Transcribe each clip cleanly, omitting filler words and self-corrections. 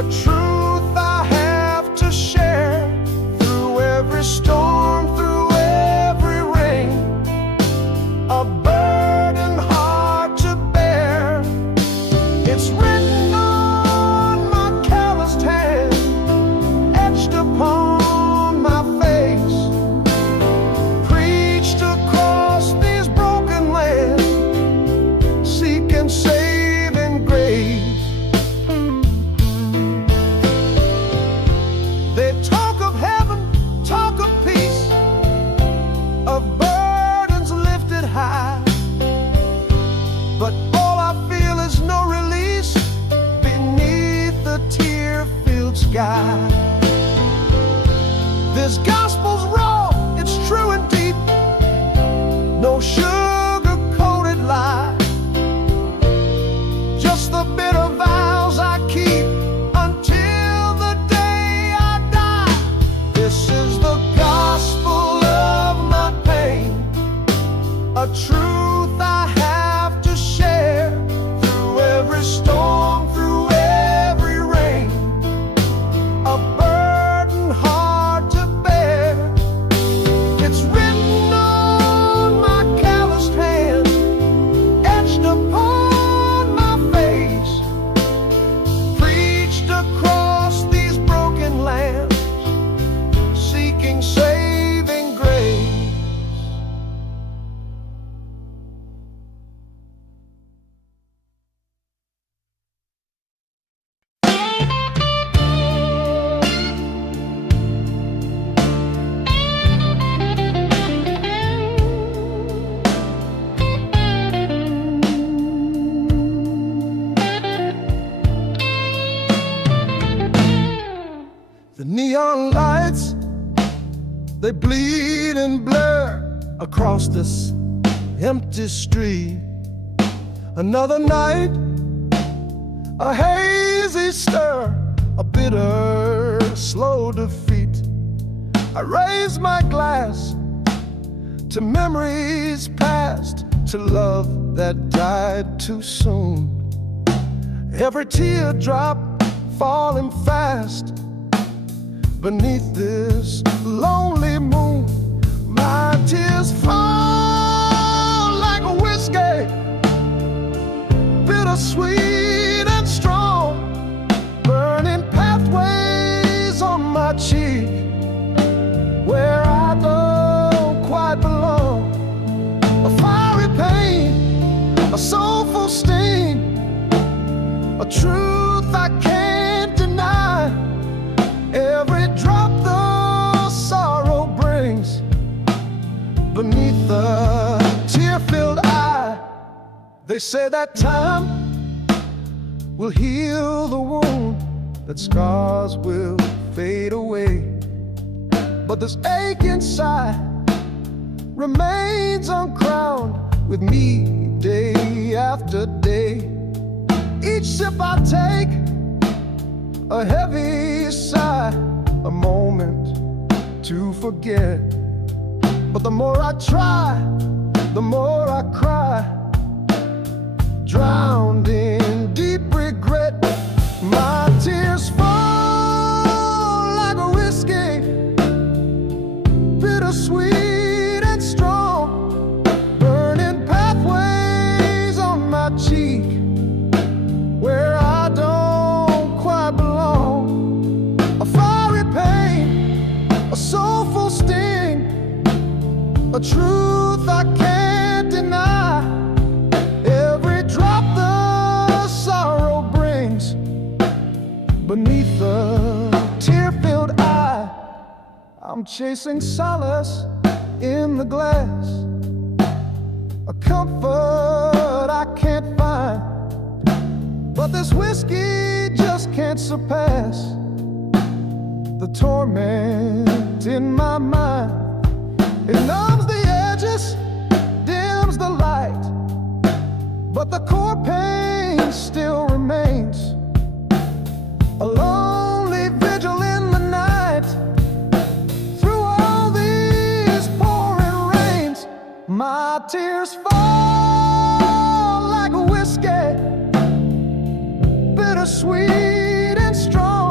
a truth I have to share. Through every storm, through every rain, a burden hard to bear. It's written on my calloused hand, etched upon my face, preached across these broken lands, seeking saving grace. They talk of heaven, talk of peace, of burdens lifted high, but all I feel is no release beneath the tear-filled sky. This gospel's raw, it's true and deep, no sugar-coated lie, just the bitter vows I keep until the day I die. This is the gospel of my pain, a truth I have to share. Through every storm, through every rain, a burden hard to bear. It's written on my calloused hand, etched upon my face, preached across these broken lands, seeking saving grace. The neon lights, they bleed and blur across this empty street. Another night, a hazy stir, a bitter, slow defeat. I raise my glass to memories past, to love that died too soon. Every teardrop falling fast beneath this lonely moon. My tears fall like a whiskey, bittersweet and strong, burning pathways on my cheek where I don't quite belong. A fiery pain, a soulful sting, a truth I can't deny. Every drop the sorrow brings beneath the tear-filled eye. They say that time will heal the wound, that scars will fade away, but this ache inside remains uncrowned with me day after day. Each sip I take, a heavy sigh, a moment to forget. But the more I try, the more I cry, drowned in deep regret. My tears fall like a whiskey, bittersweet and strong, burning pathways on my cheek where I don't quite belong. A fiery pain, a soulful sting, a truth I can't deny. Every drop the sorrow brings beneath the tear-filled eye. I'm chasing solace in the glass, a comfort I can't find, but this whiskey just can't surpass the torment in my mind. It numbs the edges, dims the light, but the core pain still remains. A lonely vigil in the night, through all these pouring rains. My tears fall like a whiskey, bittersweet and strong.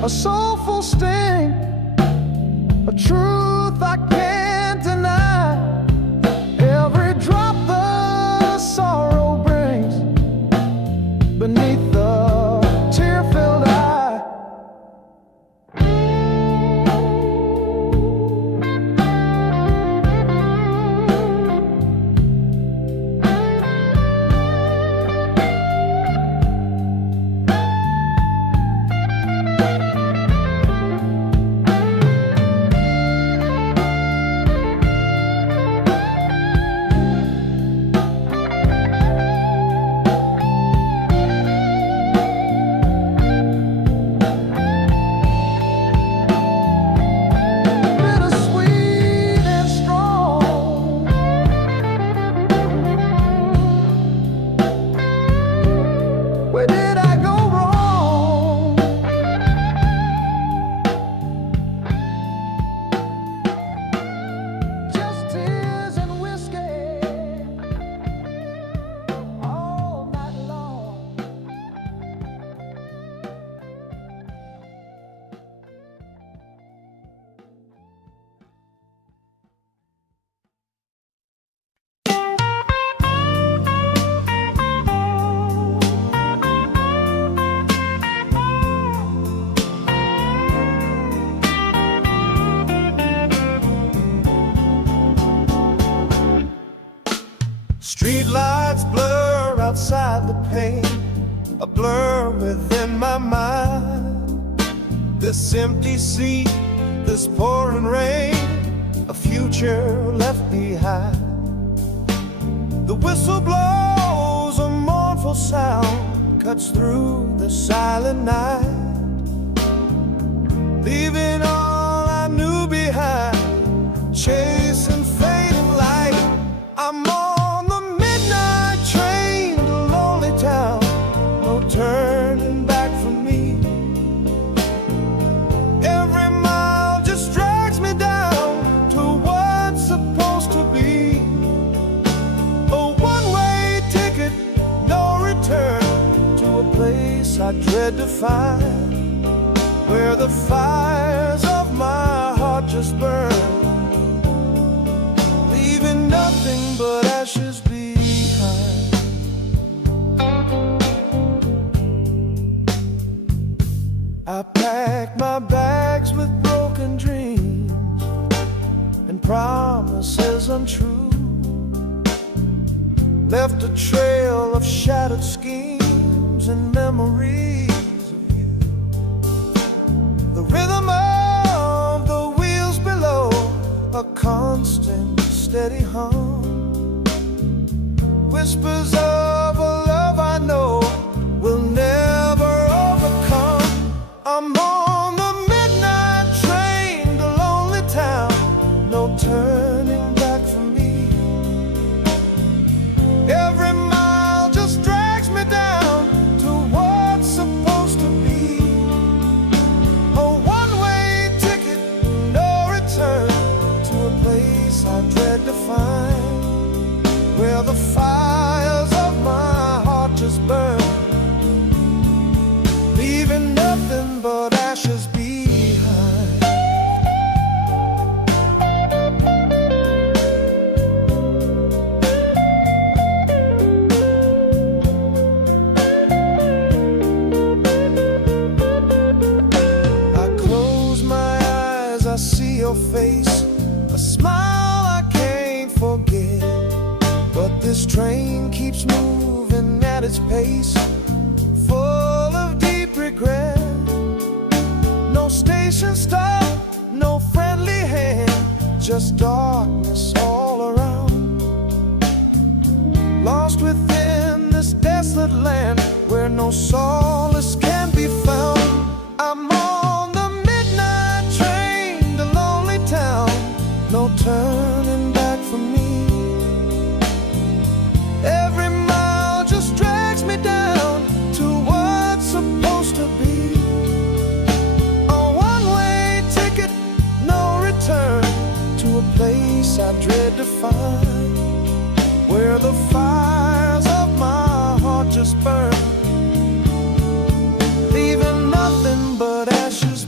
a soulful sting, a truth I can't deny. Every drop the sorrow brings beneath the tear-filled eye. Street lights blur outside the pane, a blur within my mind. This empty seat, this pouring rain, a future left behind. The whistle blows, a mournful sound cuts through the silent night, leaving all I knew behind, chasing fading light. I'm on the midnight train to lonely town, no turning back for me. Every mile just drags me down to what's supposed to be. A one-way ticket, no return, to a place I dread to find, where the fires of my heart just burn, leaving nothing but ashes behind. I packed my bags with broken dreams and promises untrue, left a trail of shattered schemes and memories of you. The rhythm of the wheels below, a constant steady hum, whispers of a love I know will never overcome. I'm on the midnight train to lonely town, no turning back for me. Every mile just drags me down to what's supposed to be. A one-way ticket, no return, to a place I dread to find, where the fires of my heart just burn, leaving nothing but ashes behind. I close my eyes, I see your face, a smile I can't forget. But this train keeps moving at its pace, full of deep regret. No station stop, no friendly hand, just darkness all around. Lost within this desolate land, where no solace can be found. I'm on the midnight train to lonely town, no turning back for me. Every mile just drags me down to what's supposed to be. A one-way ticket, no return, to a place I dread to find, where the fires of my heart just burn, leaving nothing but ashes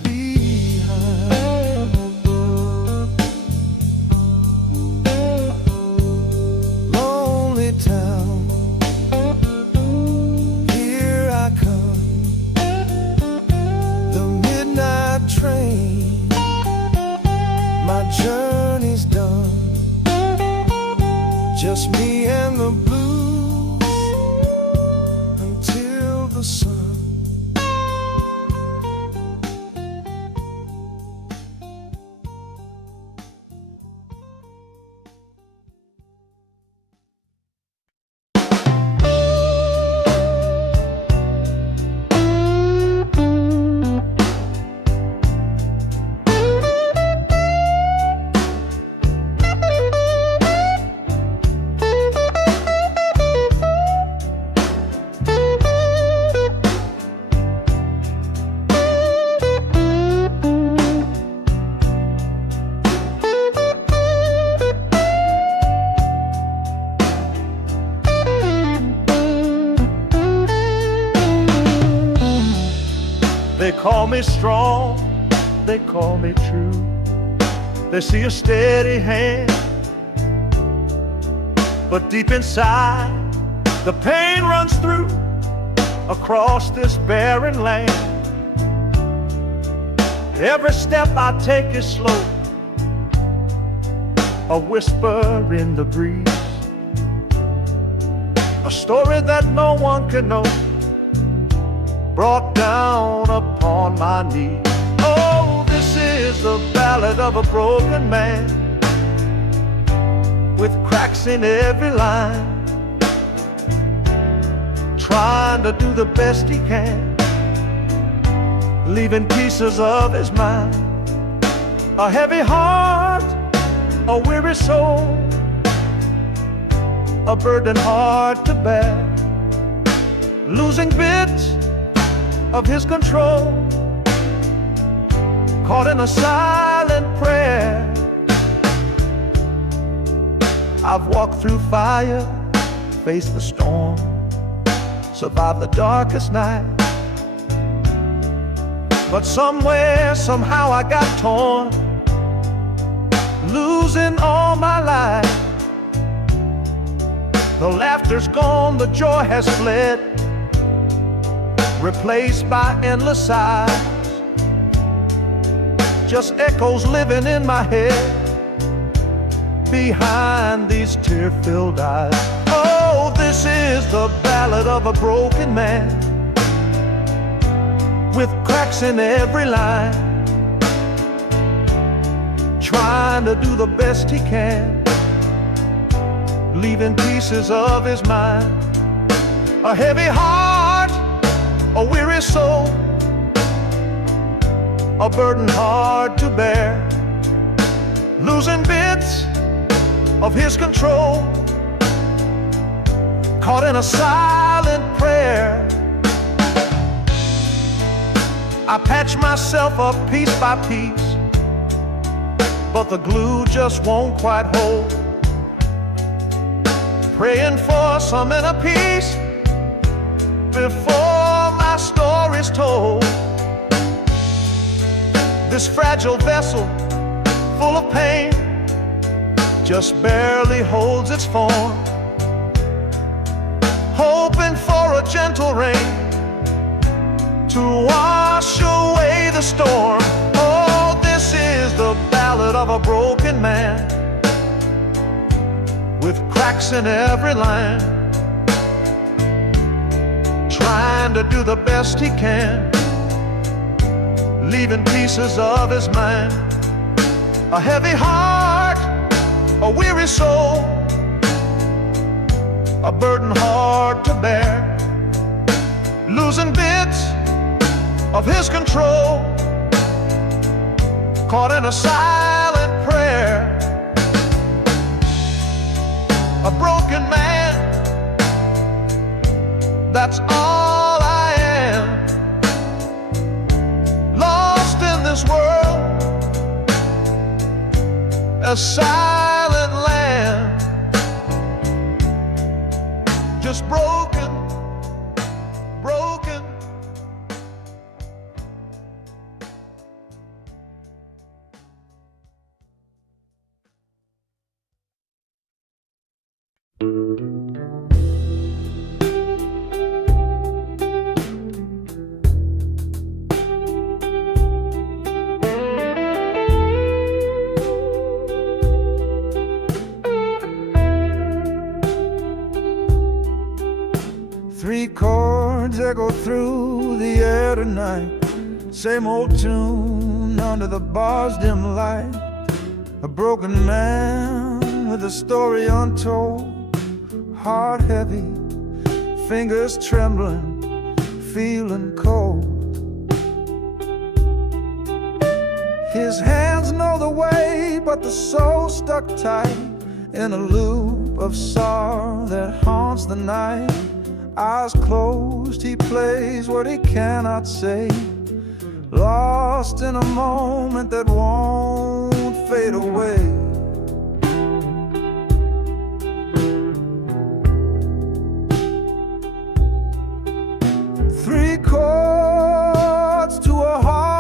me strong, they call me true. They see a steady hand, but deep inside the pain runs through across this barren land. Every step I take is slow, a whisper in the breeze, a story that no one can know, brought down upon my knees. Oh, this is the ballad of a broken man, with cracks in every line, trying to do the best he can, leaving pieces of his mind. A heavy heart, a weary soul, a burden hard to bear, losing bits of his control, caught in a silent prayer. I've walked through fire, faced the storm, survived the darkest night, but somewhere, somehow I got torn, losing all my life. The laughter's gone, the joy has fled, replaced by endless sighs, just echoes living in my head behind these tear-filled eyes. Oh, this is the ballad of a broken man, with cracks in every line, trying to do the best he can, leaving pieces of his mind. A heavy heart, a weary soul, a burden hard to bear, losing bits of his control, caught in a silent prayer. I patch myself up piece by piece, but the glue just won't quite hold, praying for some inner peace before my story's told. This fragile vessel, full of pain, just barely holds its form, hoping for a gentle rain to wash away the storm. Oh, this is the ballad of a broken man, with cracks in every line, trying to do the best he can, leaving pieces of his mind. A heavy heart, a weary soul, a burden hard to bear, losing bits of his control, caught in a silent prayer. A broken man, that's all I am, lost in this world, a silent land, just broken, broken. Three chords echo through the air tonight, same old tune under the bar's dim light. A broken man with a story untold, heart heavy, fingers trembling, feeling cold. His hands know the way, but the soul stuck tight in a loop of sorrow that haunts the night. Eyes closed, he plays what he cannot say, lost in a moment that won't fade away. Three chords to a heart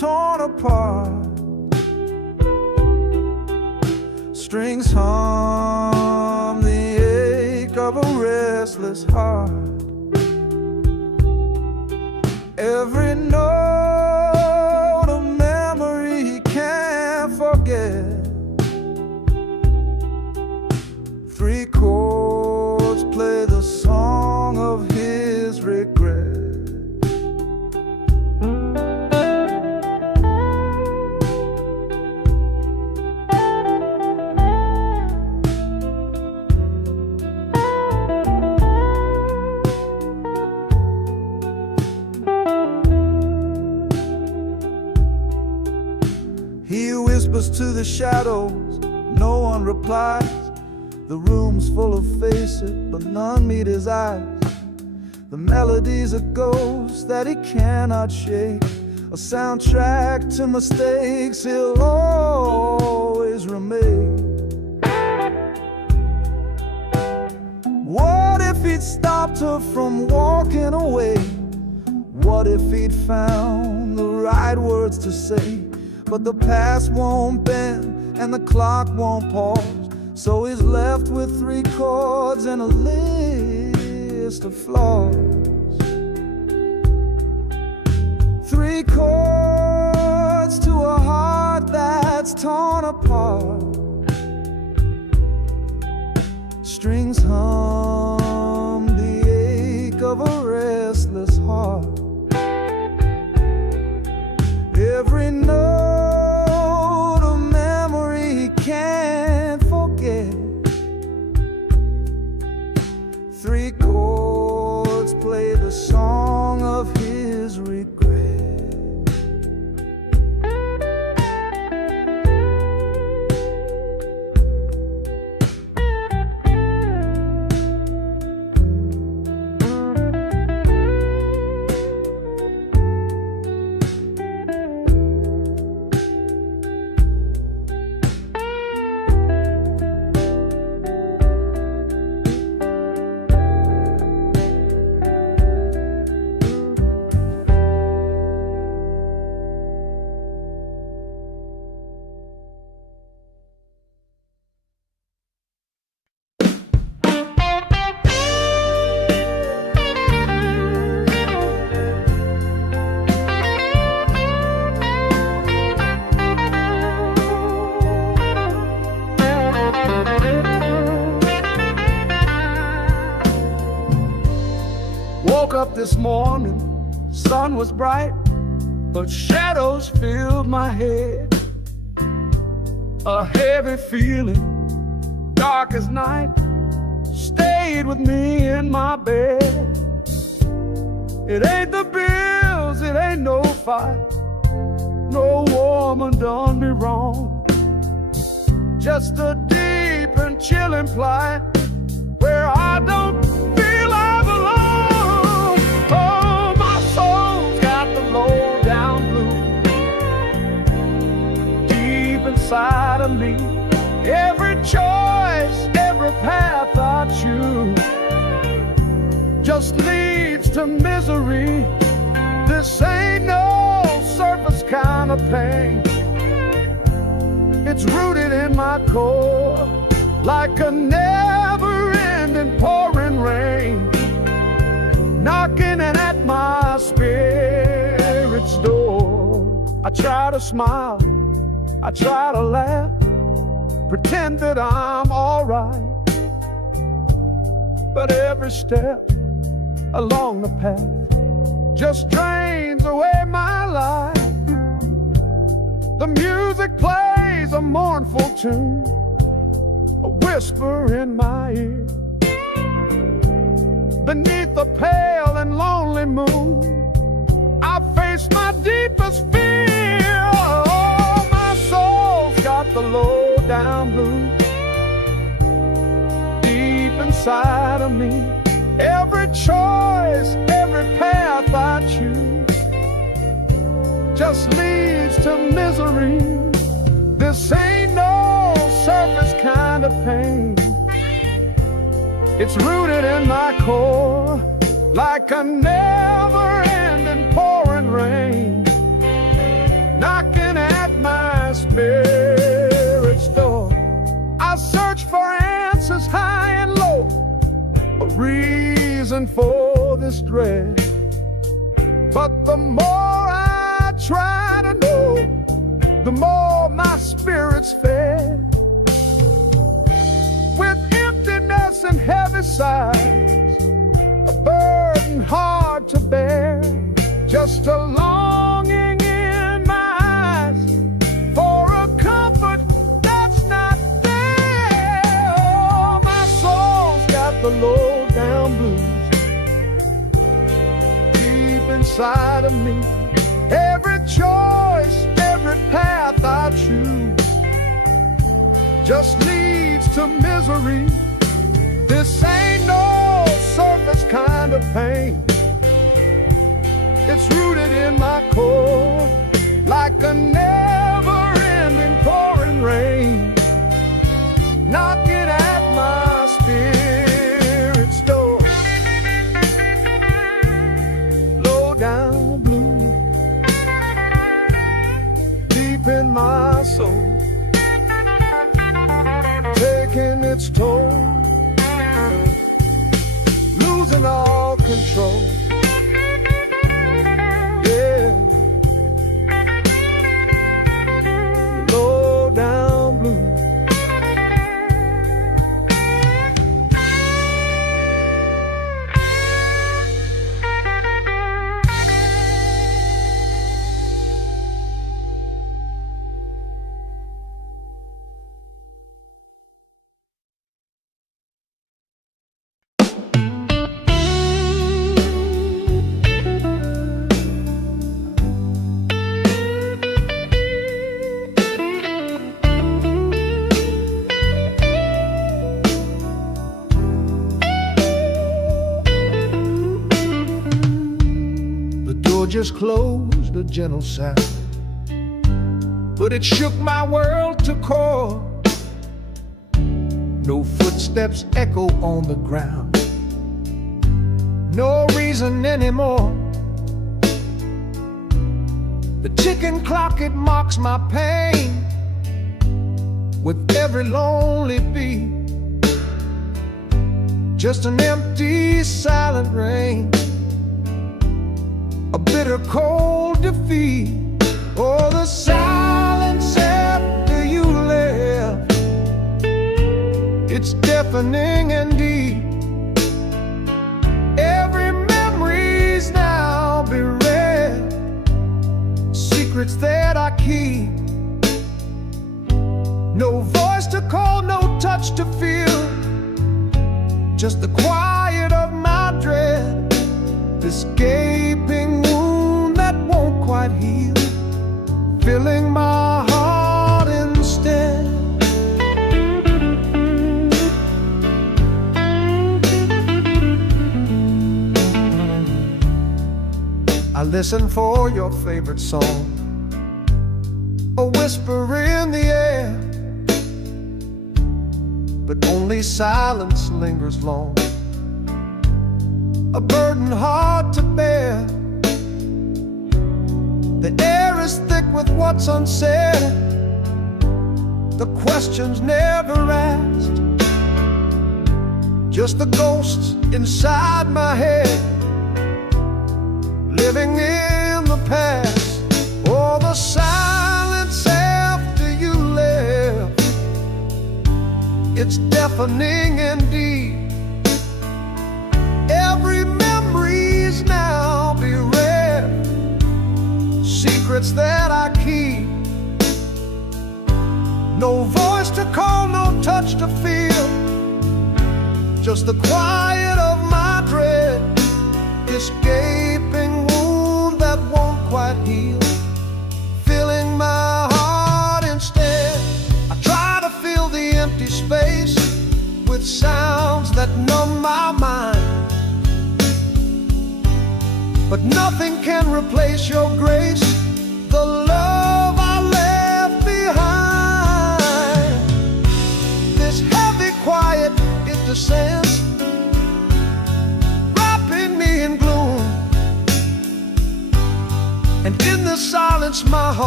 torn apart. Strings hum the ache of a restless heart. Every note a memory he can't forget. Three chords play the song of his regret. He whispers to the shadows, no one replies. The room's full of faces, but none meet his eyes. The melody's a ghost that he cannot shake, a soundtrack to mistakes he'll always remain. What if he'd stopped her from walking away? What if he'd found the right words to say? But the past won't bend and the clock won't pause, so he's left with three chords and a list of flaws. Three chords to a heart that's torn apart. Strings hum the ache of a restless heart. Every note a memory he can't forget. Three chords play the song of his regret. Woke up this morning, sun was bright, but shadows filled my head. A heavy feeling, dark as night, stayed with me in my bed. It ain't the bills, it ain't no fight, no woman done me wrong. Just a deep and chilling plight where I don't feel I belong. Oh, my soul's got the low down blues deep inside of me. Every choice, every path I choose just leads to misery. This ain't no surface kind of pain. It's rooted in my core like a never-ending pouring rain, knocking at my spirit's door. I try to smile, I try to laugh, pretend that I'm alright, but every step along the path just drains away my life. The music plays a mournful tune, a whisper in my ear. Beneath the pale and lonely moon, I face my deepest fear. Oh, my soul's got the low down blues deep inside of me. Every choice, every path I choose just leads to misery. This ain't no surface kind of pain. It's rooted in my core like a never-ending pouring rain, knocking at my spirit's door. I search for answers high and low, a reason for this dread. But the more I try to know, the more my spirit's fed. With emptiness and heavy sighs, a burden hard to bear, just a longing in my eyes for a comfort that's not there. Oh, my soul's got the low down blues deep inside of me. Every choice, every path I choose just leads to misery. This ain't no surface kind of pain. It's rooted in my core, like a never-ending pouring rain, knocking at my spirit's door. Low down blue, deep in my soul, taking its toll, losing all control. Yeah, low down blue. Just closed, a gentle sound, but it shook my world to core. No footsteps echo on the ground, no reason anymore. The ticking clock, it mocks my pain with every lonely beat. Just an empty, silent rain, a bitter cold defeat. Oh, the silence after you left, it's deafening and deep. Every memory's now bereft, secrets that I keep. No voice to call, no touch to feel, just the quiet of my dread. This gaping wound that won't quite heal, filling my heart instead. I listen for your favorite song, a whisper in the air, but only silence lingers long, a burden hard to bear. The air is thick with what's unsaid, the questions never asked, just the ghosts inside my head, living in the past. Oh, the silence after you left, it's deafening indeed. Every memory's now bereft, secrets that I keep. No voice to call, no touch to feel, just the quiet of my dread. This gaping wound that won't quite heal, filling my heart instead. I try to fill the empty space with sounds that numb my mind, but nothing can replace your grace, the love I left behind. This heavy quiet, it descends, wrapping me in gloom, and in the silence my heart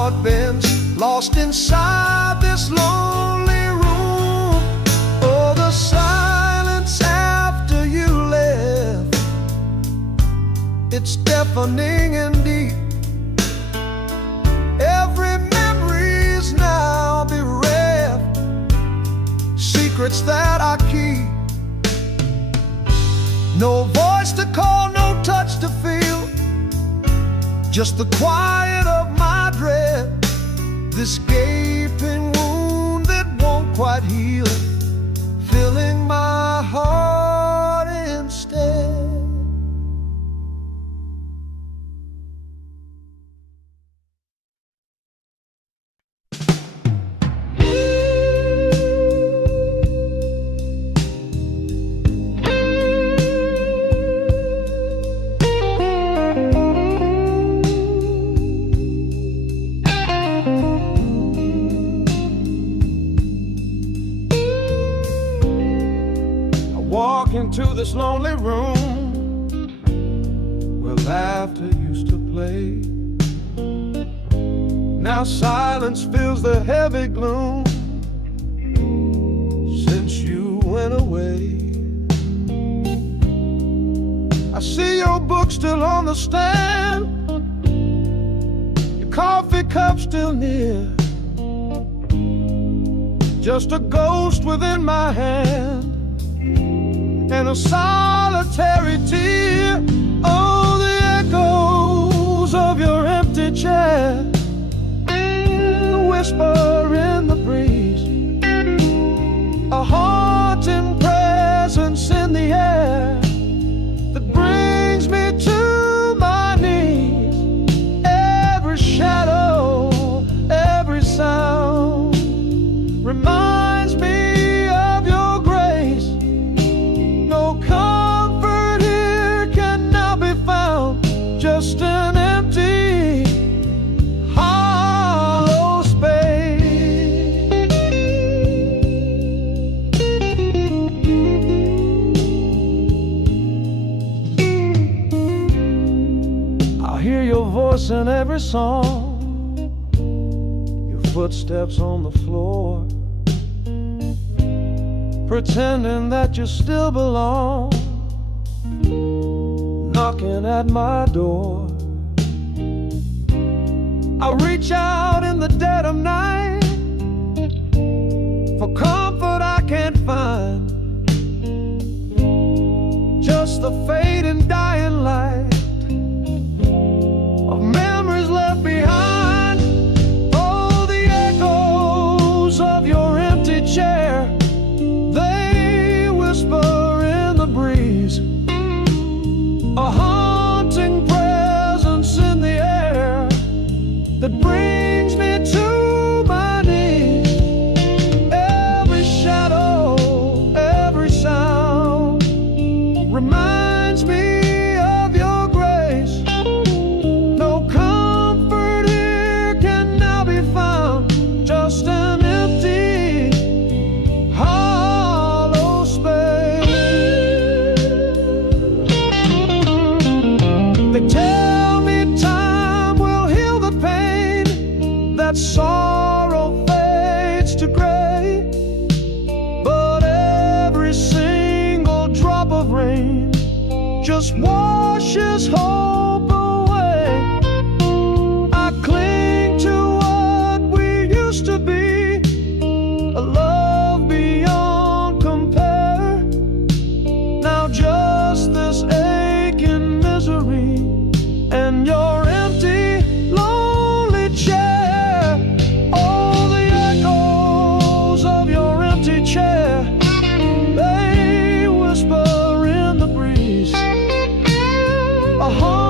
heart bends, lost inside this lonely room. Oh, the silence after you left, it's deafening and deep. Every memory's now bereft, secrets that I keep. No voice to call, no touch to feel, just the quiet of my dread. This gaping wound that won't quite heal, filling my heart instead. Walk into this lonely room where laughter used to play. Now silence fills the heavy gloom since you went away. I see your book still on the stand, your coffee cup still near, just a ghost within my hand and a solitary tear. Oh, the echoes of your empty chair, the whisper in the breeze, a haunting presence in the air that brings me to my knees. Every shadow, every sound reminds me of your grace. No comfort here can now be found, just an empty, hollow space. I'll hear your voice in every song, your footsteps on the floor, pretending that you still belong, knocking at my door. I reach out in the dead of night for comfort I can't find, just the fading dying light of memories left behind. Oh, the echoes of your empty chair, they whisper in the breeze, a haunting presence in the air that brings me to my knees. Every shadow, every sound reminds me of your grace. No comfort here can now be found, just an empty, hollow space. They tell me time will heal the pain, that sorrow fades to gray, but every single drop of rain just washes hope away. I cling to what we used to be, a love beyond compare. Now just this aching misery and your empty, lonely chair. Oh, the echoes of your empty chair, they whisper in the breeze, a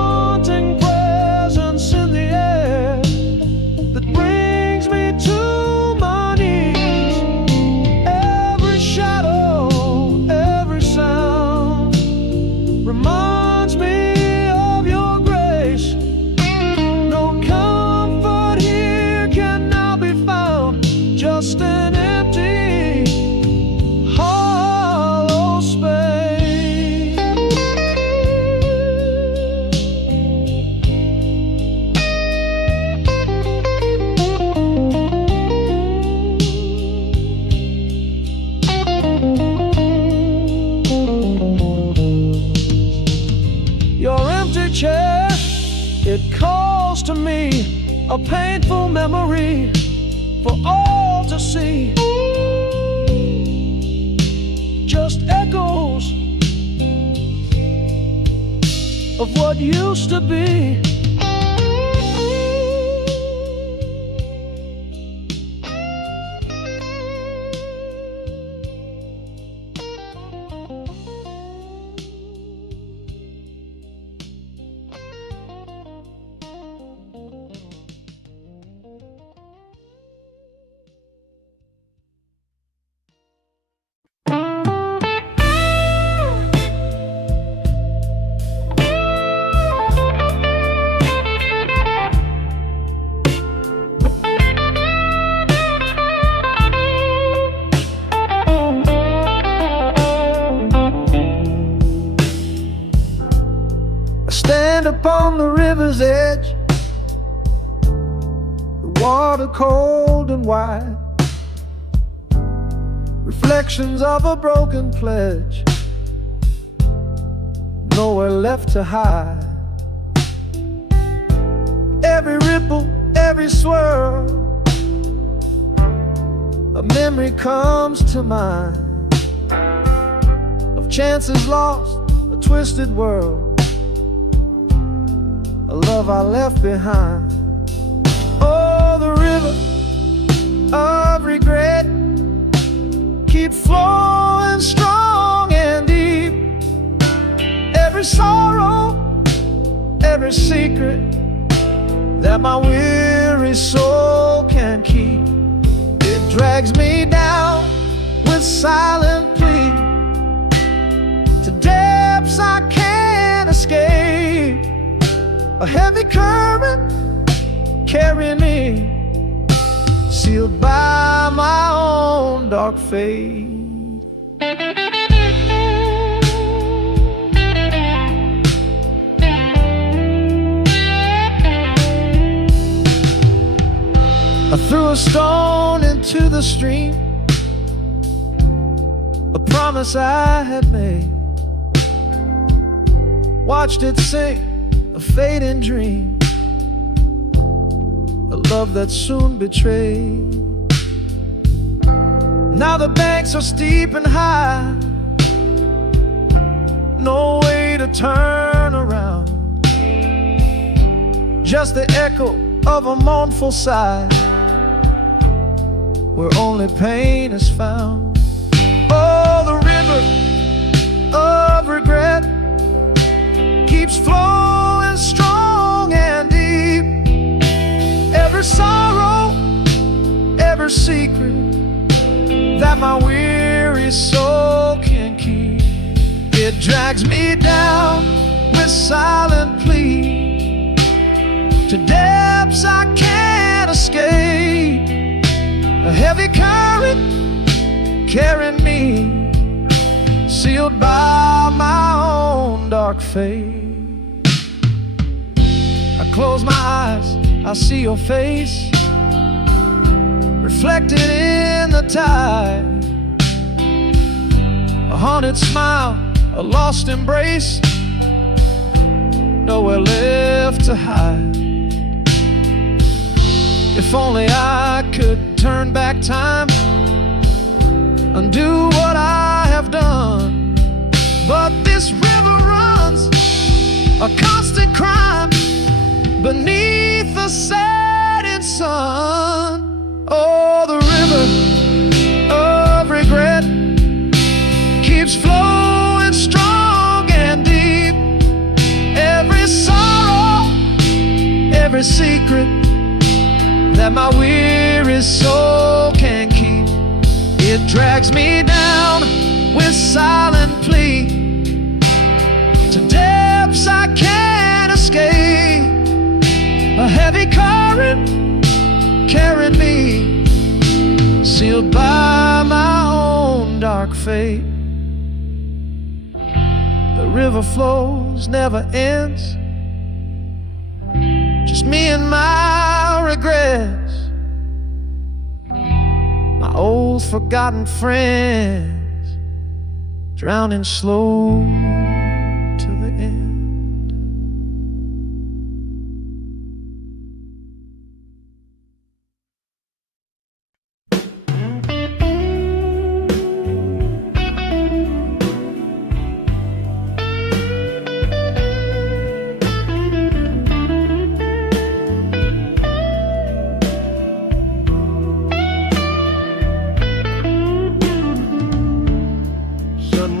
for all to see. Just echoes of what used to be. Stand upon the river's edge, the water cold and wide, reflections of a broken pledge, nowhere left to hide. Every ripple, every swirl, a memory comes to mind of chances lost, a twisted world, a love I left behind. Oh, the river of regret keeps flowing strong and deep. Every sorrow, every secret that my weary soul can keep, it drags me down with silent plea to depths I can't escape. A heavy current carrying me, sealed by my own dark fate. I threw a stone into the stream, a promise I had made, watched it sink, a fading dream, a love that soon betrayed. Now the banks are steep and high, no way to turn around, just the echo of a mournful sigh, where only pain is found. Oh, the river of regret keeps flowing strong and deep. Every sorrow, every secret that my weary soul can keep, it drags me down with silent plea to depths I can't escape. A heavy current carrying me, sealed by my own dark fate. I close my eyes, I see your face reflected in the tide, a haunted smile, a lost embrace, nowhere left to hide. If only I could turn back time, undo what I have done, but this river runs a constant crime beneath the setting sun. Oh, the river of regret keeps flowing strong and deep. Every sorrow, every secret that my weary soul can keep, it drags me down with silent plea to depths I can't escape. A heavy current carrying me, sealed by my own dark fate. The river flows, never ends, just me and my regrets, my old forgotten friends, drowning slow.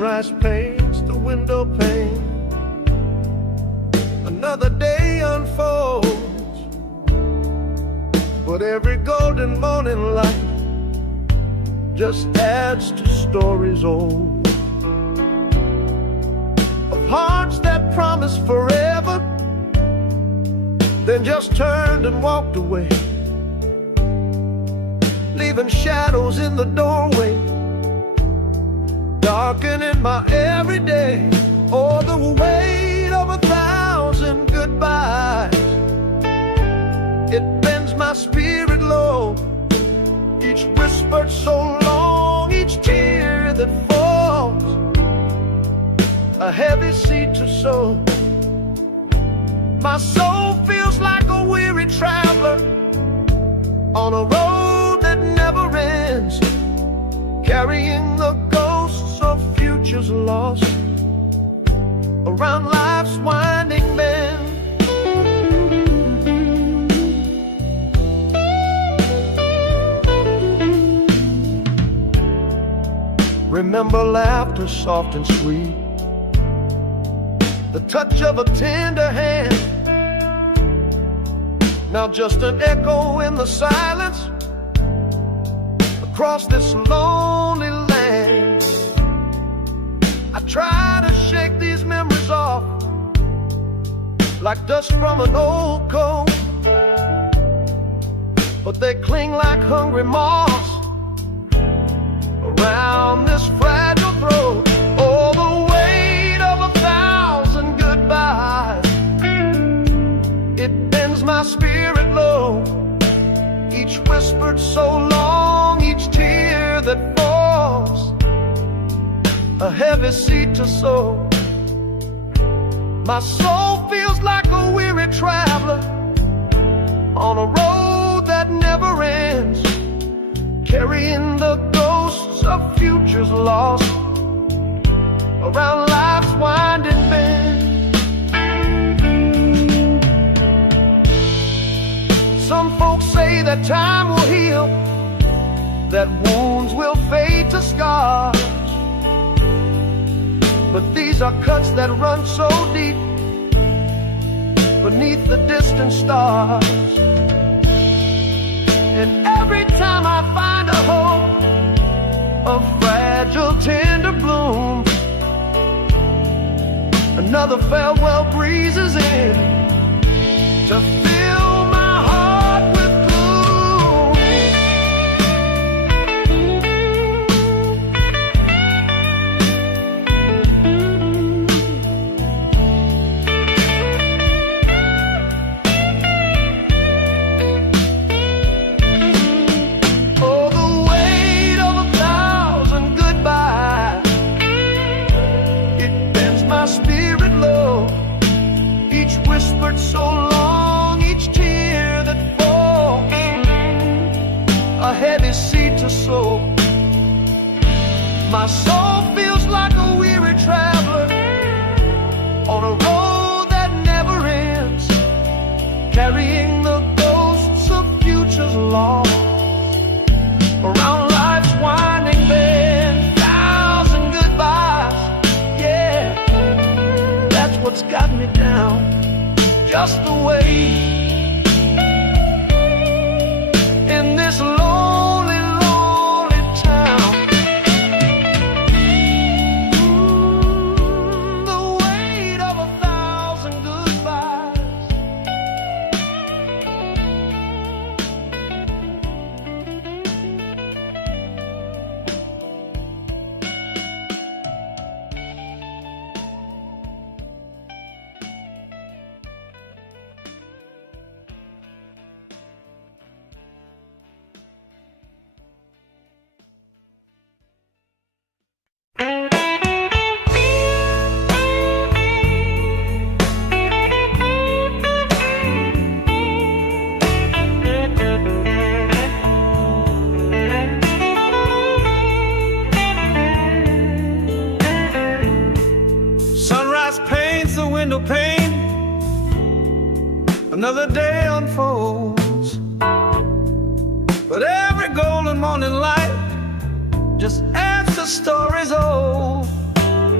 Sunrise paints the window pane. Another day unfolds, but every golden morning light just adds to stories old of hearts that promised forever, then just turned and walked away, leaving shadows in the doorway, darkening my everyday. Oh, the weight of 1,000 goodbyes, it bends my spirit low. Each whispered so long, each tear that falls, a heavy seed to sow. My soul feels like a weary traveler on a road that never ends, carrying the ghosts of futures lost around life's winding bend. Remember laughter soft and sweet, the touch of a tender hand, now just an echo in the silence across this lonely land. I try to shake these memories off like dust from an old coat, but they cling like hungry moths around this fragile throat. Oh, the weight of 1,000 goodbyes, it bends my spirit low. Each whispered so long, each tear that falls, a heavy seed to sow. My soul feels like a weary traveler on a road that never ends, carrying the ghosts of futures lost around life's winding bend. Some folks say that time will heal, that wounds will fade to scars, but these are cuts that run so deep beneath the distant stars. And every time I find a hope, a fragile tender bloom, another farewell breezes in to fill my heart with so long, each tear that falls, a heavy seed to sow. My soul feels like a weary traveler on a road that never ends, carrying the ghosts of futures lost around life's winding bend. 1,000 goodbyes, yeah, that's what's got me down. Just the way in this lonely, lonely town. The weight of 1,000 goodbyes. Window pane, another day unfolds, but every golden morning light just adds to stories old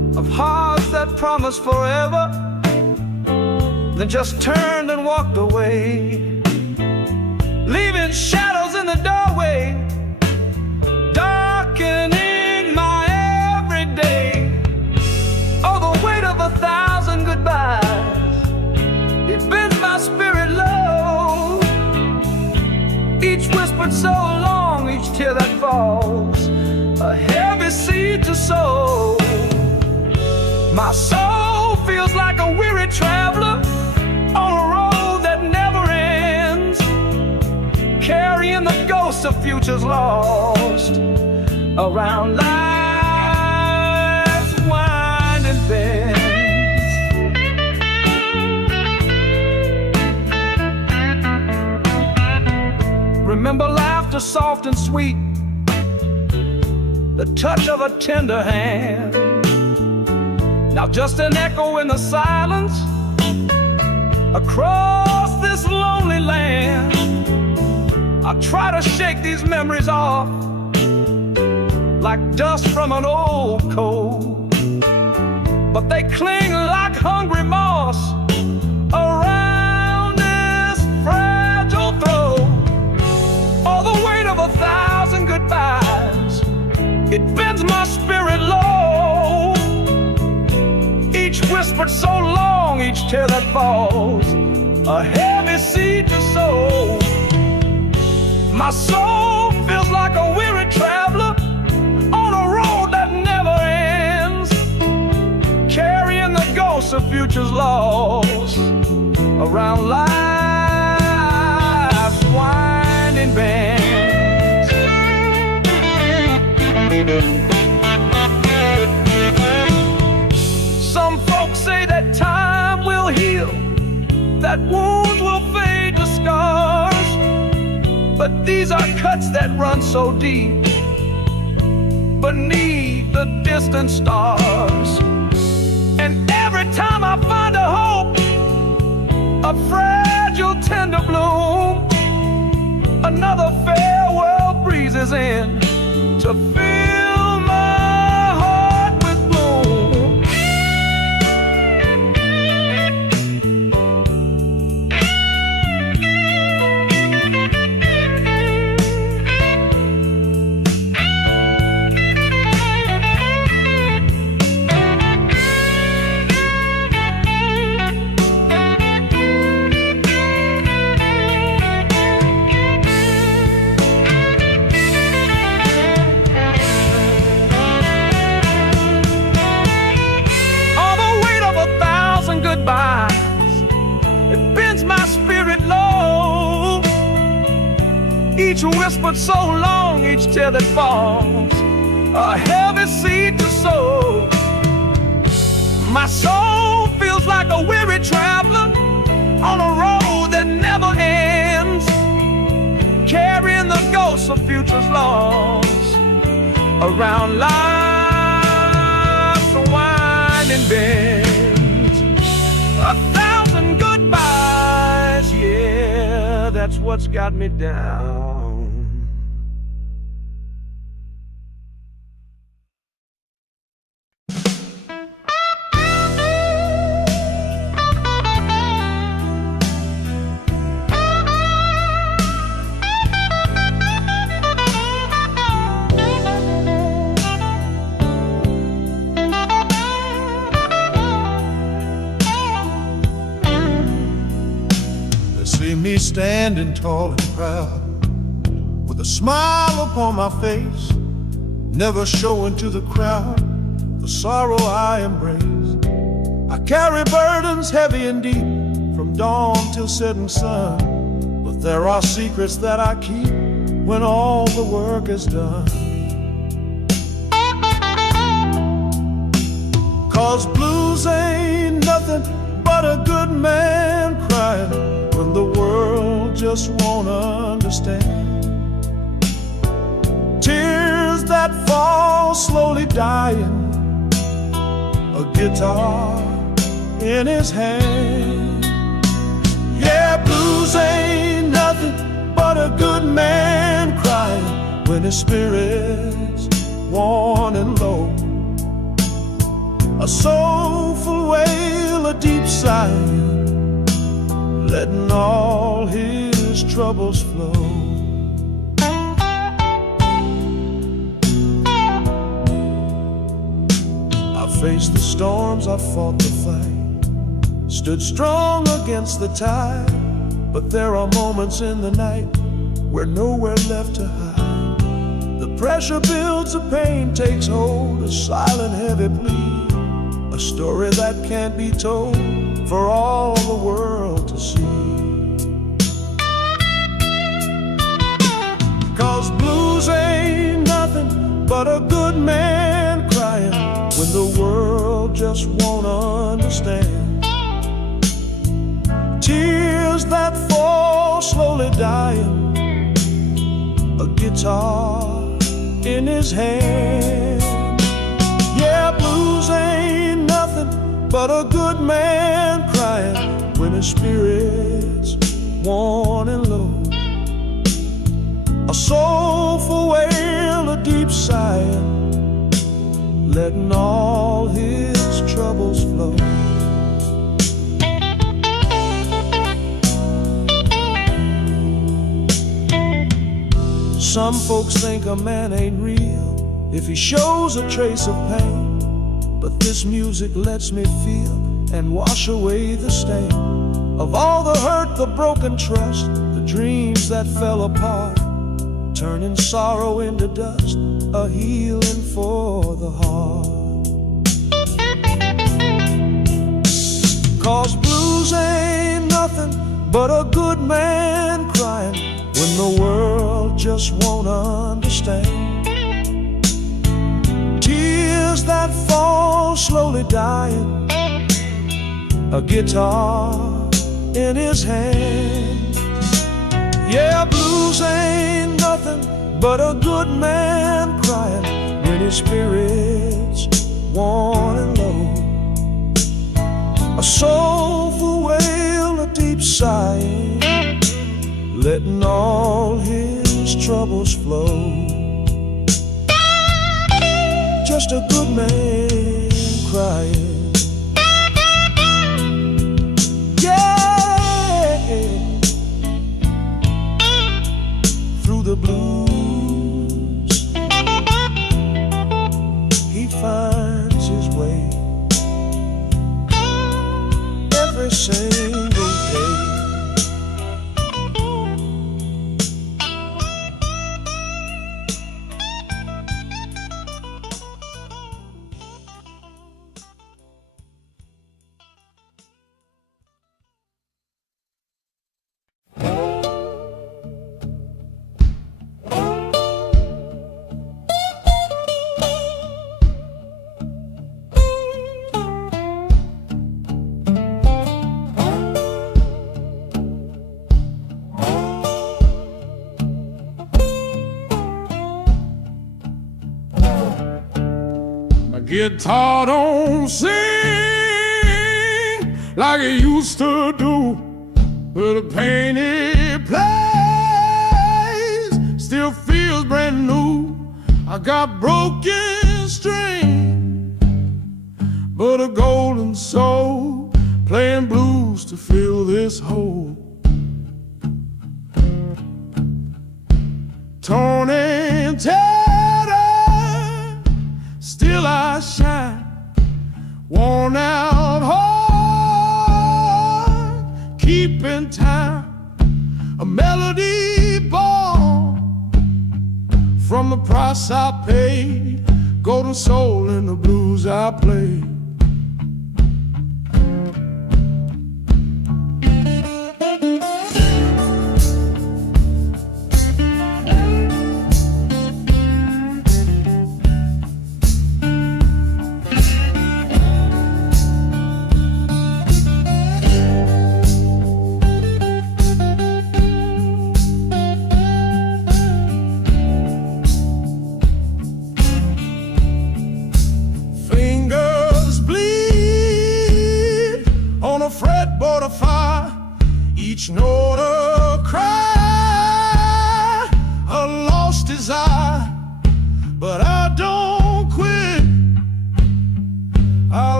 of hearts that promised forever, then just turned and walked away, leaving shadows in the doorway, darkening my everyday. Oh, the weight of 1,000 goodbyes, it bends my spirit low. Each whispered so long, each tear that falls, a heavy seed to sow. My soul feels like a weary traveler on a road that never ends, carrying the ghosts of futures lost around life's winding bends. Remember laughter soft and sweet, the touch of a tender hand. Now just an echo in the silence across this lonely land. I try to shake these memories off like dust from an old coat, but they cling like hungry moss around this fragile throat. All the weight of 1,000 goodbyes, it bends my spirit low. Each whispered so long, each tear that falls, a heavy seed to sow. My soul feels like a weary traveler on a road that never ends, carrying the ghosts of futures lost around life's winding bends. Some folks say that time will heal, that wounds will fade to scars, but these are cuts that run so deep beneath the distant stars. And every time I find a hope, a fragile tender bloom, another farewell breezes in to fill my heart with gloom. It bends my spirit low. Each whispered so long, each tear that falls, a heavy seed to sow. My soul feels like a weary traveler on a road that never ends, carrying the ghosts of futures lost around life's winding bend. 1,000 goodbyes, yeah, that's what's got me down. Me standing tall and proud, with a smile upon my face, never showing to the crowd the sorrow I embrace. I carry burdens heavy and deep, from dawn till setting sun, but there are secrets that I keep when all the work is done. 'Cause blues ain't nothing but a good man crying when the world just won't understand. Tears that fall slowly dying, a guitar in his hand. Yeah, blues ain't nothing but a good man crying when his spirit's worn and low. a soulful wail, a deep sigh, letting all his troubles flow. I faced the storms, I fought the fight, stood strong against the tide. But there are moments in the night where nowhere left to hide. The pressure builds, the pain takes hold, a silent heavy plea, a story that can't be told for all the world to see. 'Cause blues ain't nothing but a good man crying when the world just won't understand. Tears that fall slowly dying, a guitar in his hand. Yeah, blues ain't nothing but a good man crying when his spirit's worn and low. A soulful wail, a deep sigh, letting all his troubles flow. Some folks think a man ain't real if he shows a trace of pain, but this music lets me feel and wash away the stain of all the hurt, the broken trust, the dreams that fell apart, turning sorrow into dust, a healing for the heart. 'Cause blues ain't nothing but a good man crying when the world just won't understand. Tears that fall slowly dying, a guitar in his hand. Yeah, blues ain't nothing but a good man crying when his spirit's worn and low. A soulful wail, a deep sigh, letting all his troubles flow. Just a good man crying. Yeah, through the blues he finds his way every single day. Guitar don't sing like it used to do, but the pain it plays still feels brand new. I got broken string, but a golden soul playing blues to fill this hole. Torn and tattered, still I shine, worn out heart, keeping time, a melody born from the price I paid, golden soul in the blues I play. Each note a cry, a lost desire, but I don't quit. I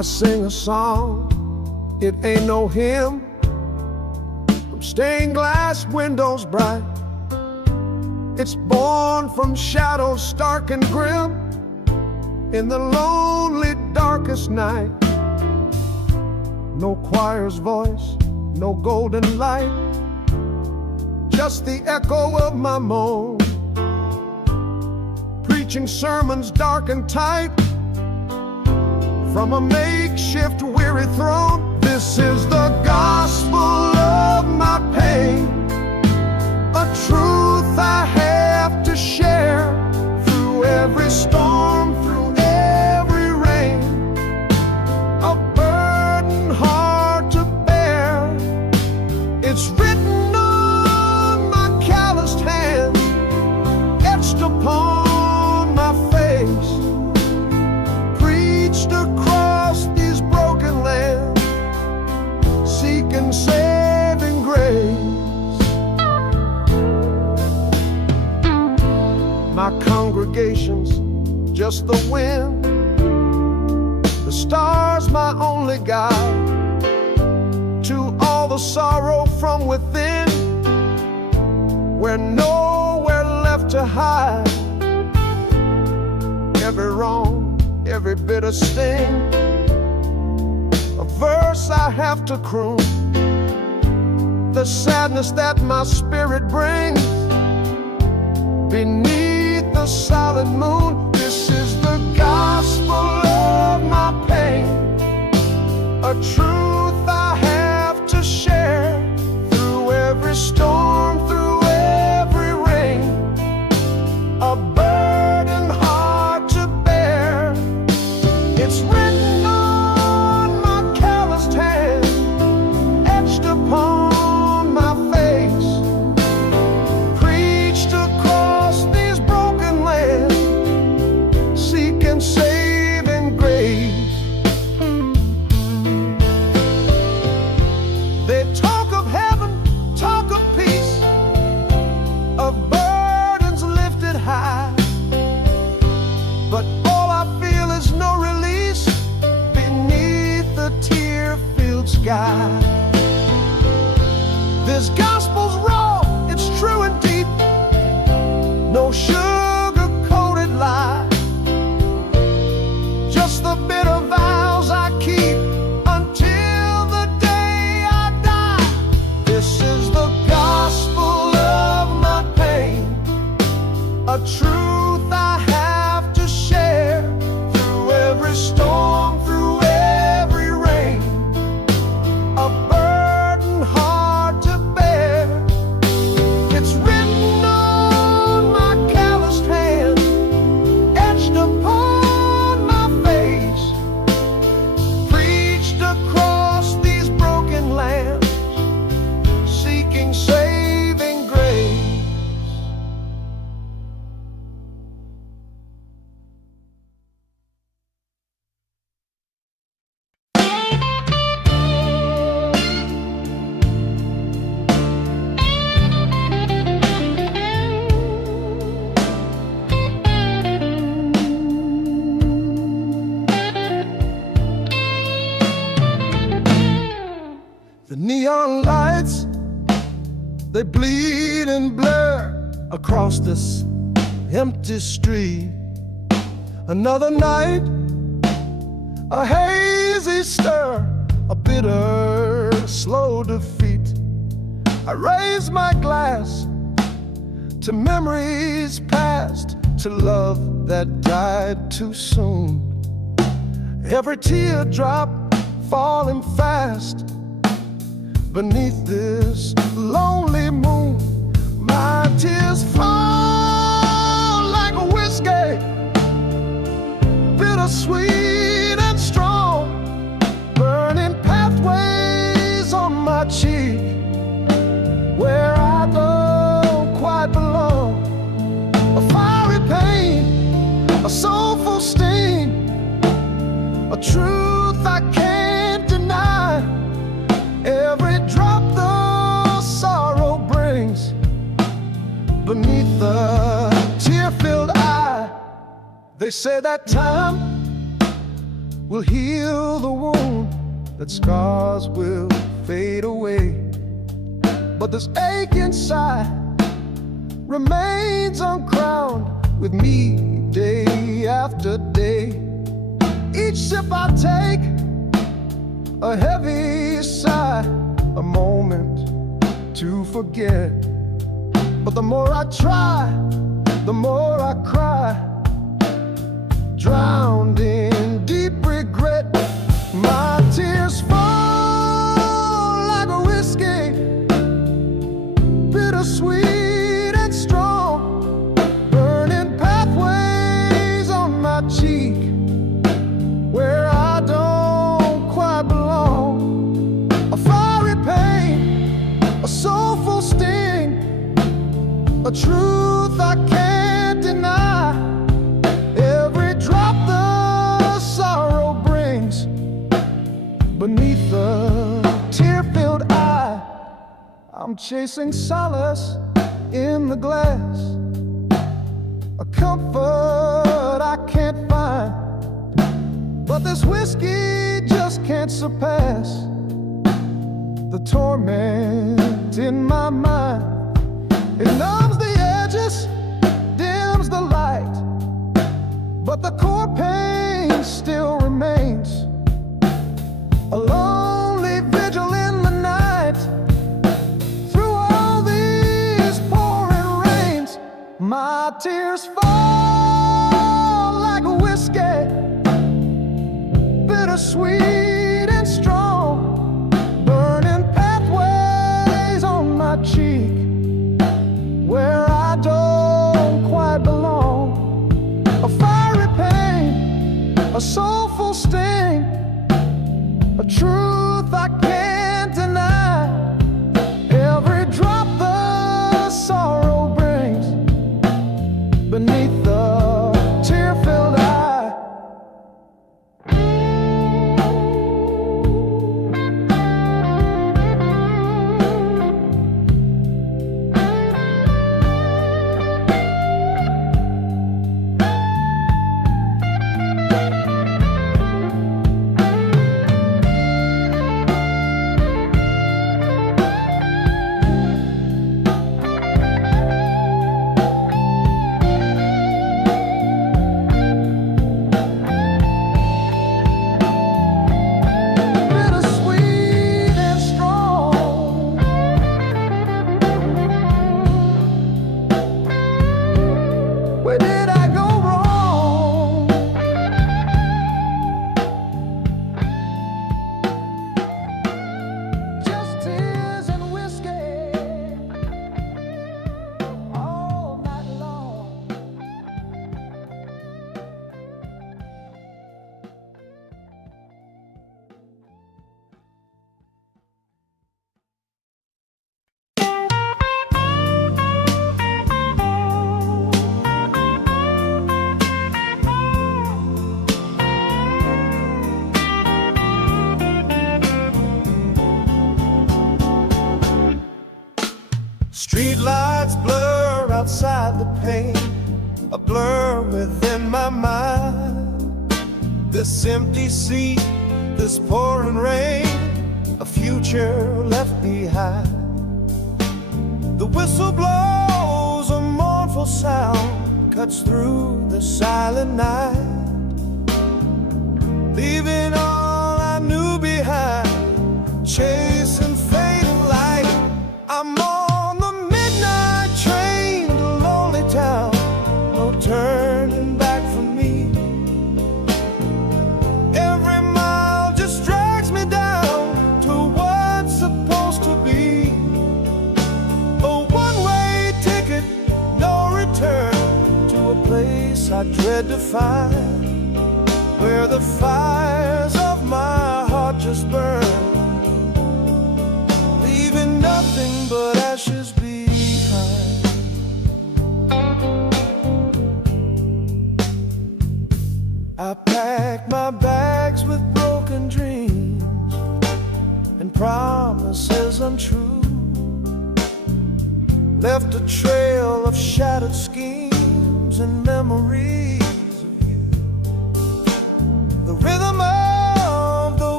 I sing a song, it ain't no hymn, from stained glass windows bright. It's born from shadows stark and grim, in the lonely darkest night. No choir's voice, no golden light, just the echo of my moan, preaching sermons dark and tight, from a makeshift weary throne. This is the gospel of my pain, a truth I have to share, through every storm, through every rain, a burden hard to bear. It's written on my calloused hand, etched upon my face, preached across these broken lands, seeking saving grace. My congregation's just the wind, the stars my only guide, to all the sorrow from within, where nowhere left to hide. Every wrong, every bitter sting, a verse I have to croon, the sadness that my spirit brings beneath the solid moon. This is the gospel of my pain, a truth I have to share, through every storm, through every rain, a burden hard to bear. It's written on my calloused hand, etched upon my face, preached across these broken lands, seeking saving grace. They talk of heaven, talk of peace, of burdens lifted high, but all I feel is no release beneath the tear-filled sky. This gospel's raw, it's true and deep, no sugar-coated lie, just the bitter vows I keep until the day I die. This is the gospel of my pain, a truth I have to share, through every storm, through every rain, a burden hard to bear. It's written on my calloused hand, etched upon my face, preached across these broken lands, seeking saving grace. The neon lights, they bleed and blur across this empty street. Another night, a hazy stir, a bitter, slow defeat. I raise my glass to memories past, to love that died too soon. Every teardrop falling fast beneath this lonely moon. My tears fall like a whiskey, bittersweet and strong, burning pathways on my cheek, where I don't quite belong. A fiery pain, a soulful sting, a truth I can't deny. Every drop the sorrow brings beneath the tear-filled eye. They say that time will heal the wound, that scars will fade away. But this ache inside remains uncrowned with me day after day. Each sip I take, a heavy sigh, a moment to forget. But the more I try, the more I cry, drowned in deep regret. My tears fall like a whiskey, bittersweet and strong, burning pathways on my cheek where I don't quite belong. A fiery pain, a soulful sting, a truth I can't deny. Every drop the sorrow brings beneath the tear-filled eye. I'm chasing solace in the glass, a comfort I can't find. But this whiskey just can't surpass the torment in my mind. It numbs the edges, dims the light, but the core pain still remains. A lonely vigil in the night, through all these pouring rains. My tears fall like a whiskey, bittersweet and strong, burning pathways on my cheek where I don't quite belong. A fiery pain, a soulful sting, a truth I can't deny. Every drop the sorrow brings beneath the tear-filled eye. Streetlights blur outside the pane, a blur within my mind. This empty seat, this pouring rain, a future left behind. The whistle blows, a mournful sound cuts through the silent night, leaving all I knew behind, chasing fading light. I'm on the midnight train to lonely town, no turning back for me. Every mile just drags me down to what's supposed to be a one-way ticket, no return, to a place I dread to find, where the fires of my heart just burn, leaving nothing but ashes behind. I packed my bags with broken dreams and promises untrue, left a trail of shattered schemes and memories of you. The rhythm of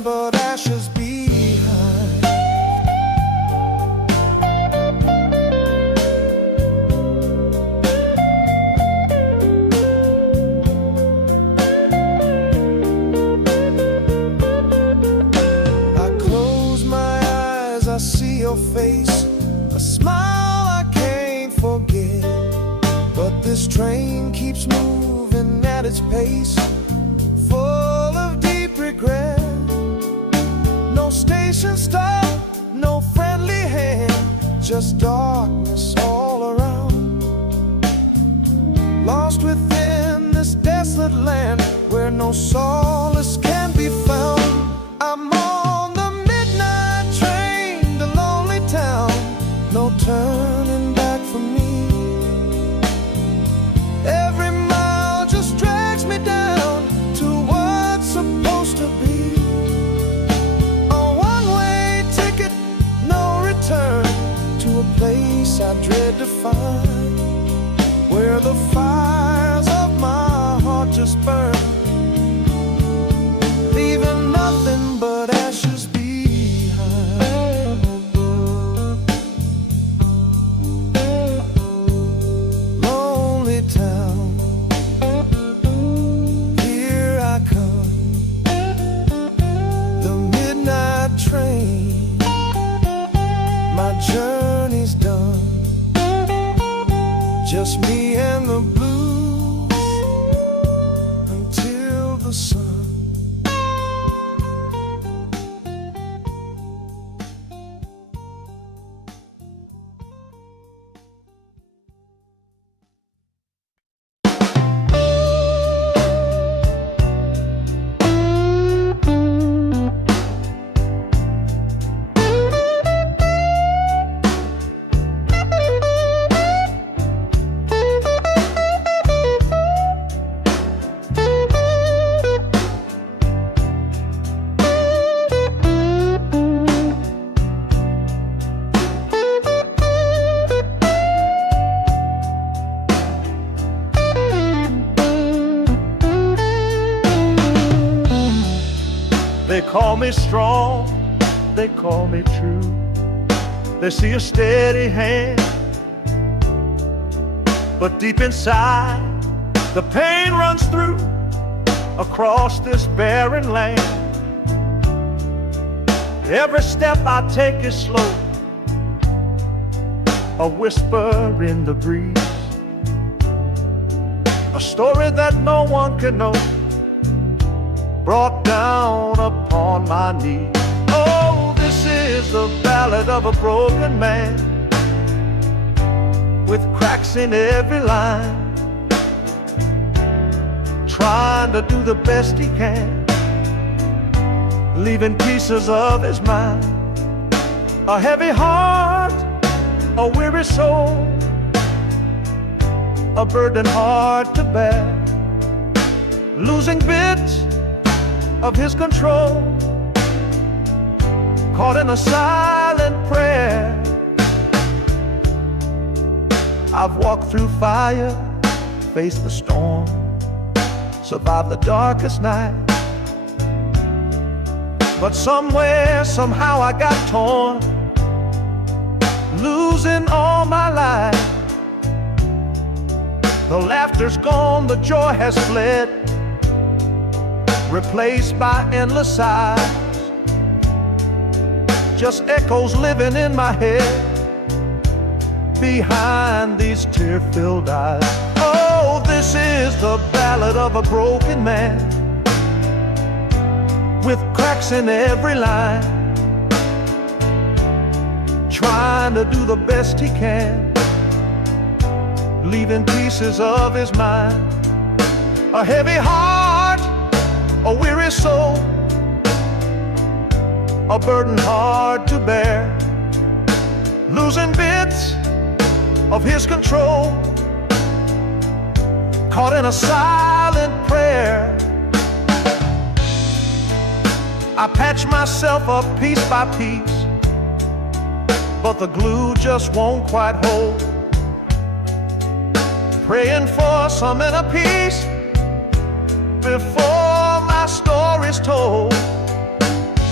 nothing but ashes behind. I close my eyes, I see your face, a smile I can't forget. But this train keeps moving at its pace, full of deep regret. No station stop, no friendly hand, just darkness all around. Lost within this desolate land where no solace can be found. I'm on the midnight train to lonely town, no turning back for me. Every mile just drags me down to what's supposed to be. A one-way ticket, no return, to a place I dread to find, where the fires of my heart just burn, leaving nothing but ashes behind. Lonely town, here I come, the midnight train, my journey's done, just me and the blues until the sun. They call me strong, they call me true. They see a steady hand, but deep inside the pain runs through across this barren land. Every step I take is slow, a whisper in the breeze, a story that no one can know, brought down upon my knees. Oh, this is the ballad of a broken man, with cracks in every line, trying to do the best he can, leaving pieces of his mind. A heavy heart, a weary soul, a burden hard to bear, losing bits of his control, caught in a silent prayer. I've walked through fire, faced the storm, survived the darkest night, but somewhere, somehow I got torn, losing all my life. The laughter's gone, the joy has fled, replaced by endless sighs, just echoes living in my head behind these tear-filled eyes. Oh, this is the ballad of a broken man, with cracks in every line, trying to do the best he can, leaving pieces of his mind. A heavy heart, a weary soul, a burden hard to bear, losing bits of his control, caught in a silent prayer. I patch myself up piece by piece, but the glue just won't quite hold, praying for some inner peace before my story's told.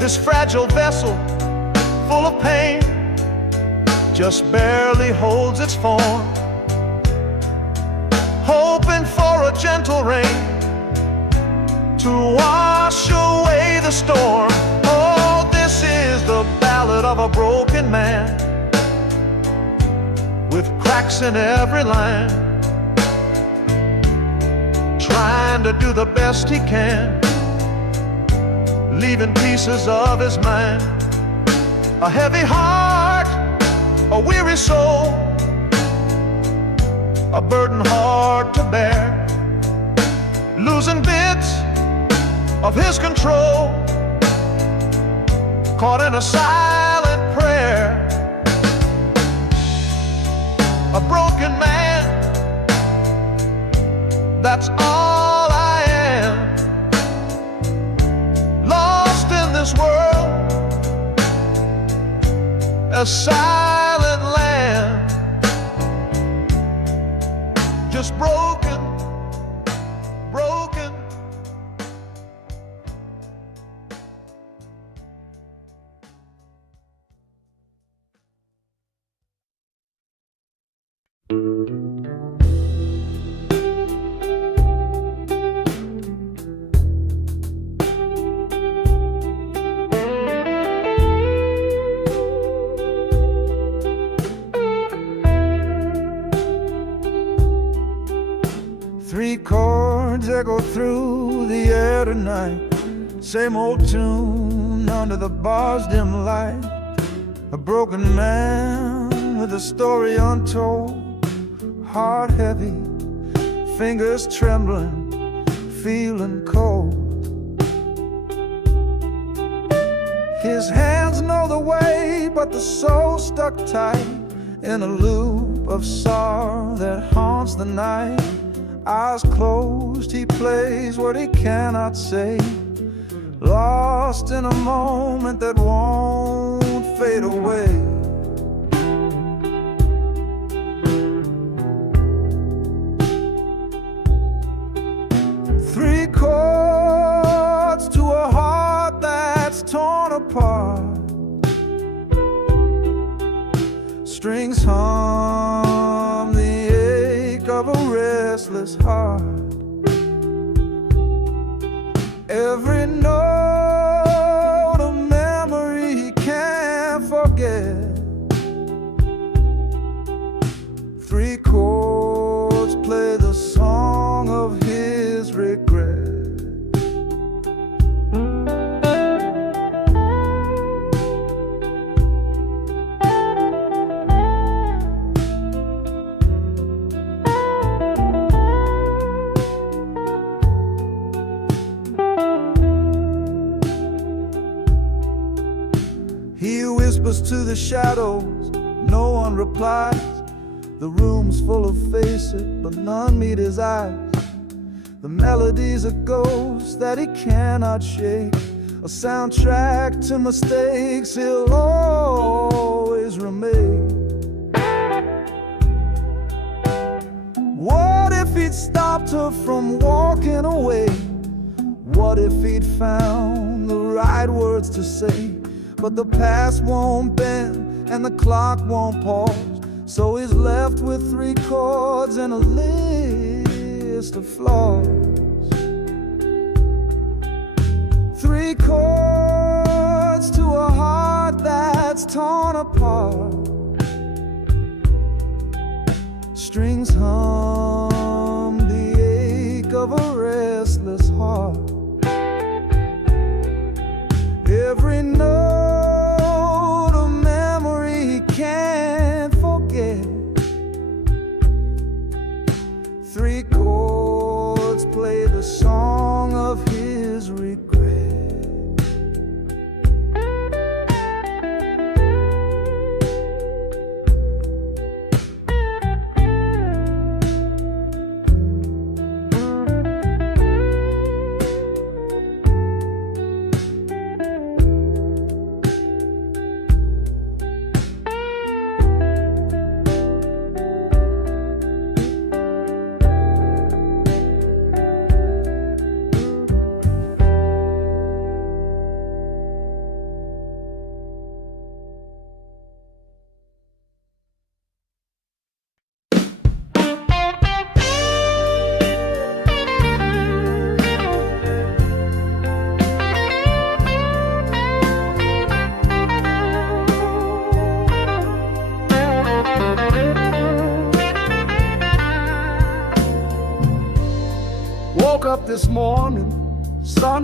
This fragile vessel, full of pain, just barely holds its form, hoping for a gentle rain to wash away the storm. Oh, this is the ballad of a broken man, with cracks in every line, trying to do the best he can, leaving pieces of his mind. A heavy heart, a weary soul, a burden hard to bear, losing bits of his control, caught in a silent prayer. A broken man, that's all I am, lost in this world, a silent land, just broken, broken. Three chords echo through the air tonight, same old tune under the bar's dim light. A broken man with a story untold, heart heavy, fingers trembling, feeling cold. His hands know the way, but the soul stuck tight in a loop of sorrow that haunts the night. Eyes closed, he plays what he cannot say, lost in a moment that won't fade away. Three chords to a heart that's torn apart, strings hum the ache of a restless heart. Every note a memory he can't forget. Three chords play the song of his regret. He whispers to the shadows, no one replies. The room's full of faces, but none meet his eyes. The melody's a ghost that he cannot shake, a soundtrack to mistakes he'll always remake. What if he'd stopped her from walking away? What if he'd found the right words to say? But the past won't bend and the clock won't pause, so he's left with three chords and a list of flaws. Three chords to a heart that's torn apart, strings hum the ache of a restless heart. Every note a memory he can't forget. Three chords play the song of his regret.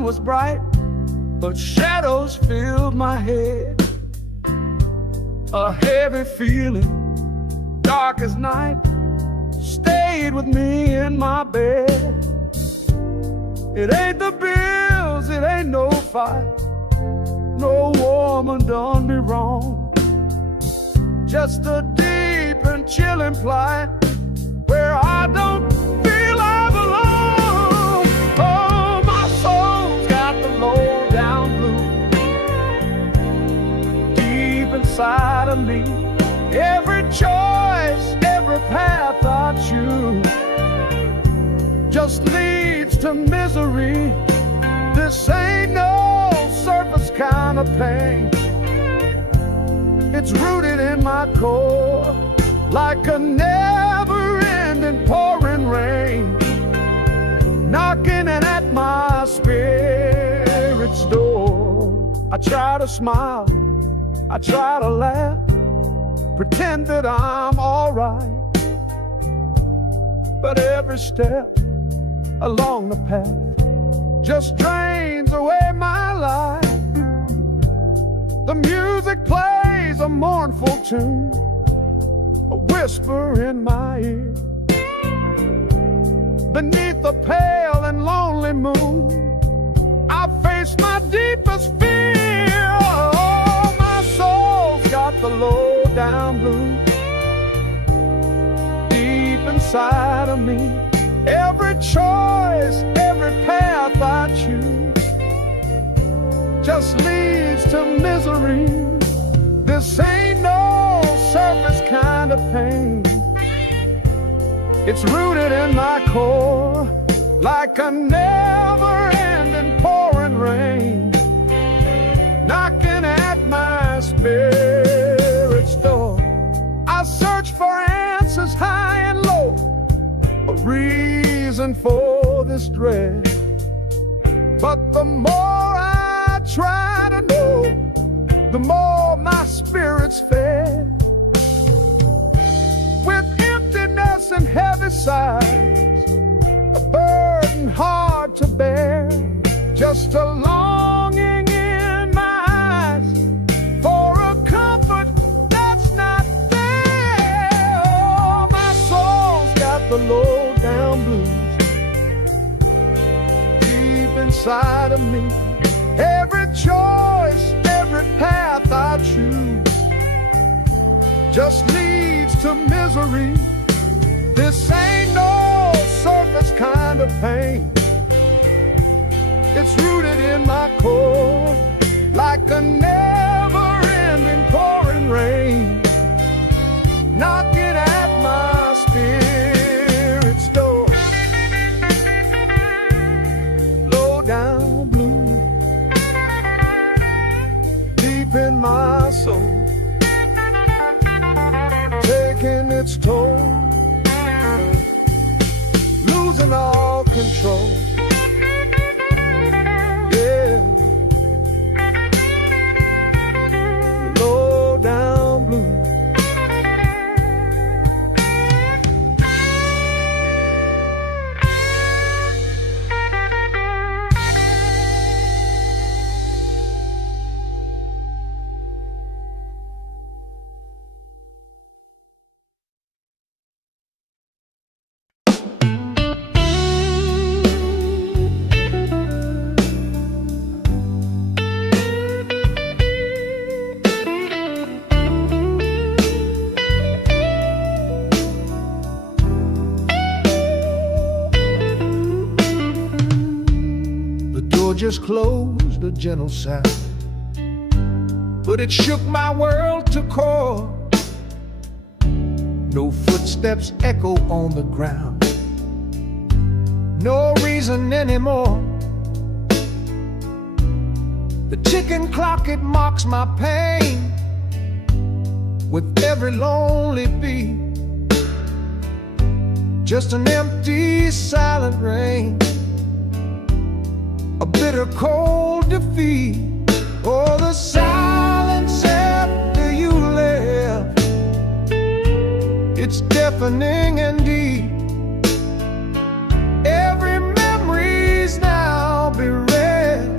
was bright, but shadows filled my head. A heavy feeling, dark as night, stayed with me in my bed. It ain't the bills, it ain't no fight, no woman done me wrong. Just a deep and chilling plight where I don't feel I belong. Oh, my soul's got the low down blues deep inside of me. Every choice, every path I choose just leads to misery. This ain't no surface kind of pain. It's rooted in my core like a never-ending pouring rain, knocking at my spirit's door. I try to smile, I try to laugh, pretend that I'm alright, but every step along the path just drains away my life. The music plays a mournful tune, a whisper in my ear. Beneath the pale and lonely moon, I face my deepest fear. Oh, my soul's got the low down blues deep inside of me. Every choice, every path I choose just leads to misery. This ain't no surface kind of pain. It's rooted in my core like a never-ending pouring rain, knocking at my spirit's door. I search for answers high and low, a reason for this dread. But the more I try to know, the more my spirit's fed. With emptiness and heavy sighs, a burden hard to bear, just a longing in my eyes for a comfort that's not there. Oh, my soul's got the low down blues deep inside of me. Every choice, every path I choose just leads to misery. This ain't no surface kind of pain. It's rooted in my core like a never-ending pouring rain, knocking at my spirit's door. Low down blue deep in my soul, taking its toll, losing all control. Yeah, low down blue. Just closed, a gentle sound, but it shook my world to core. No footsteps echo on the ground, no reason anymore. The ticking clock, it mocks my pain with every lonely beat. Just an empty, silent rain, a bitter cold defeat. Oh, the silence after you left, it's deafening and deep. Every memory's now bereft.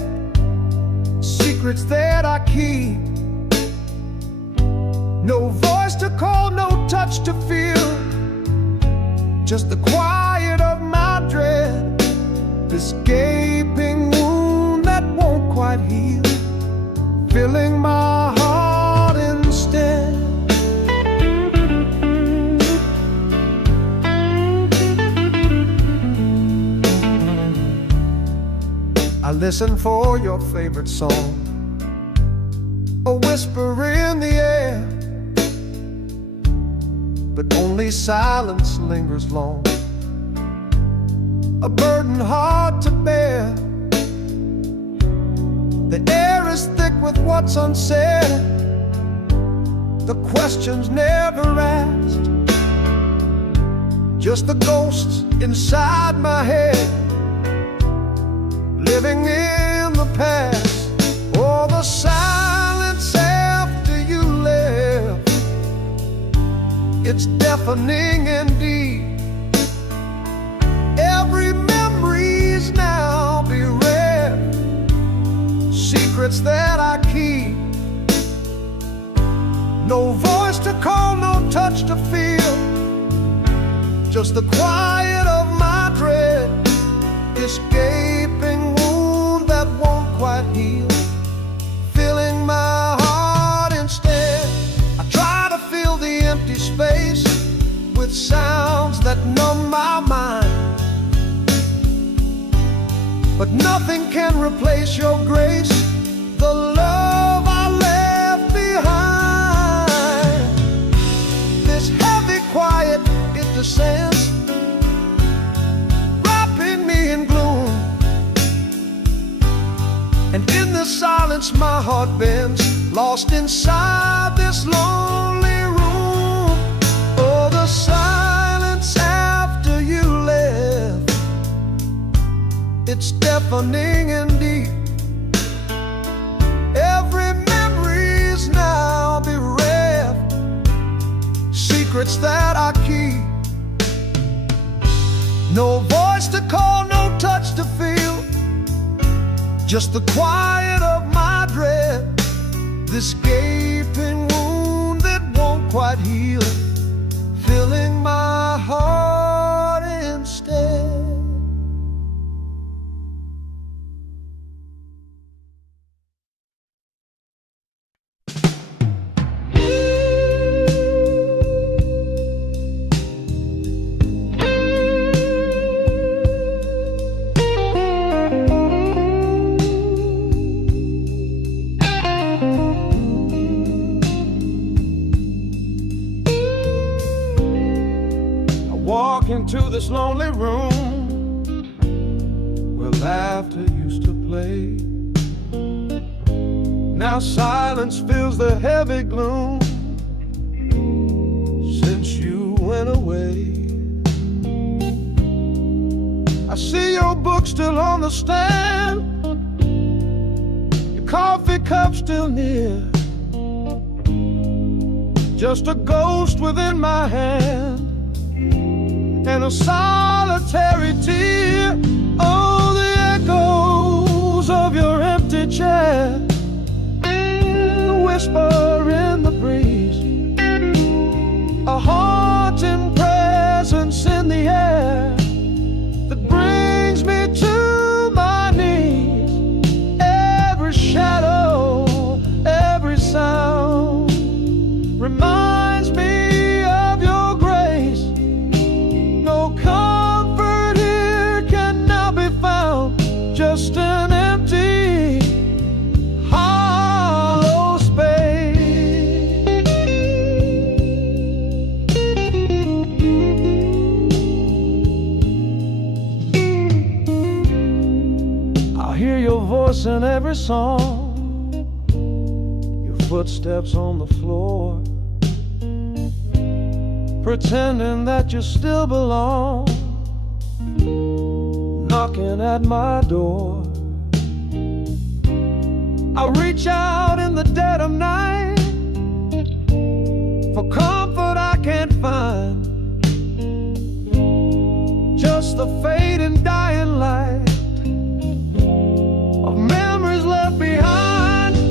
secrets that I keep. No voice to call, no touch to feel, just the quiet of my dread, this gaping wound that won't quite heal, filling my heart instead. I listen for your favorite song, a whisper in the air, but only silence lingers long, a burden hard to bear. The air is thick with what's unsaid, the questions never asked, just the ghosts inside my head, living in the past. Oh, the silence after you left, it's deafening indeed. Every memory's now bereft, secrets that I keep. No voice to call, no touch to feel, just the quiet of my dread, this gaping wound that won't quite heal, filling my heart instead. I try to fill the empty space with sounds that numb my mind, but nothing can replace your grace, the love I left behind. This heavy quiet, it descends, wrapping me in gloom, and in the silence my heart bends, lost inside this lonely room. Oh, the silence after you left, it's deafening indeed. Every memory's now bereft, secrets that I keep. No voice to call, no touch to feel, just the quiet of my dread, this gaping wound that won't quite heal, filling my heart instead. Walk into this lonely room where laughter used to play. Now silence fills the heavy gloom since you went away. I see your book still on the stand, your coffee cup still near, just a ghost within my hand, and a solitary tear. Oh, the echoes of your empty chair, the whisper in the breeze, a haunting presence in the air that brings me to my knees. Every shadow, every sound reminds me of your grace. No comfort here can now be found, just an empty, hollow space. I hear your voice in every song, your footsteps on the floor, pretending that you still belong, knocking at my door. I reach out in the dead of night for comfort I can't find, just the fading dying light of memories left behind.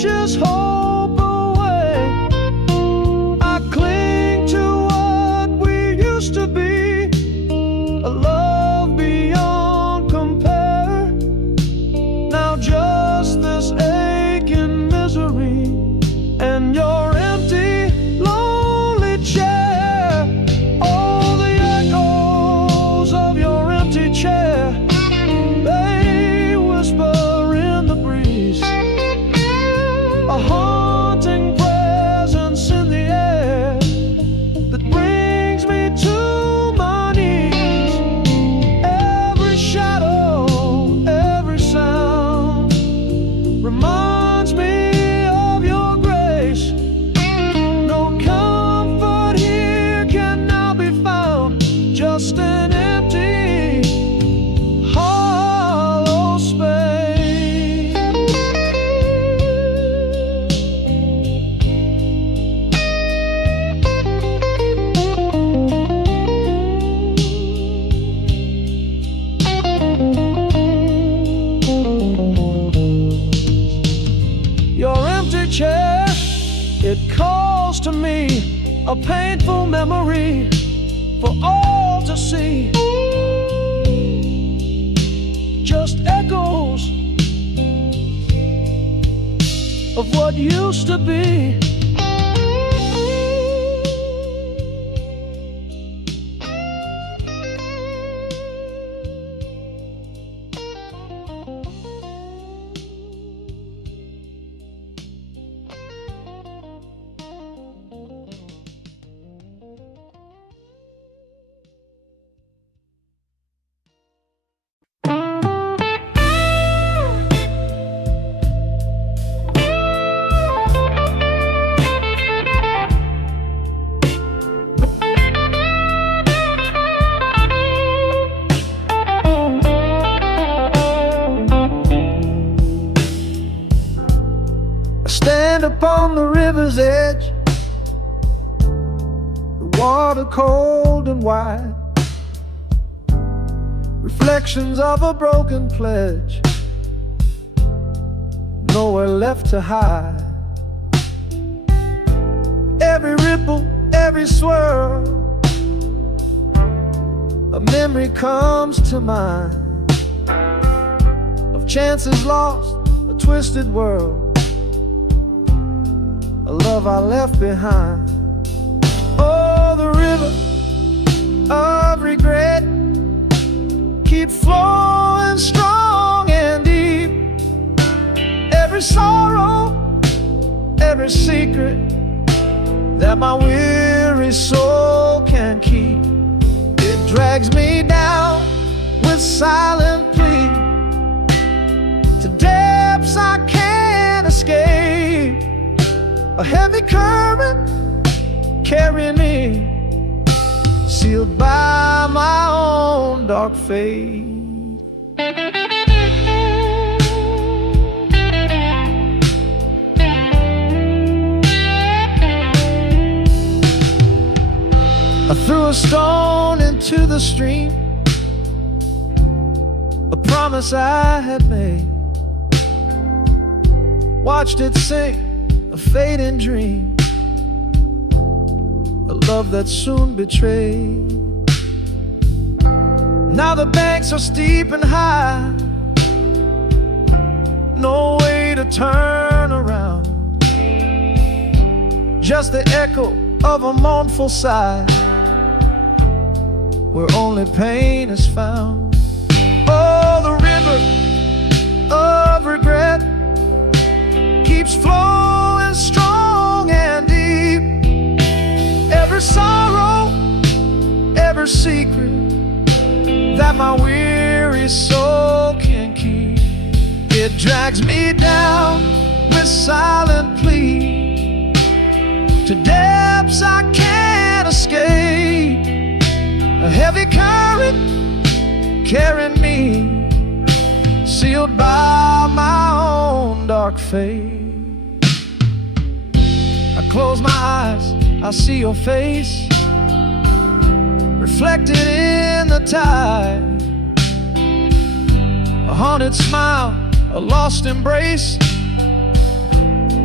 washes hope away. I cling to what we used to be, a love beyond compare. Now just this aching misery and your empty, lonely chair. Oh, the echoes of your empty chair, they whisper in the breeze, a haunting presence in the air that brings me to my knees. Every shadow, every sound reminds me of your grace. No comfort here can now be found, just an empty, hollow space. Your empty chair, it calls to me, a painful memory for all to see. Just echoes of what used to be. Stand upon the river's edge, the water cold and wide, reflections of a broken pledge, nowhere left to hide. Every ripple, every swirl, a memory comes to mind of chances lost, a twisted world, a love I left behind. Oh, the river of regret keeps flowing strong and deep. Every sorrow, every secret that my weary soul can keep, it drags me down with silent plea to depths I can't escape. A heavy current carrying me, sealed by my own dark fate. I threw a stone into the stream, a promise I had made, watched it sink, a fading dream, a love that soon betrayed. Now the banks are steep and high, no way to turn around, just the echo of a mournful sigh, where only pain is found. Oh, the river of regret keeps flowing strong and deep. Every sorrow, every secret that my weary soul can keep, it drags me down with silent plea to depths I can't escape. A heavy current carrying me, sealed by my own dark fate. I close my eyes, I see your face reflected in the tide, a haunted smile, a lost embrace,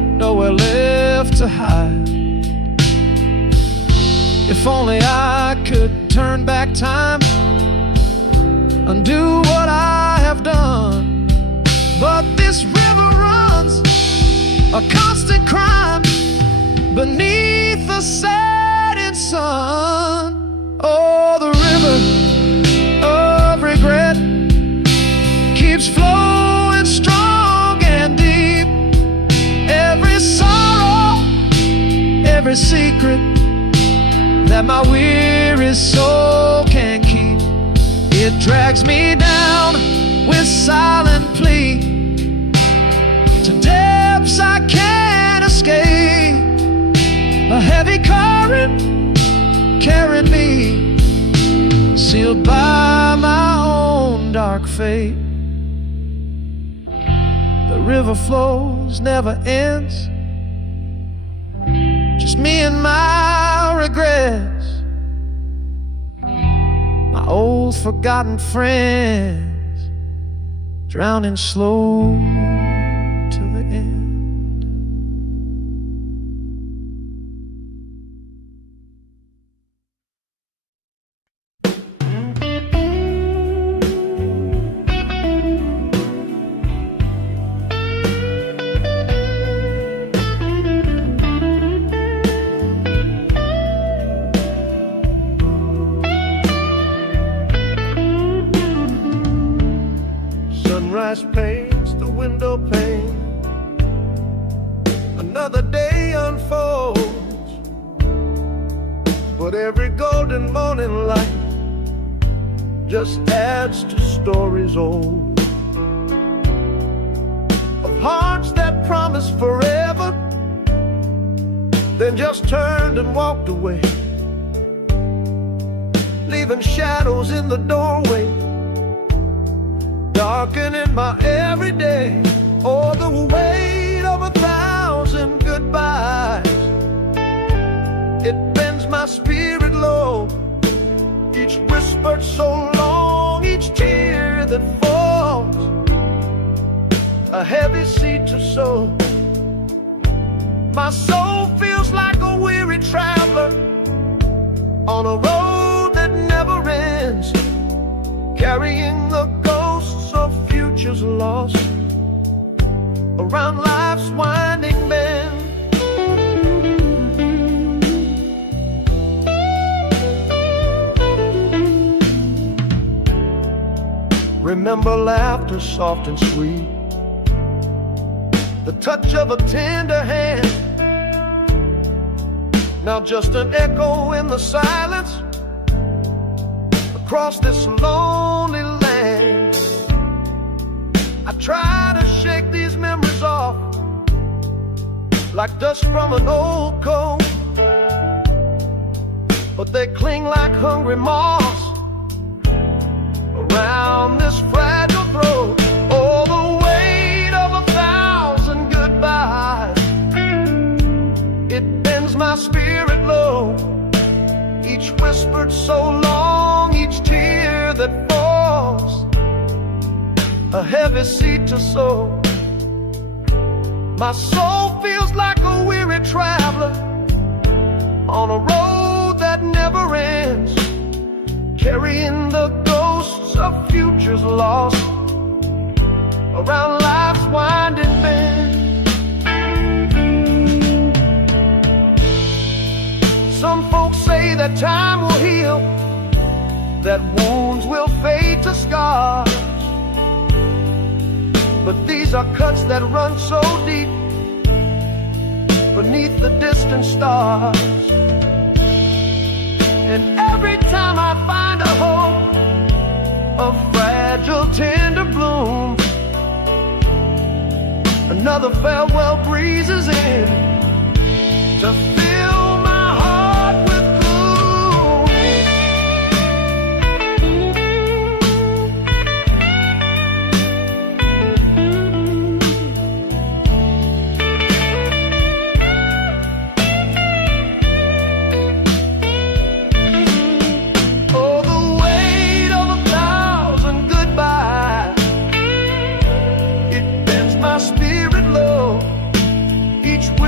nowhere left to hide. If only I could turn back time, undo what I have done. But this river runs a constant crime beneath the setting sun. Oh, the river of regret keeps flowing strong and deep. Every sorrow, every secret that my weary soul can keep, it drags me down with silent plea to depths I can't escape. A heavy current carrying me, sealed by my own dark fate. The river flows, never ends, just me and my regrets, my old forgotten friends, drowning slow till the end. Sunrise paints the window pane, another day unfolds, but every golden morning light just adds to stories old, of hearts that promised forever, then just turned and walked away, leaving shadows in the doorway, darkening my everyday. Oh, the weight of 1,000 goodbyes, it bends my spirit low. Each whispered so long, each tear that falls, a heavy seed to sow. My soul feels like a weary traveler on a road that never ends, carrying the ghosts of futures lost around life's winding bend. Remember laughter soft and sweet, the touch of a tender hand, now just an echo in the silence across this lonely land. I try to shake these memories off like dust from an old coat, but they cling like hungry moths around this fragile throat. Oh, the weight of 1,000 goodbyes, it bends my spirit low. Each whispered so long, each tear that falls, a heavy seed to sow. My soul feels like a weary traveler on a road that never ends, carrying the ghosts of futures lost around life's winding bend. Some folks say that time will heal, that wounds will fade to scars, but these are cuts that run so deep beneath the distant stars. And every time I find a hope, a fragile tender bloom, another farewell breezes in to fill my heart with gloom. Oh, the weight of 1,000 goodbyes, it bends my spirit low. Each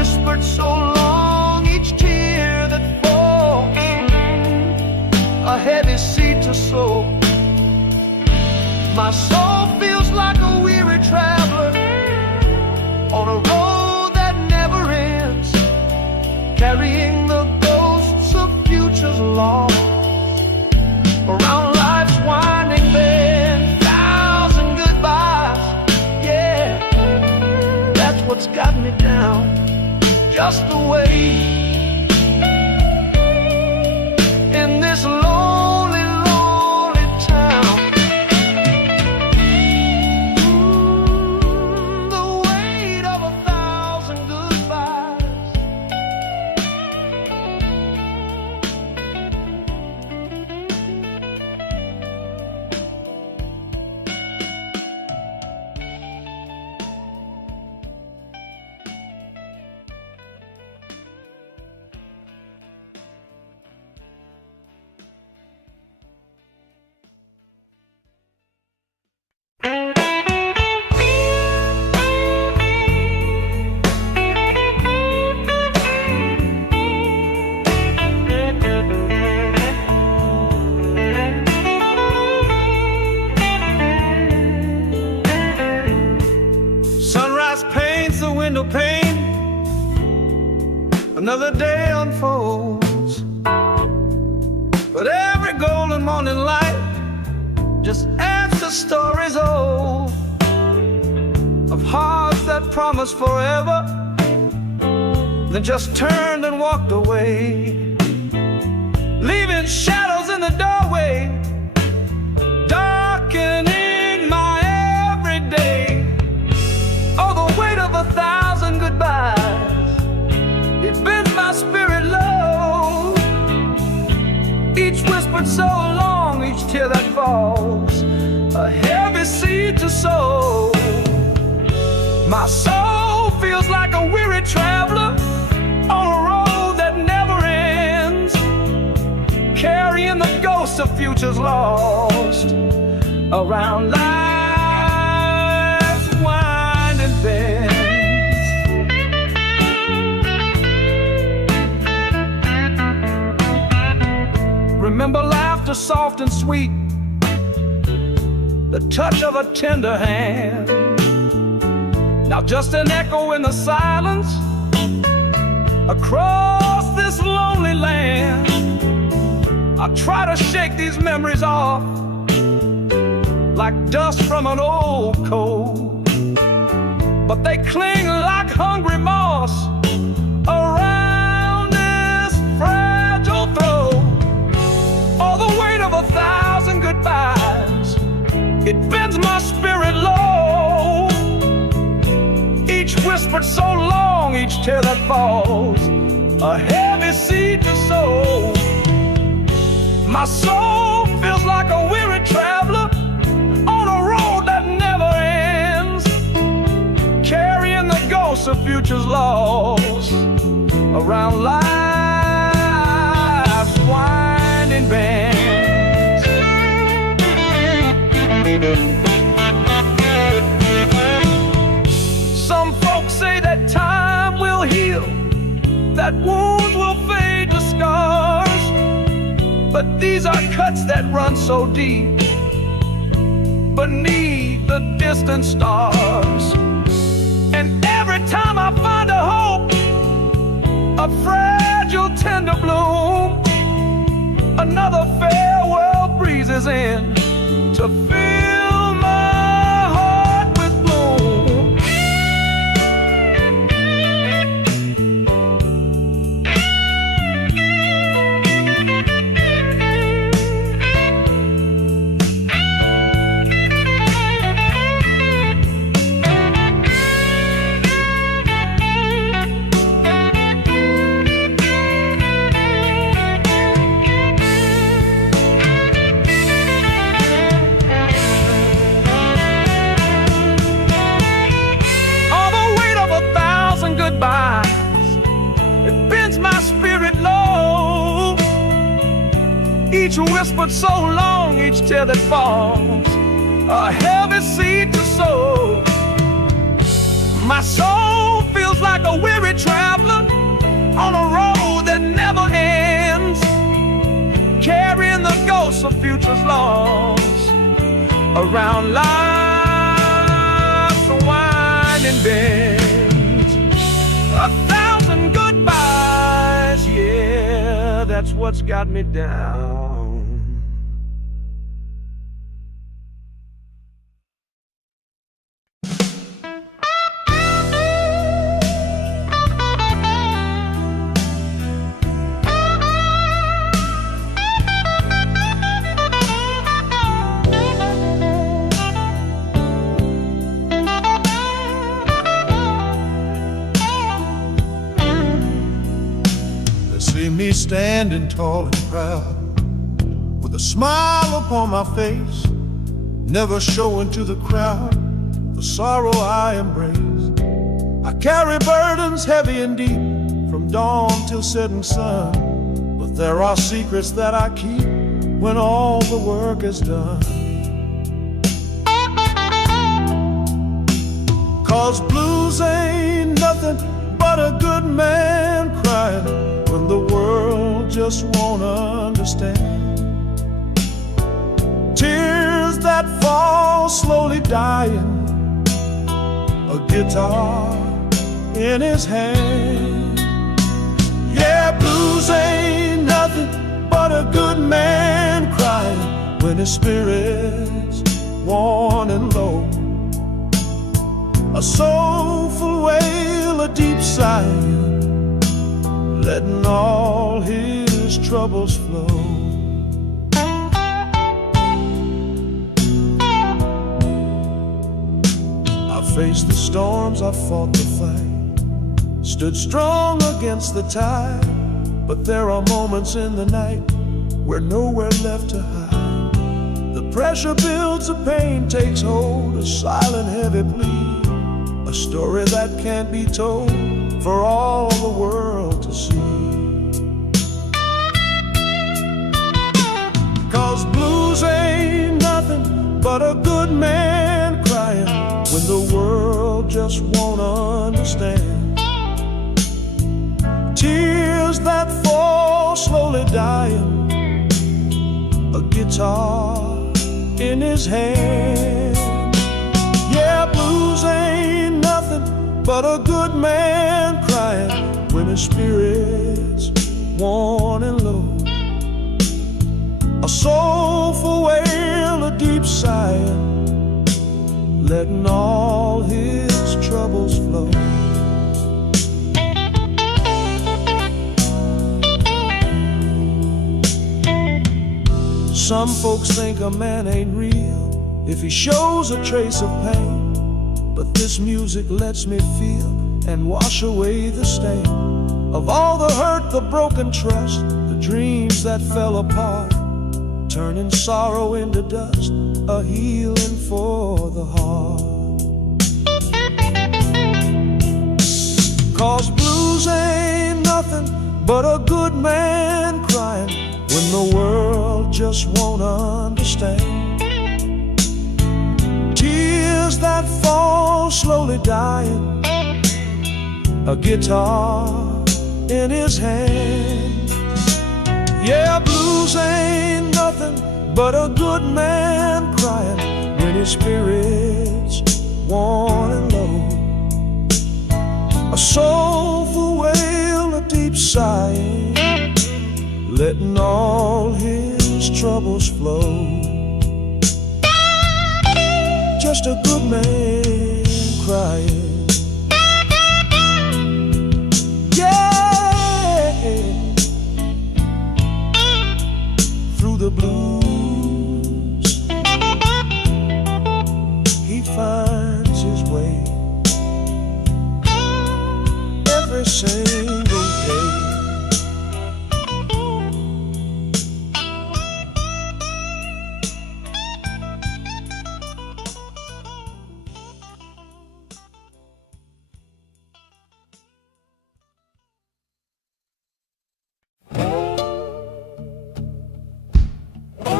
My soul feels like a weary traveler on a road that never ends, carrying the ghosts of futures lost around life's winding bend. Thousand goodbyes, yeah, that's what's got me down. Just the way in this lonely, lonely town. The weight of 1,000 goodbyes. Sunrise paints the window pane, another day unfolds, but every golden morning light just adds to stories old of hearts that promised forever, then just turned and walked away, leaving shadows in the doorway, darkening my everyday. Oh, the weight of 1,000 goodbyes, it bends my spirit low. Each whispered so long, each tear that falls, a heavy seed to sow. My soul feels like a weary traveler on a road that never ends, carrying the ghosts of futures lost around life's winding bends. Remember laughter soft and sweet, the touch of a tender hand. Now just an echo in the silence across this lonely land. I try to shake these memories off like dust from an old coat, but they cling like hungry moss around this fragile throat. All the weight of 1,000 goodbyes, it bends my spirit low. Each whispered so long, each tear that falls, a heavy seed to sow. My soul feels like a weary traveler on a road that never ends, carrying the ghosts of futures lost around life's winding bends. Some folks say that time will heal, that wounds will fade to scars, but these are cuts that run so deep beneath the distant stars. And every time I find a hope, a fragile tender bloom, another farewell breezes in to fill my heart with gloom. It bends my spirit low. Each whispered so long, each tear that falls, a heavy seed to sow. My soul feels like a weary traveler on a road that never ends, carrying the ghosts of futures lost around life's winding bends. 1,000 goodbyes, yeah, that's what's got me down. See me standing tall and proud, with a smile upon my face, never showing to the crowd the sorrow I embrace. I carry burdens heavy and deep, from dawn till setting sun, but there are secrets that I keep when all the work is done. 'Cause blues ain't nothing but a good man crying when the world just won't understand. Tears that fall slowly dying, a guitar in his hand. Yeah, blues ain't nothing but a good man crying when his spirit's worn and low. A soulful wail, a deep sigh, letting all his troubles flow. I faced the storms, I fought the fight, stood strong against the tide, but there are moments in the night where nowhere left to hide. The pressure builds, the pain takes hold, a silent heavy plea, a story that can't be told for all the world to see. 'Cause blues ain't nothing but a good man crying when the world just won't understand. Tears that fall slowly dying, a guitar in his hand. Yeah, blues ain't nothing but a good man crying when his spirit's worn and low. A soulful wail, a deep sigh, letting all his troubles flow. Some folks think a man ain't real if he shows a trace of pain, but this music lets me feel and wash away the stain of all the hurt, the broken trust, the dreams that fell apart, turning sorrow into dust, a healing for the heart. 'Cause blues ain't nothing but a good man crying when the world just won't understand. Tears that fall slowly dying, a guitar in his hand. Yeah, blues ain't nothing but a good man crying when his spirit's worn and low. A soulful wail, a deep sigh, letting all his troubles flow. Just a good man crying. Yeah, through the blues he finds his way every single day.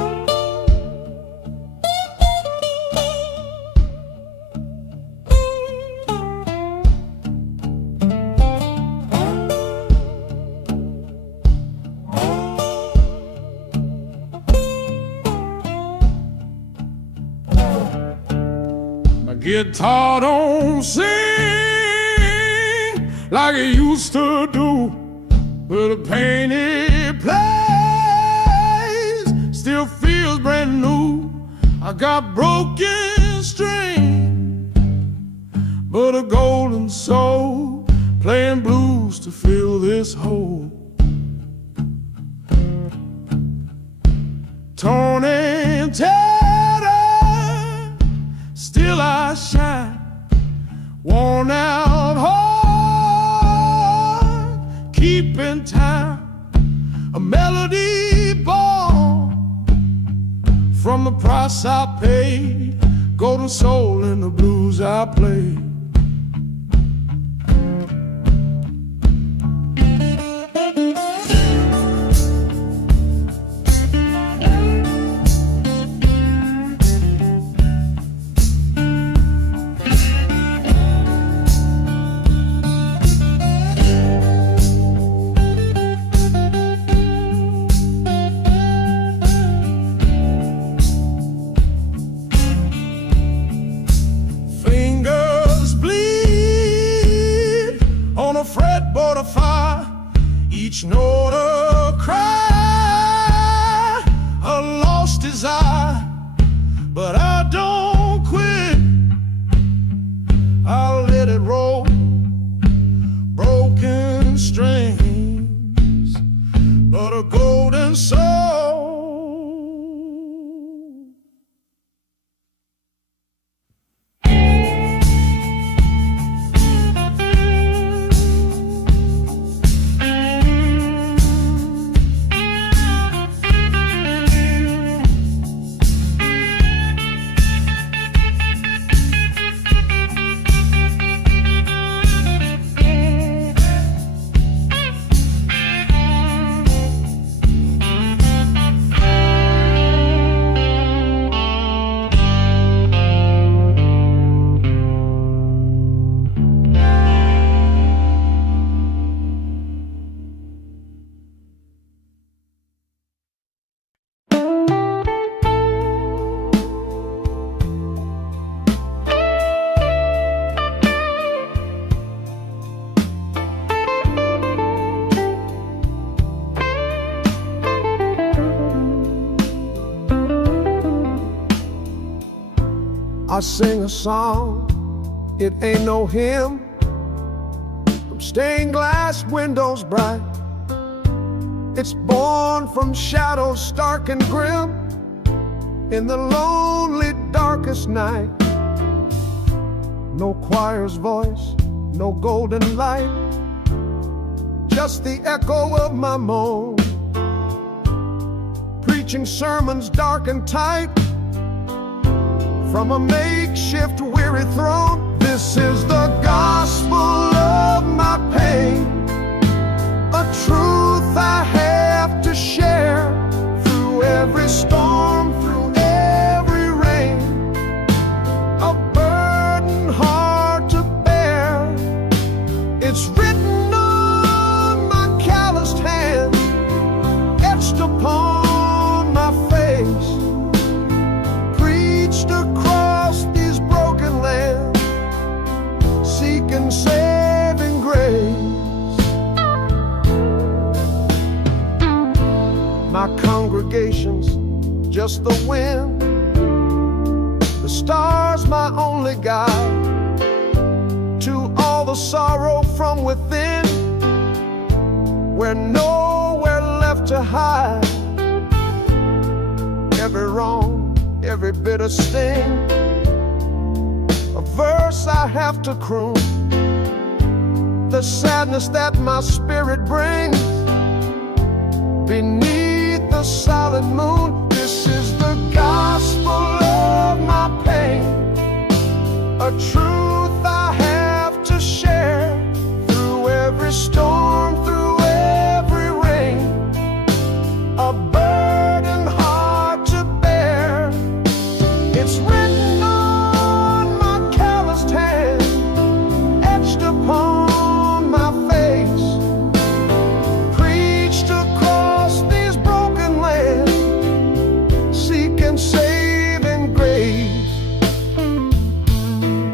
Guitar don't sing like it used to do, but the pain it plays still feels brand new. I got broken strings, but a golden soul playing blues to fill this hole. Torn and tattered, still I shine. Worn out heart, keeping time. A melody born from the price I paid. Golden soul in the blues I played. Fretboard of fire, each note a cry, a lost desire. But I don't quit, I'll let it roll. Broken strings, but a golden soul. I sing a song, it ain't no hymn, from stained glass windows bright. It's born from shadows stark and grim, in the lonely darkest night. No choir's voice, no golden light, just the echo of my moan, preaching sermons dark and tight from a makeshift weary throne. This is the gospel of my pain, a truth I have to share through every storm, through every rain, a burden hard to bear. It's written on my calloused hand, etched upon my face, preached across these broken lands, seeking saving grace. My congregation's just the wind, the stars my only guide, to all the sorrow from within, we're nowhere left to hide. Every wrong, every bitter sting, a verse I have to croon, the sadness that my spirit brings beneath the solid moon. This is the gospel of my pain, a truth I have to share through every storm, through every rain, a burden hard to bear. It's written on my calloused hand, etched upon my face, preached across these broken lands, seeking saving grace.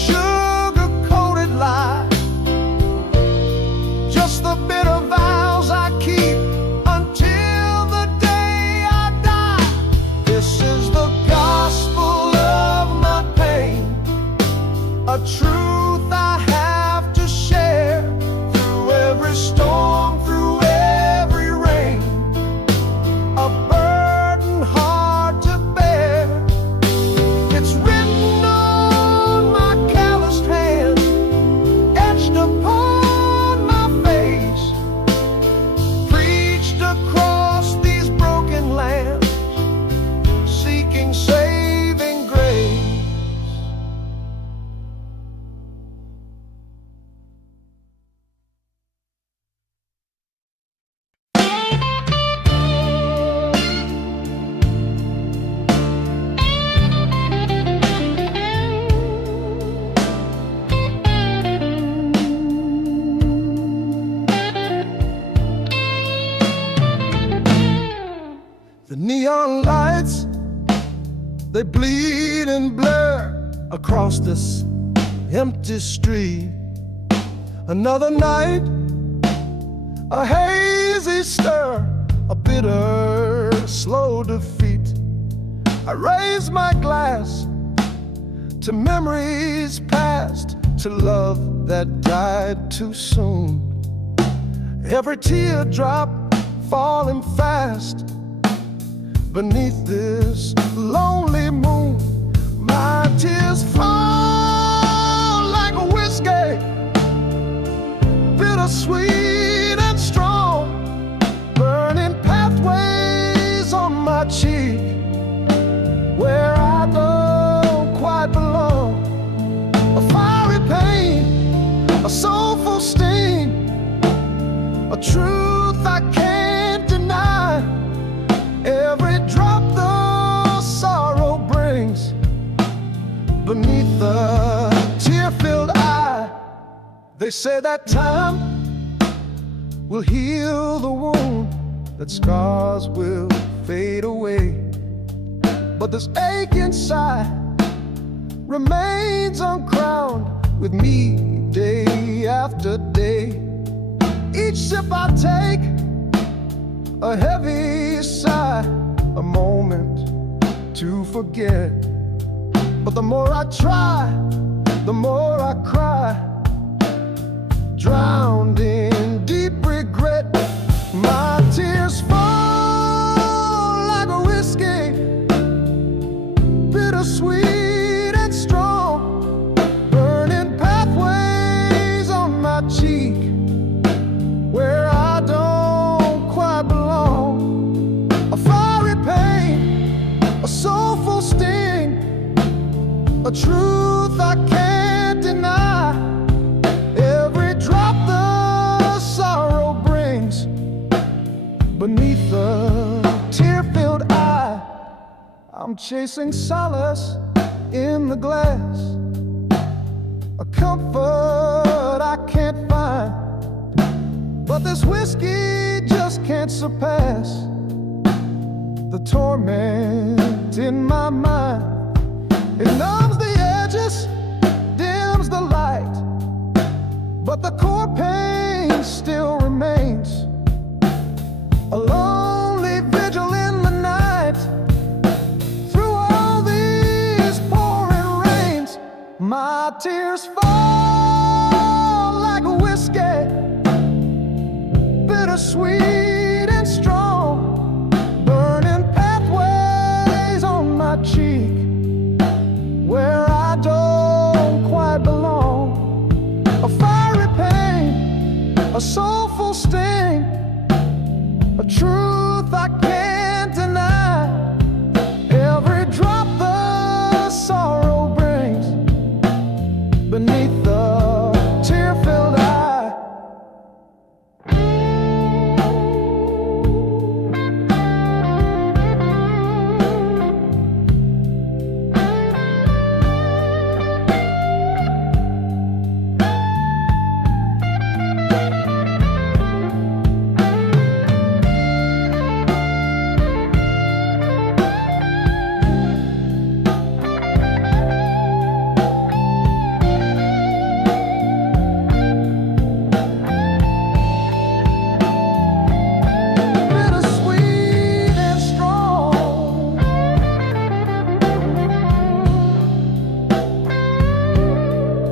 sugar-coated lie, just the bitter vows I keep until the day I die. This is the gospel of my pain, a truth I have to share through every storm, through every rain, a burden hard to bear. It's written on my calloused hand, etched upon my face, preached across these broken lands, seeking saving grace. The neon lights, they bleed and blur across this empty street. Another night, a hazy stir, a bitter, slow defeat. I raise my glass to memories past, to love that died too soon. Every teardrop falling fast beneath this lonely moon. My tears fall like a whiskey, bittersweet and strong, burning pathways on my cheek where I don't quite belong. A fiery pain, a soulful sting, a truth I can't deny. Every drop the sorrow brings beneath the tear-filled eye. They say that time will heal the wound, that scars will fade away, but this ache inside remains uncrowned with me day after day. Each sip I take, a heavy sigh, a moment to forget. But the more I try, the more I cry, drowned in deep regret. My tears fall like a whiskey, bittersweet and strong, burning pathways on my cheek where I don't quite belong. A fiery pain, a soulful sting, a truth I can't deny. Every drop the sorrow brings beneath the tear-filled eye. I'm chasing solace in the glass, a comfort I can't find, but this whiskey just can't surpass the torment in my mind. It numbs the edges, dims the light, but the core pain still remains. A lonely vigil in the night, through all these pouring rains. My tears fall like a whiskey, bittersweet and strong, burning pathways on my cheek where I don't quite belong. A fiery pain, a soulful sting, a truth I can't deny. Every drop the sorrow brings beneath the tear-filled eye.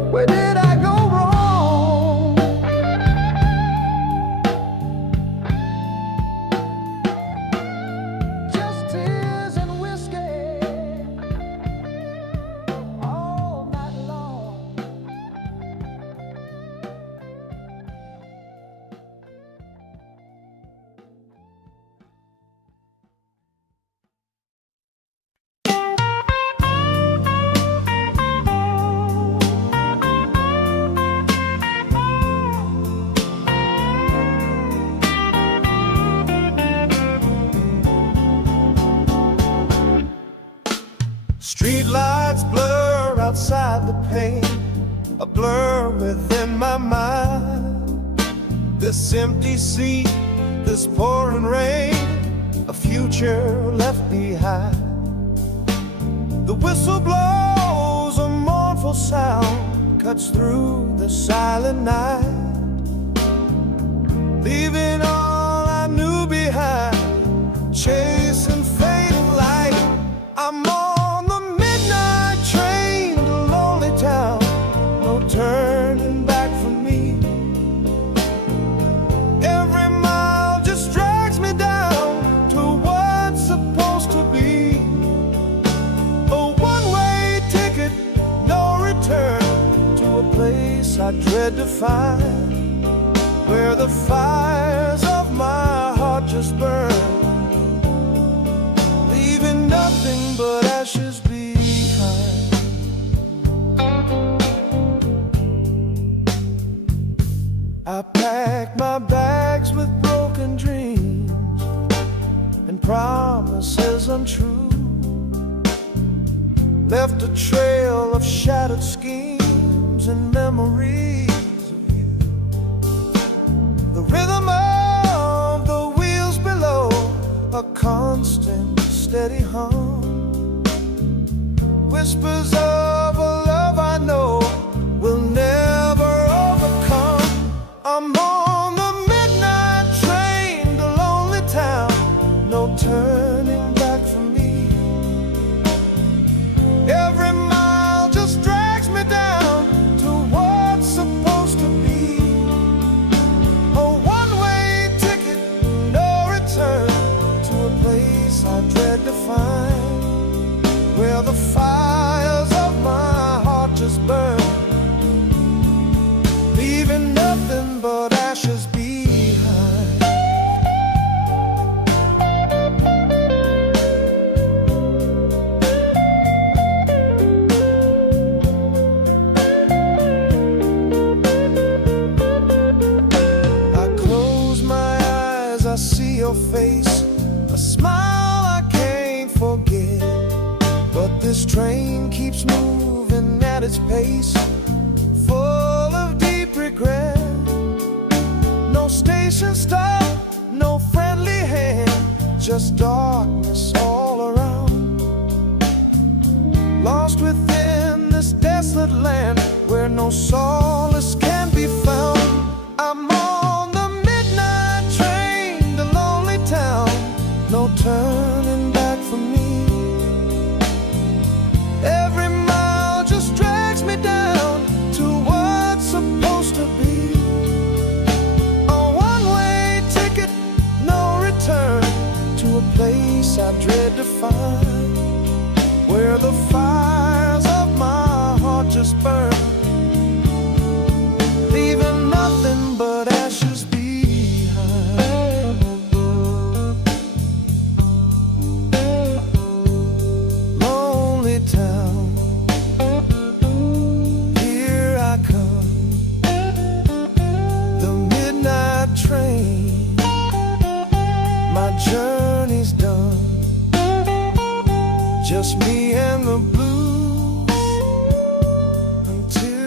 Where did I go wrong? Just tears and whiskey all night long. Streetlights blur outside the pane, a blur within my mind. This empty seat, this pouring rain, a future left behind. The whistle blows, a mournful sound cuts through the silent night, leaving all I knew behind, chasing fading light. I'm on the midnight train to lonely town, no turning back for me. Every mile just drags me down to what's supposed to be a one-way ticket, no return, to a place I dread to find, where the fires of my heart just burn, leaving nothing but ashes behind. I packed my bags with broken dreams and promises untrue, left a trail of shattered schemes and memories of you. The rhythm of the wheels below, a constant steady hum, whispers of a love I know will never overcome. I'm on the midnight train to lonely town, no turning back for me. Every mile just drags me down to what's supposed to be a one-way ticket, no return, to a place I dread to find, where the fires of my heart just burn, leaving nothing but ashes behind. I close my eyes, I see your face, a smile I can't forget. But this train keeps moving at its pace, full of deep regret. No station stop, no friendly hand, just darkness all around. Lost within this desolate land, where no solace can be found. I'm on the midnight train to lonely town, no turning back for me. Every mile just drags me down to what's supposed to be a one-way ticket, no return, to a place I dread to find, where the fires of my heart just burn, leaving nothing but ashes behind. Lonely town, here I come, the midnight train, my journey's done, just me and the blues until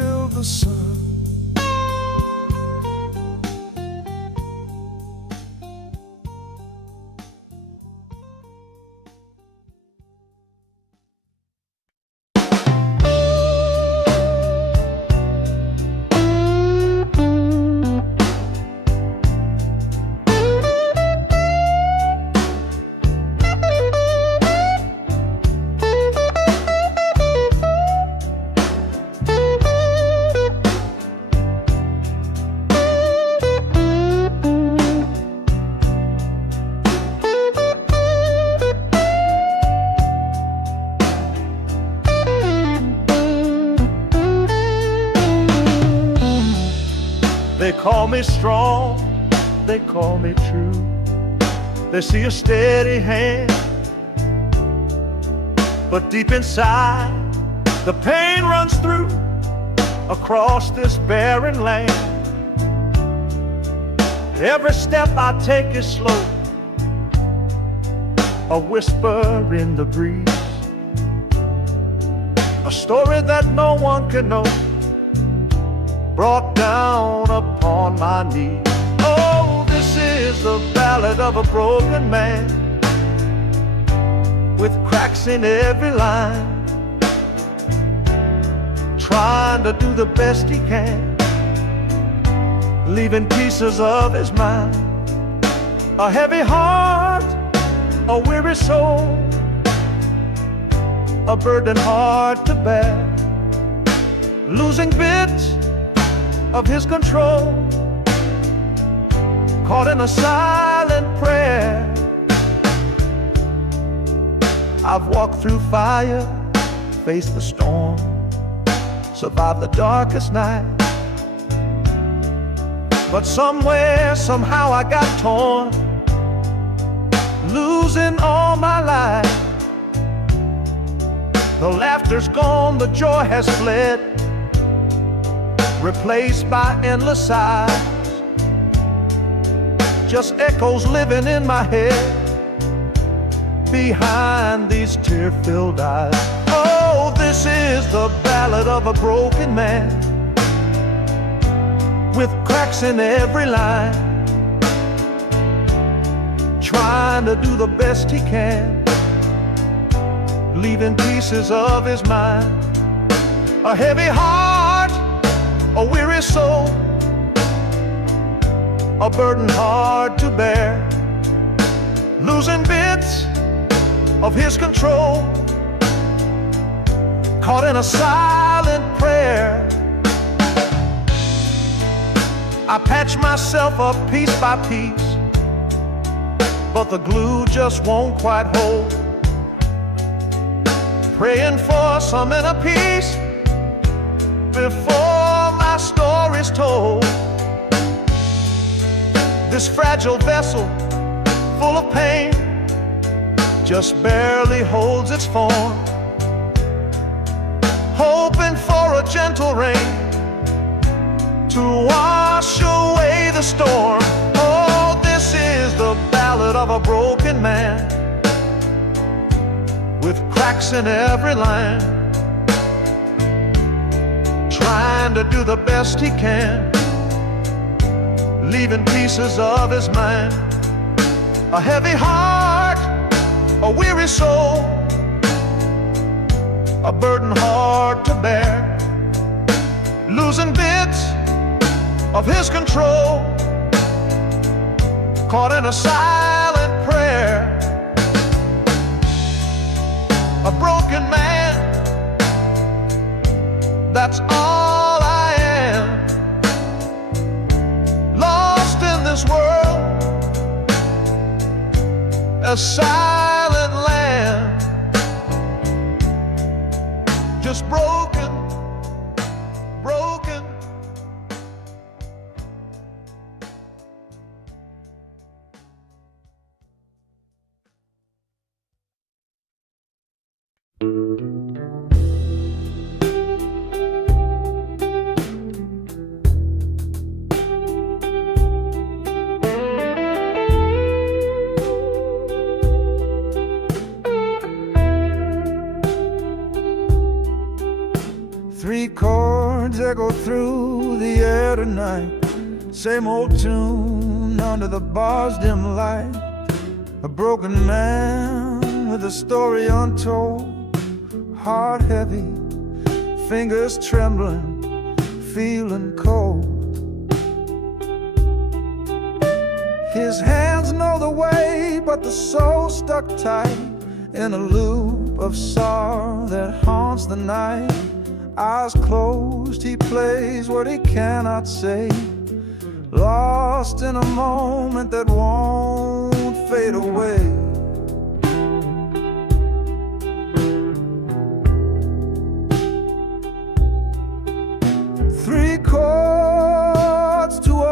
They call me strong, they call me true. They see a steady hand, but deep inside the pain runs through across this barren land. Every step I take is slow, a whisper in the breeze, a story that no one can know, brought down upon my knees. Oh, this is the ballad of a broken man, with cracks in every line, trying to do the best he can, leaving pieces of his mind. A heavy heart, a weary soul, a burden hard to bear, losing bits of his control, caught in a silent prayer. I've walked through fire, faced the storm, survived the darkest night, but somewhere, somehow I got torn, losing all my life. The laughter's gone, the joy has fled, replaced by endless sighs, just echoes living in my head behind these tear-filled eyes. Oh, this is the ballad of a broken man, with cracks in every line, trying to do the best he can, leaving pieces of his mind. A heavy heart, a weary soul, a burden hard to bear, losing bits of his control, caught in a silent prayer. I patch myself up piece by piece, but the glue just won't quite hold, praying for some inner peace before my story's told. This fragile vessel, full of pain, just barely holds its form, hoping for a gentle rain to wash away the storm. Oh, this is the ballad of a broken man, with cracks in every line, trying to do the best he can, leaving pieces of his mind. A heavy heart, a weary soul, a burden hard to bear, losing bits of his control, caught in a silent prayer. A broken man, that's all I am, lost in this world, a silent land, just broken, broken. Three chords echo through the air tonight, same old tune under the bar's dim light. A broken man with a story untold, heart heavy, fingers trembling, feeling cold. His hands know the way, but the soul stuck tight in a loop of sorrow that haunts the night. Eyes closed, he plays what he cannot say, lost in a moment that won't fade away. Three chords to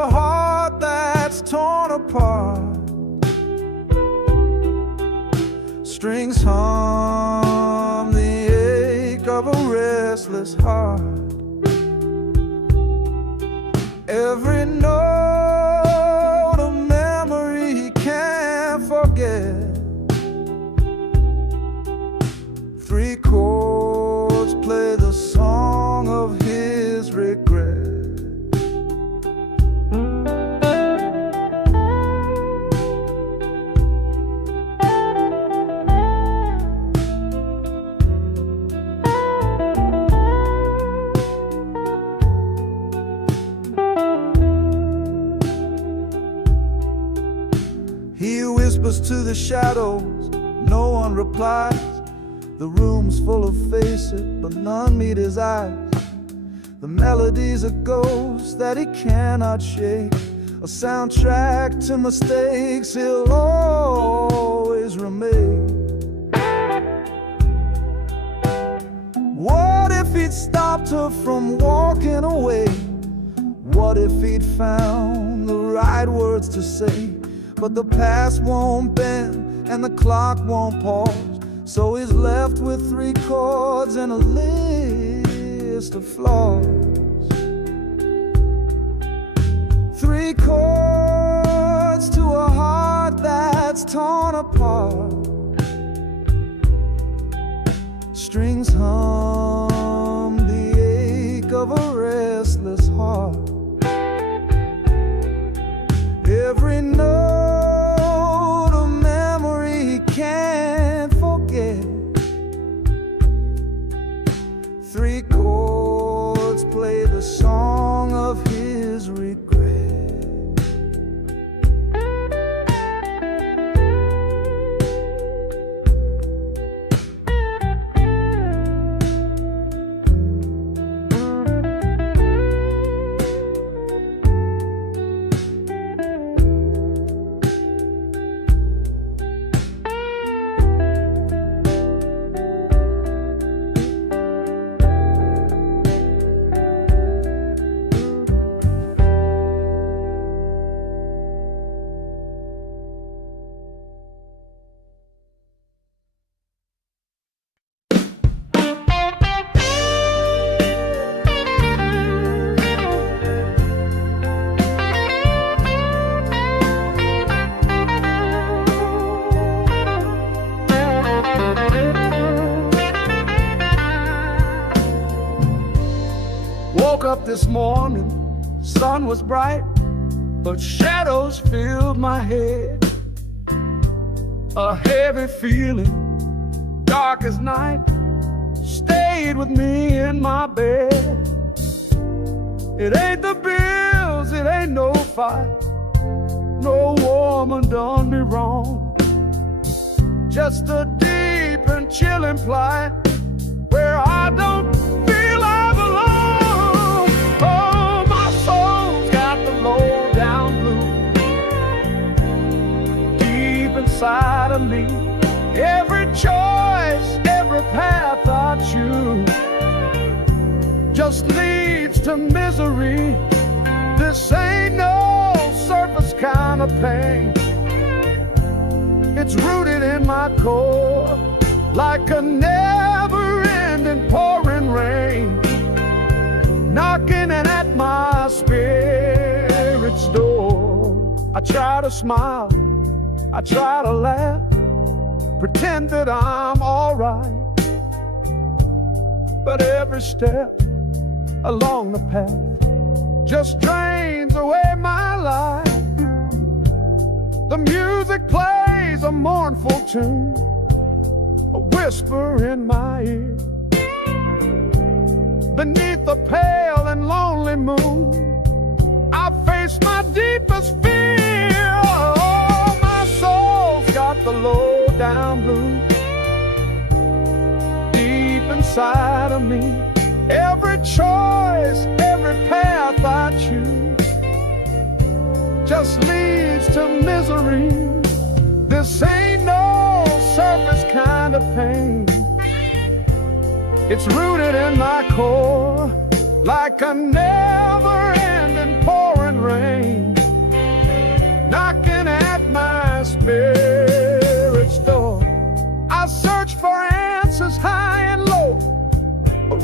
apart. Strings hum the ache of a restless heart. Every note a memory he can't forget. Three chords play the song of his regret. He whispers to the shadows, no one replies. The room's full of faces, but none meet his eyes. The melody's a ghost that he cannot shake, a soundtrack to mistakes he'll always remake. What if he'd stopped her from walking away? What if he'd found the right words to say? But the past won't bend and the clock won't pause, so he's left with three chords and a list of flaws. Three chords to a heart that's torn apart. Strings hum the ache of a restless heart. Every note a memory he can't forget. Three chords play the song of his regret. Woke up this morning, sun was bright, but shadows filled my head. A heavy feeling, dark as night, stayed with me in my bed. It ain't the bills, it ain't no fight, no woman done me wrong. Just a deep and chilling plight where I don't feel I belong. Oh, my soul's got the low down blues deep inside of me. Every choice, every path I choose just leads to misery. This ain't no surface kind of pain. It's rooted in my core like a never-ending pouring rain, knocking in at my spirit's door. I try to smile, I try to laugh, pretend that I'm alright, but every step along the path just drains away my life. The music plays a mournful tune, a whisper in my ear. Beneath the pale and lonely moon, I face my deepest fear. Oh, my soul's got the low down blues deep inside of me. Every choice, every path I choose just leads to misery. This ain't no surface kind of pain. It's rooted in my core like a never-ending pouring rain, knocking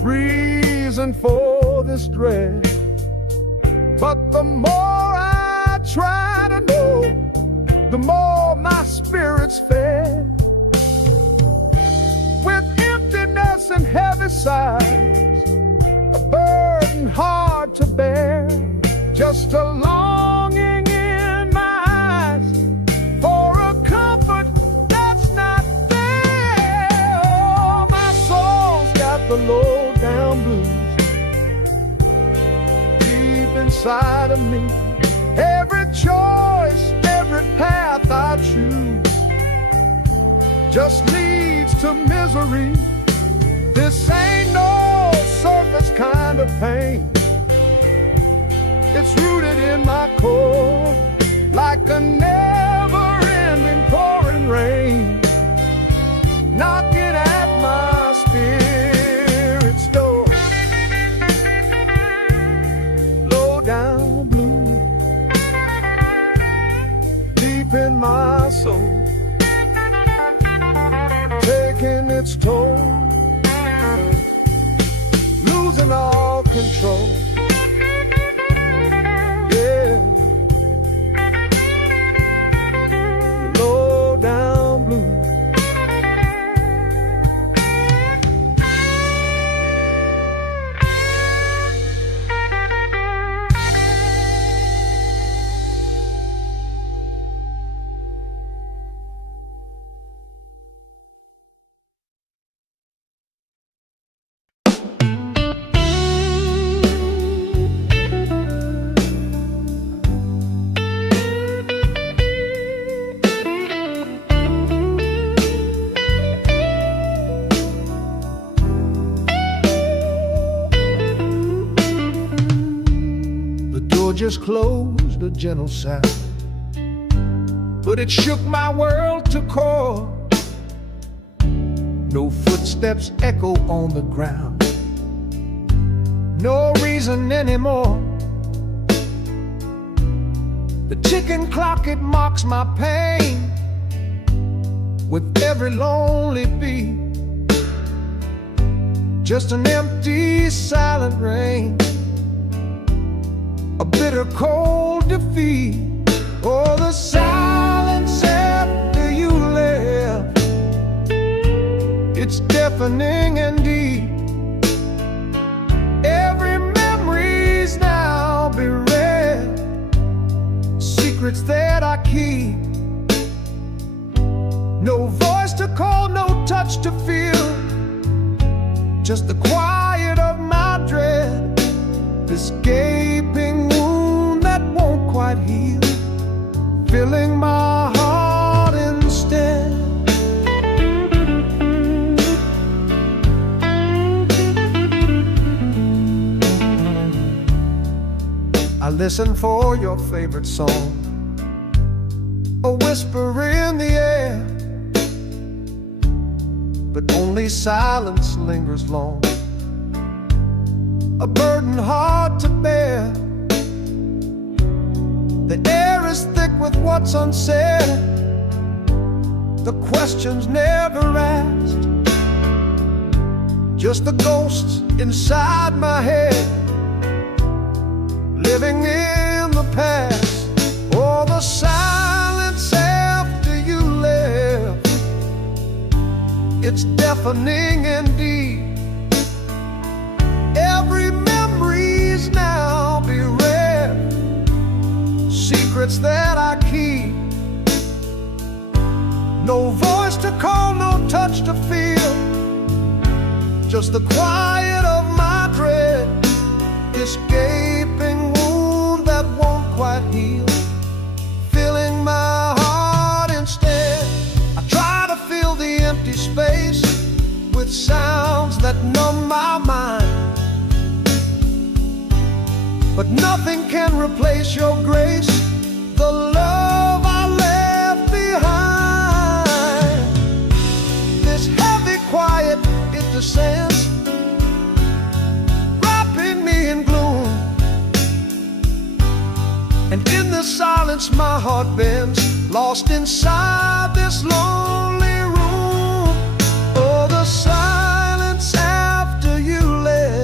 reason for this dread. But the more I try to know, the more my spirit's fed. With emptiness and heavy sighs, a burden hard to bear, just a longing in my eyes for a comfort that's not there. Oh, my soul's got the low down blues deep inside of me. Every choice, every path I choose just leads to misery. This ain't no surface kind of pain. It's rooted in my core, like a never-ending pouring rain, knocking at my spirit's door. Low down blue, deep in my soul, taking its toll, losing all control. Yeah, low down blue. Just closed, a gentle sound, but it shook my world to core. No footsteps echo on the ground, no reason anymore. The ticking clock, it mocks my pain with every lonely beat. Just an empty, silent rain, a bitter cold defeat. Oh, the silence after you left, it's deafening and deep. Every memory's now bereft, secrets that I keep. No voice to call, no touch to feel, just the quiet of my dread. This gaping wound that won't quite heal, filling my heart instead. I listen for your favorite song, a whisper in the air, but only silence lingers long, a burden hard to bear. The air is thick with what's unsaid, the questions never asked, just the ghosts inside my head, living in the past. Oh, the silence after you left, it's deafening and deep. Every memory's now bereft, secrets that I keep. No voice to call, no touch to feel, just the quiet of my dread. This gaping wound that won't quite heal, filling my heart instead. I try to fill the empty space with sounds that numb my mind, but nothing can replace your grace, the love I left behind. This heavy quiet, it descends, wrapping me in gloom, and in the silence my heart bends, lost inside this lonely room. Oh, the silence after you left,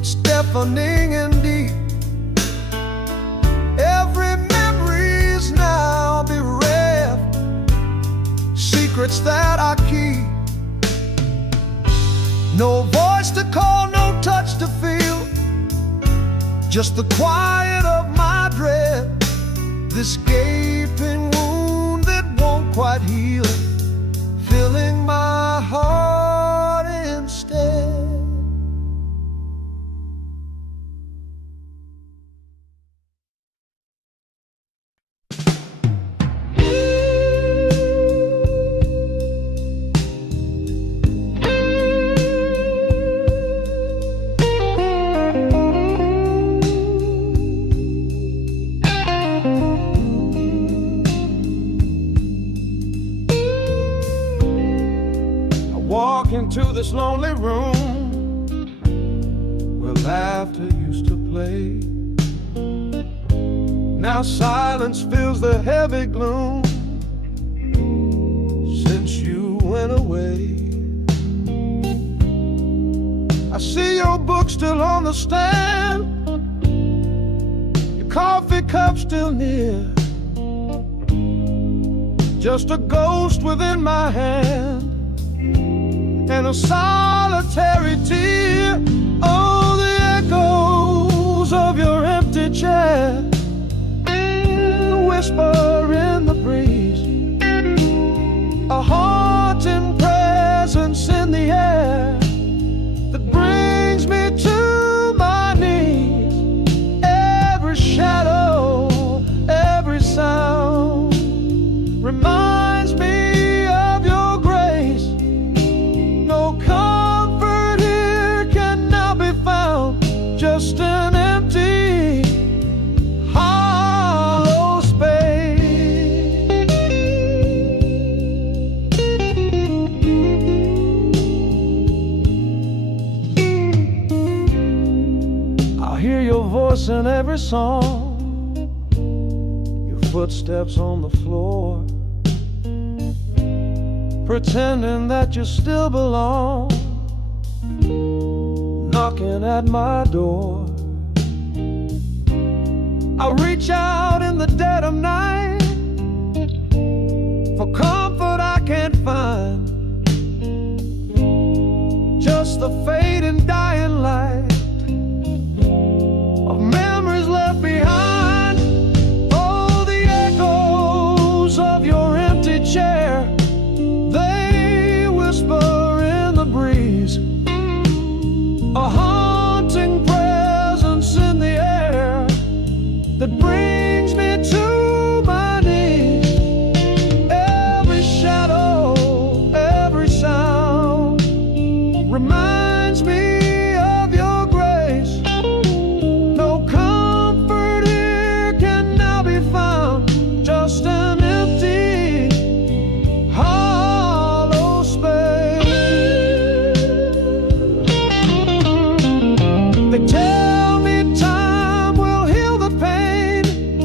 It's deafening and deep. Every memory's now bereft, secrets that I keep. No voice to call, no touch to feel, just the quiet of my dread. This gaping wound that won't quite heal, filling my heart instead. Walk into this lonely room where laughter used to play. Now silence fills the heavy gloom since you went away. I see your book still on the stand, your coffee cup still near, just a ghost within my hand and a solitary tear. Oh, the echoes of your empty chair, a whisper in the breeze, a haunting presence in the air that brings me to my knees. Every shadow, every sound reminds me of your grace. No comfort here can now be found, just an empty, hollow space. I hear your voice in every song, your footsteps on the floor, pretending that you still belong, knocking at my door. I reach out in the dead of night for comfort I can't find, just the fading dying light of memories left behind. Oh, the echoes of your empty chair, they whisper in the breeze, a haunting presence in the air that brings me to my knees. Every shadow, every sound reminds me of your grace. No comfort here can now be found, just an empty, hollow space. They tell me time will heal the pain,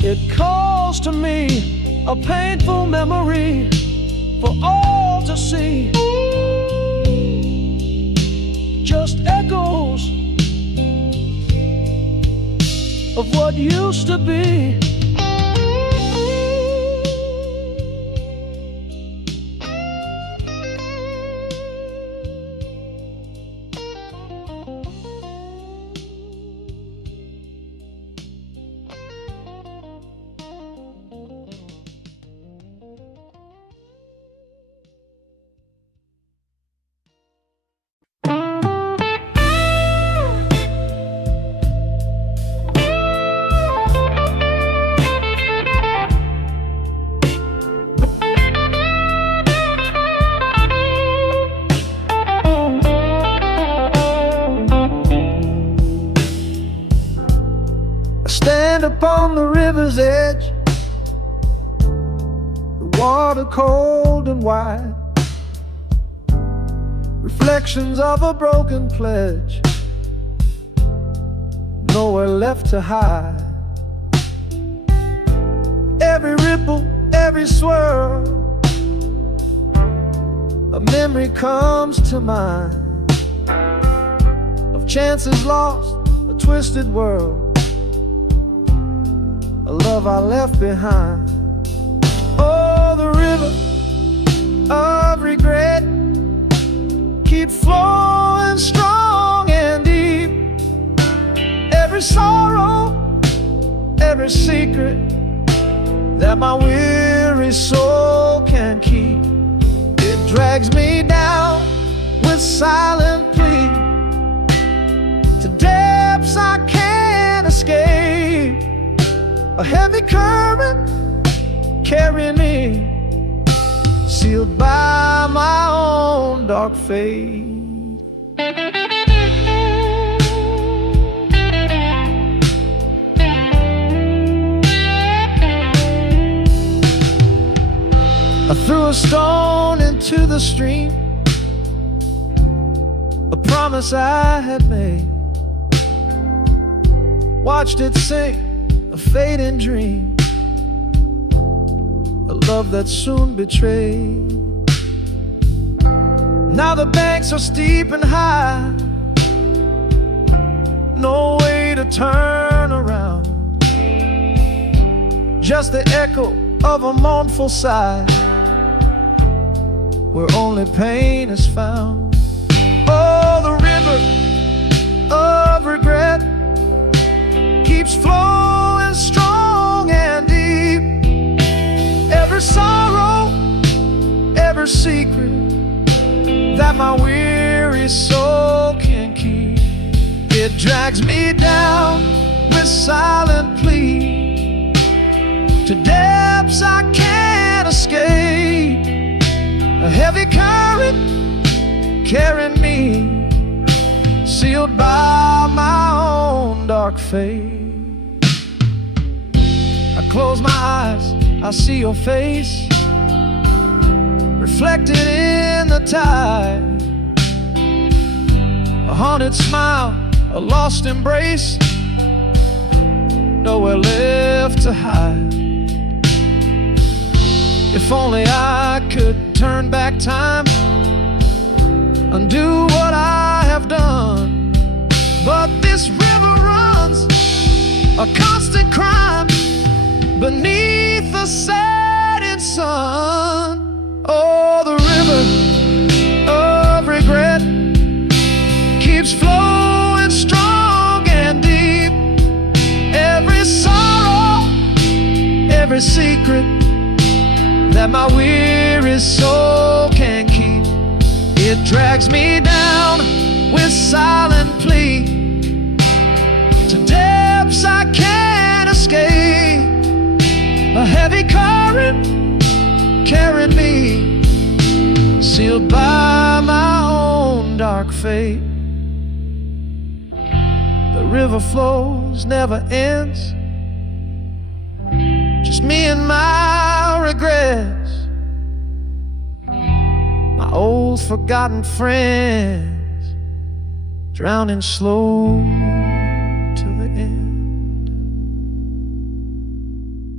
It calls to me a painful memory for all to see. Just echoes of what used to be. Stand upon the river's edge, the water cold and wide, reflections of a broken pledge, nowhere left to hide. Every ripple, every swirl, a memory comes to mind of chances lost, a twisted world, a love I left behind. Oh, the river of regret keep flowing strong and deep. Every sorrow, every secret that my weary soul can keep, it drags me down with silent plea to depths I can't escape. A heavy current carrying me, sealed by my own dark fate. I threw a stone into the stream, a promise I had made, watched it sink, a fading dream, a love that soon betrayed. Now the banks are steep and high, no way to turn around, just the echo of a mournful sigh, where only pain is found. Oh, the river of regret keeps flowing strong and deep. Every sorrow, every secret that my weary soul can keep, it drags me down with silent plea to depths I can't escape. A heavy current carrying me, sealed by my own dark fate. I close my eyes, I see your face reflected in the tide, a haunted smile, a lost embrace, nowhere left to hide. If only I could turn back time, undo what I have done, but this river runs a constant crime beneath the setting sun. Oh, the river of regret keeps flowing strong and deep. Every sorrow, every secret that my weary soul can keep, it drags me down with silent plea to depths I can't escape. A heavy current carried me, sealed by my own dark fate. The river flows, never ends, just me and my regrets, my old forgotten friends, drowning slow till the end.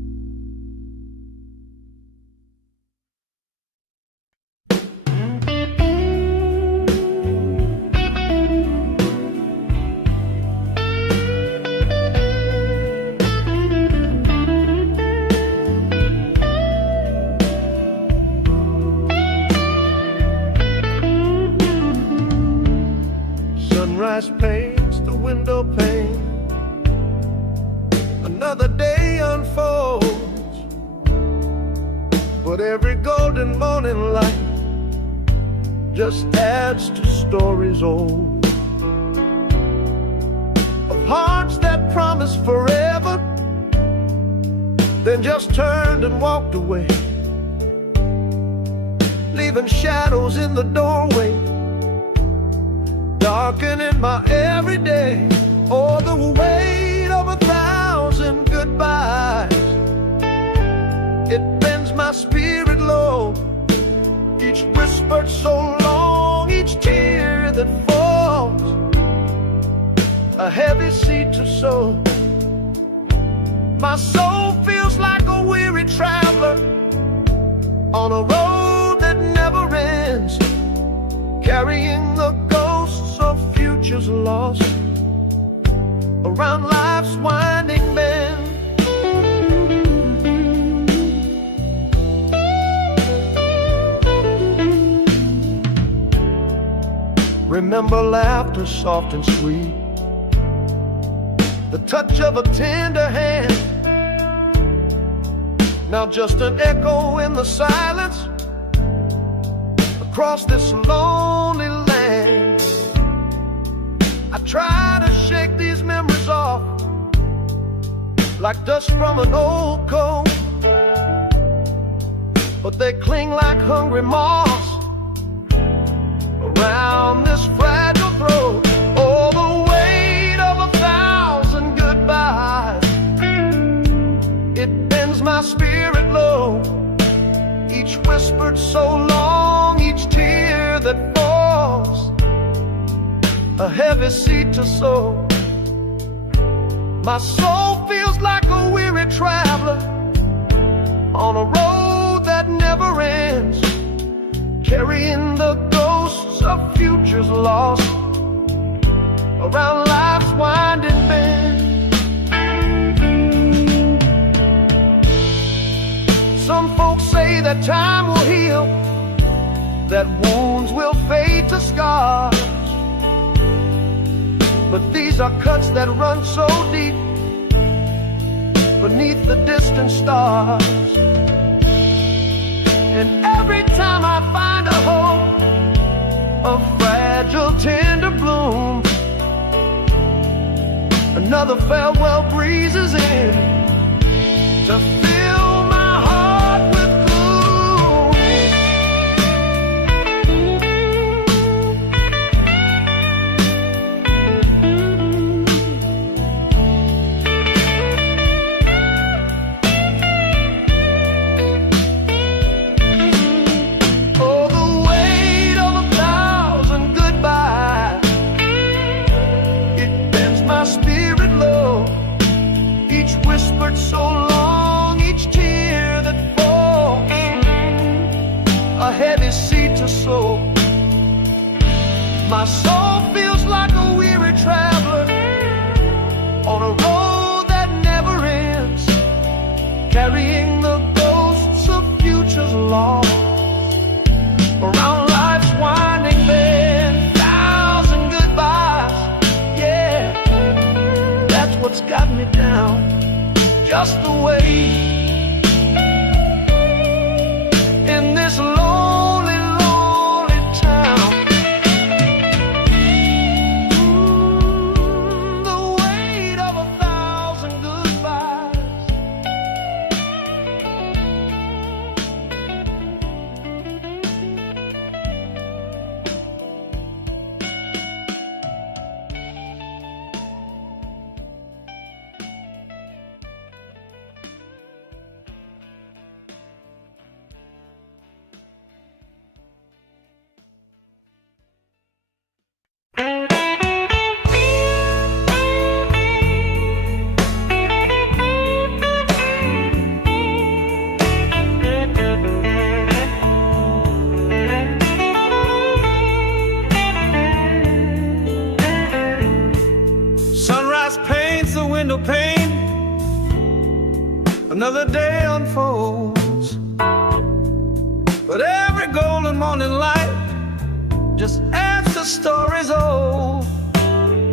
Sunrise paints the window pane. Another day unfolds, but every golden morning light just adds to stories old of hearts that promised forever, then just turned and walked away, leaving shadows in the doorway, darkening my everyday. Oh, the weight of 1,000 goodbyes, it bends my spirit low. Each whispered so long, each tear that falls, a heavy seed to sow. My soul feels like a weary traveler on a road that never ends, carrying the ghosts of futures lost around life's winding bend. Remember laughter soft and sweet, the touch of a tender hand. Now just an echo in the silence across this lonely land. I try to shake these memories off like dust from an old coat, but they cling like hungry moths around this fragile throat. Oh, the weight of 1,000 goodbyes, it bends my spirit low. Each whispered so long, each tear that falls, a heavy seed to sow. My soul feels like a weary traveler on a road that never ends, carrying the ghosts of futures lost around life's winding bend. Some folks say that time will heal, that wounds will fade to scars, but these are cuts that run so deep beneath the distant stars. And every time I find a hope, a fragile tender bloom, another farewell breezes in to fill my heart with gloom. Oh, the weight of 1,000 goodbyes, it bends my spirit low. Each whispered so long, each tear that falls, a heavy seed to sow. My soul feels like a weary traveler on a road that never ends, carrying the ghosts of futures lost around life's winding bend. 1,000 goodbyes, yeah, that's what's got me down. Just the way in this lonely, lonely town. The weight of 1,000 goodbyes. Sunrise paints the window pane. Another day unfolds, but every golden morning light just adds to stories old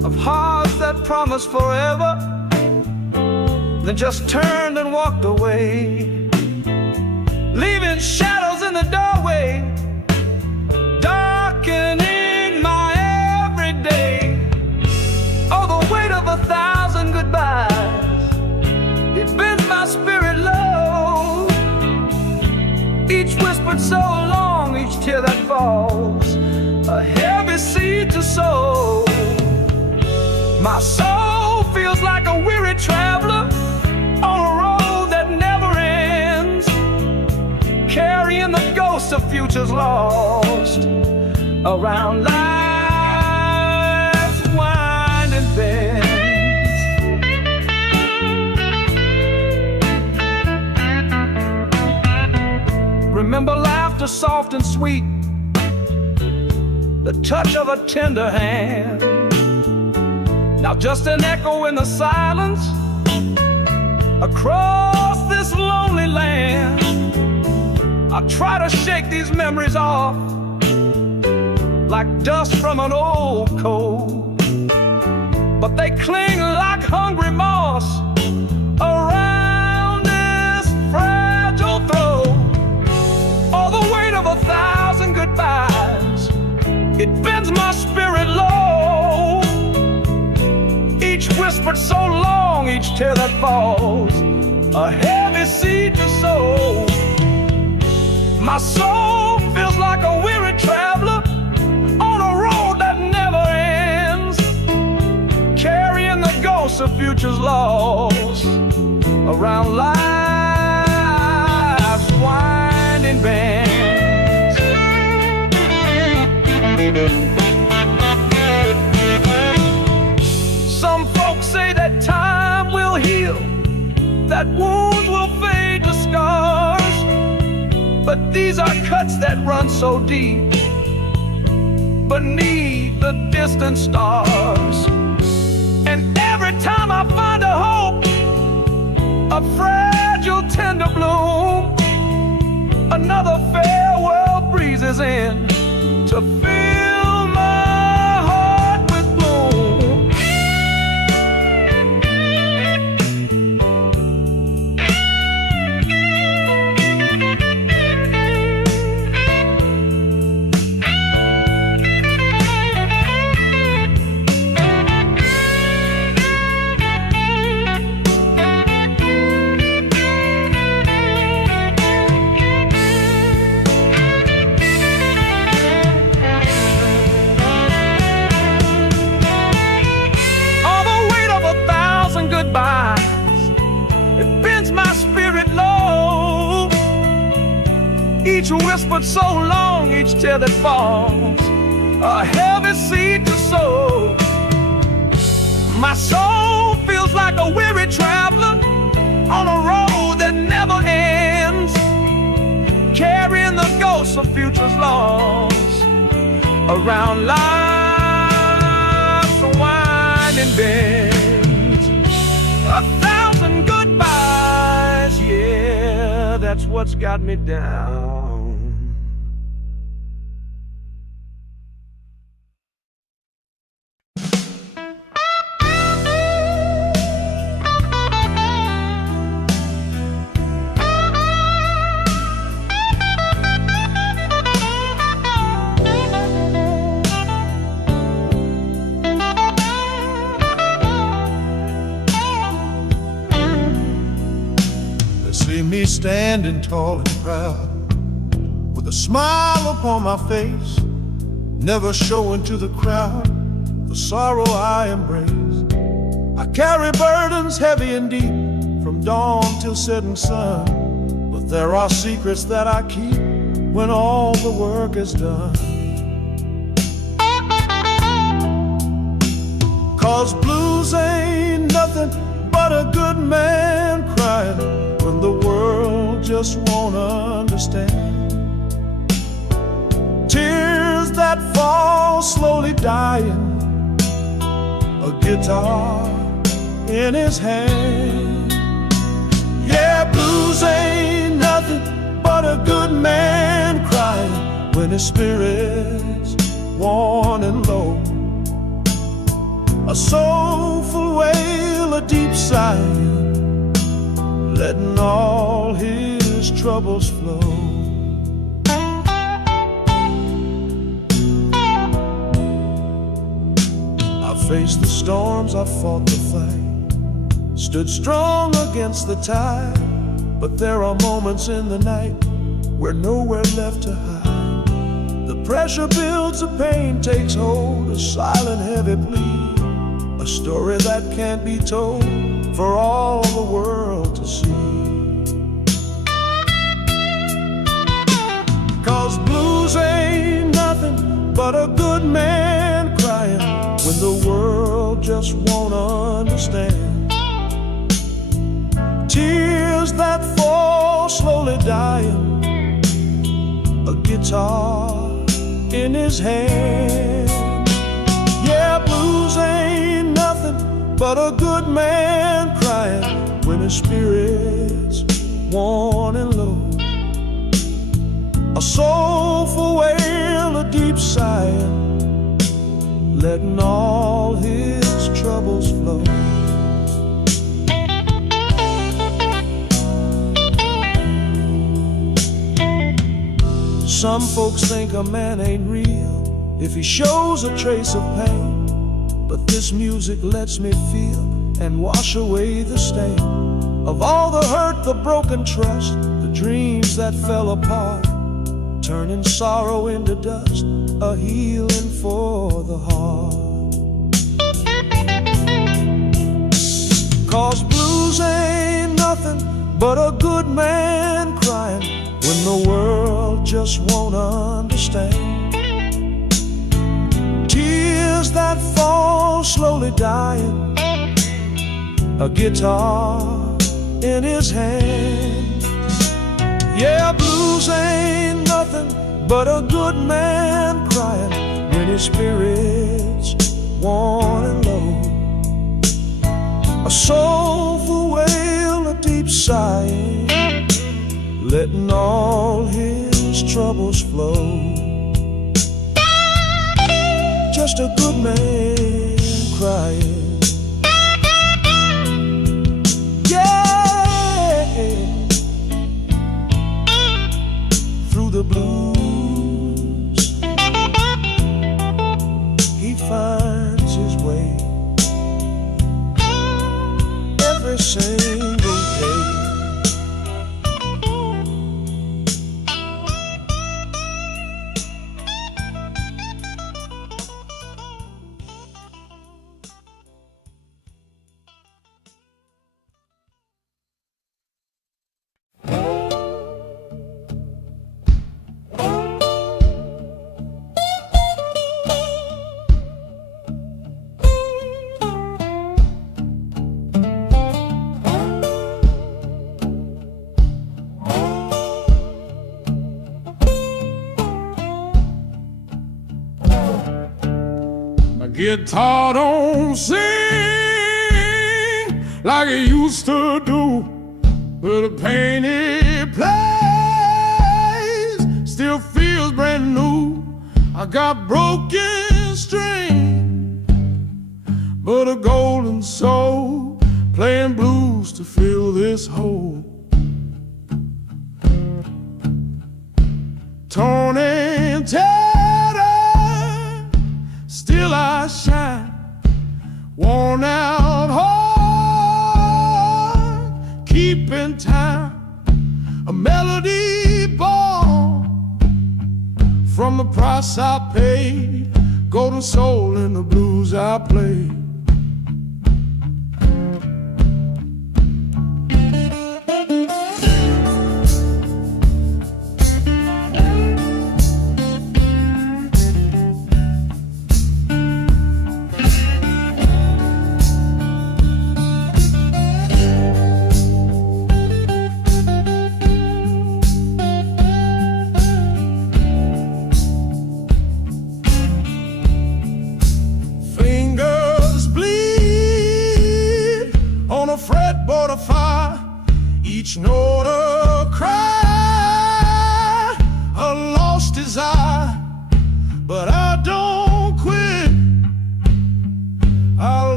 of hearts that promised forever, then just turned and walked away, leaving shadows in the doorway, darkening my everyday. Oh, the weight of 1,000 goodbyes, it bends my spirit low. Each whispered so long, each tear that falls, a heavy seed to sow. My soul feels like a weary traveler on a road that never ends, carrying the ghosts of futures lost around life's winding bends. Remember laughter soft and sweet, the touch of a tender hand. Now just an echo in the silence across this lonely land. I try to shake these memories off like dust from an old coat, but they cling like hungry moss around this fragile throat. All the weight of 1,000 goodbyes, it bends my spirit low. Each whispered so long, each tear that falls, a heavy seed to sow. My soul feels like a weary traveler on a road that never ends, carrying the ghosts of futures lost around life's winding bends. Some folks say that time will heal, that wounds will fade to scars, but these are cuts that run so deep beneath the distant stars. And every time I find a hope, a fragile tender bloom, another farewell breezes in to fill my heart with gloom. It bends my spirit low. Each whispered so long, each tear that falls, a heavy seed to sow. My soul feels like a weary traveler on a road that never ends, carrying the ghosts of futures lost around life's winding bend. 1,000 goodbyes, yeah, that's what's got me down. See me standing tall and proud, with a smile upon my face, never showing to the crowd the sorrow I embrace. I carry burdens heavy and deep, from dawn till setting sun, but there are secrets that I keep when all the work is done. 'Cause blues ain't nothing but a good man crying when the world just won't understand. Tears that fall slowly dying, a guitar in his hand. Yeah, blues ain't nothing but a good man crying when his spirit's worn and low. a soulful wail, a deep sigh, letting all his troubles flow. I faced the storms, I fought the fight, stood strong against the tide. But there are moments in the night where nowhere left to hide. The pressure builds, the pain takes hold, a silent heavy plea, a story that can't be told for all the world to see. 'Cause blues ain't nothing but a good man crying when the world just won't understand. Tears that fall slowly dying, a guitar in his hand. Yeah, blues ain't nothing but a good man crying when his spirit's worn and low. A soulful wail, a deep sigh, letting all his troubles flow. Some folks think a man ain't real if he shows a trace of pain, but this music lets me feel and wash away the stain of all the hurt, the broken trust, the dreams that fell apart, turning sorrow into dust, a healing for the heart. 'Cause blues ain't nothing but a good man crying when the world just won't understand. Tears that fall slowly dying, a guitar in his hand. Yeah, blues ain't nothing but a good man crying when his spirit's worn and low. A soulful wail, a deep sigh, letting all his troubles flow. Just a good man crying. Yeah, through the blues he finds his way every single day. Guitar don't sing like it used to do, but the pain it plays still feels brand new. I got broken string, but a golden soul playing blues to fill this hole. Torn and tattered, still I shine, worn out heart, keeping time, a melody born from the price I paid, golden soul in the blues I played. Each note a cry, a lost desire, but I don't quit. I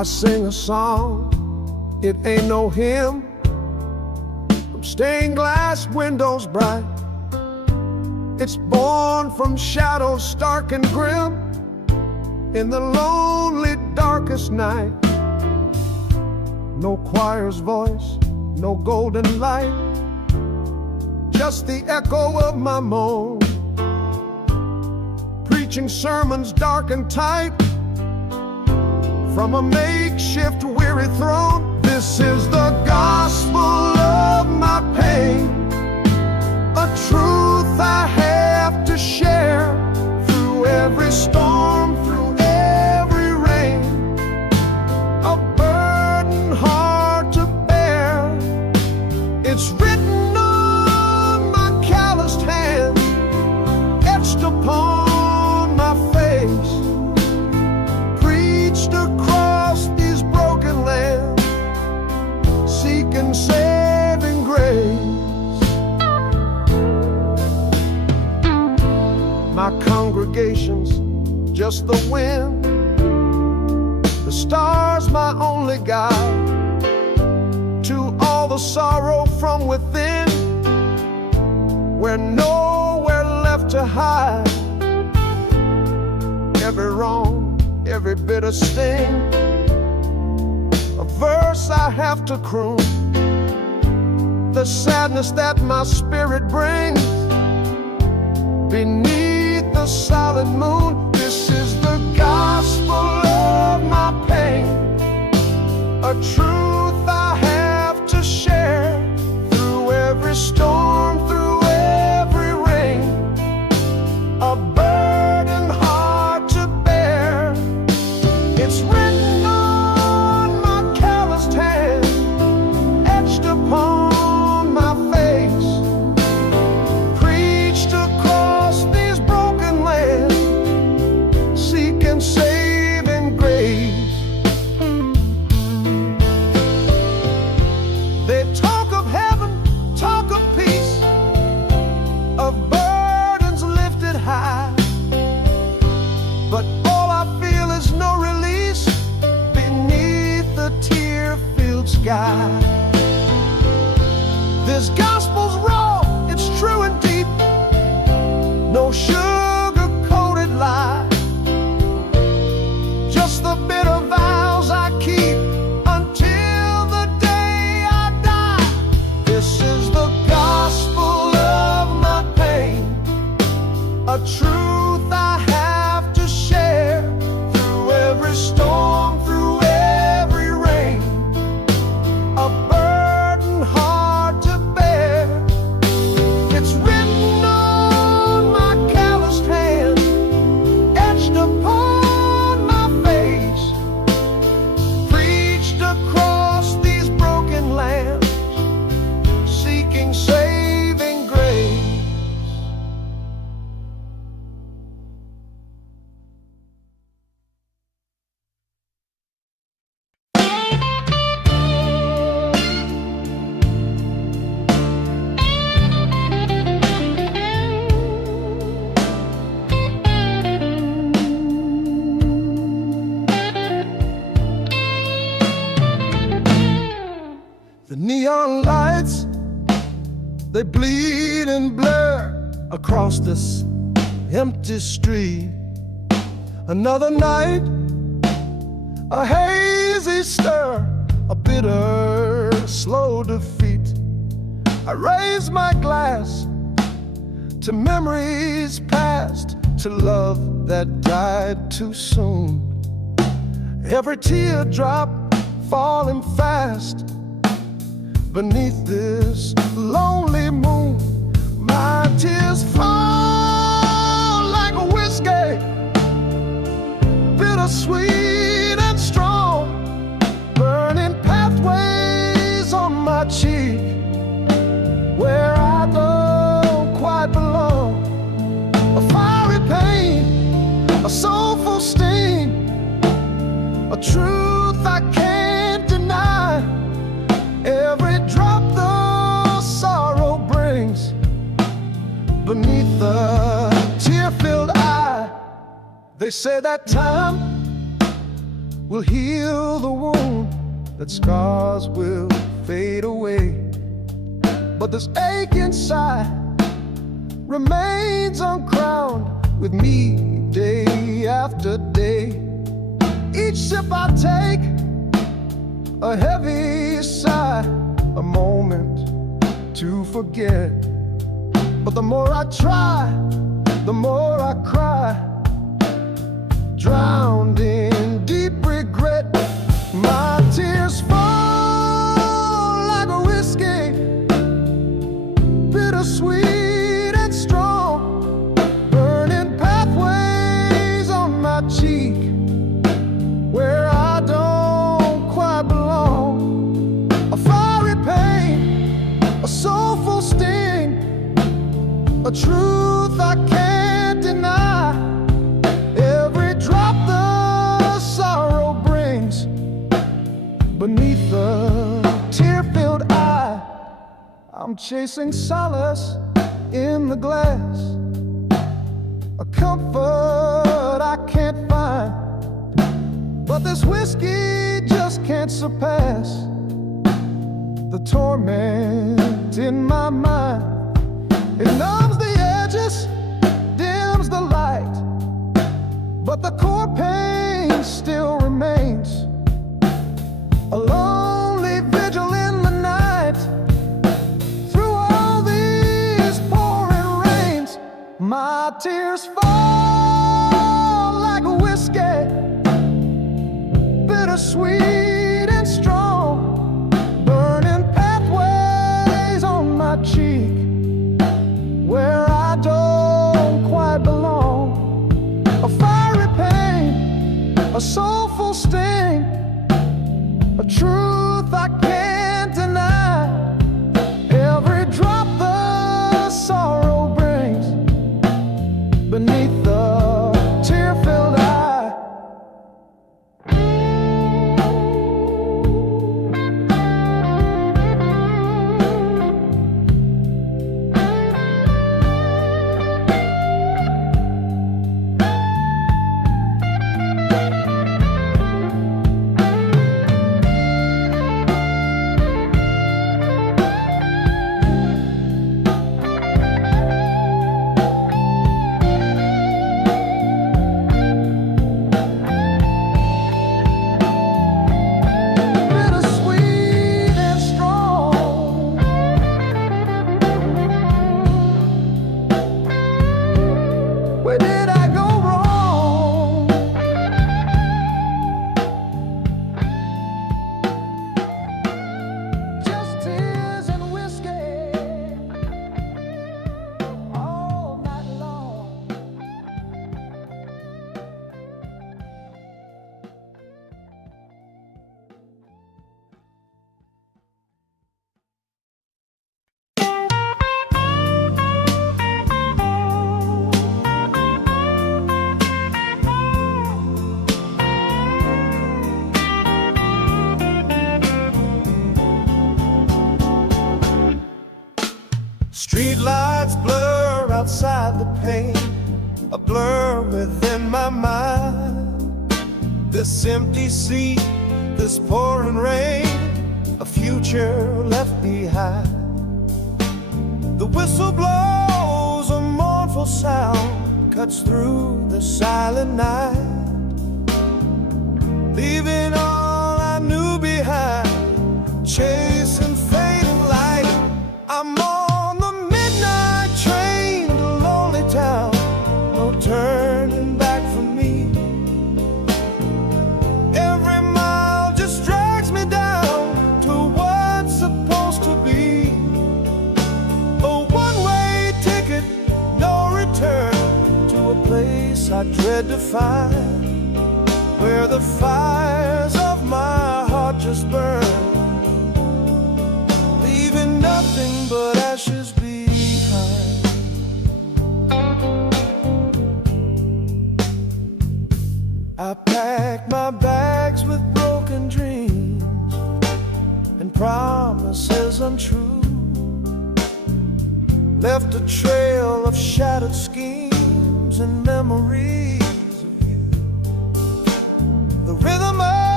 I sing a song, it ain't no hymn, from stained glass windows bright. It's born from shadows stark and grim, in the lonely darkest night. No choir's voice, no golden light, just the echo of my moan, preaching sermons dark and tight from a makeshift weary throne. This is the gospel of my pain, a truth I have to share through every storm, through every rain, a burden hard to bear. It's written on my calloused hand, etched upon my face, preached across these broken lands, seeking saving grace. My congregation's just the wind, the stars my only guide, to all the sorrow from within, we're nowhere left to hide. Every wrong, every bitter sting, a verse I have to croon, the sadness that my spirit brings beneath the solid moon. This is the gospel of my pain, a truth I have to share through every storm, through every rain, a burden hard to bear. It's written on my calloused hand, etched upon my face, preached across these broken lands, seeking saving grace. They talk of heaven, talk of peace, of burdens lifted high, but all I feel is no release beneath the tear-filled sky. This gospel's raw, it's true and deep, no sugar-coated lie, just the bitter vows I keep until the day I die. This is the gospel of my pain, a truth I have to share through every storm, through every rain, a burden hard to bear. It's written on my calloused hand, etched upon my face, preached across these broken lands, seeking saving grace. The neon lights, they bleed and blur across this empty street. Another night, a hazy stir, a bitter, slow defeat. I raise my glass to memories past, to love that died too soon. Every teardrop falling fast beneath this lonely moon. My tears fall like a whiskey, bittersweet and strong, burning pathways on my cheek where I don't quite belong. A fiery pain, a soulful sting, a truth I can't deny. Every drop the sorrow brings beneath the tear-filled eye. They say that time will heal the wound, that scars will fade away. But this ache inside remains uncrowned with me day after day. Each sip I take, a heavy sigh, a moment to forget. But the more I try, the more I cry, drowned in deep regret. My tears fall like a whiskey, bittersweet and strong, burning pathways on my cheek where I don't quite belong. A fiery pain, a soulful sting, a truth I can't deny. Every drop the sorrow brings beneath the tear-filled eye. I'm chasing solace in the glass, a comfort I can't find. But this whiskey just can't surpass the torment in my mind. It numbs the edges, dims the light, but the core pain still remains. A lonely vigil in the night, through all these pouring rains. My tears fall like a whiskey, bittersweet and strong, burning pathways on my cheek where I don't quite belong. A fiery pain, a soulful sting, a truth I can't deny. Every drop the sorrow brings beneath the tear-filled eye. Where did I go wrong? Just tears and whiskey all night long. Street lights blur outside the pane, a blur within my mind. This empty seat, this pouring rain, a future left behind. The whistle blows, a mournful sound cuts through the silent night, leaving all I knew behind, chasing fading light. I'm on the midnight train to lonely town, no turning back for me. Every mile just drags me down to what's supposed to be a one-way ticket, no return, to a place I dread to find, where the fires of my heart just burn, leaving nothing but ashes behind. I packed my bags with broken dreams and promises untrue, left a trail of shattered schemes and memories of you. The rhythm of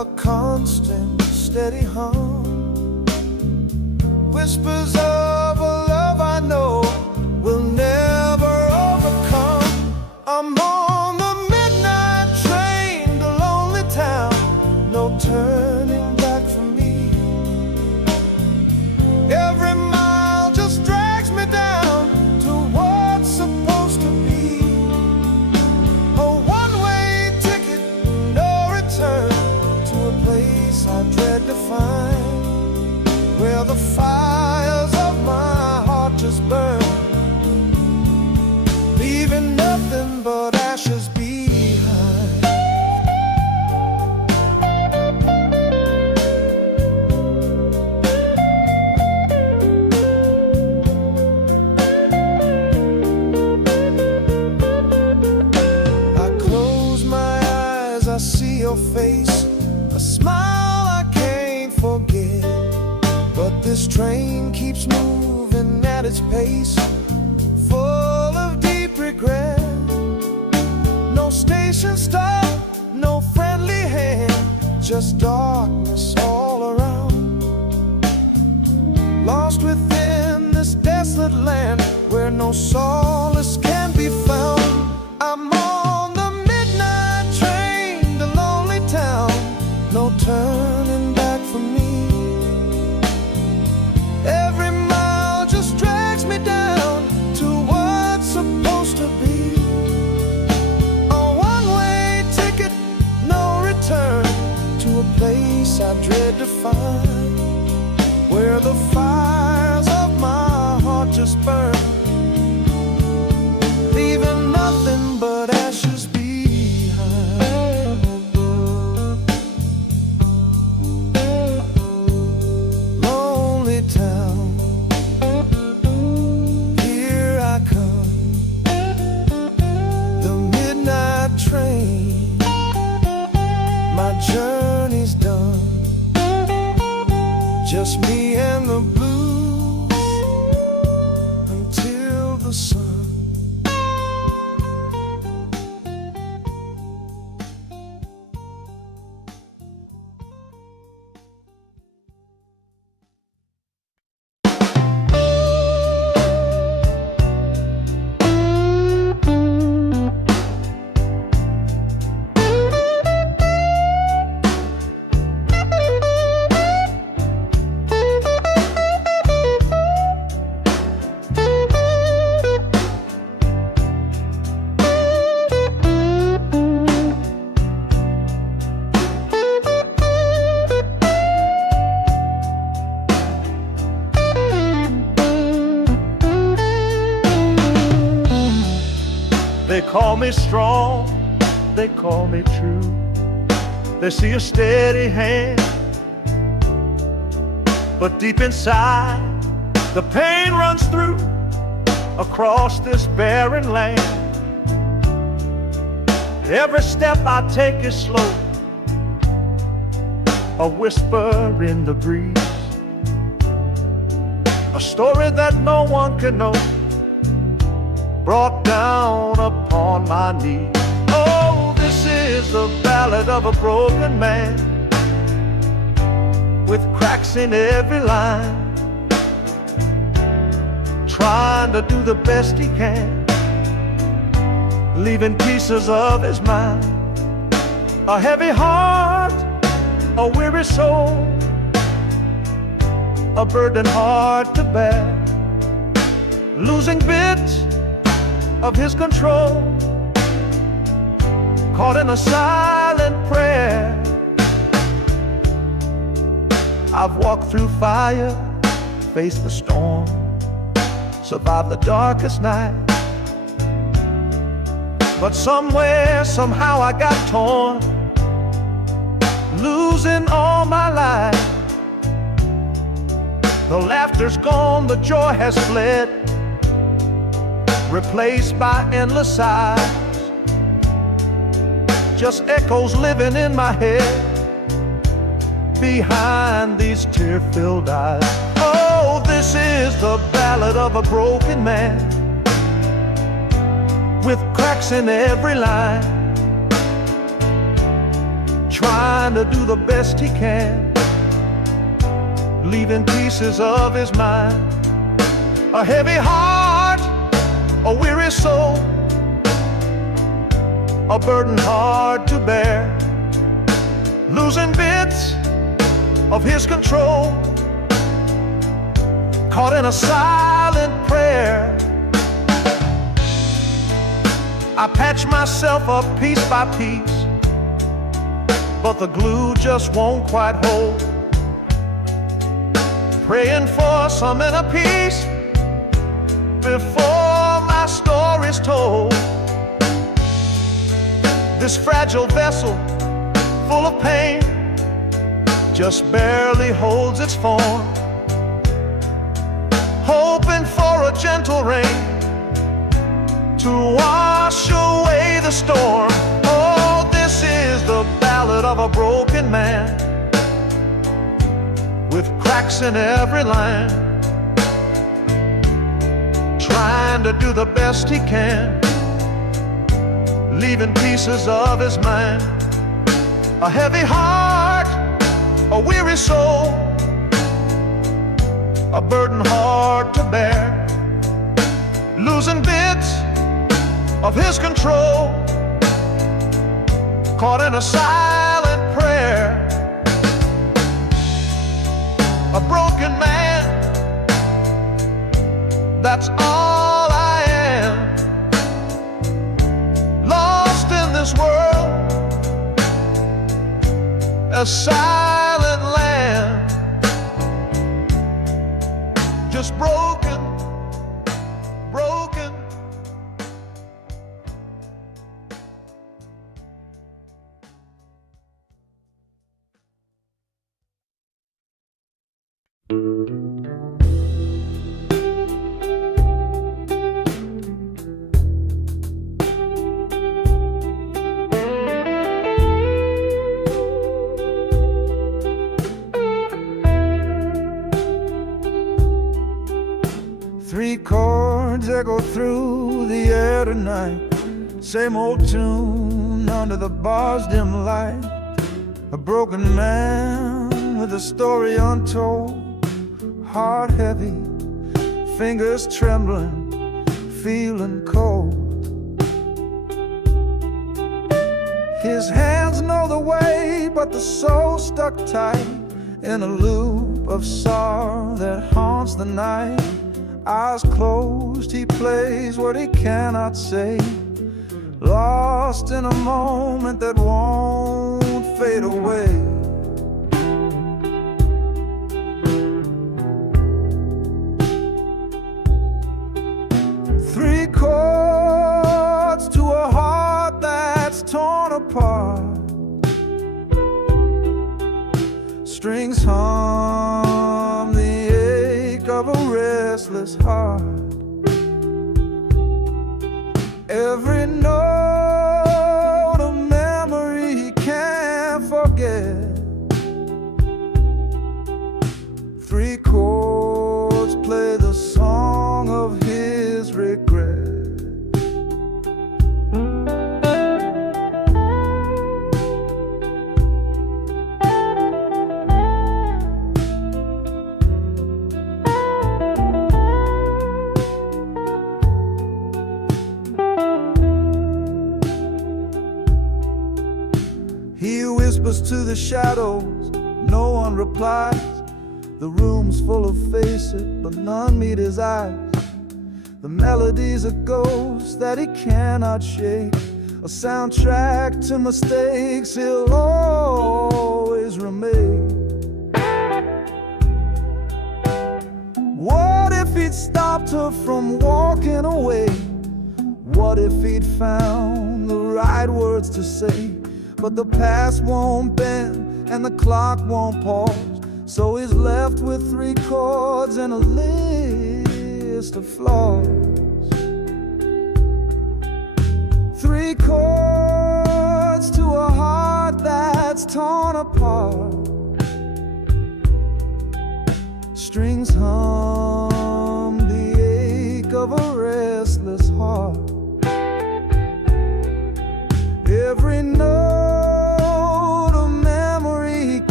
a constant, steady hum. Whispers of a love I know will never overcome. I'm on the midnight train to lonely town, no turning back for me. Every mile just drags me down to what's supposed to be. A one-way ticket, no return, to a place I dread to find, where the fires of my heart just burn, leaving nothing but ashes behind. I close my eyes, I see your face, a smile I can't forget. But this train keeps moving at its pace, full of deep regret. No station stop, no friendly hand, just darkness all around. Lost within this desolate land where no solace can be found. I'm on the midnight train to lonely town, no turning back for me. Every mile just drags me down to what's supposed to be. A one-way ticket, no return, to a place I dread to find, where the fires of my heart just burn, leaving nothing but ashes behind. Lonely town, here I come, the midnight train, my journey's done, just me and the blues until the sun. They call me strong, they call me true. They see a steady hand, but deep inside the pain runs through across this barren land. Every step I take is slow, a whisper in the breeze, a story that no one can know, brought down upon my knees. Oh, this is the ballad of a broken man, with cracks in every line, trying to do the best he can, leaving pieces of his mind. A heavy heart, a weary soul, a burden hard to bear, losing bits of his control, caught in a silent prayer. I've walked through fire, faced the storm, survived the darkest night, but somewhere, somehow I got torn, losing all my life. The laughter's gone, the joy has fled, replaced by endless sighs, just echoes living in my head behind these tear-filled eyes. Oh, this is the ballad of a broken man, with cracks in every line, trying to do the best he can, leaving pieces of his mind. A heavy heart, a weary soul, a burden hard to bear, losing bits of his control, caught in a silent prayer. I patch myself up piece by piece, but the glue just won't quite hold. Praying for some inner peace before my story's told. This fragile vessel, full of pain, just barely holds its form, hoping for a gentle rain to wash away the storm. Oh, this is the ballad of a broken man, with cracks in every line, trying to do the best he can, leaving pieces of his mind. A heavy heart, a weary soul, a burden hard to bear, losing bits of his control, caught in a silent prayer. A broken man, that's all I am, lost in this world, a silent land, just broken, broken. Three chords echo through the air tonight, same old tune under the bar's dim light. A broken man with a story untold, heart heavy, fingers trembling, feeling cold. His hands know the way, but the soul stuck tight in a loop of sorrow that haunts the night. Eyes closed, he plays what he cannot say, lost in a moment that won't fade away. Three chords to a heart that's torn apart, strings hum the ache of a restless heart. Every note a memory he can't forget. Three chords play the song of his regret. He whispers to the shadows, no one replies. The room's full of faces, but none meet his eyes. The melody's a ghost that he cannot shake, a soundtrack to mistakes he'll always remake. What if he'd stopped her from walking away? What if he'd found the right words to say? But the past won't bend and the clock won't pause, so he's left with three chords and a list of flaws. Three chords to a heart that's torn apart, strings hum the ache of a restless heart. Every note a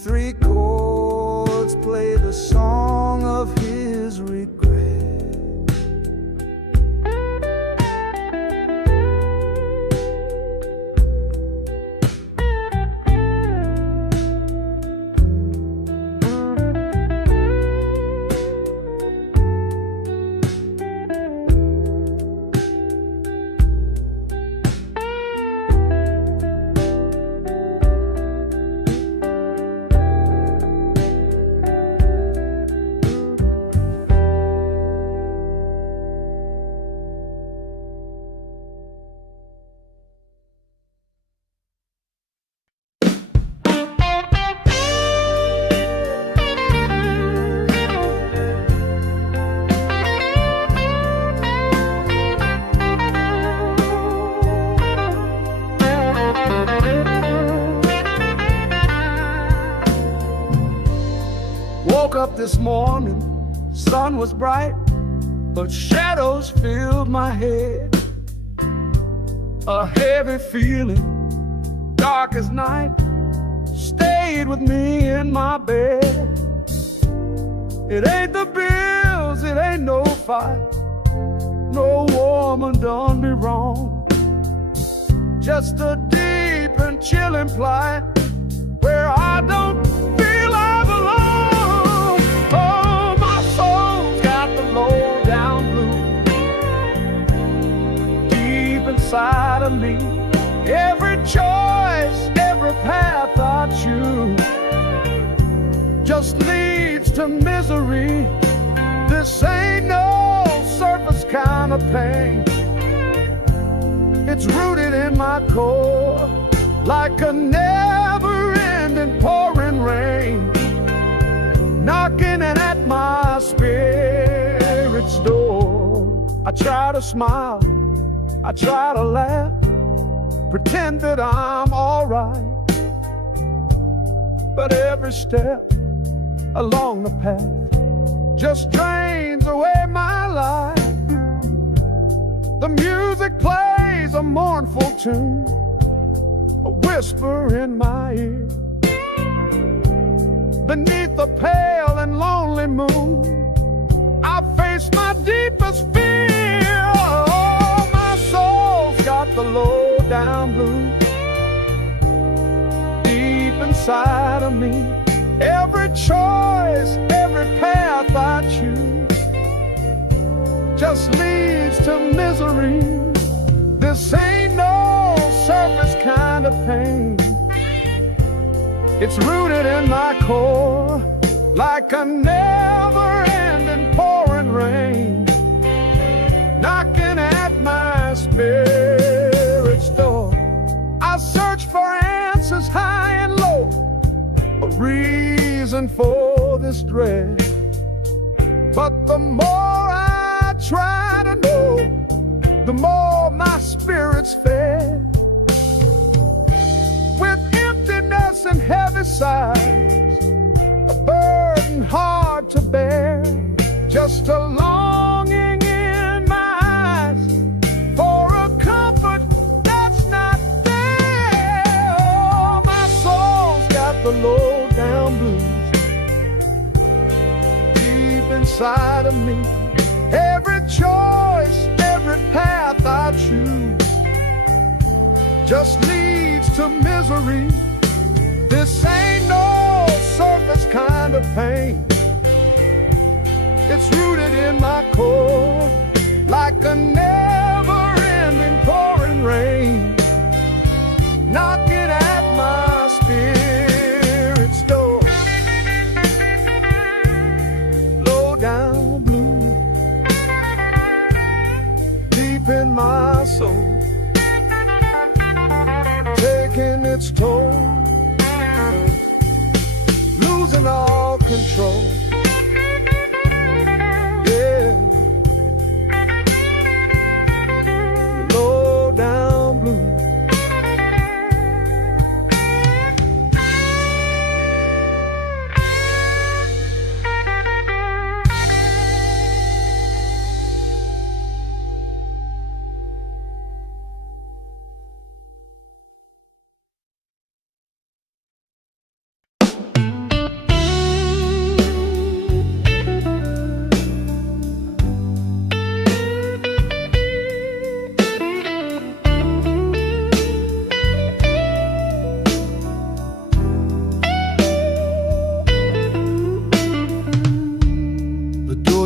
Three chords play the song of his regret. Woke up this morning, sun was bright, but shadows filled my head. A heavy feeling, dark as night, stayed with me in my bed. It ain't the bills, it ain't no fight, no woman done me wrong. Just a deep and chilling plight where I don't feel I belong. Oh, my soul's got the low down blues deep inside of me. Every choice, every path I choose just leads to misery. This ain't no surface kind of pain. It's rooted in my core like a never-ending pouring rain, knocking at my spirit's door. I try to smile, I try to laugh, pretend that I'm alright, but every step along the path just drains away my life. The music plays a mournful tune, a whisper in my ear. Beneath the pale and lonely moon, I face my deepest fear. Oh, my soul's got the low down blues deep inside of me. Every choice, every path I choose just leads to misery. This ain't no surface kind of pain. It's rooted in my core like a never-ending pouring rain, knocking at my spirit's door. I search for answers high and low, a reason for this dread, but the more I try to know, the more my spirit's fed. With emptiness and heavy sighs, a burden hard to bear, just a longing in my eyes for a comfort that's not there. Oh, my soul's got the low down blues deep inside of me. Every choice, every path I choose just leads to misery. This ain't no surface kind of pain. It's rooted in my core like a never-ending pouring rain, knocking at my spirit's door. Low down blue deep in my soul, taking its toll, losing all control. Yeah, low down blue.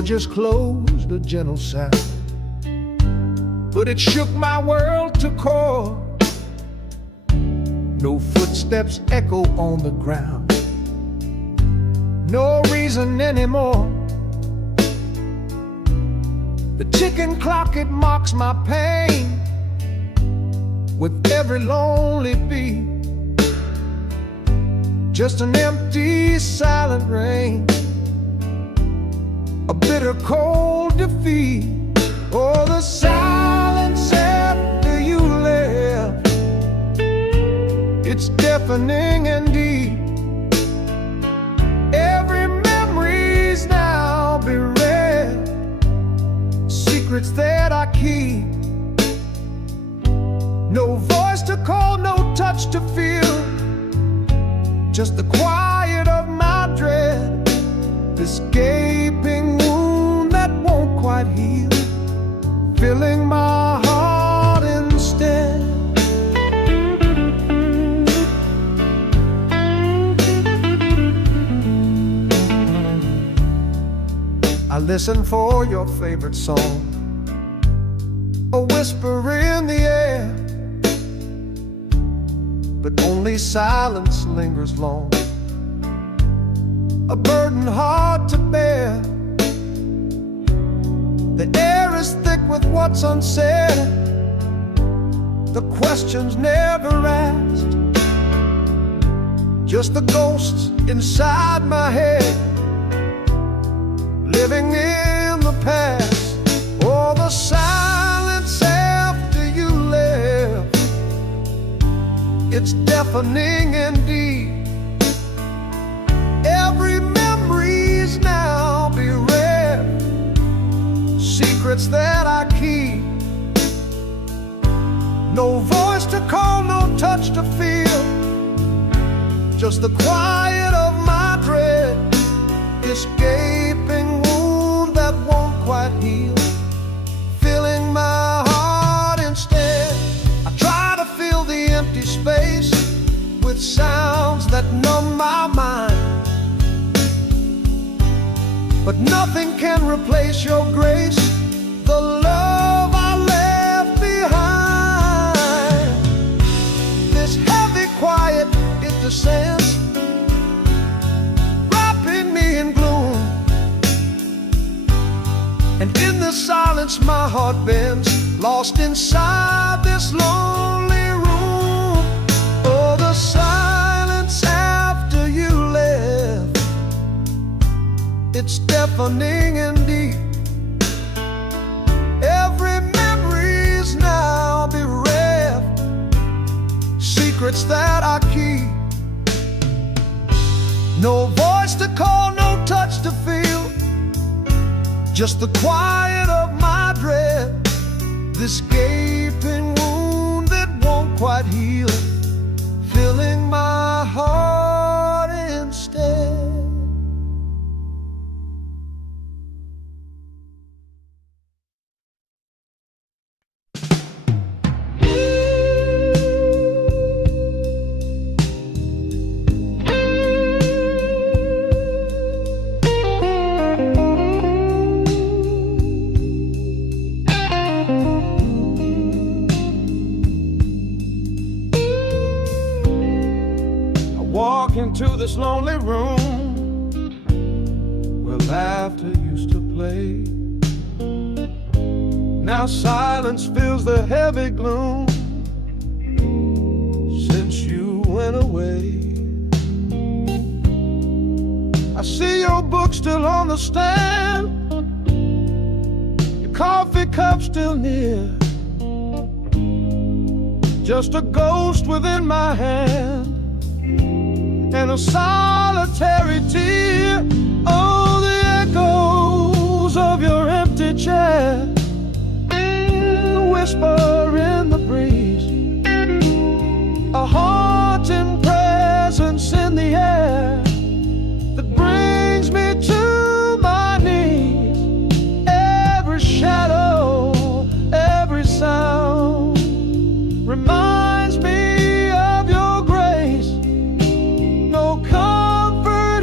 just closed a gentle sound, but it shook my world to core. No footsteps echo on the ground, no reason anymore. The ticking clock, it mocks my pain with every lonely beat. Just an empty, silent rain, a bitter, cold defeat. Oh, the silence after you left, it's deafening indeed. Every memory's now bereft, secrets that I keep. No voice to call, no touch to feel, just the quiet of my dread, this gaping wound that won't quite heal, filling my heart instead. I listen for your favorite song, a whisper in the air, but only silence lingers long, a burden hard to bear. The air is thick with what's unsaid, the questions never asked, just the ghosts inside my head, living in the past. Oh, the silence after you left, it's deafening indeed. Every memory's now bereft, secrets that I keep. No voice to call, no touch to feel, just the quiet of my dread, this gaping wound that won't quite heal, filling my heart instead. I try to fill the empty space with sounds that numb my mind, but nothing can replace your grace, the love I left behind. This heavy quiet, it descends, wrapping me in gloom, and in the silence my heart bends, lost inside this lonely room. Oh, the silence after you left, it's deafening indeed. Every memory's now bereft, secrets that I keep. No voice to call, no touch to feel, just the quiet of my dread, this gaping wound that won't quite heal, filling my heart instead. Into this lonely room where laughter used to play. Now silence fills the heavy gloom since you went away. I see your book still on the stand, your coffee cup still near, just a ghost within my hand, and a solitary tear. Oh, the echoes of your empty chair, the whisper in the breeze, a haunting presence in the air that brings me to my knees. Every shadow, every sound reminds me of your grace. No comfort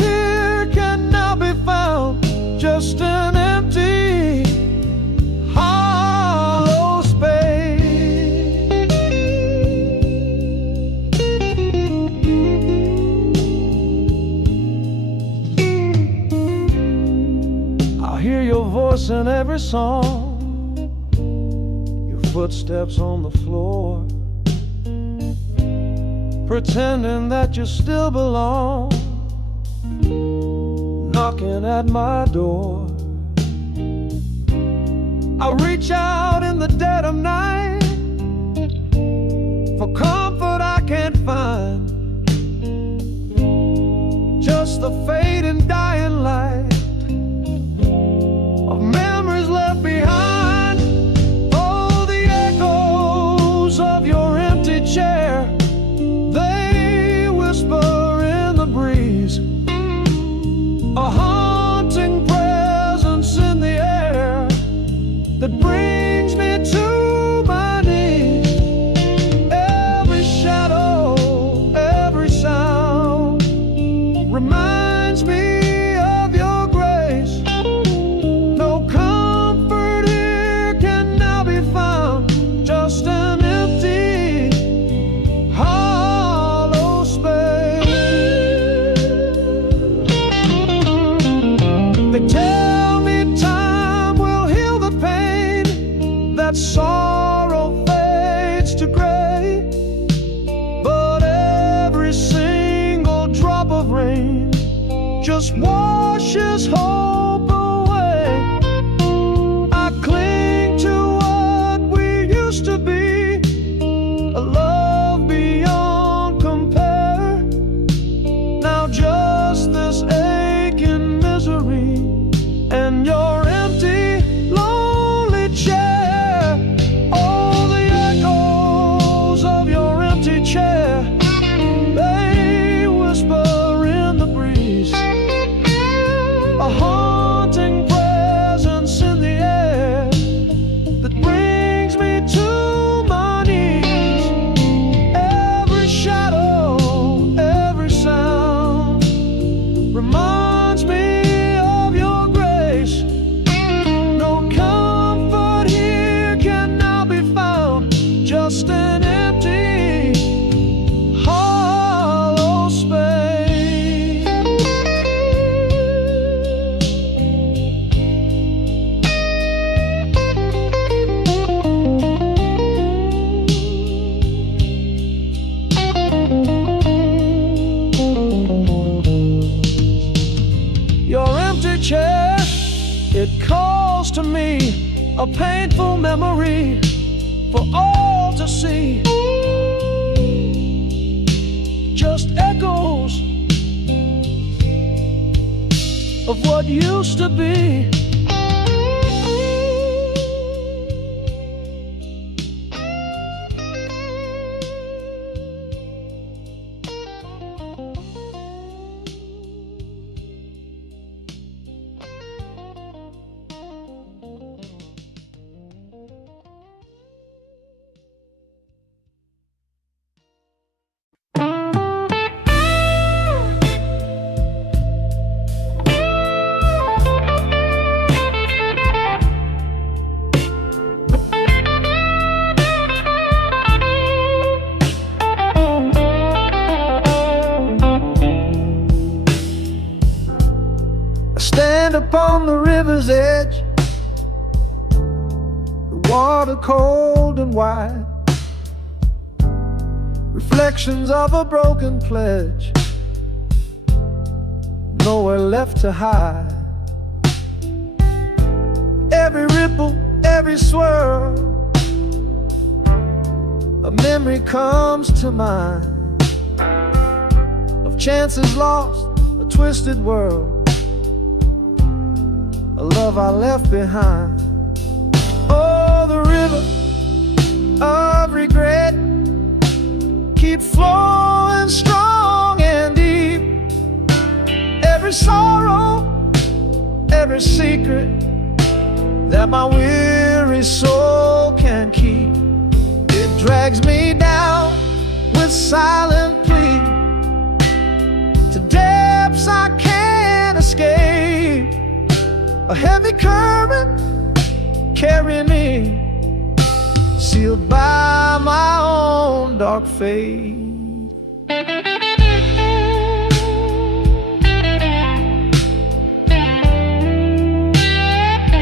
your voice in every song, your footsteps on the floor, pretending that you still belong, knocking at my door. I reach out in the dead of night for comfort I can't find, just the fading dying light of memories left behind. Oh, the echoes of your empty chair, they whisper in the breeze, a haunting presence in the air that brings me to my knees. Every shadow, every sound reminds me of your grace. No comfort here can now be found, just an empty, hollow space. They tell me time will heal the pain, that sorrow fades to gray, but every single drop of rain just washes hope away. I cling to what we used to be, a love beyond compare. Now just this aching misery and your empty, lonely chair. Oh, the echoes of your empty chair, they whisper in the breeze, a haunting presence in the air that brings me to my knees. Every shadow, every sound reminds me of your grace. No comfort here can now be found, just an empty, hollow space. Your empty chair, it calls to me, a painful memory for all to see. Just echoes of what used to be. Stand upon the river's edge, the water cold and wide, reflections of a broken pledge, nowhere left to hide. Every ripple, every swirl, a memory comes to mind of chances lost, a twisted world, a love I left behind. Oh, the river of regret, keep flowing strong and deep. Every sorrow, every secret that my weary soul can keep, it drags me down with silent plea to depths I can't escape. A heavy current carrying me, sealed by my own dark fate.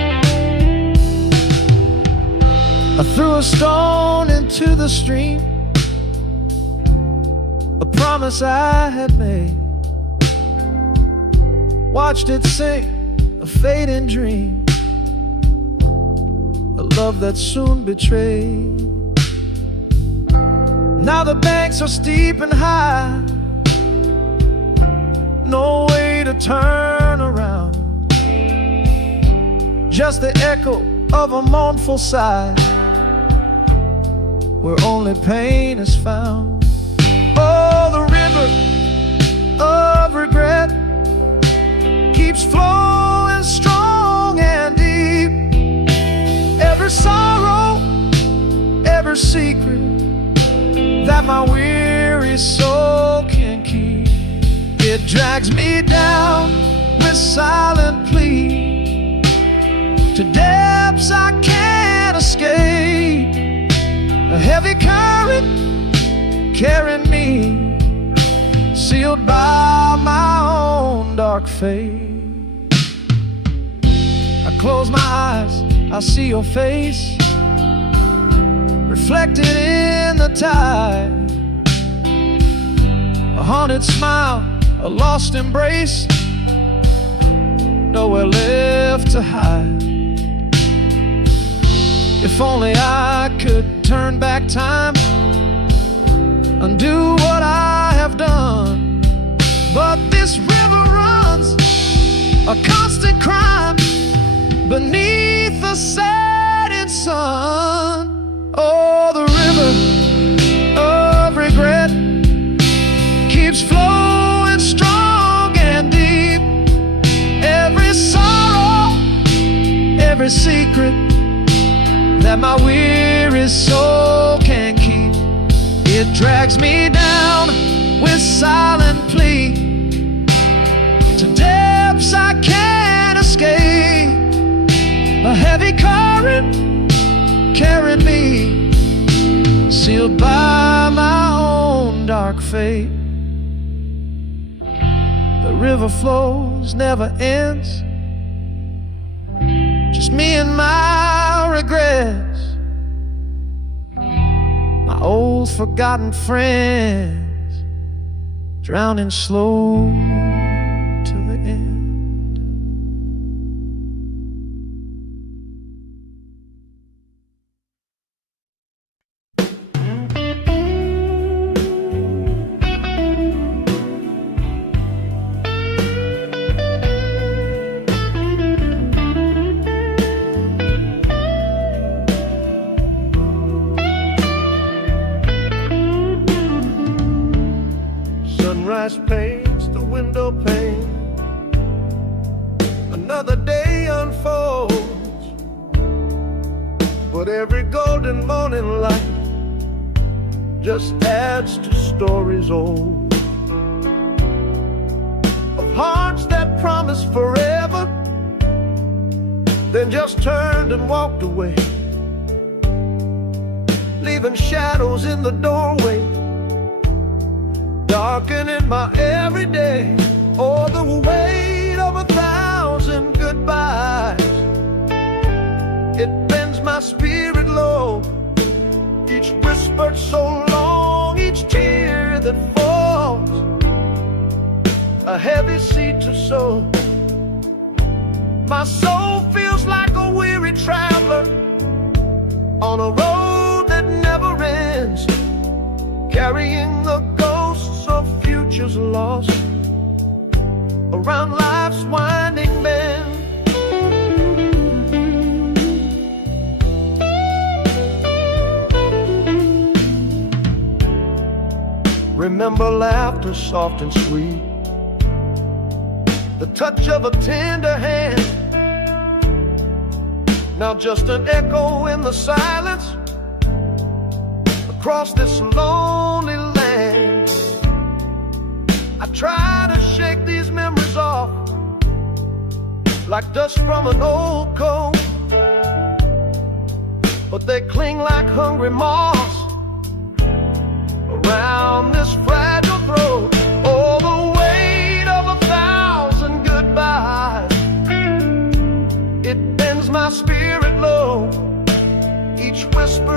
I threw a stone into the stream, a promise I had made. Watched it sink, a fading dream, a love that soon betrayed. Now the banks are steep and high, no way to turn around, just the echo of a mournful sigh, where only pain is found. Oh, the river of regret keeps flowing strong and deep. Every sorrow, every secret that my weary soul can keep, it drags me down with silent plea to depths I can't escape. A heavy current carrying me, sealed by my own dark fate. I close my eyes, I see your face reflected in the tide. A haunted smile, a lost embrace, nowhere left to hide. If only I could turn back time, undo what I have done. But this river runs a constant crime beneath the setting sun. Oh, the river of regret keeps flowing strong and deep. Every sorrow, every secret that my weary soul can keep, it drags me down with silent plea to depths I can't escape. A heavy current carried me, sealed by my own dark fate. The river flows, never ends, just me and my regrets, my old forgotten friends, drowning slow to the end. Sunrise paints the window pane, another day unfolds, but every golden morning light just adds to stories old, of hearts that promised forever, then just turned and walked away, leaving shadows in the doorway, darkening my everyday. Oh, the weight of 1,000 goodbyes, it bends my spirit low. Each whisper so long, each tear that falls, a heavy seed to sow. My soul feels like a weary traveler on a road that never ends, carrying the ghosts of futures lost around life's winding bend. Remember laughter soft and sweet, the touch of a tender hand, now just an echo in the silence across this lonely land. I try to shake these memories off like dust from an old coat, but they cling like hungry moths around this fragile throat. Oh, the weight of 1,000 goodbyes, it bends my spirit low. Each whisper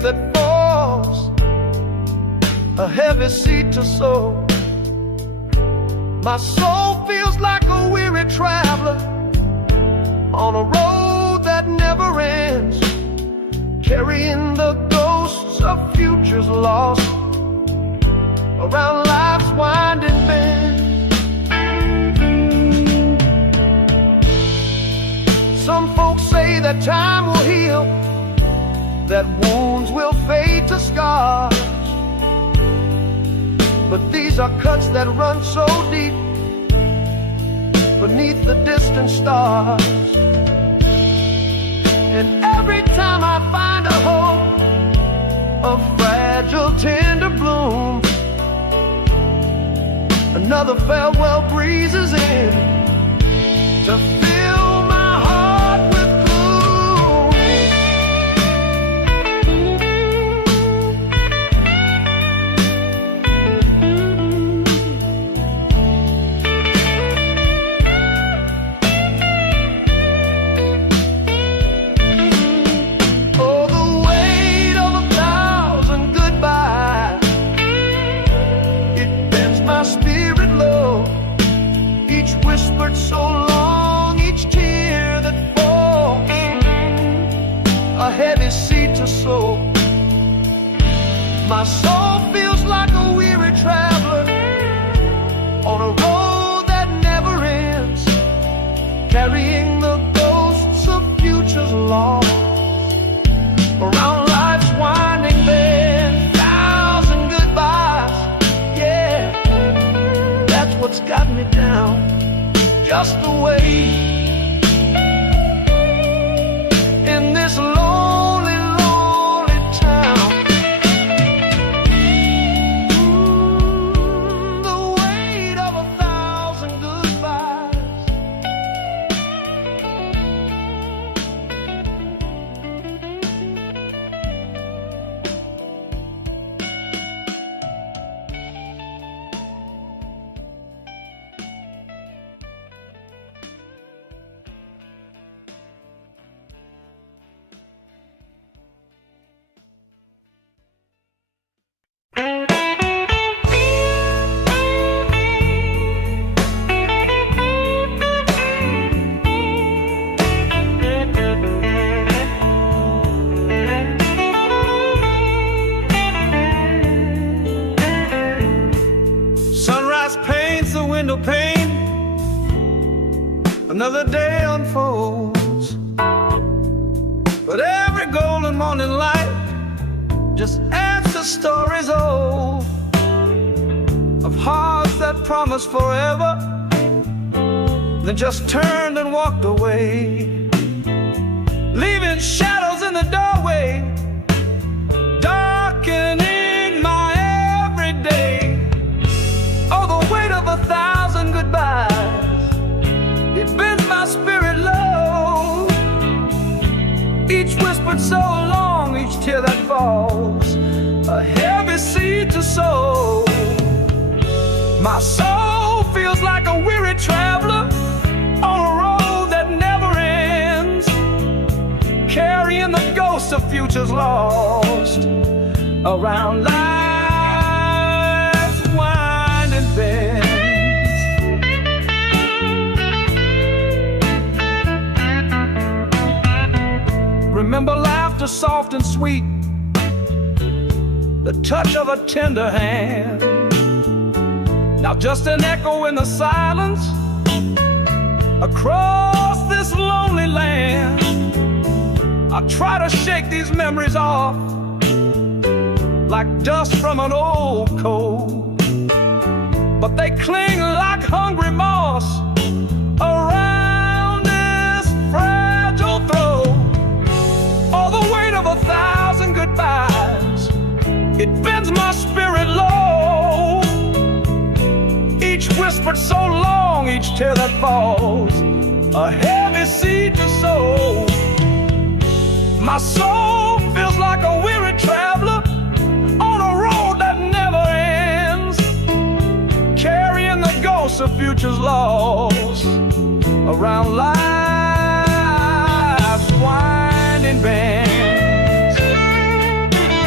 that falls, a heavy seed to sow. My soul feels like a weary traveler on a road that never ends, carrying the ghosts of futures lost around life's winding bend. Some folks say that time will heal, that wounds will fade to scars, but these are cuts that run so deep beneath the distant stars. And every time I find a hope, a fragile tender bloom, another farewell breezes in to fill my heart with gloom. Oh, the weight of 1,000 goodbyes, it bends my spirit low. Each whispered so long, each tear that falls, a heavy seed to sow. My soul feels like a weary traveler on a road that never ends, carrying the ghosts of futures lost around life's winding bend. 1,000 goodbyes, yeah, that's what's got me down, just the way in this lonely, lonely town. The weight of 1,000 goodbyes. Sunrise paints the window pane, another day unfolds, but every golden morning light just adds to stories old of hearts that promised forever, then just turned and walked away, leaving shadows in the doorway, darkening my everyday. Oh, the weight of 1,000 goodbyes, it bends my spirit low. Each whispered so long, each tear that falls, a heavy seed to sow. My soul feels like a weary traveler on a road that never ends, carrying the ghosts of futures lost around life's winding bends. Remember laughter soft and sweet, the touch of a tender hand. Now just an echo in the silence across this lonely land. I try to shake these memories off like dust from an old coat, but they cling like hungry moss around this fragile throat. All the weight of 1,000 goodbyes, it bends my spirit low. Each whispered so long, each tear that falls, a heavy seed to sow. My soul feels like a weary traveler on a road that never ends, carrying the ghosts of futures lost around life's winding bends.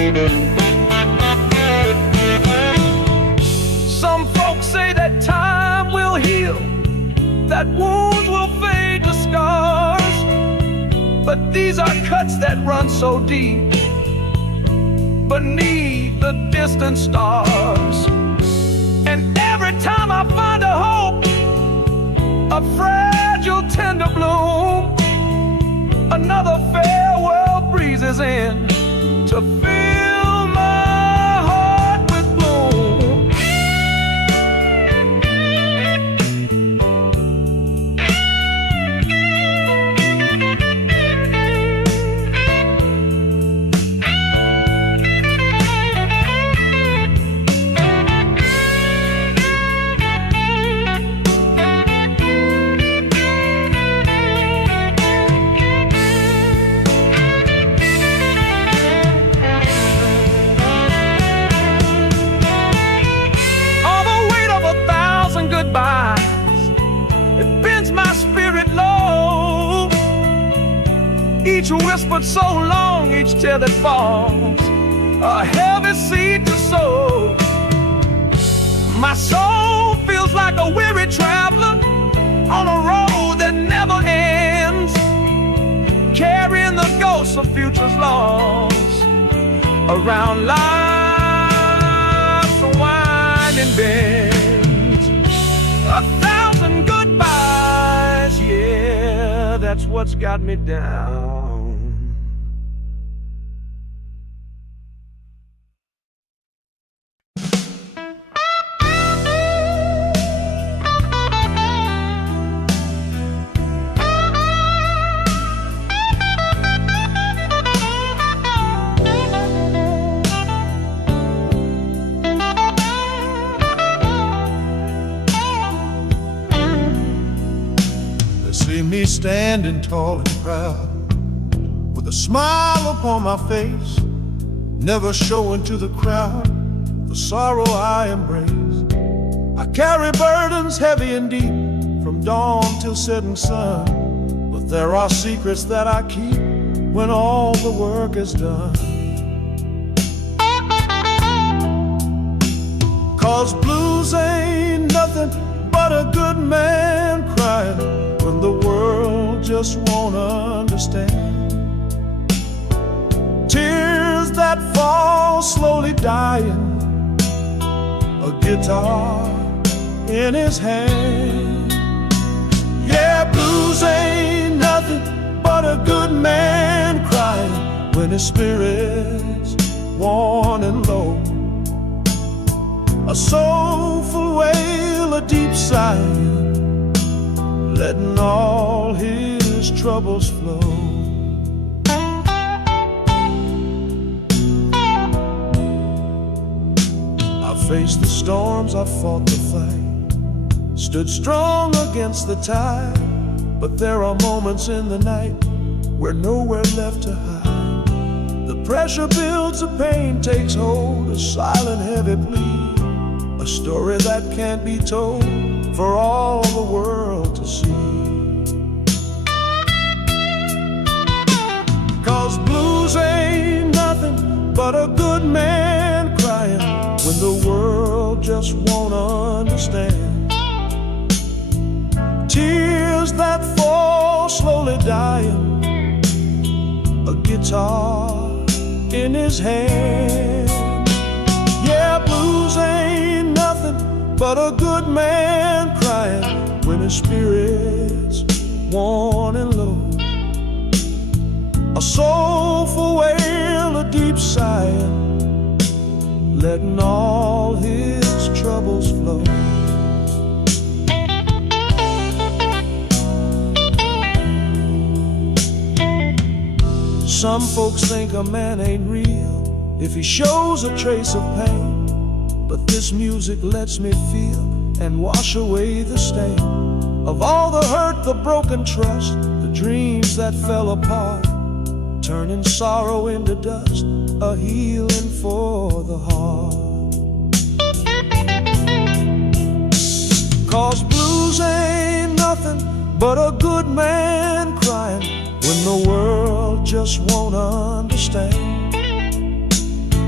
Some folks say that time will heal, that wounds will fade to scars, but these are cuts that run so deep beneath the distant stars. And every time I find a hope, a fragile tender bloom, another farewell breezes in to fill my heart with gloom. It bends my spirit low. Each whispered so long, each tear that falls, a heavy seed to sow. My soul feels like a weary traveler on a road that never ends, carrying the ghosts of futures lost around life's winding bend. 1,000 goodbyes, yeah, that's what's got me down. See me standing tall and proud, with a smile upon my face, never showing to the crowd the sorrow I embrace. I carry burdens heavy and deep, from dawn till setting sun, but there are secrets that I keep when all the work is done. 'Cause blues ain't nothing but a good man crying when the world just won't understand. Tears that fall slowly dying, a guitar in his hand. Yeah, blues ain't nothing but a good man crying when his spirit's worn and low. A soulful wail, a deep sigh, letting all his troubles flow. I faced the storms, I fought the fight, stood strong against the tide, but there are moments in the night where nowhere left to hide. The pressure builds, the pain takes hold, a silent heavy plea, a story that can't be told for all the world to see. 'Cause blues ain't nothing but a good man crying when the world just won't understand. Tears that fall slowly dying, a guitar in his hand. Yeah, blues ain't nothing but a good man crying when his spirit's worn and low. A soulful wail, a deep sigh, letting all his troubles flow. Some folks think a man ain't real if he shows a trace of pain, but this music lets me feel and wash away the stain of all the hurt, the broken trust, the dreams that fell apart, turning sorrow into dust, a healing for the heart. 'Cause blues ain't nothing but a good man crying when the world just won't understand.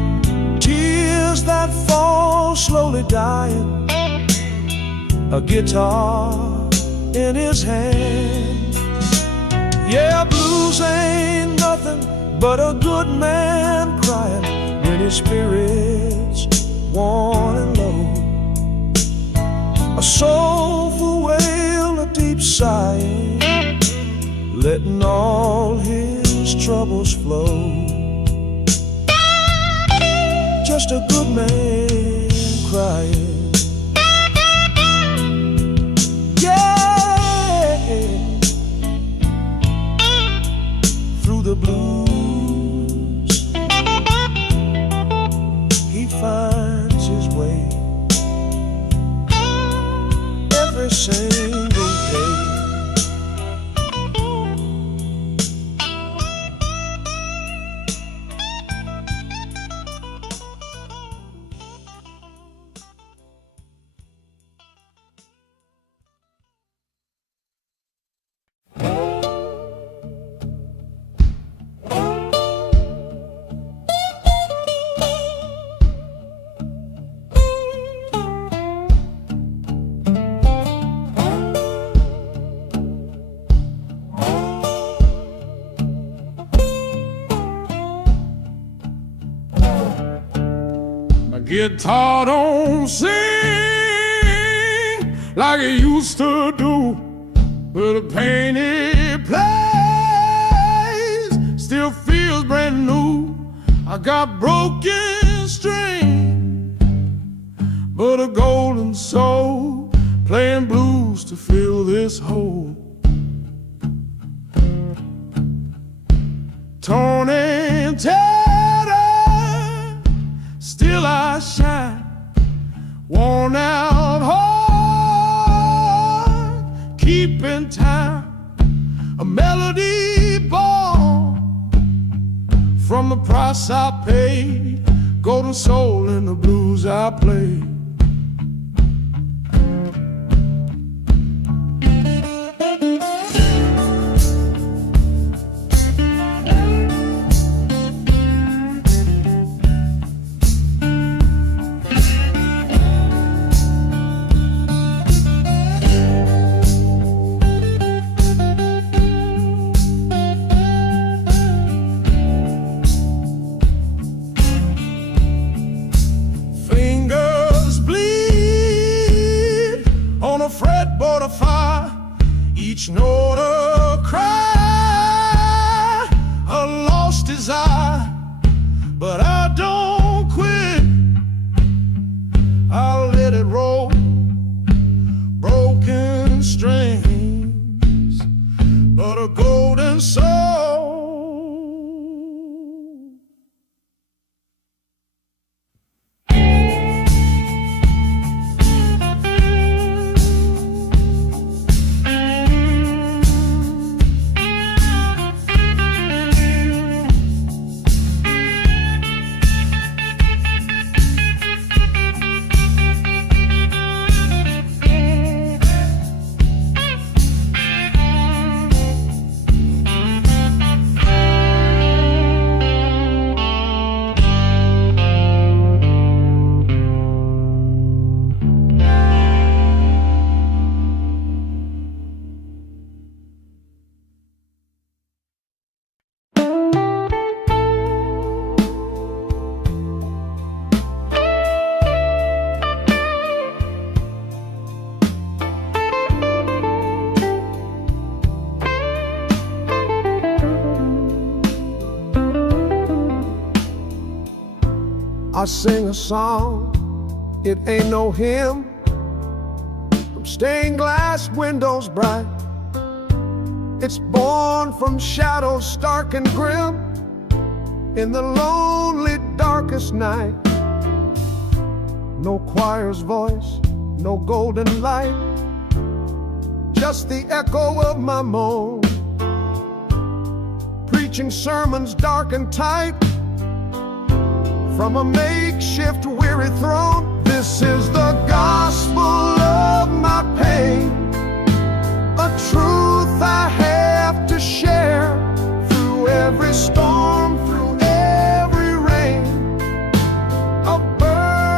tears that fall slowly dying, a guitar in his hand. Yeah, blues ain't nothing but a good man crying when his spirit's worn and low. A soulful wail, a deep sighing, letting all his troubles flow. Just a good man crying. Yeah, through the blues he finds his way every single day. Guitar don't sing like it used to do, but the pain it plays still feels brand new. I got broken string, but a golden soul playing blues to fill this hole. Torn and tattered, still I shine. Worn out heart, keeping time. A melody born from the price I paid. Golden soul in the blues I played. Each note a cry, a lost desire, but I don't quit. I'll let it roll, broken strings, but a golden soul. I sing a song, it ain't no hymn, from stained glass windows bright. It's born from shadows stark and grim, in the lonely darkest night. No choir's voice, no golden light, just the echo of my moan, preaching sermons dark and tight from a makeshift weary throne. This is the gospel of my pain, a truth I have to share through every storm, through every rain. A burden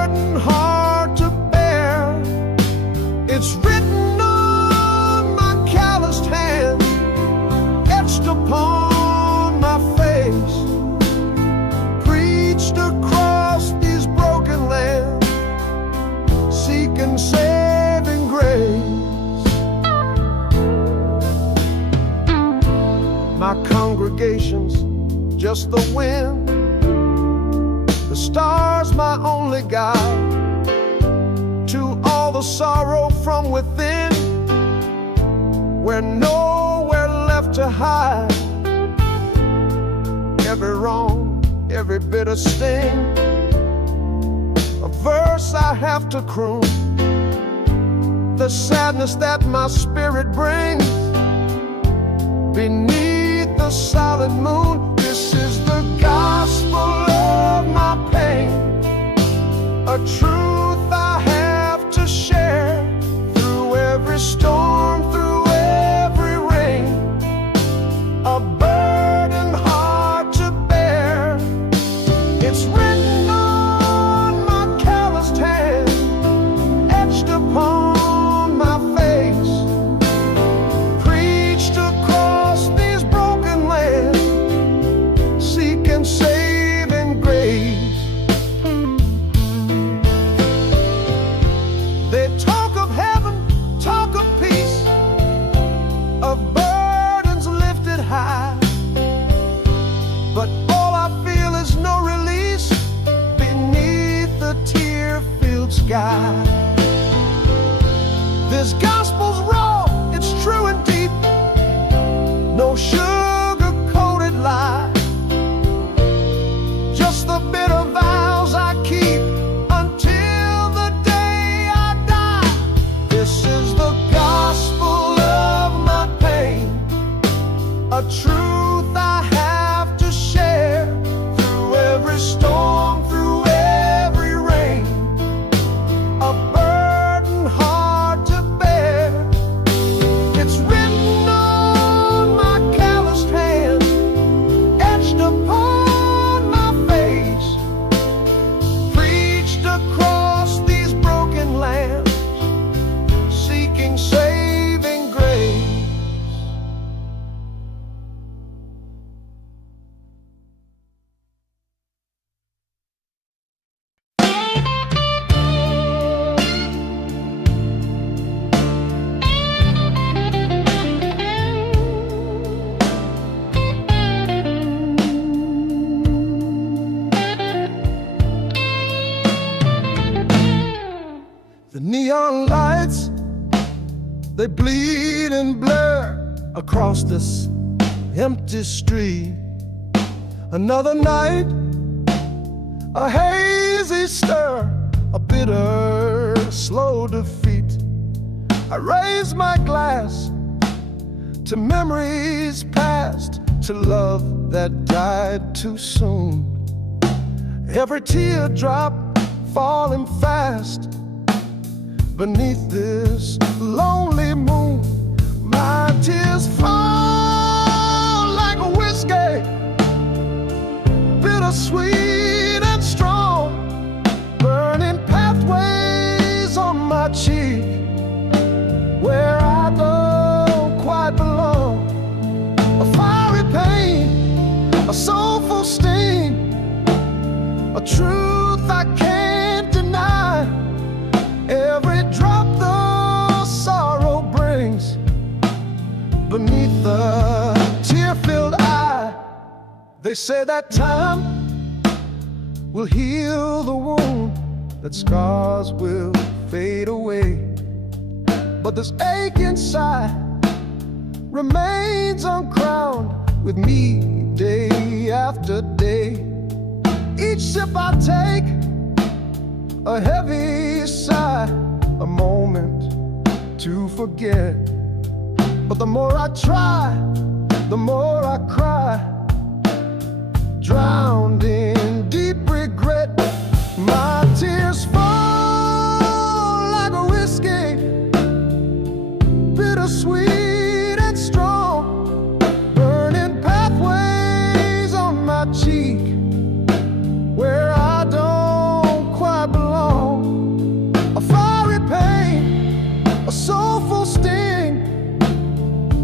It's written on my calloused hand, etched upon my face, preached across these broken lands, seeking saving grace. My congregation's just the wind, the stars my only guide, to all the sorrow from within, we're nowhere left to hide. Every wrong, every bitter sting, a verse I have to croon, the sadness that my spirit brings beneath the silent moon. This is the gospel of my pain, a truth I have to share through every storm, through every rain, a burden hard to bear. It's written on my calloused hand, etched upon my face, preached across these broken lands, seeking saving grace. They talk of heaven, talk of peace, of burdens lifted high, but all I feel is no release beneath the tear-filled sky. This gospel's raw, it's true and deep, no sugar-coated lie, just the bitter vows I keep until the day I die. This is the gospel of my pain, a truth I have to share through every storm, through every rain, a burden hard to bear. It's written on my calloused hand, etched upon my face, preached across these broken lands, seeking saving grace. The neon lights, they bleed and blur across this empty street. Another night, a hazy stir, a bitter, slow defeat. I raise my glass to memories past, to love that died too soon. Every teardrop falling fast beneath this lonely moon. My tears fall like a whiskey, bittersweet and strong, burning pathways on my cheek where I don't quite belong. A fiery pain, a soulful sting, a truth I can't deny. Every drop the sorrow brings beneath the tear-filled eye. They say that time will heal the wound, that scars will fade away, but this ache inside remains uncrowned with me day after day. Each sip I take, a heavy sigh, a moment to forget. But the more I try, the more I cry, drowned in deep regret. My tears fall like a whiskey, bittersweet and strong, burning pathways on my cheek where I don't quite belong. A fiery pain, a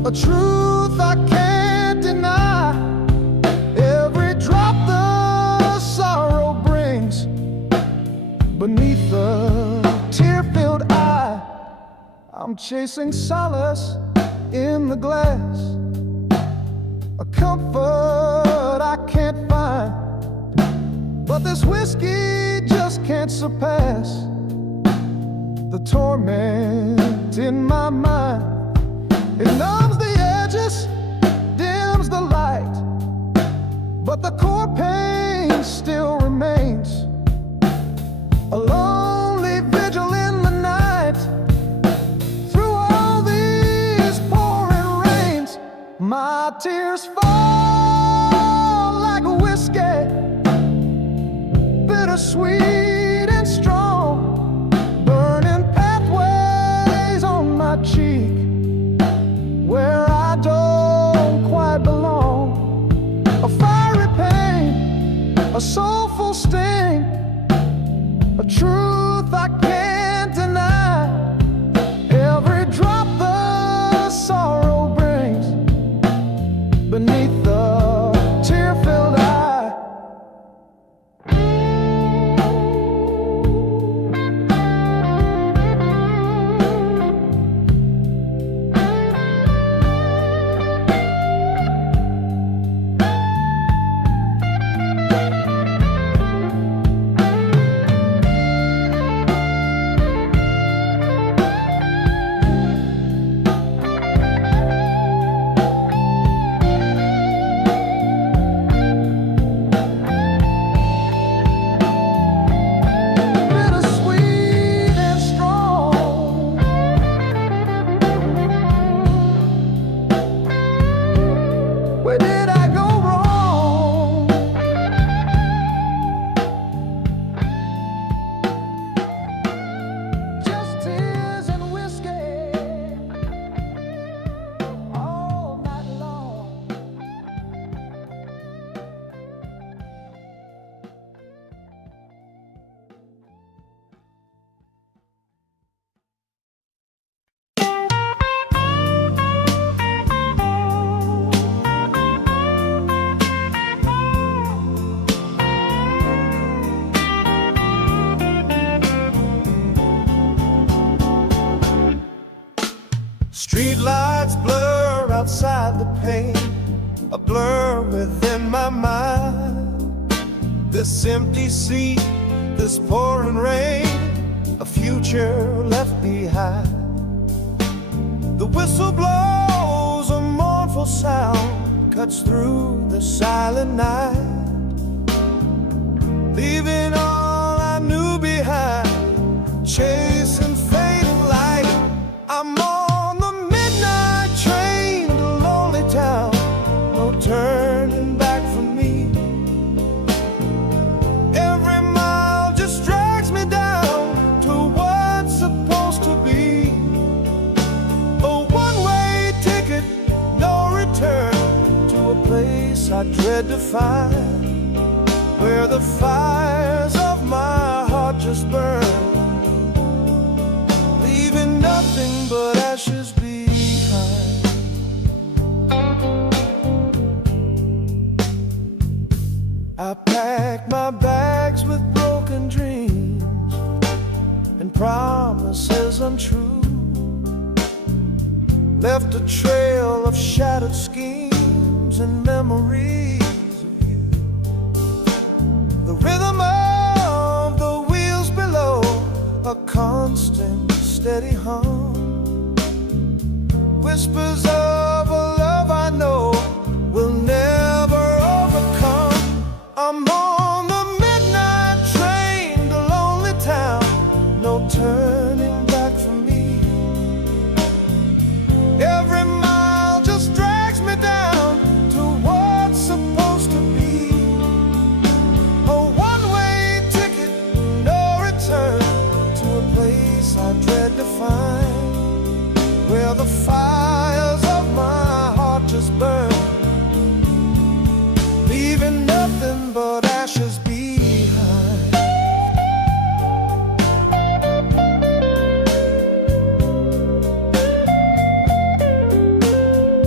a truth I can't deny. Every drop the sorrow brings beneath the tear-filled eye. I'm chasing solace in the glass, a comfort I can't find. But this whiskey just can't surpass the torment in my mind. It numbs the edges, dims the light, but the core pain still remains. A lonely vigil in the night. Through all these pouring rains, my tears fall like a whiskey, bittersweet and strong, burning pathways on my cheek where I don't quite belong. A fiery pain, a soulful sting, a truth I can't deny. Every drop the sorrow brings beneath the tear-filled eye. Where did I go wrong? Just tears and whiskey all night long. Street lights blur outside the pane, a blur within my mind. This empty seat, this pouring rain, a future left behind. The whistle blows, a mournful sound cuts through the silent night, leaving all I knew behind, chasing fading light. I'm on the midnight train to lonely town, no turning back for me. Every mile just drags me down to what's supposed to be. A one-way ticket, no return, to a place I dread to find, where the fires of my heart just burn, leaving nothing but ashes behind. I packed my bags with broken dreams and promises untrue, left a trail of shattered schemes and memories of you. The rhythm of the wheels below, a constant steady hum, whispers of a love I know will never overcome. I'm on the midnight train to lonely town, no turning back for me. Every mile just drags me down to what's supposed to be. A one-way ticket, no return, to a place I dread to find, where the fires of my heart just burn, leaving nothing but ashes behind.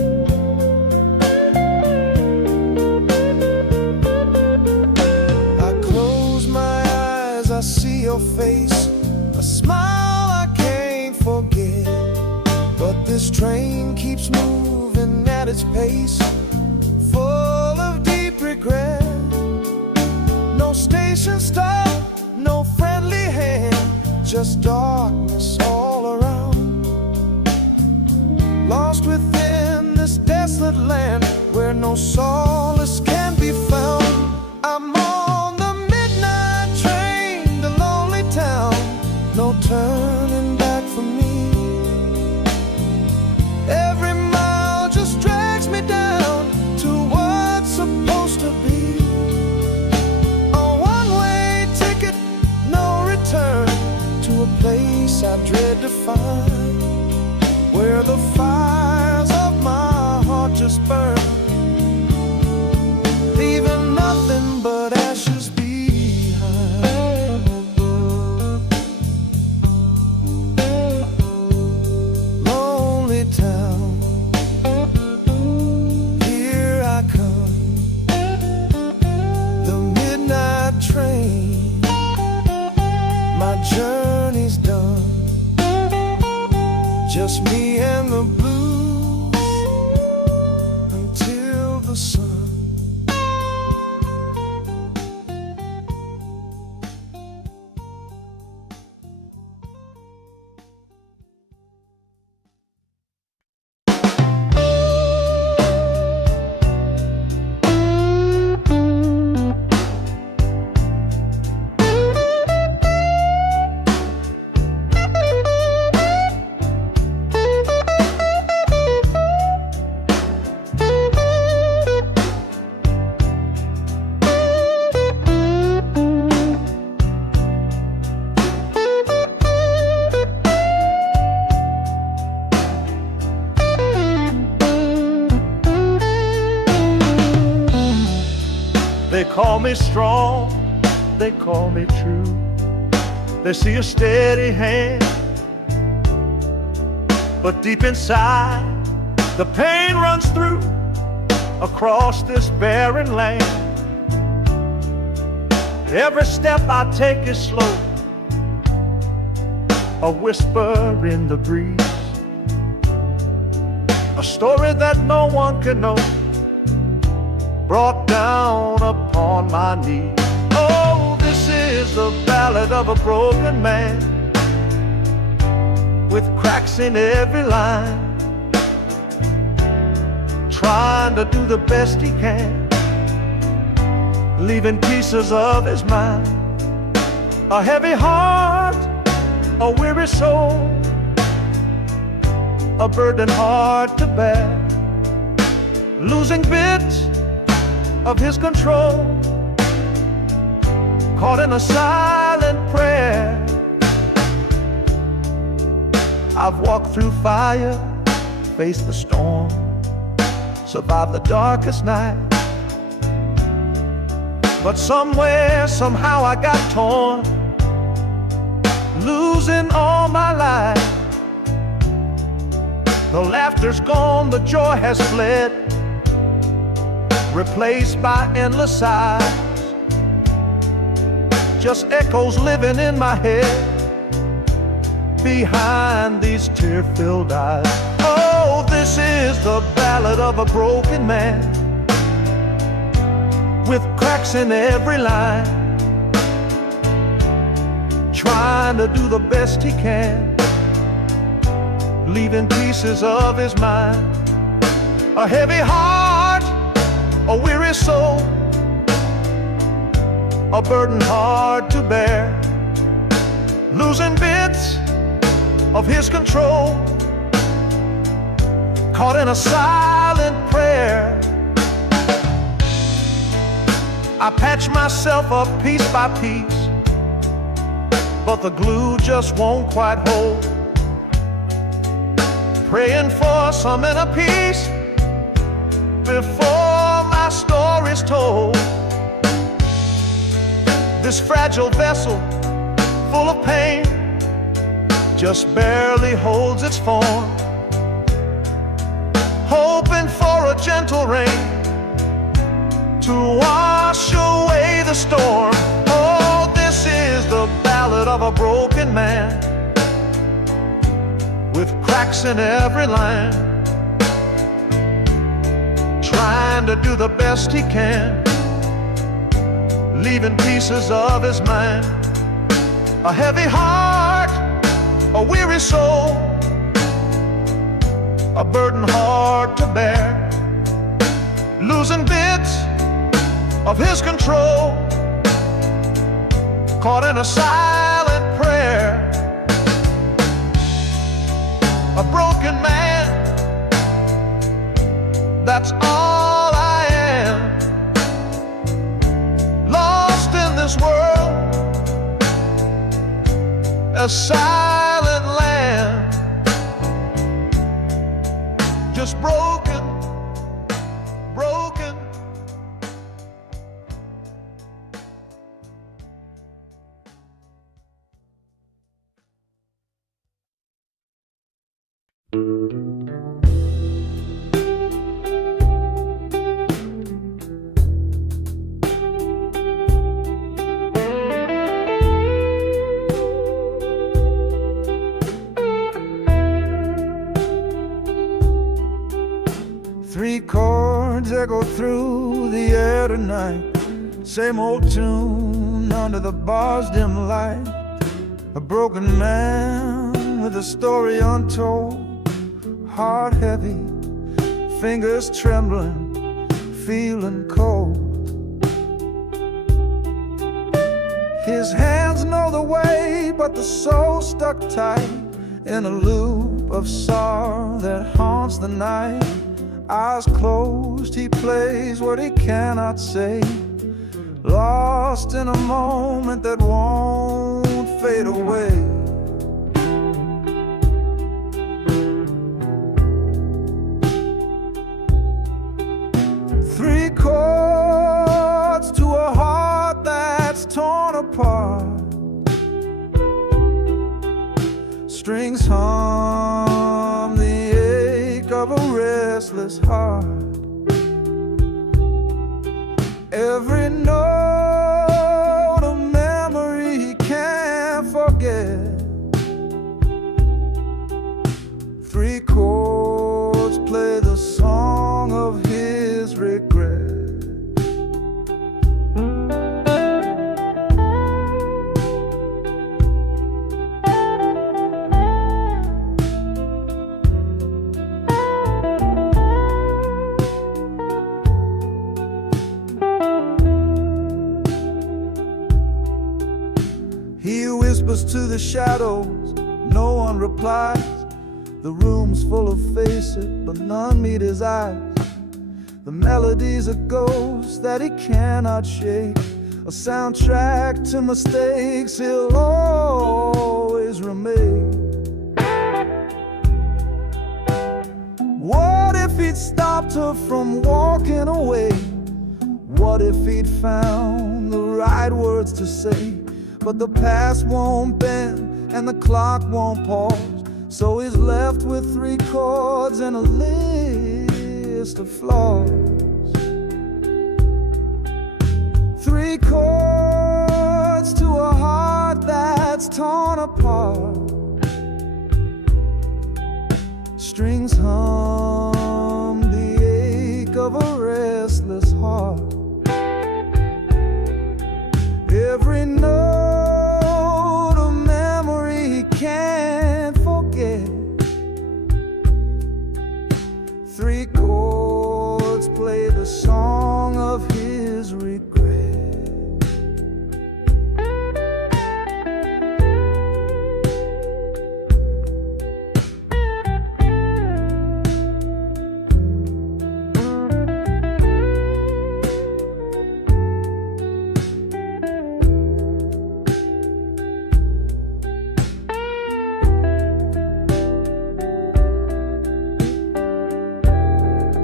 This train keeps moving at its pace, full of deep regret. No station stop, no friendly hand, just darkness all around. Lost within this desolate land where no solace can be found. I'm on the midnight train, the lonely town, no turning back for me. Every mile just drags me down to what's supposed to be. A one-way ticket, no return, to a place I dread to find, where the fires of my heart just burn, leaving nothing but ashes behind. Lonely town, here I come, the midnight train, my journey's done. Just me and the blues until the sun. They call me strong, they call me true. They see a steady hand, but deep inside the pain runs through across this barren land. Every step I take is slow, a whisper in the breeze, a story that no one can know, brought down upon my knees. Oh, this is the ballad of a broken man, with cracks in every line, trying to do the best he can, leaving pieces of his mind. A heavy heart, a weary soul, a burden hard to bear, losing bits of his control, caught in a silent prayer. I've walked through fire, faced the storm, survived the darkest night, but somewhere, somehow I got torn, losing all my life. The laughter's gone, the joy has fled, replaced by endless sighs, just echoes living in my head behind these tear-filled eyes. Oh, this is the ballad of a broken man, with cracks in every line, trying to do the best he can, leaving pieces of his mind. A heavy heart, a weary soul, a burden hard to bear, losing bits of his control, caught in a silent prayer. I patch myself up piece by piece, but the glue just won't quite hold, praying for some inner peace before my story's told. This fragile vessel, full of pain, just barely holds its form, hoping for a gentle rain to wash away the storm. Oh, this is the ballad of a broken man, with cracks in every line, trying to do the best he can, leaving pieces of his mind. A heavy heart, a weary soul, a burden hard to bear, losing bits of his control, caught in a silent prayer. A broken man, that's all I am, lost in this world, a silent land, just broken, broken. Three chords echo through the air tonight, same old tune under the bar's dim light. A broken man with a story untold, heart heavy, fingers trembling, feeling cold. His hands know the way, but the soul stuck tight in a loop of sorrow that haunts the night. Eyes closed, he plays what he cannot say, lost in a moment that won't fade away. Three chords to a heart that's torn apart, strings hum the ache of a restless heart. Every note a memory he can't forget. Three chords play the song of his regret. He whispers to the shadows, no one replies. The room's full of faces, but none meet his eyes. The melody's a ghost that he cannot shake, a soundtrack to mistakes he'll always remake. What if he'd stopped her from walking away? What if he'd found the right words to say? But the past won't bend and the clock won't pause, so he's left with three chords and a list of flaws. Three chords to a heart that's torn apart, strings hum the ache of a restless heart. Every note a memory he can't forget. Three chords play the song of his regret.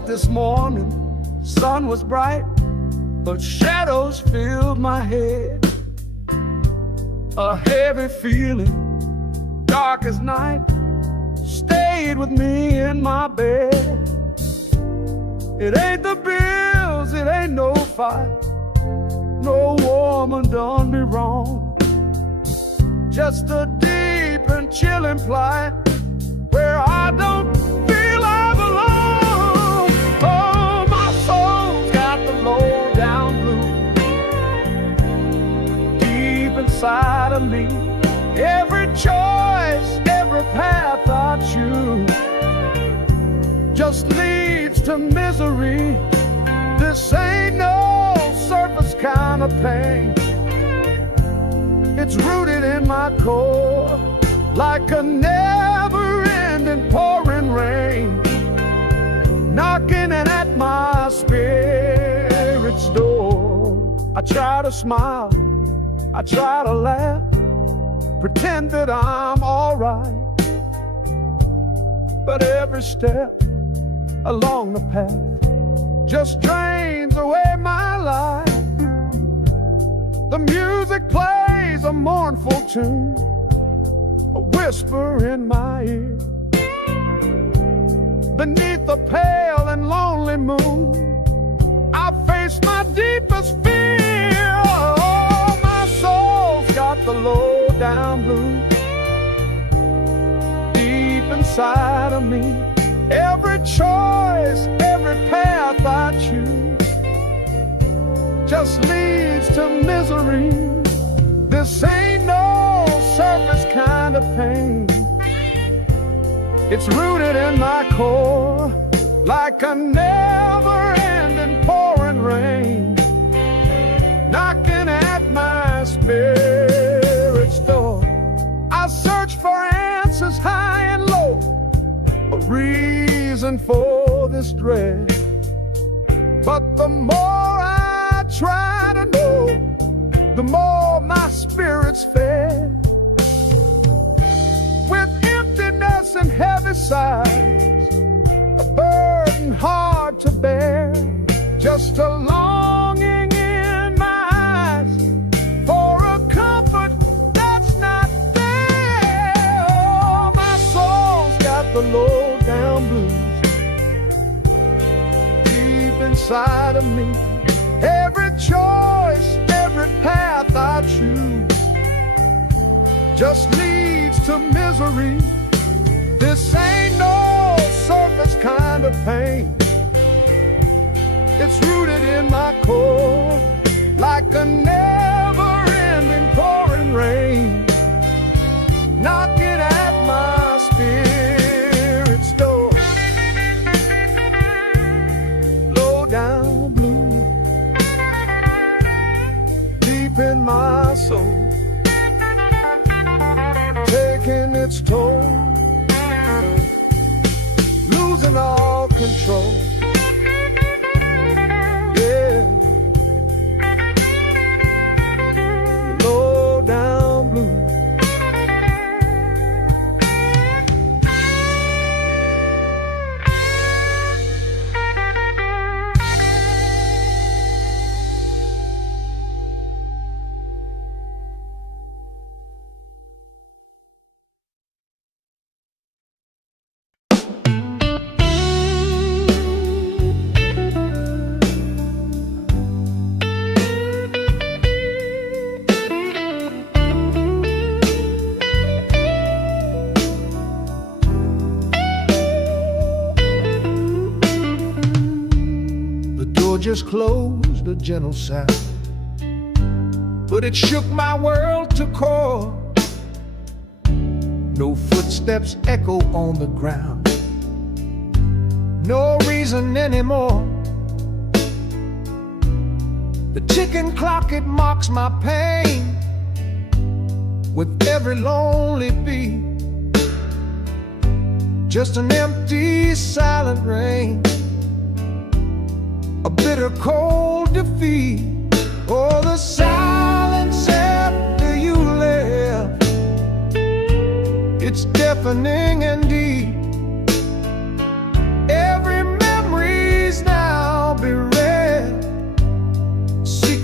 woke this morning, sun was bright, but shadows filled my head. A heavy feeling, dark as night, stayed with me in my bed. It ain't the bills, it ain't no fight, no woman done me wrong. Just a deep and chilling plight where I don't feel I belong. Oh, my soul's got the low down blues deep inside of me. Every choice, every path I choose just leads to misery. This ain't no surface kind of pain. It's rooted in my core like a never-ending pouring rain, knocking at my spirit's door. I try to smile, I try to laugh, pretend that I'm alright, but every step along the path just drains away my life. The music plays a mournful tune, a whisper in my ear. Beneath the pale and lonely moon, I face my deepest fear. Oh, my soul's got the low down blues deep inside of me. Every choice, every path I choose just leads to misery. This ain't no surface kind of pain. It's rooted in my core like a never-ending pouring rain, knocking at my spirit's door. I search for answers high and low, a reason for this dread, but the more I try to know, the more my spirit's fed. With emptiness and heavy sighs, a burden hard to bear, just a longing in my eyes for a comfort that's not there. Oh, my soul's got the low down blues deep inside of me. Every choice, every path I choose just leads to misery. This ain't no surface kind of pain. It's rooted in my core like a never-ending pouring rain, knocking at my spirit's door. Low down blue deep in my soul, taking its toll, losing all control. Yeah, low down blue. Just closed, a gentle sound, but it shook my world to core. No footsteps echo on the ground, no reason anymore. The ticking clock, it mocks my pain with every lonely beat. Just an empty, silent rain, a bitter cold defeat. Oh, the silence after you left, it's deafening and deep. Every memory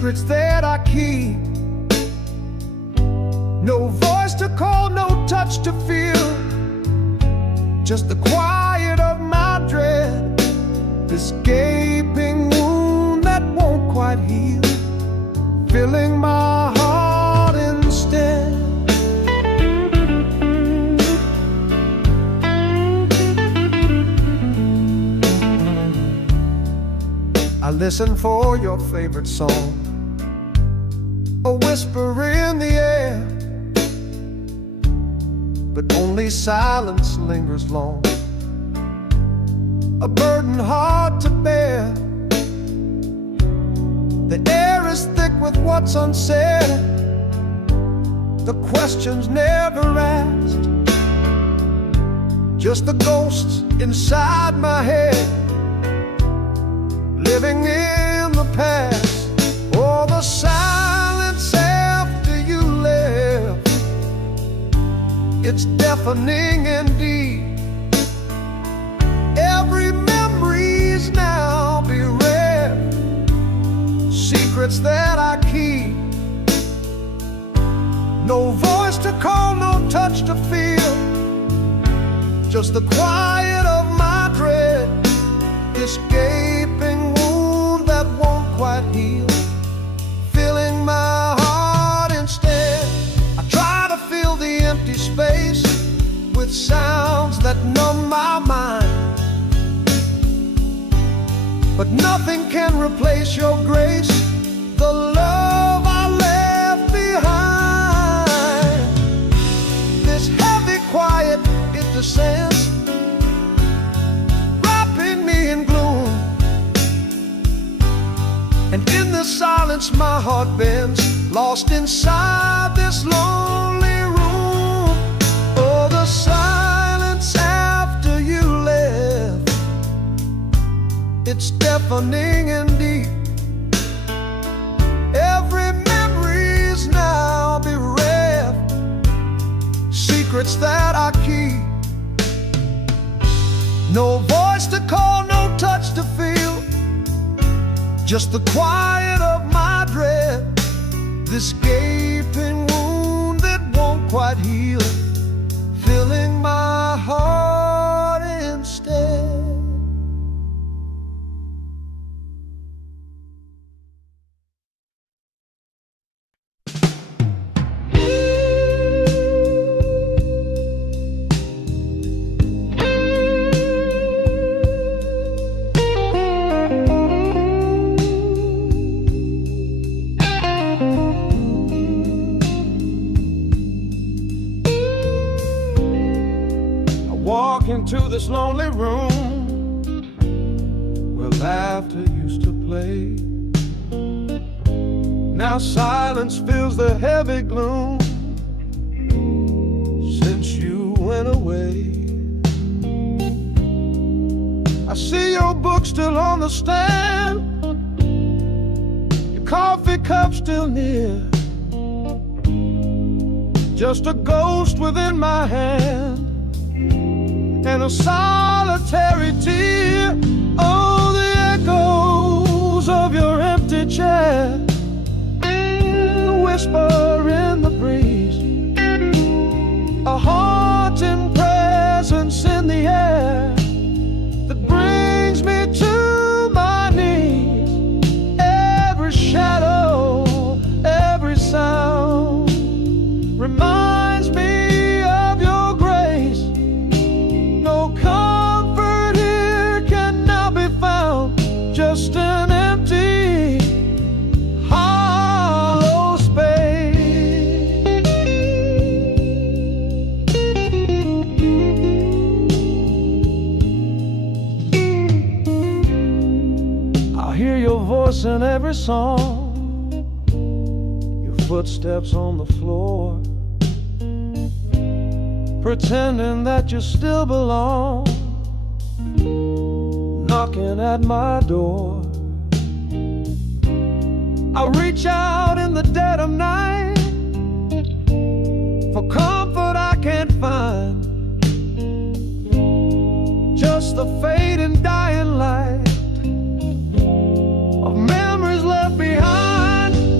secrets that I keep. No voice to call, no touch to feel, just the quiet of my dread, this gaping wound that won't quite heal, filling my heart instead. I listen for your favorite song, a whisper in the air, but only silence lingers long, a burden hard to bear. The air is thick with what's unsaid, the questions never asked, just the ghosts inside my head, living in the past. Oh, the silence after you left, it's deafening indeed. Every memory's now bereft, secrets that I keep. No voice to call, no touch to feel, just the quiet of my dread, this gaping wound that won't quite heal, filling my heart instead. I try to fill the empty space with sounds that numb my mind, but nothing can replace your grace, the love I left behind. This heavy quiet, it descends, wrapping me in gloom, and in the silence my heart bends, lost inside this lonely room. Oh, the silence after you left, it's deafening indeed. Every memory's now bereft, secrets that I keep. No voice to call, no touch to feel, just the quiet of my dread, this gaping wound that won't quite heal, filling my heart instead. Walk into this lonely room where laughter used to play. Now silence fills the heavy gloom since you went away. I see your book still on the stand, your coffee cup still near, just a ghost within my hand, and a solitary tear. Oh, the echoes of your empty chair, the whisper in the breeze, a haunting presence in the air that brings me to my knees. Every shadow, every sound reminds me of your grace. No comfort here can now be found, just an empty, hollow space. I hear your voice in every song, your footsteps on the floor, pretending that you still belong, knocking at my door. I reach out in the dead of night for comfort I can't find, just the fading dying light of memories left behind.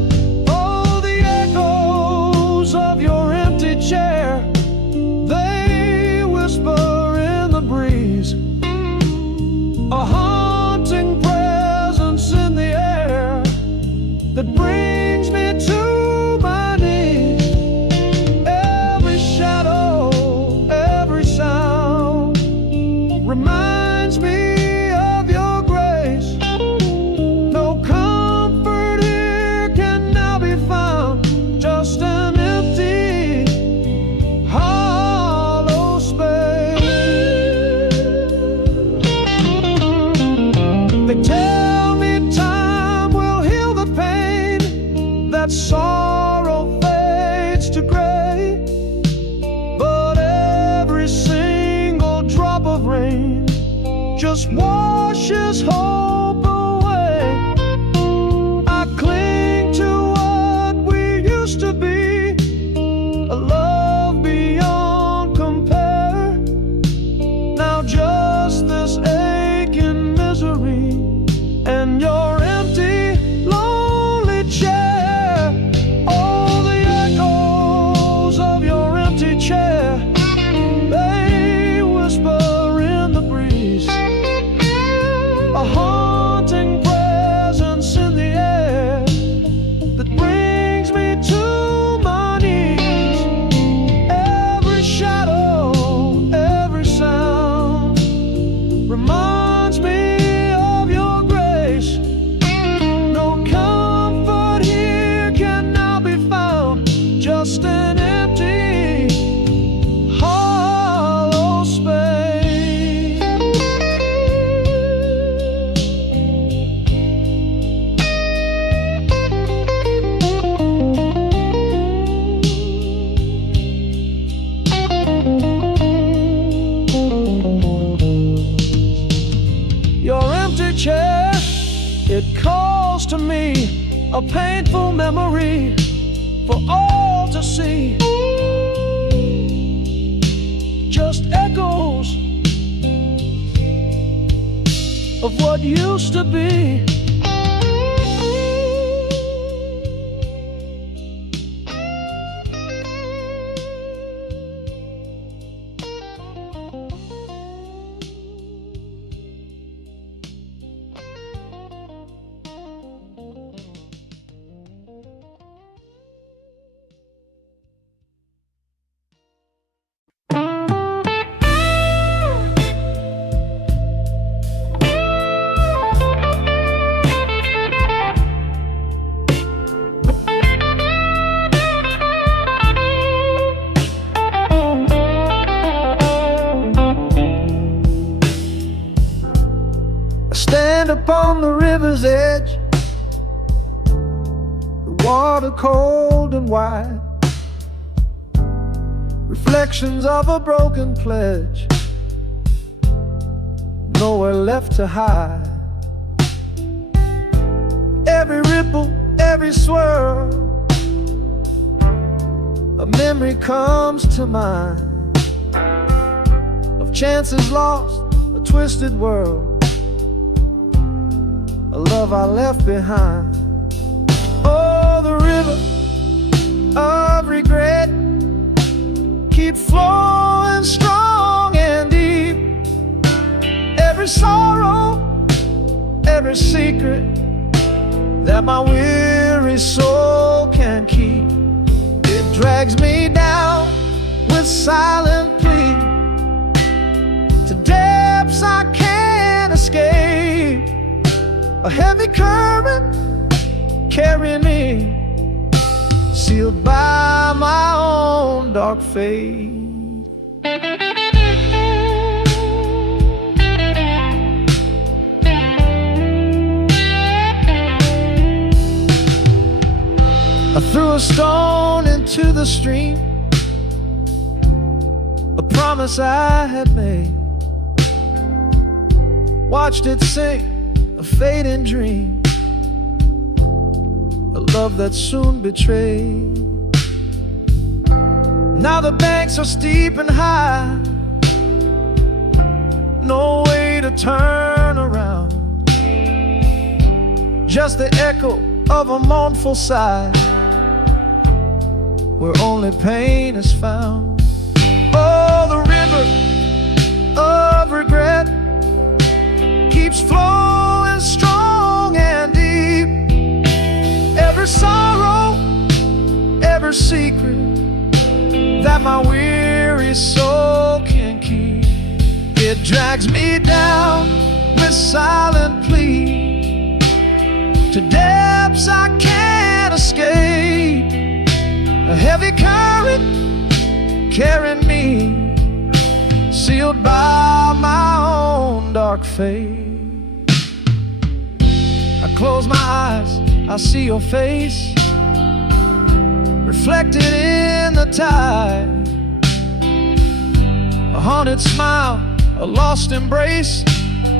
just washes hope away. I cling to what we used to be, a love beyond compare. Now just this aching misery and your empty, lonely chair. Oh, the echoes of your empty chair, they whisper in the breeze, a haunting presence in the air that brings me to my knees. Every shadow, every sound reminds me of your grace. No comfort here can now be found, just an empty, hollow space. Your empty chair, it calls to me, a painful memory for all to see. Just echoes of what used to be. Stand upon the river's edge, the water cold and wide, reflections of a broken pledge, nowhere left to hide. Every ripple, every swirl, a memory comes to mind of chances lost, a twisted world, a love I left behind. Oh, the river of regret keeps flowing strong and deep. Every sorrow, every secret that my weary soul can keep, it drags me down with silent plea to depths I can't escape. A heavy current carrying me, sealed by my own dark fate. I threw a stone into the stream, a promise I had made, watched it sink, a fading dream, a love that soon betrayed. Now the banks are steep and high, no way to turn around, just the echo of a mournful sigh, where only pain is found. Oh, the river of regret keeps flowing strong and deep. Every sorrow, every secret that my weary soul can keep, it drags me down with silent plea to depths I can't escape. A heavy current carrying me, sealed by my own dark fate. I close my eyes, I see your face reflected in the tide, a haunted smile, a lost embrace,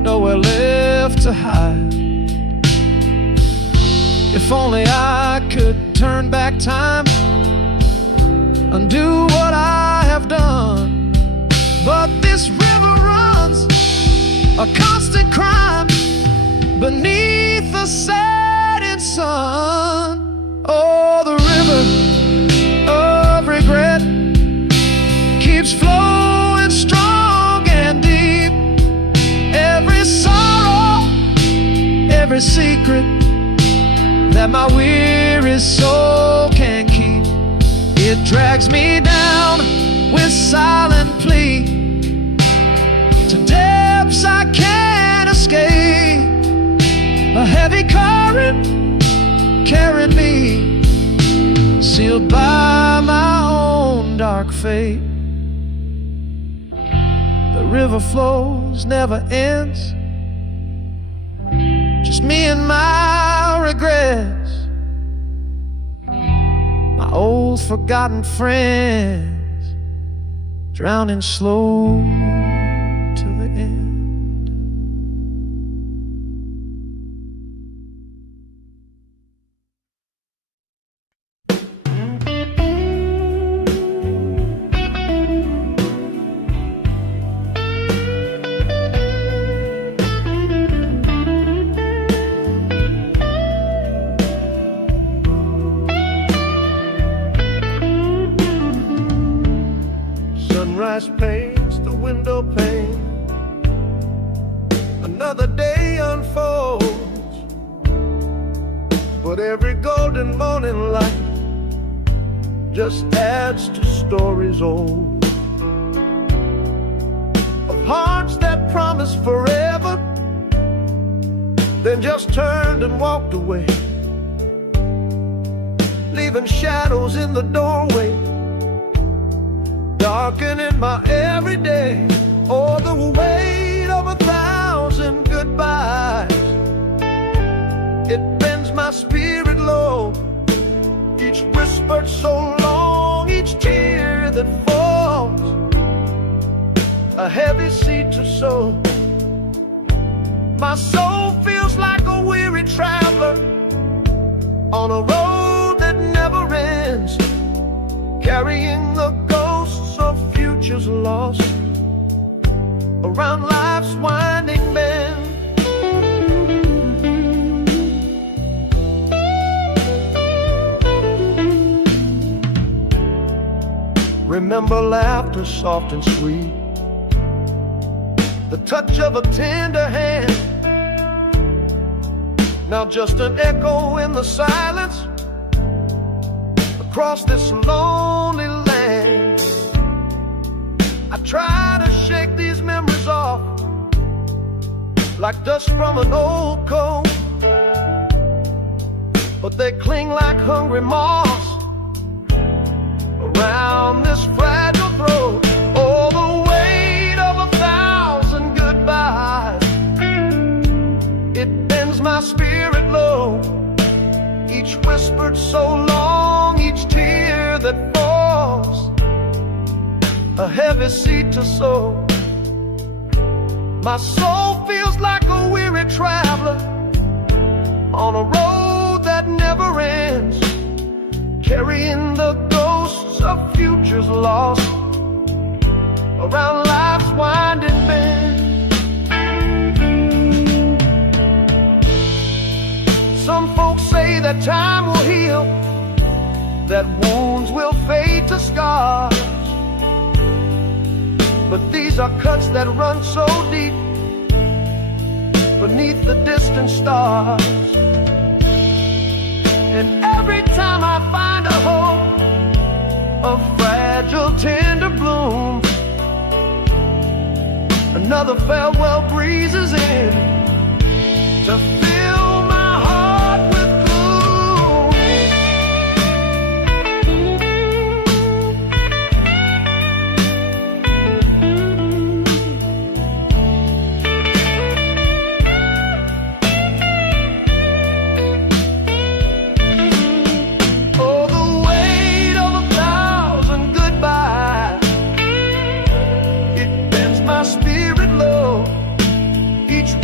nowhere left to hide. If only I could turn back time, undo what I have done. But this river runs a constant crime beneath the setting sun. Oh, the river of regret keeps flowing strong and deep. Every sorrow, every secret that my weary soul can keep, it drags me down with silent plea to depths I can't escape. A heavy current carried me, sealed by my own dark fate. The river flows, never ends, just me and my regrets, my old forgotten friends, drowning slow to the end. Sunrise paints the window pane, another day unfolds, but every golden morning light just adds to stories old, of hearts that promised forever, then just turned and walked away, leaving shadows in the doorway, darkening my everyday. Oh, the weight of 1,000 goodbyes, it bends my spirit low. Each whispered so long, each tear that falls, a heavy seed to sow. My soul feels like a weary traveler on a road that never ends, carrying the ghosts of futures lost around life's winding bend. Remember laughter soft and sweet, the touch of a tender hand, now just an echo in the silence across this lonely land. I try to shake these memories off like dust from an old coat, but they cling like hungry moths around this fragile throat. Oh, the weight of 1,000 goodbyes, it bends my spirit low. Each whispered so long, each tear that falls, a heavy seed to sow. My soul feels like a weary traveler on a road that never ends, carrying the ghosts of futures lost around life's winding bend. Some folks say that time will heal, that wounds will fade to scars, but these are cuts that run so deep beneath the distant stars. And every time I find a hope, a fragile tender bloom, another farewell breezes in to fill my heart with gloom. Oh, the weight of 1,000 goodbyes, it bends my spirit low. Each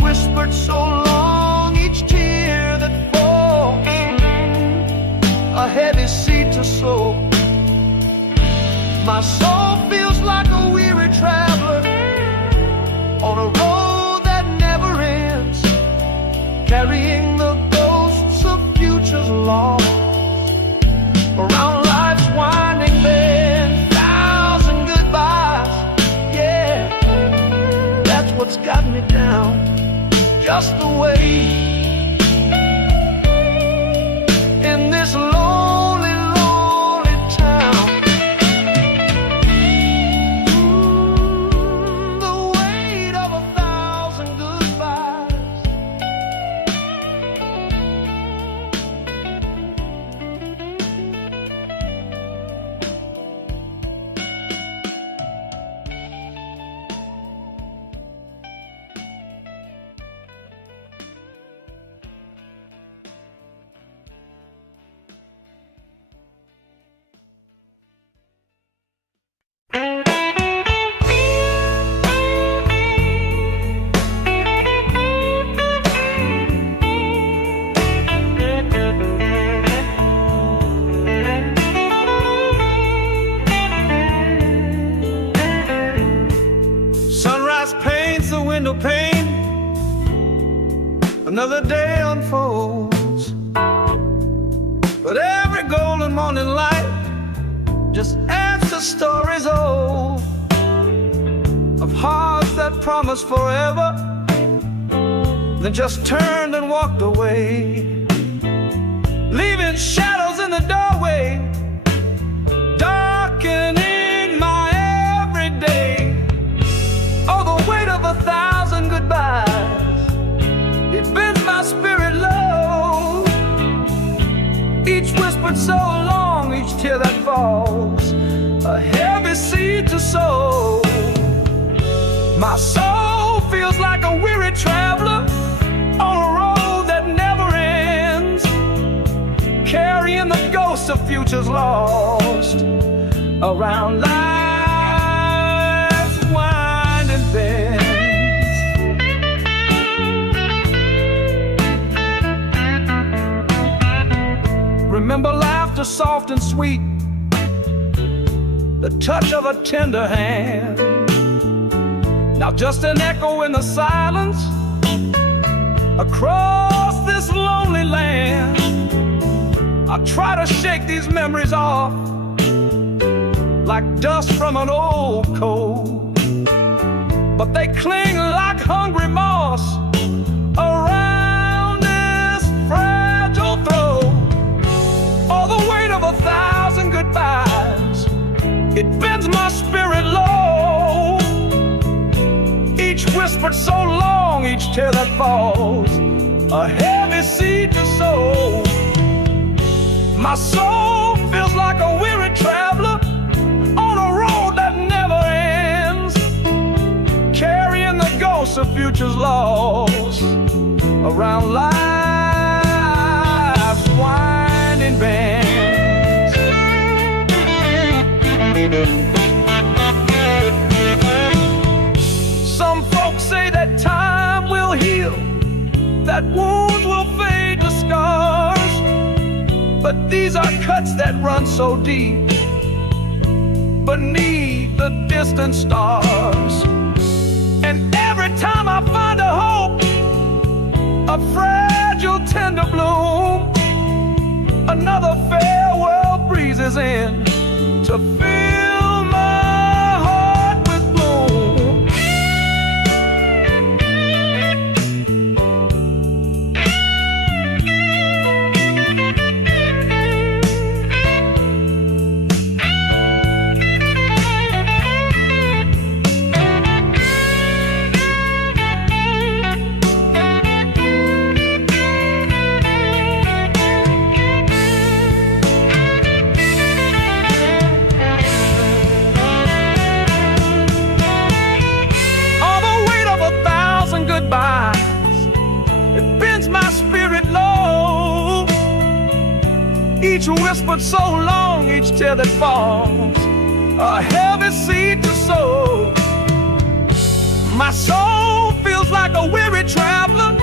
whispered so long, each tear that falls, a heavy seed to sow. My soul feels like a weary traveler on a road that never ends, carrying the ghosts of futures lost around life's winding bend. Thousand goodbyes, yeah, that's what's got me down. Just the way in this lonely, lonely town. The weight of 1,000 goodbyes. Sunrise paints the window pane, another day unfolds, but every golden morning light just adds to stories old of hearts that promised forever, then just turned and walked away, leaving shadows in the doorway, darkening my everyday. Oh, the weight of 1,000 goodbyes, it bends my spirit low. Each whispered so long, each tear that falls, a heavy seed to sow. My soul feels like a weary traveler on a road that never ends, carrying the ghosts of futures lost around life's winding bends. Remember laughter soft and sweet, the touch of a tender hand. Now just an echo in the silence across this lonely land. I try to shake these memories off like dust from an old coat, but they cling like hungry moss around this fragile throat. All the weight of 1,000 goodbyes, it bends my spirit low. Each whispered so long, each tear that falls, a heavy seed to sow. My soul feels like a weary traveler on a road that never ends, carrying the ghosts of futures lost around life's winding bends. Some folks say that time will heal, that wounds will fade to scars, but these are cuts that run so deep beneath the distant stars. And every time I find a hope, a fragile tender bloom, another farewell breezes in to fill my heart with gloom. Each whispered so long, each tear that falls, a heavy seed to sow. My soul feels like a weary traveler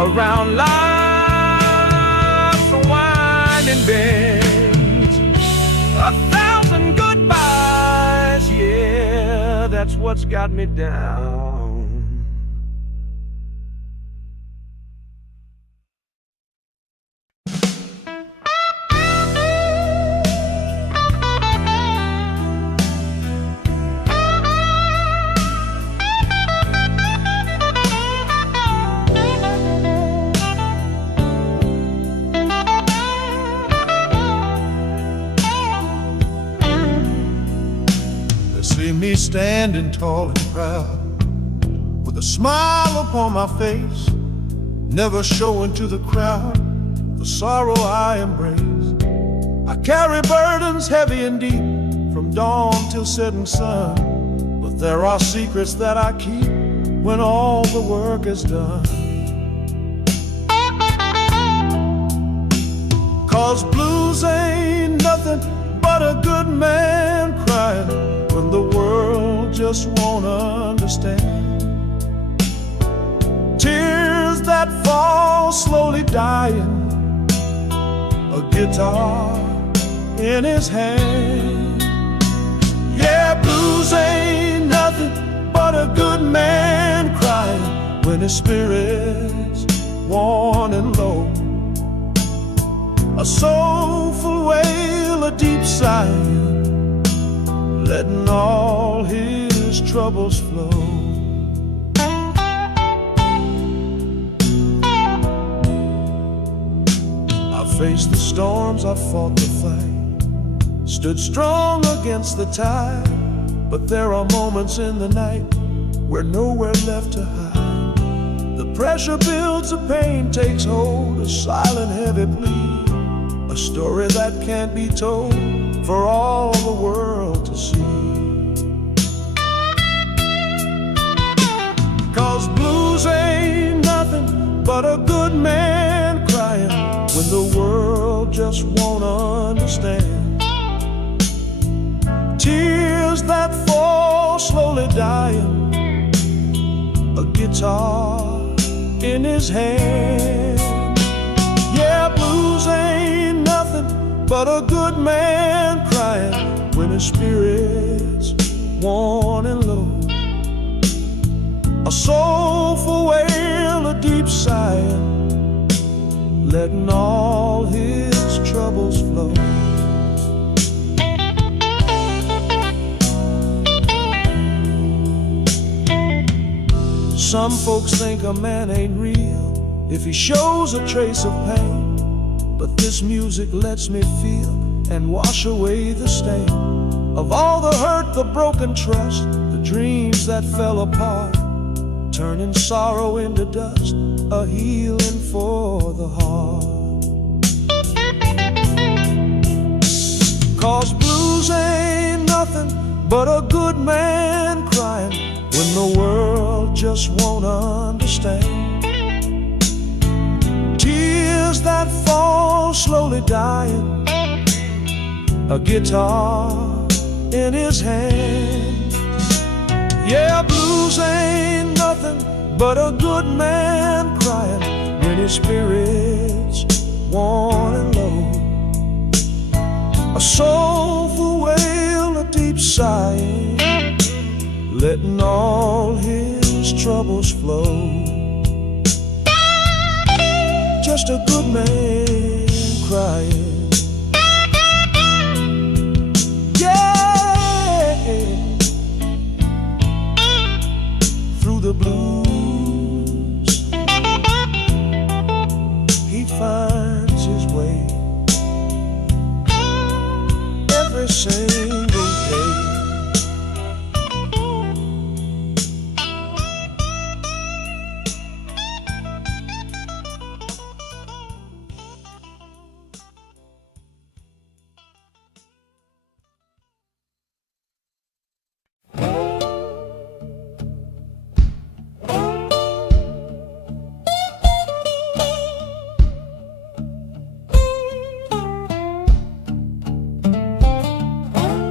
around life's winding bends. 1,000 goodbyes, yeah, that's what's got me down. See me standing tall and proud, with a smile upon my face, never showing to the crowd the sorrow I embrace. I carry burdens heavy and deep, from dawn till setting sun, but there are secrets that I keep when all the work is done. 'Cause blues ain't nothing but a good man crying when the world just won't understand. Tears that fall slowly dying, a guitar in his hand. Yeah, blues ain't nothing but a good man crying when his spirit's worn and low. A soulful wail, a deep sigh, letting all his troubles flow. I faced the storms, I fought the fight, stood strong against the tide, but there are moments in the night where nowhere left to hide. The pressure builds, the pain takes hold, a silent heavy plea, a story that can't be told for all the world to see. 'Cause blues ain't nothing but a good man crying when the world just won't understand. Tears that fall slowly dying, a guitar in his hand. Yeah, blues ain't nothing but a good man crying when his spirit's worn and low. A soulful wail, a deep sigh, letting all his troubles flow. Some folks think a man ain't real if he shows a trace of pain, but this music lets me feel and wash away the stain of all the hurt, the broken trust, the dreams that fell apart, turning sorrow into dust, a healing for the heart. 'Cause blues ain't nothing but a good man crying when the world just won't understand. Tears that fall slowly dying, a guitar in his hand. Yeah, blues ain't nothing but a good man crying when his spirit's worn and low. A soulful wail, a deep sigh, letting all his troubles flow. Just a good man crying. Yeah, through the blues he finds his way every single day.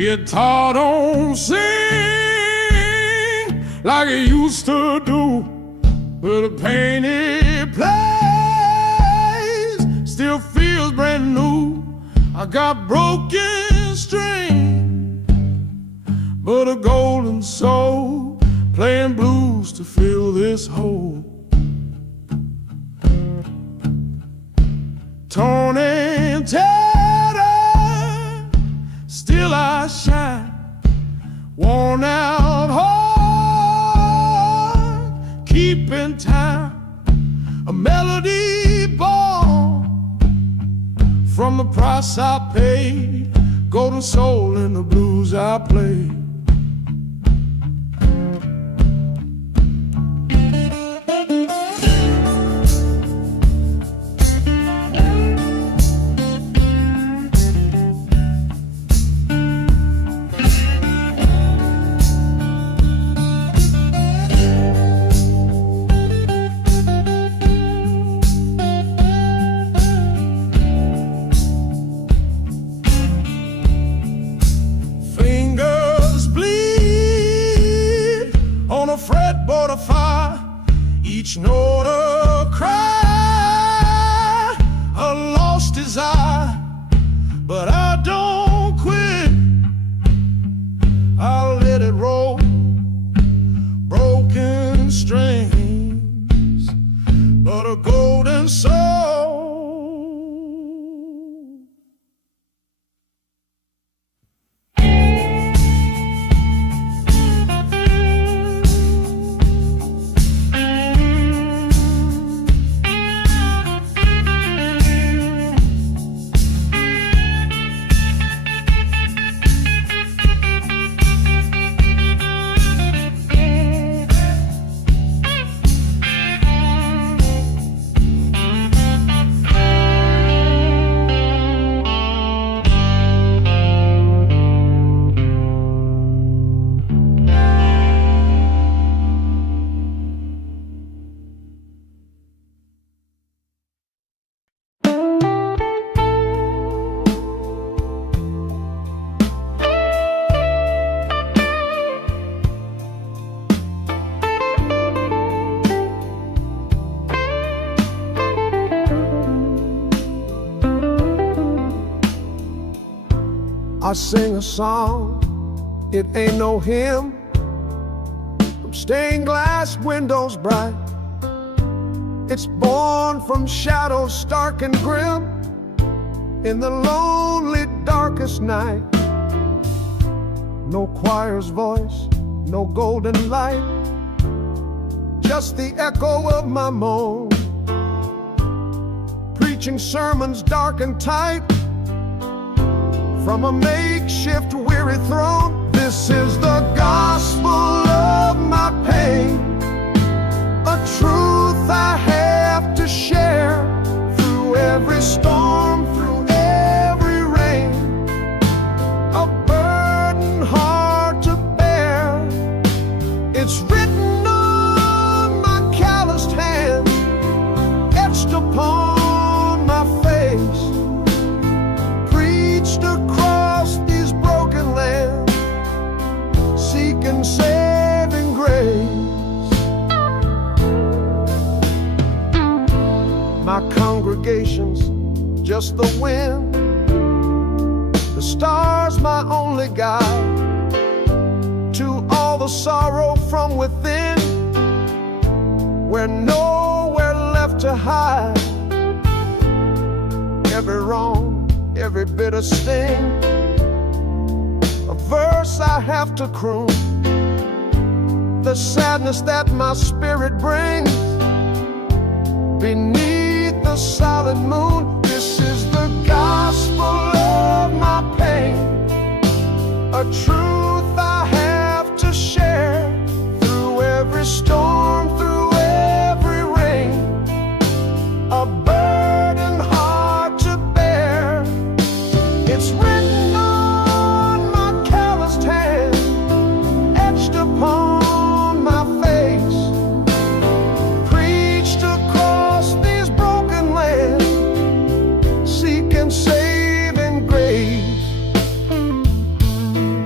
Guitar don't sing like it used to do, but the pain it plays still feels brand new. I got broken strings, but a golden soul playing blues to fill this hole. Torn and tattered, still I shine. Worn out heart, keeping time. A melody born from the price I paid. Golden soul in the blues I play. Fretboard of fire, each note a cry, a lost desire. But I don't quit, I'll let it roll. Broken strings, but a golden soul. I sing a song, it ain't no hymn, from stained glass windows bright. It's born from shadows stark and grim, in the lonely darkest night. No choir's voice, no golden light, just the echo of my moan, preaching sermons dark and tight from a makeshift weary throne. This is the gospel of my pain, a truth I have to share through every storm, through every rain, a burden hard to bear. It's written on my calloused hand, etched upon my face, preached across these broken lands, seeking saving grace. My congregation's just the wind, the stars my only guide, to all the sorrow from within, we're nowhere left to hide. Every wrong, every bitter sting, a verse I have to croon, the sadness that my spirit brings beneath the solid moon. This is the gospel of my pain, a truth I have to share through every storm, through every rain, a burden hard to bear. It's written on my calloused hand, etched upon my face, preached across these broken lands, seeking saving grace.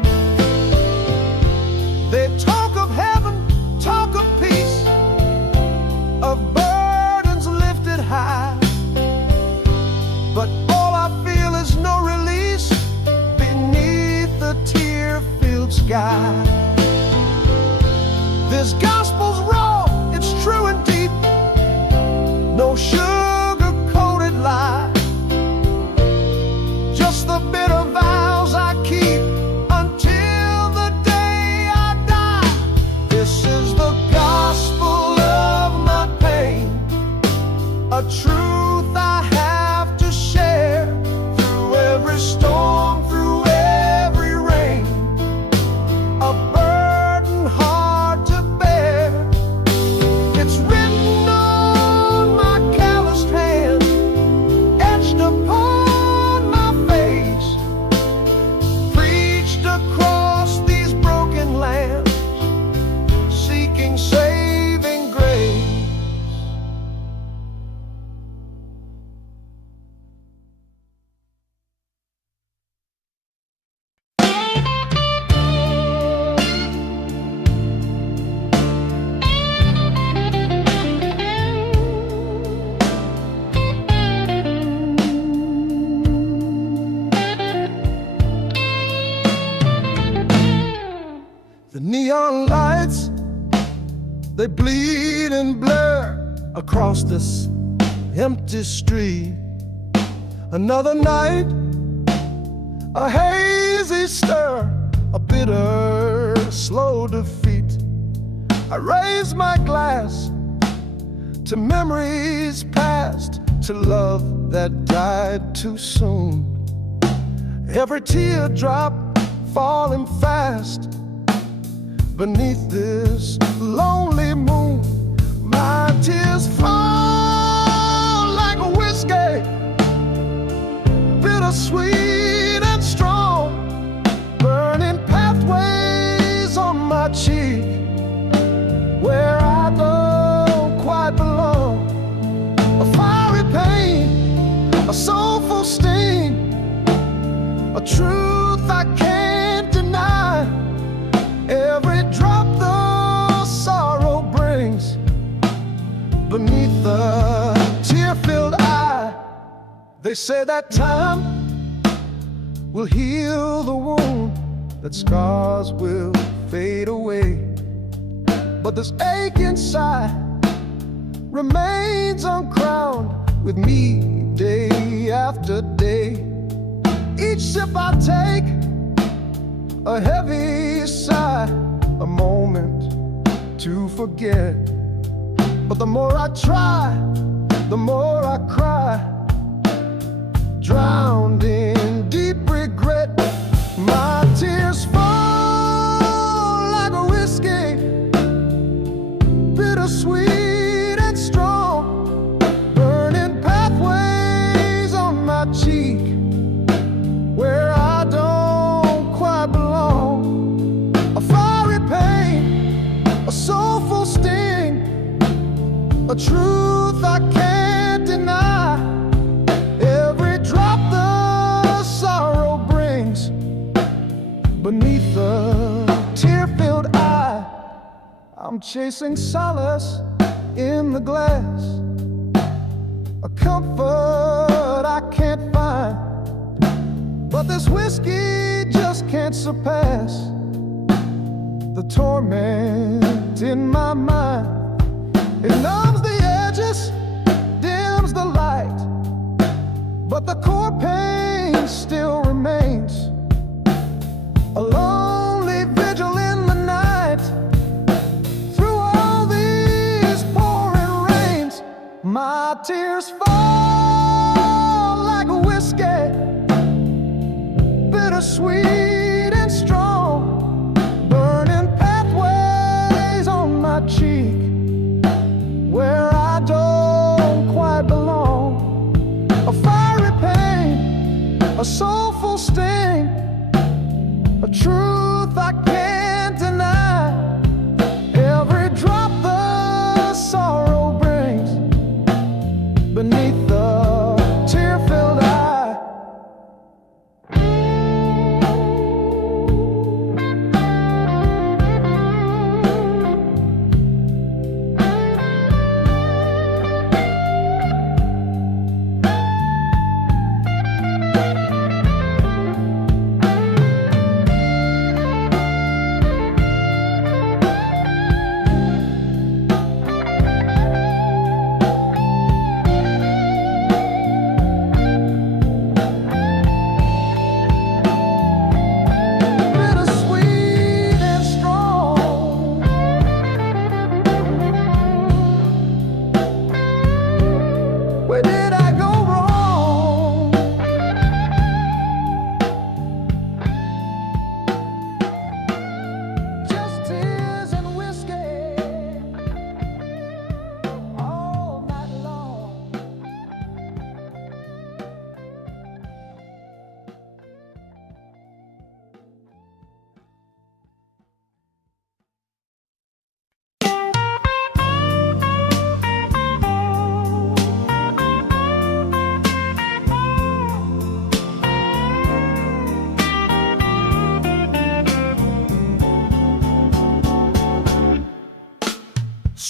This gospel's raw, it's true and deep. No sugar-coated lie. Just the bitter vows I keep until the day I die. This is the gospel of my pain, a truth I have to share through every storm, through every rain, a burden hard to bear. It's written on my calloused hand, etched upon my face, preached across these broken lands, seeking saving grace. The neon lights, they bleed and blur across this empty street. Another night, a hazy stir, a bitter, slow defeat. I raise my glass to memories past, to love that died too soon. Every teardrop falling fast beneath this lonely moon. My tears fall like a whiskey, bittersweet and strong, burning pathways on my cheek where I don't quite belong. A fiery pain, a soulful sting, a truth I can't deny. Every drop the sorrow brings beneath the tear-filled eye. They say that time will heal the wound, that scars will fade away, but this ache inside remains uncrowned with me day after day. Each sip I take, a heavy sigh, a moment to forget. But the more I try, the more I cry, drowned in deep regret. My tears fall like a whiskey, bittersweet and strong, burning pathways on my cheek where I don't quite belong. A fiery pain, a soulful sting, a truth I can't deny. Every drop the sorrow brings beneath the tear-filled eye. I'm chasing solace in the glass, a comfort I can't find, but this whiskey just can't surpass the torment in my mind. It numbs the edges, dims the light, but the core pain still remains. A lonely vigil in the night, through all these pouring rains. My tears fall like a whiskey, bittersweet and strong, burning pathways on my cheek where I don't quite belong. A fiery pain, a soulful sting, a truth I can't deny. Every drop the sorrow brings beneath the tear-filled eye.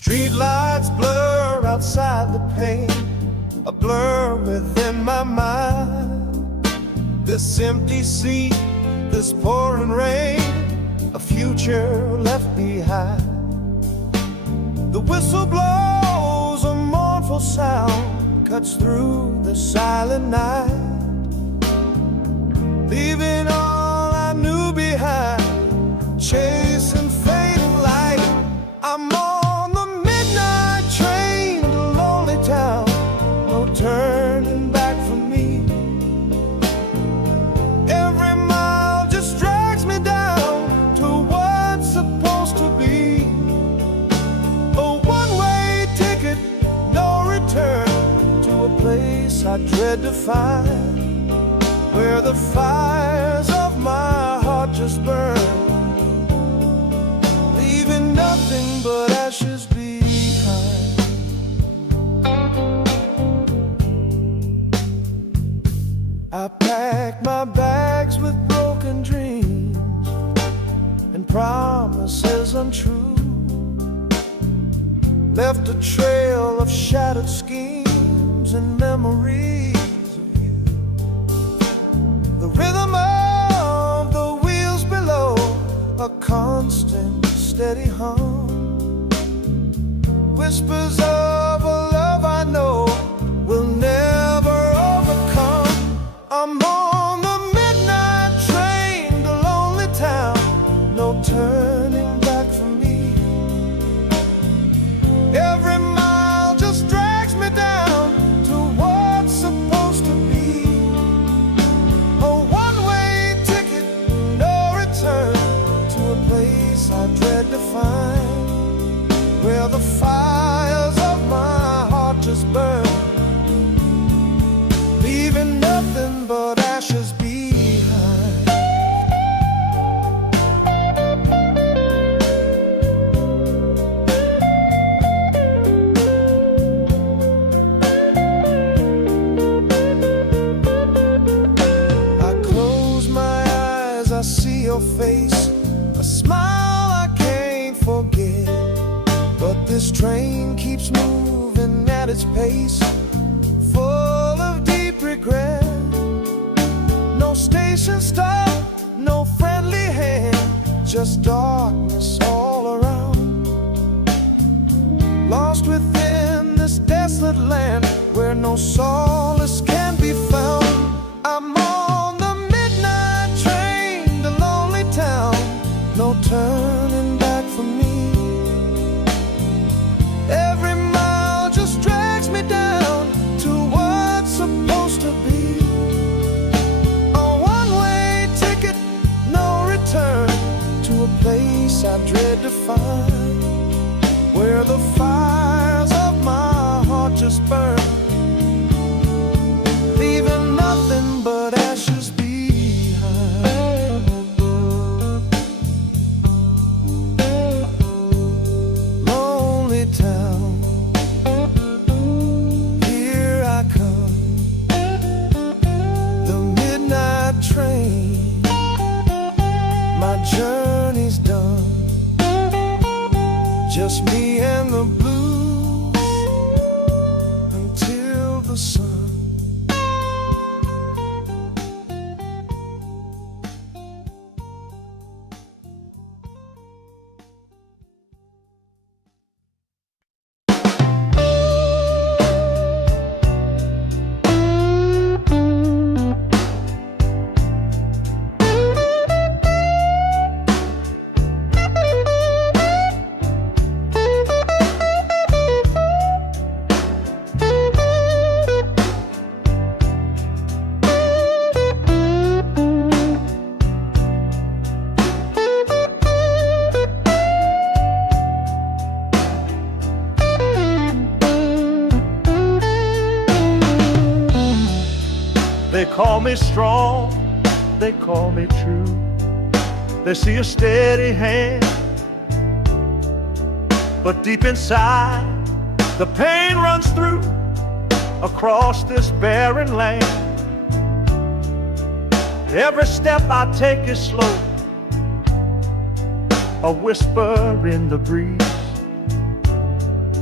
Streetlights blur outside the pane, a blur within my mind. This empty seat, this pouring rain, a future left behind. The whistle blows, a mournful sound cuts through the silent night, leaving all I knew behind, chasing fading light. I'm on the midnight train to lonely town, no turning back for me. Every mile just drags me down to what's supposed to be. A one-way ticket, no return, to a place I dread to find, where the fires of my heart just burn, leaving nothing but ashes behind. I packed my bags with broken dreams and promises untrue, left a trail of shattered schemes and memories of you. The rhythm of the wheels below, a constant steady hum, whispers of a love I know will never overcome. I'm on the midnight train to lonely town, no turning back for me. Every mile just drags me down to what's supposed to be. A one-way ticket, no return, to a place I dread to find, where the fires of my heart just burn, leaving nothing but ashes behind. I close my eyes, I see your face, a smile I can't forget. But this train keeps moving at its pace, full of deep regret. No station stop, no friendly hand, just darkness all around. Lost within this desolate land, where no solace can be found. I'm on the midnight train to lonely town, no turning back for me. Every mile just drags me down to what's supposed to be. A one-way ticket, no return, to a place I dread to find, where the fires of my heart just burn, leaving nothing but ashes behind. Lonely town, here I come, the midnight train, my journey's done, just me and the blues until the sun. They call me strong, they call me true. They see a steady hand, but deep inside the pain runs through across this barren land. Every step I take is slow, a whisper in the breeze.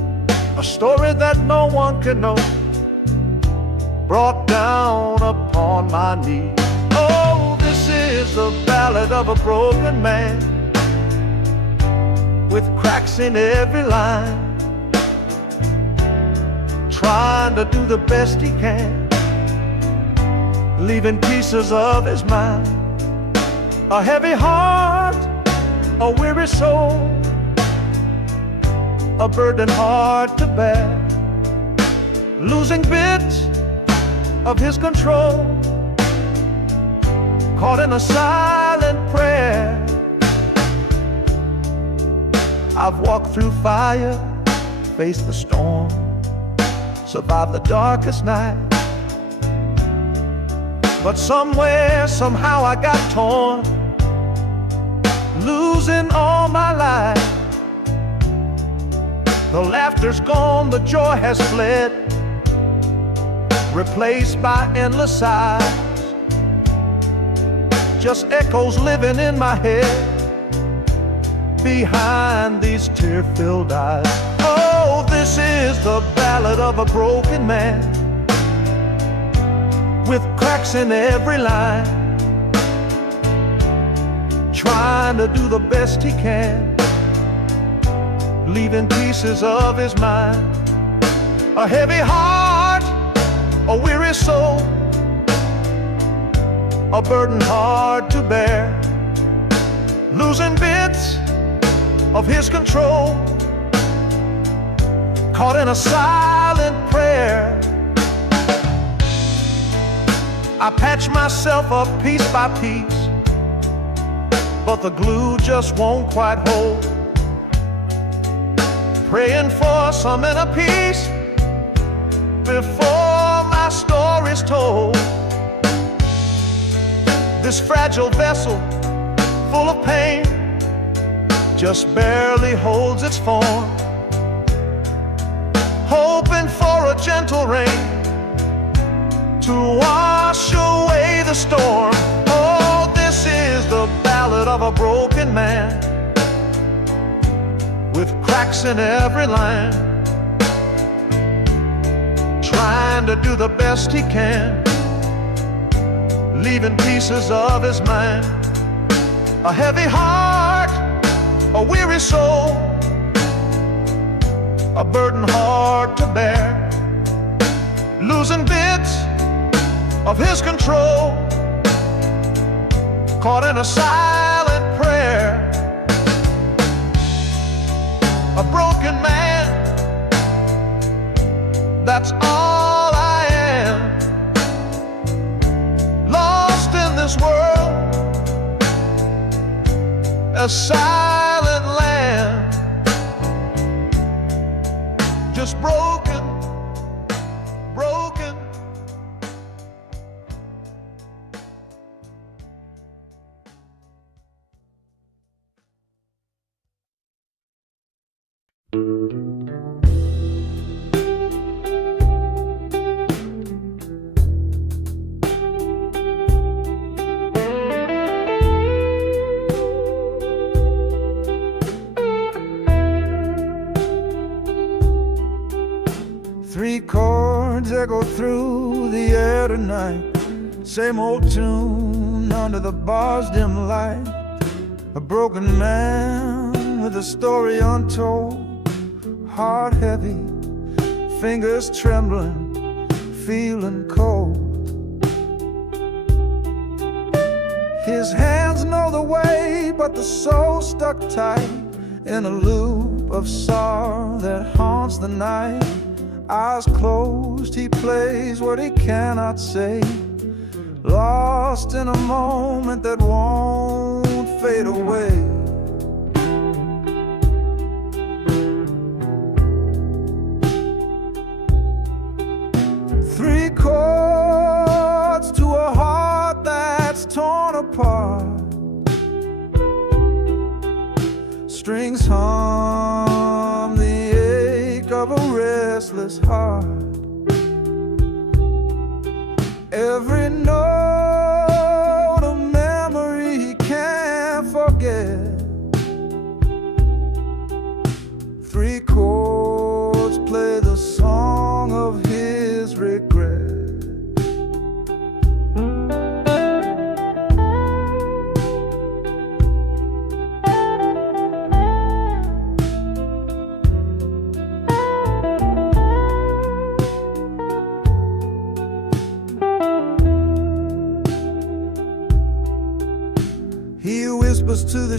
a story that no one can know, brought down upon my knees. Oh, this is the ballad of a broken man, with cracks in every line, trying to do the best he can, leaving pieces of his mind. A heavy heart, a weary soul, a burden hard to bear, losing bits of his control, caught in a silent prayer. I've walked through fire, faced the storm, survived the darkest night, but somewhere, somehow I got torn, losing all my life. The laughter's gone, the joy has fled, replaced by endless sighs, just echoes living in my head behind these tear-filled eyes. Oh, this is the ballad of a broken man, with cracks in every line, trying to do the best he can, leaving pieces of his mind. A heavy heart, a weary soul, a burden hard to bear, losing bits of his control, caught in a silent prayer. I patch myself up piece by piece, but the glue just won't quite hold, praying for some inner peace before my story's told. This fragile vessel, full of pain, just barely holds its form, hoping for a gentle rain to wash away the storm. Oh, this is the ballad of a broken man, with cracks in every line, trying to do the best he can, leaving pieces of his mind. A heavy heart, a weary soul, a burden hard to bear, losing bits of his control, caught in a silent prayer. A broken man, that's all I am, lost in this world, a silent land, just broken, broken. Three chords echo through the air tonight, same old tune under the bar's dim light. A broken man with a story untold, heart heavy, fingers trembling, feeling cold. His hands know the way, but the soul stuck tight in a loop of sorrow that haunts the night. Eyes closed, he plays what he cannot say, lost in a moment that won't fade away. Three chords to a heart that's torn apart, strings hum the ache of a restless heart. Every note a memory he can't forget. Three chords play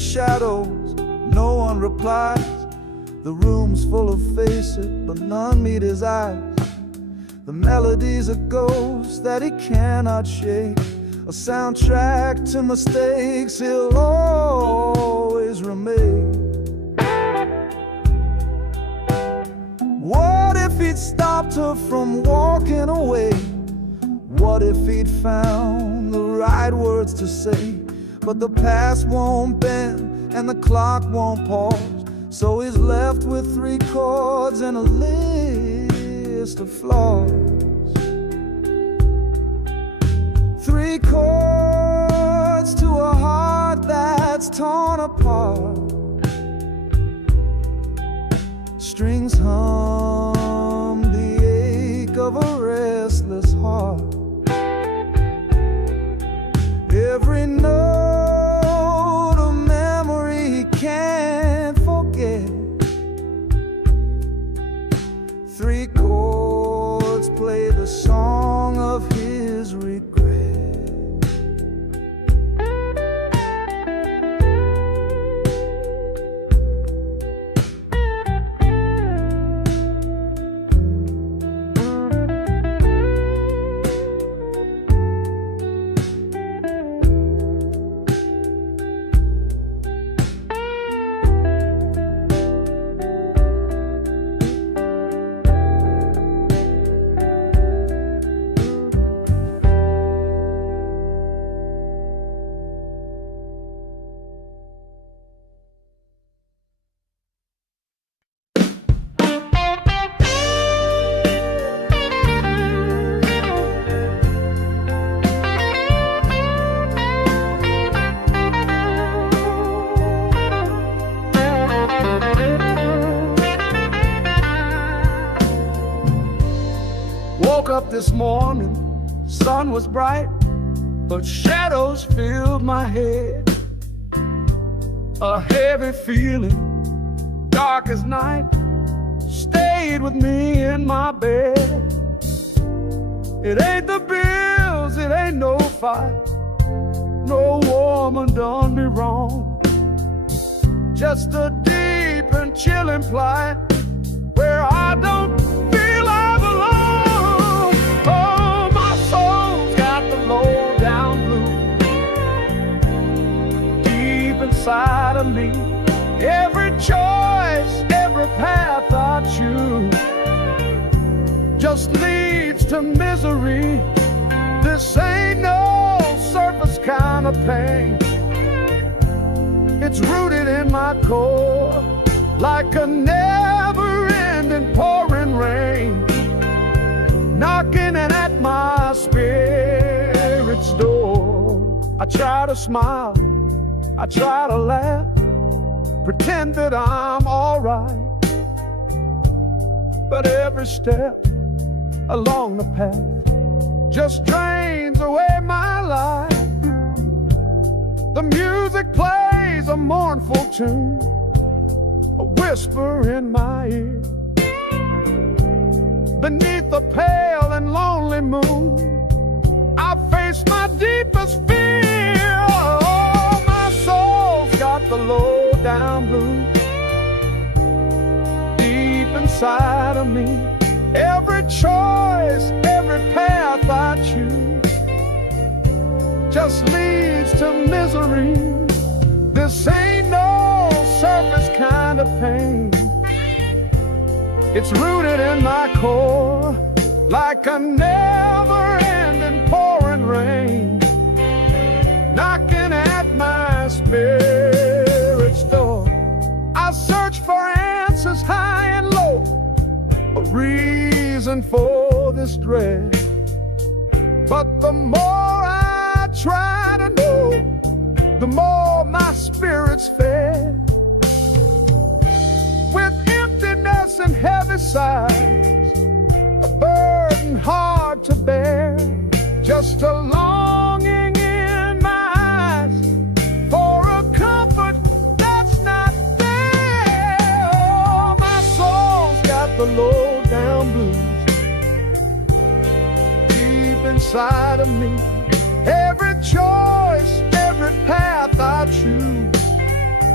shadows, no one replies. The room's full of faces, but none meet his eyes. The melody's a ghost that he cannot shake, a soundtrack to mistakes he'll always remain. What if he'd stopped her from walking away? What if he'd found the right words to say? But the past won't bend and the clock won't pause, so he's left with 3 chords and a list of flaws. 3 chords to a heart that's torn apart. Strings hum the ache of a restless heart. Every note a memory he can't forget. 3 chords play the song of his regret. Woke up this morning, sun was bright, but shadows filled my head. A heavy feeling, dark as night, stayed with me in my bed. It ain't the bills, it ain't no fight, no woman done me wrong. Just a deep and chilling plight where I don't feel I belong. Oh, my soul's got the low down blues deep inside of me. Every choice, every path I choose just leads to misery. This ain't no surface kind of pain. It's rooted in my core like a never-ending pouring rain, knocking at my spirit's door. I try to smile, I try to laugh, pretend that I'm alright, but every step along the path just drains away my life. The music plays a mournful tune, a whisper in my ear. Beneath the pale and lonely moon, I face my deepest fear. Oh, my soul's got the low down blues deep inside of me. Every choice, every path I choose just leads to misery. This ain't no surface kind of pain. It's rooted in my core like a never-ending pouring rain, knocking at my spirit's door. I search for answers high and low, a reason for this dread, but the more I try to know, the more my spirit's fed. With emptiness and heavy sighs, a burden hard to bear, just a longing in my eyes for a comfort that's not there. Oh, my soul's got the low down blues deep inside of me. Every choice, every path I choose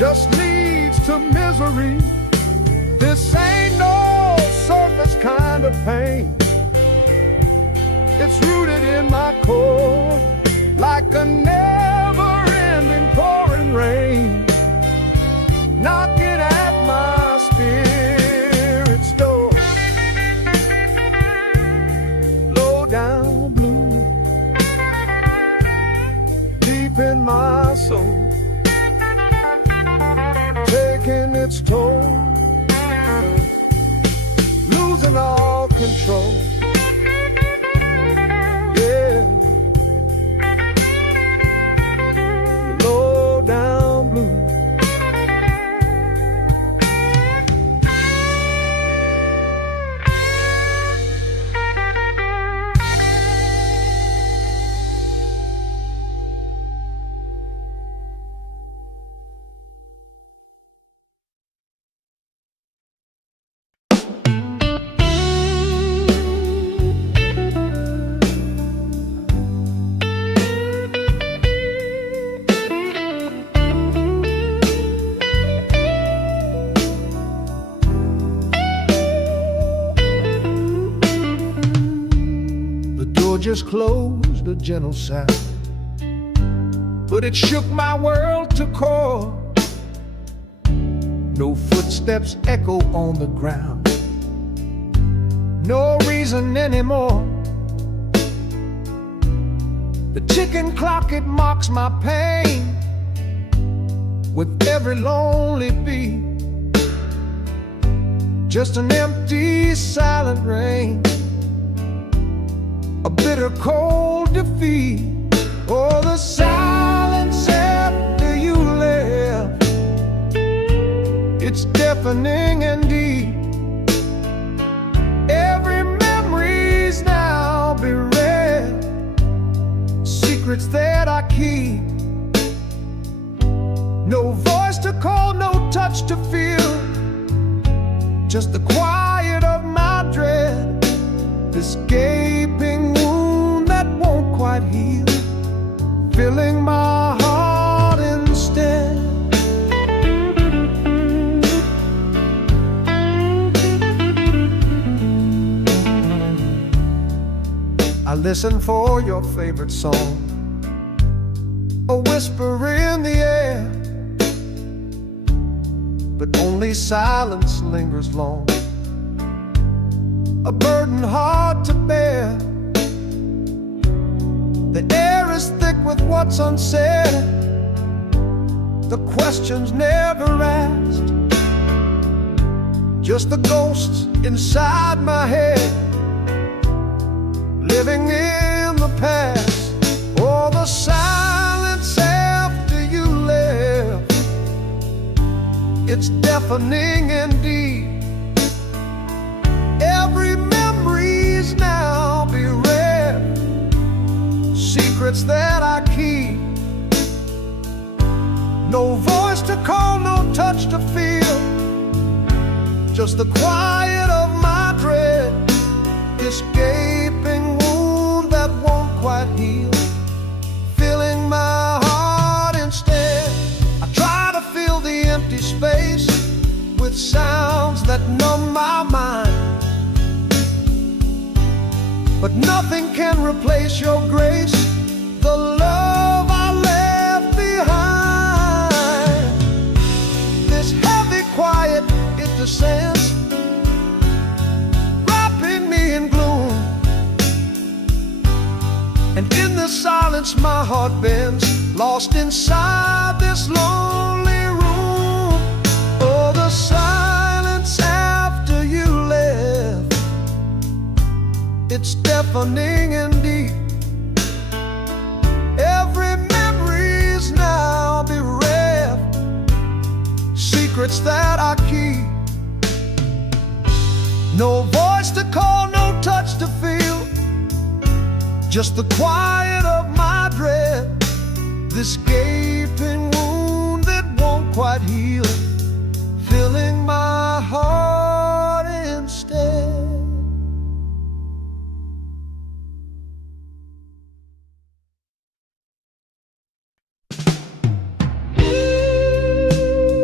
just leads to misery. This ain't no surface kind of pain. It's rooted in my core, like a never-ending pouring rain, knocking at my spirit's door. Low down blue, deep in my soul, taking its toll, losing all control. Yeah, low down blue. Just closed, a gentle sound, but it shook my world to core. No footsteps echo on the ground, no reason anymore. The ticking clock, it mocks my pain with every lonely beat. Just an empty, silent rain, a bitter cold defeat. Oh, the silence after you left, it's deafening indeed. Every memory's now bereft, secrets that I keep. No voice to call, no touch to feel, just the quiet of my dread. This gaping wound that won't quite heal, filling my heart instead. I listen for your favorite song, a whisper in the air, but only silence lingers long, a burden hard to bear. The air is thick with what's unsaid, the questions never asked, just the ghosts inside my head, living in the past. Oh, the silence after you left, it's deafening indeed. Every memory's now bereft, secrets that I keep. No voice to call, no touch to feel, just the quiet of my dread. This gaping wound that won't quite heal, filling my heart instead. I try to fill the empty space with sounds that numb my mind, but nothing can replace your grace, the love I left behind. This heavy quiet, it descends, wrapping me in gloom, and in the silence my heart bends, lost inside this lonely room. Oh, the silence after you left, it's deafening indeed. Every memory's now bereft, secrets that I keep. No voice to call, no touch to feel, just the quiet of my dread. This gaping wound that won't quite heal, filling my heart instead.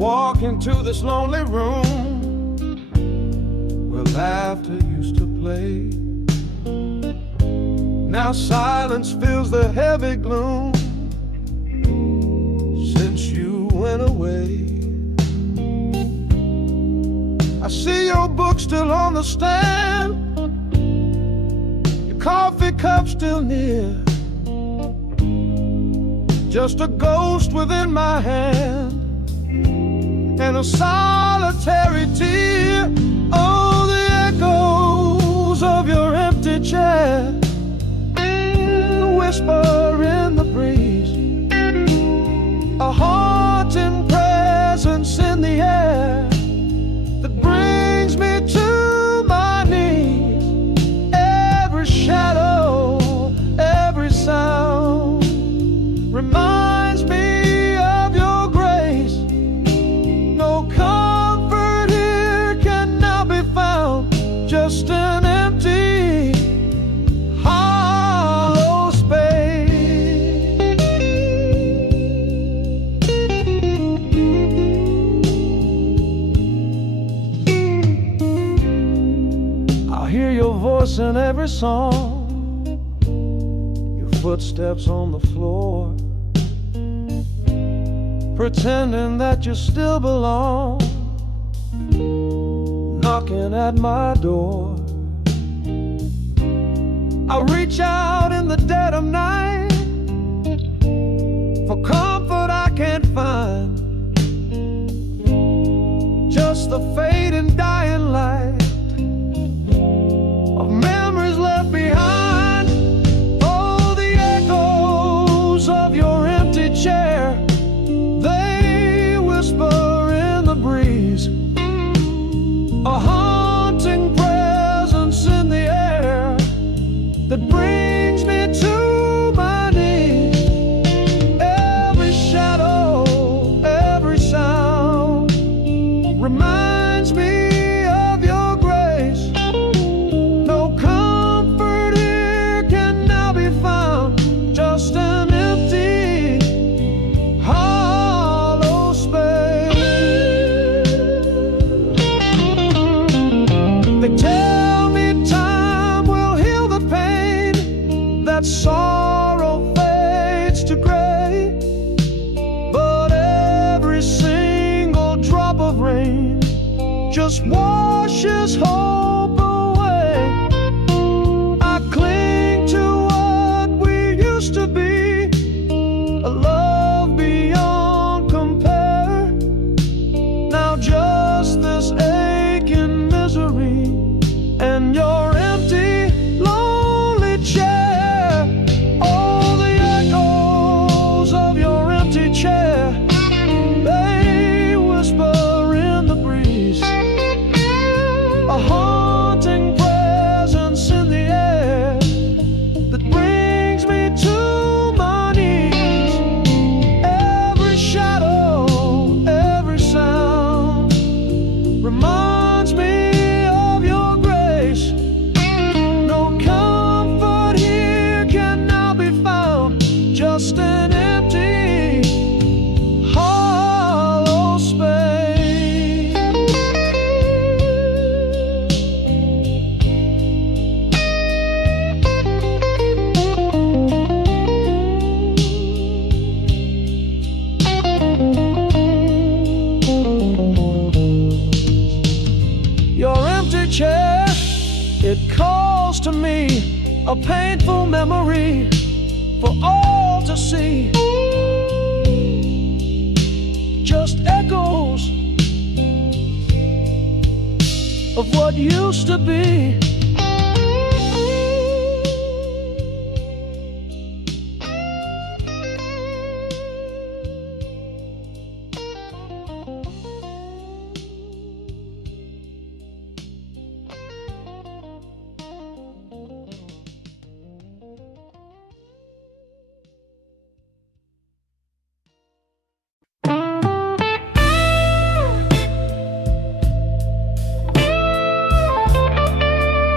walk into this lonely room where laughter used to play. Now silence fills the heavy gloom since you went away. I see your book still on the stand, your coffee cup still near, just a ghost within my hand and a solitary tear. Oh, the echoes of your empty chair, the whisper in the breeze, a haunting presence in the air that brings me to my knees. Every shadow, every sound reminds me of your grace. No comfort here can now be found, just an empty, hollow space. I hear your voice in every song, your footsteps on the floor, pretending that you still belong, knocking at my door. I reach out in the dead of night for comfort I can't find, just the fading dying light of memories left behind. Oh, the echoes of your empty chair, they whisper in the breeze, a haunting presence in the air that brings me to my knees. Every shadow, every sound reminds me of your grace. No comfort here can now be found, just an empty, hollow space. They tell me time will heal the pain, that sorrow fades to gray, but every single drop of rain just washes hope away. I cling to what we used to be, a love beyond compare. Now just this aching misery and your empty, lonely chair. Oh, the echoes of your empty chair, they whisper in the breeze, a haunting presence in the air that brings me to my knees. Every shadow, every sound reminds me of your grace. No comfort here can now be found, just an empty, hollow space. Your empty chair, it calls to me, a painful memory for all to see. Just echoes of what used to be.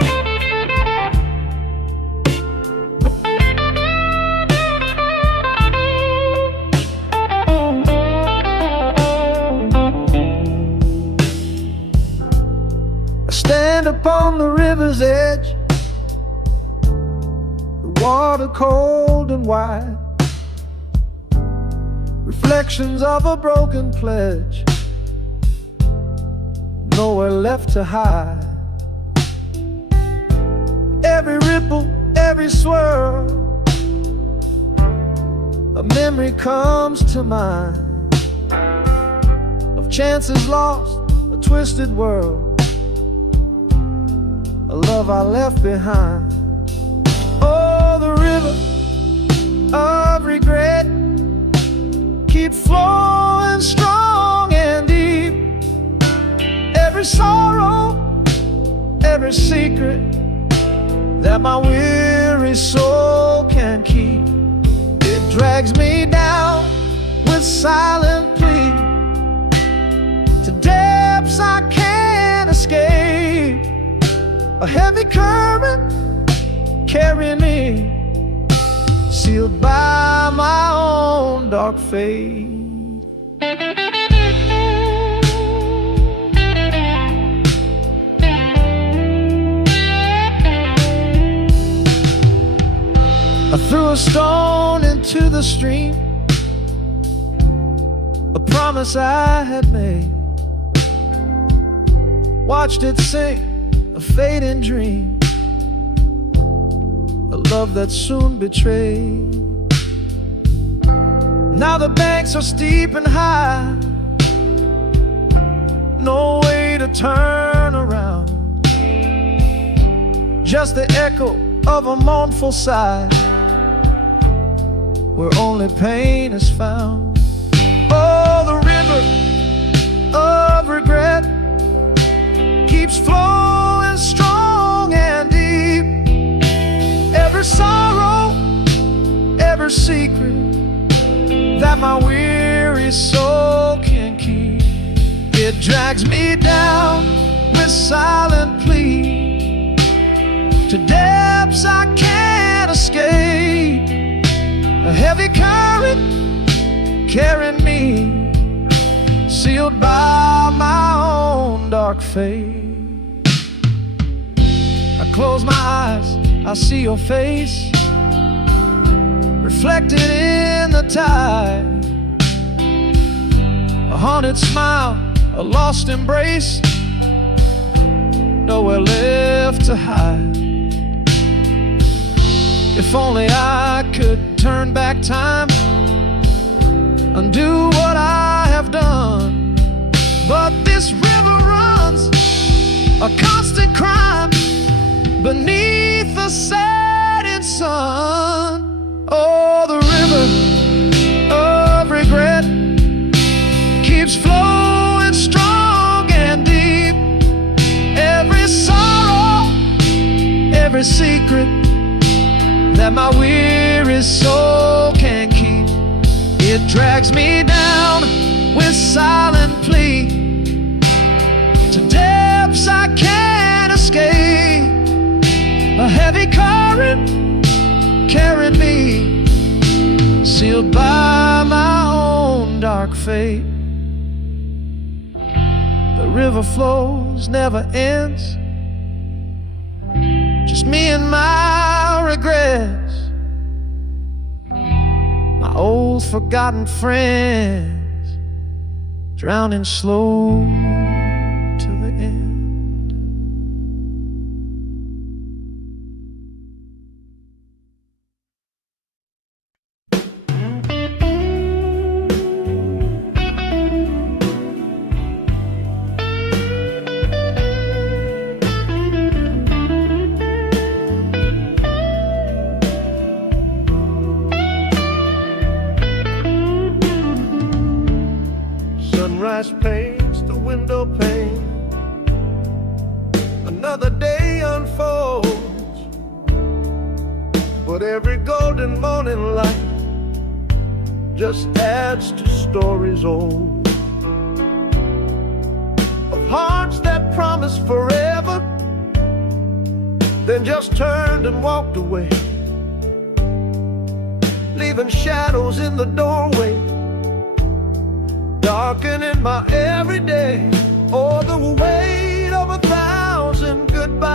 Camp on the river's edge, the water cold and wide, reflections of a broken pledge, nowhere left to hide. Every ripple, every swirl, a memory comes to mind of chances lost, a twisted world, a love I left behind. Oh, the river of regret keeps flowing strong and deep. Every sorrow, every secret that my weary soul can keep, it drags me down with silent plea to depths I can't escape. A heavy current carrying me, sealed by my own dark fate. I threw a stone into the stream, a promise I had made, watched it sink, a fading dream, a love that soon betrayed. Now the banks are steep and high, no way to turn around, just the echo of a mournful sigh, where only pain is found. Oh, the river of regret keeps flowing strong and deep. Every sorrow, every secret that my weary soul can keep, it drags me down with silent plea to depths I can't escape. A heavy current carrying me, sealed by my own dark fate. I close my eyes, I see your face reflected in the tide, a haunted smile, a lost embrace, nowhere left to hide. If only I could turn back time, undo what I have done, but this river runs a constant crime beneath the setting sun. Oh, the river of regret keeps flowing strong and deep. Every sorrow, every secret that my weary soul can keep, it drags me down with silent plea to depths I can't escape. A heavy current carried me, sealed by my own dark fate. The river flows, never ends, just me and my regrets, my old forgotten friends, drowning slow to the end. Sunrise paints the window pane, another day unfolds, but every golden morning light just adds to stories old, of hearts that promised forever, then just turned and walked away, leaving shadows in the doorway, darkening my everyday. Oh, the weight of 1,000 goodbyes.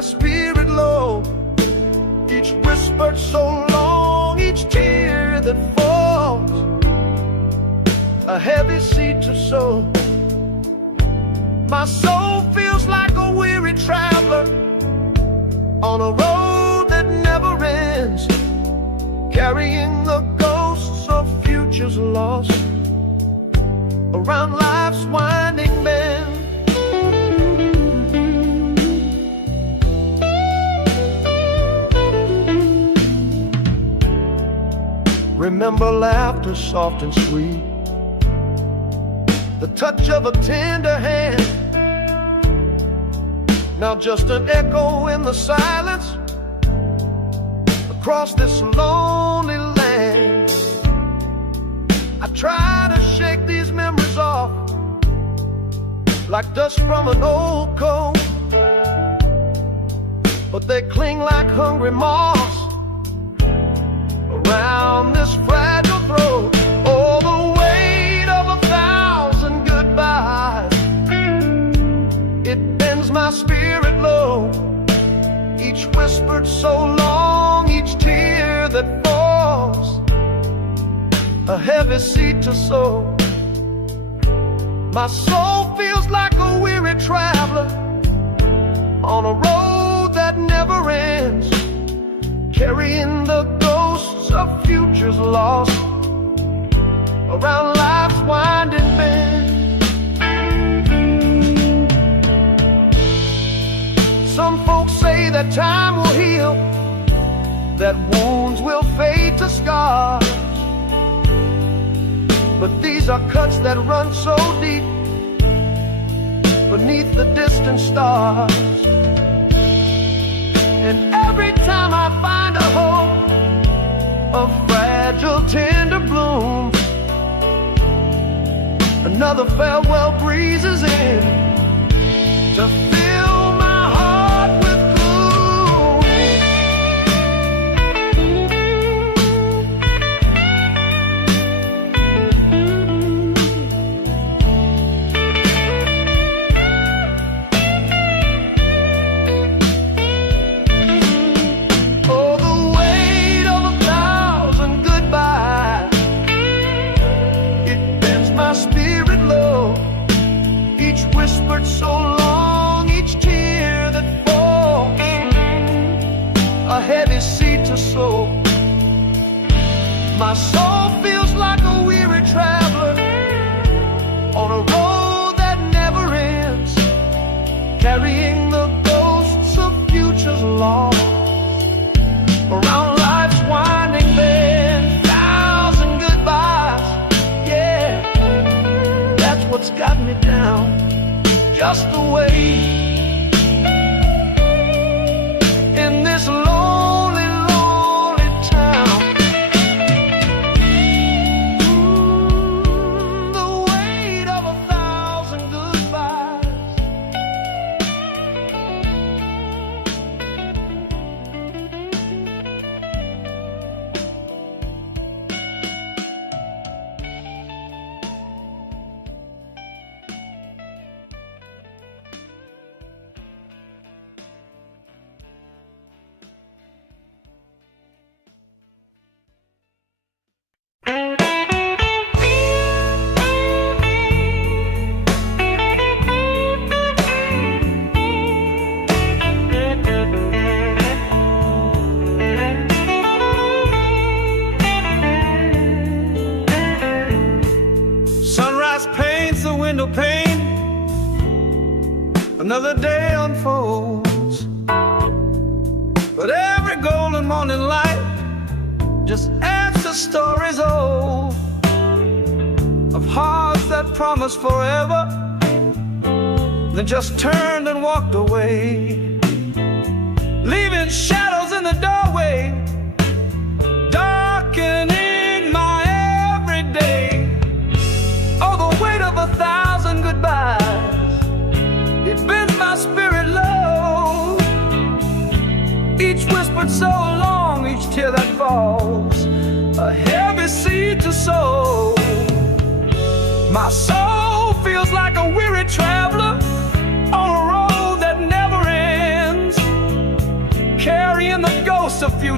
my spirit low. Each whisper so long, each tear that falls, a heavy seed to sow. My soul feels like a weary traveler on a road that never ends, carrying the ghosts of futures lost around life's winding bend. Remember laughter soft and sweet, the touch of a tender hand. Now just an echo in the silence across this lonely land. I try to shake these memories off like dust from an old coat, but they cling like hungry moths around this fragile throat. Oh, the weight of 1,000 goodbyes, it bends my spirit low. Each whispered so long, each tear that falls, a heavy seed to sow. My soul feels like a weary traveler on a road that never ends, carrying the ghosts of futures lost around life's winding bend. Some folks say that time will heal, that wounds will fade to scars, but these are cuts that run so deep beneath the distant stars. And every time I find a hope, a fragile tender bloom, another farewell breezes in to fill my heart with gloom. Oh, the weight of 1,000 goodbyes, it bends my spirit low. Each whispered so long, each tear that falls, a heavy seed to sow. My soul feels like a weary traveler on a road that never ends, carrying the ghosts of futures lost around life's winding bend. 1,000 goodbyes, yeah, that's what's got me down, just the way in this lonely, lonely town. The weight of 1,000 goodbyes. Sunrise paints the window pane, another day unfolds, but every golden morning light just adds to stories old of hearts that promised forever, then just turned and walked away, leaving shadows in the doorway, darkening my everyday. Oh, the weight of 1,000 goodbyes, it bends my spirit low. Each whispered so long, each tear that falls, a heavy seed to sow. My soul feels like a weary traveler on a road that never ends,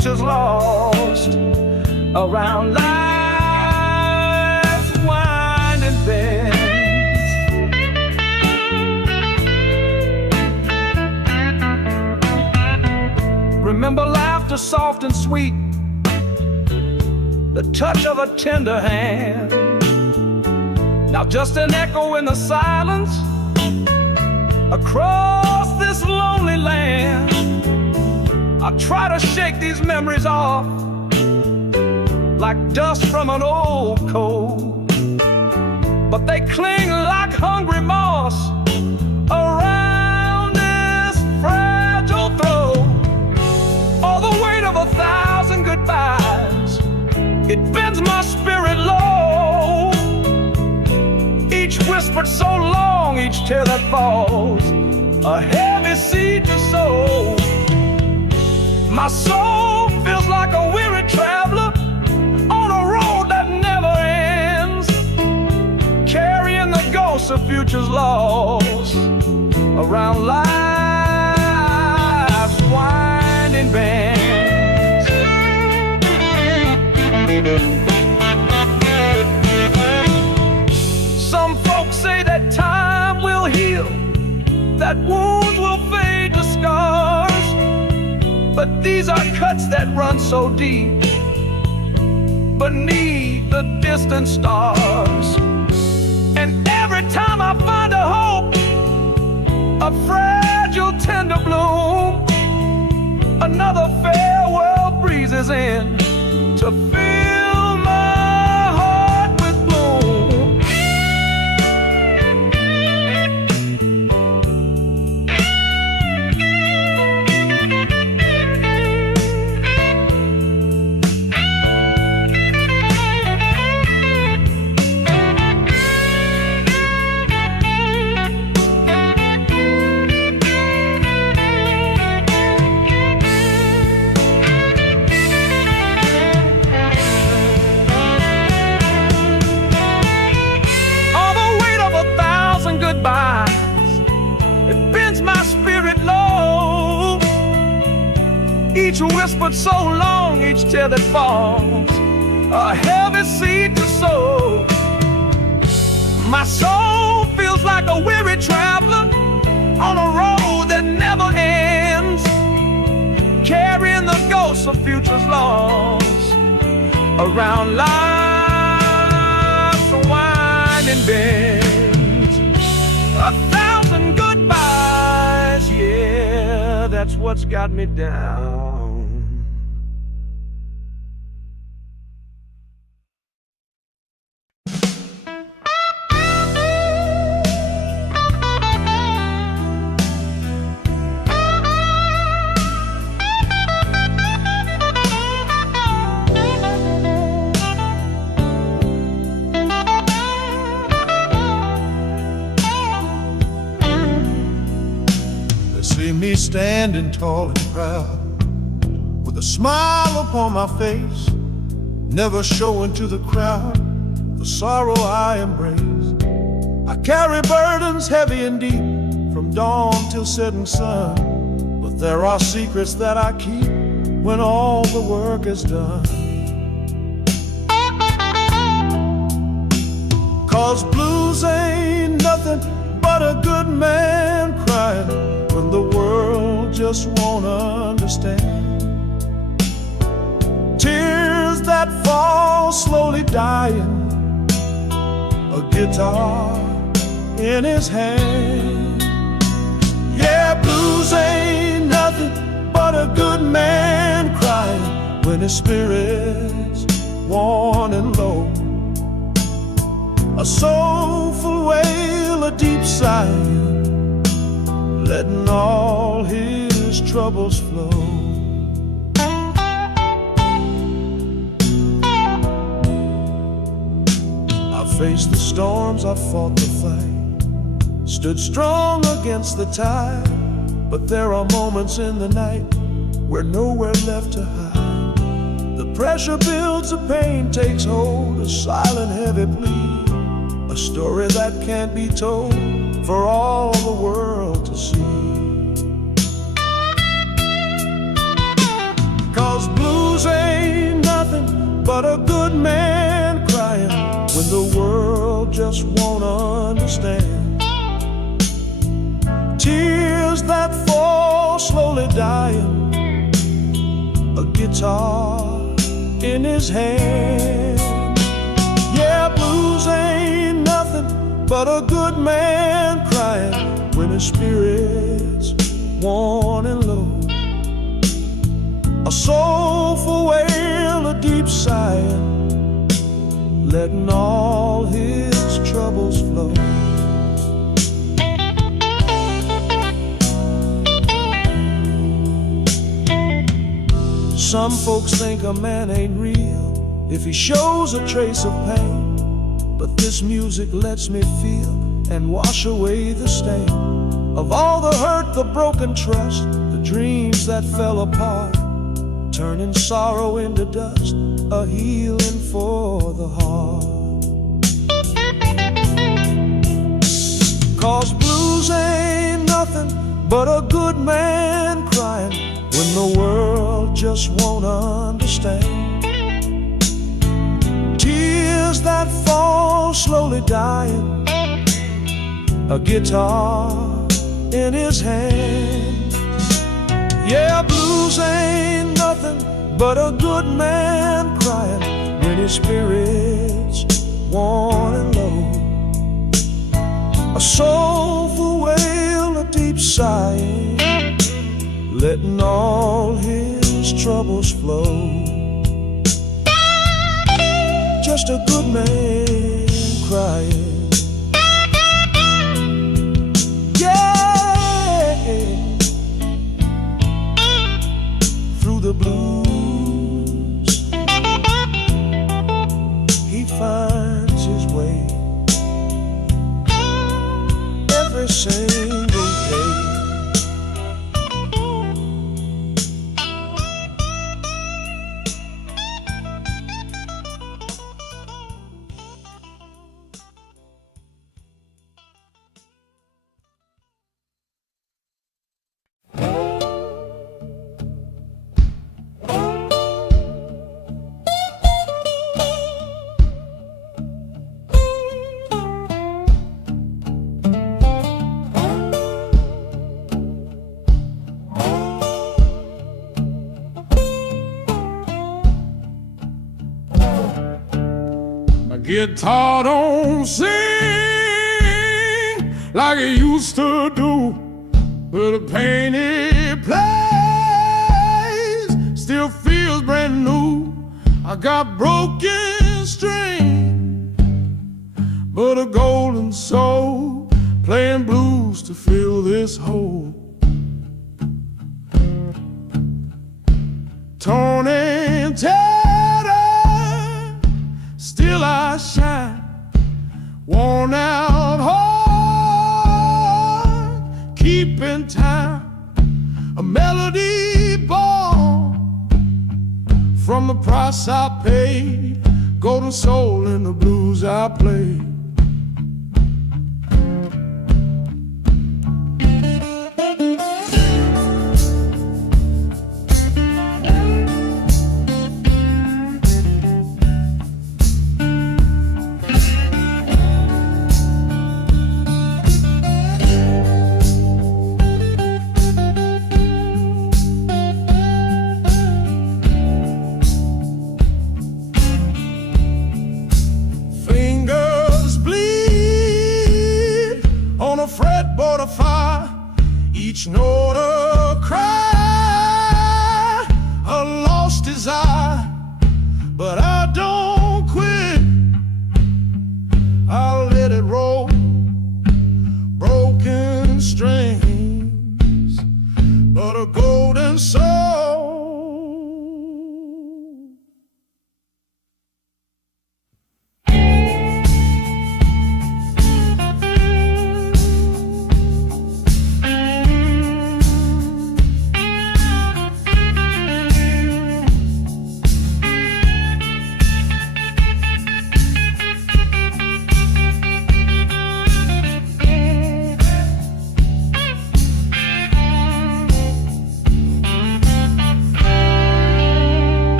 future's lost around life's winding bends. Remember laughter soft and sweet, the touch of a tender hand. Now just an echo in the silence across this lonely land. I try to shake these memories off like dust from an old coat, but they cling like hungry moss around this fragile throat. All the weight of 1,000 goodbyes, it bends my spirit low. Each whispered so long, each tear that falls, a heavy seed to sow. My soul feels like a weary traveler on a road that never ends, carrying the ghosts of futures lost around life's winding bends. Some folks say that time will heal, that wounds will fade to scars, but these are cuts that run so deep beneath the distant stars. And every time I find a hope, a fragile tender bloom, another farewell breezes in to fill my heart with gloom. It bends my spirit low. Each whispered so long, each tear that falls, a heavy seed to sow. My soul feels like a weary traveler on a road that never ends, carrying the ghosts of futures lost around life's winding bends. 1,000 goodbyes, yeah, that's what's got me down. See me standing tall and proud, with a smile upon my face, never showing to the crowd the sorrow I embrace. I carry burdens heavy and deep, from dawn till setting sun, but there are secrets that I keep when all the work is done. 'Cause blues ain't nothing but a good man crying when the world just won't understand. Tears that fall slowly dying, a guitar in his hand. Yeah, blues ain't nothing but a good man crying when his spirit's worn and low. A soulful wail, a deep sigh, letting all his troubles flow. I faced the storms, I fought the fight, stood strong against the tide, but there are moments in the night where nowhere left to hide. The pressure builds, the pain takes hold, a silent heavy plea, a story that can't be told for all the world to see. 'Cause blue blues ain't nothing but a good man crying when the world just won't understand. Tears that fall slowly dying, a guitar in his hand. Yeah, blues ain't nothing but a good man crying when his spirit's worn and low. A soulful wail, a deep sighing, letting all his troubles flow. Some folks think a man ain't real if he shows a trace of pain, but this music lets me feel and wash away the stain of all the hurt, the broken trust, the dreams that fell apart, turning sorrow into dust, a healing for the heart. 'Cause blues ain't nothing but a good man crying when the world just won't understand. Tears that fall slowly dying, a guitar in his hand. Yeah, blues ain't nothing but a good man crying when his spirit's worn and low. A soulful wail, a deep sighing, letting all his troubles flow. Just a good man crying. Yeah, through the blues he finds his way every single day. Guitar don't sing like it used to do, but the pain it plays still feels brand new. I got broken string, but a golden soul playing blues to fill this hole. Torn and tattered, still I shine, worn out heart, keeping time, a melody born from the price I paid, golden soul in the blues I played. Each note a cry, a lost desire, but I don't quit. I'll let it roll, broken strings, but a golden soul.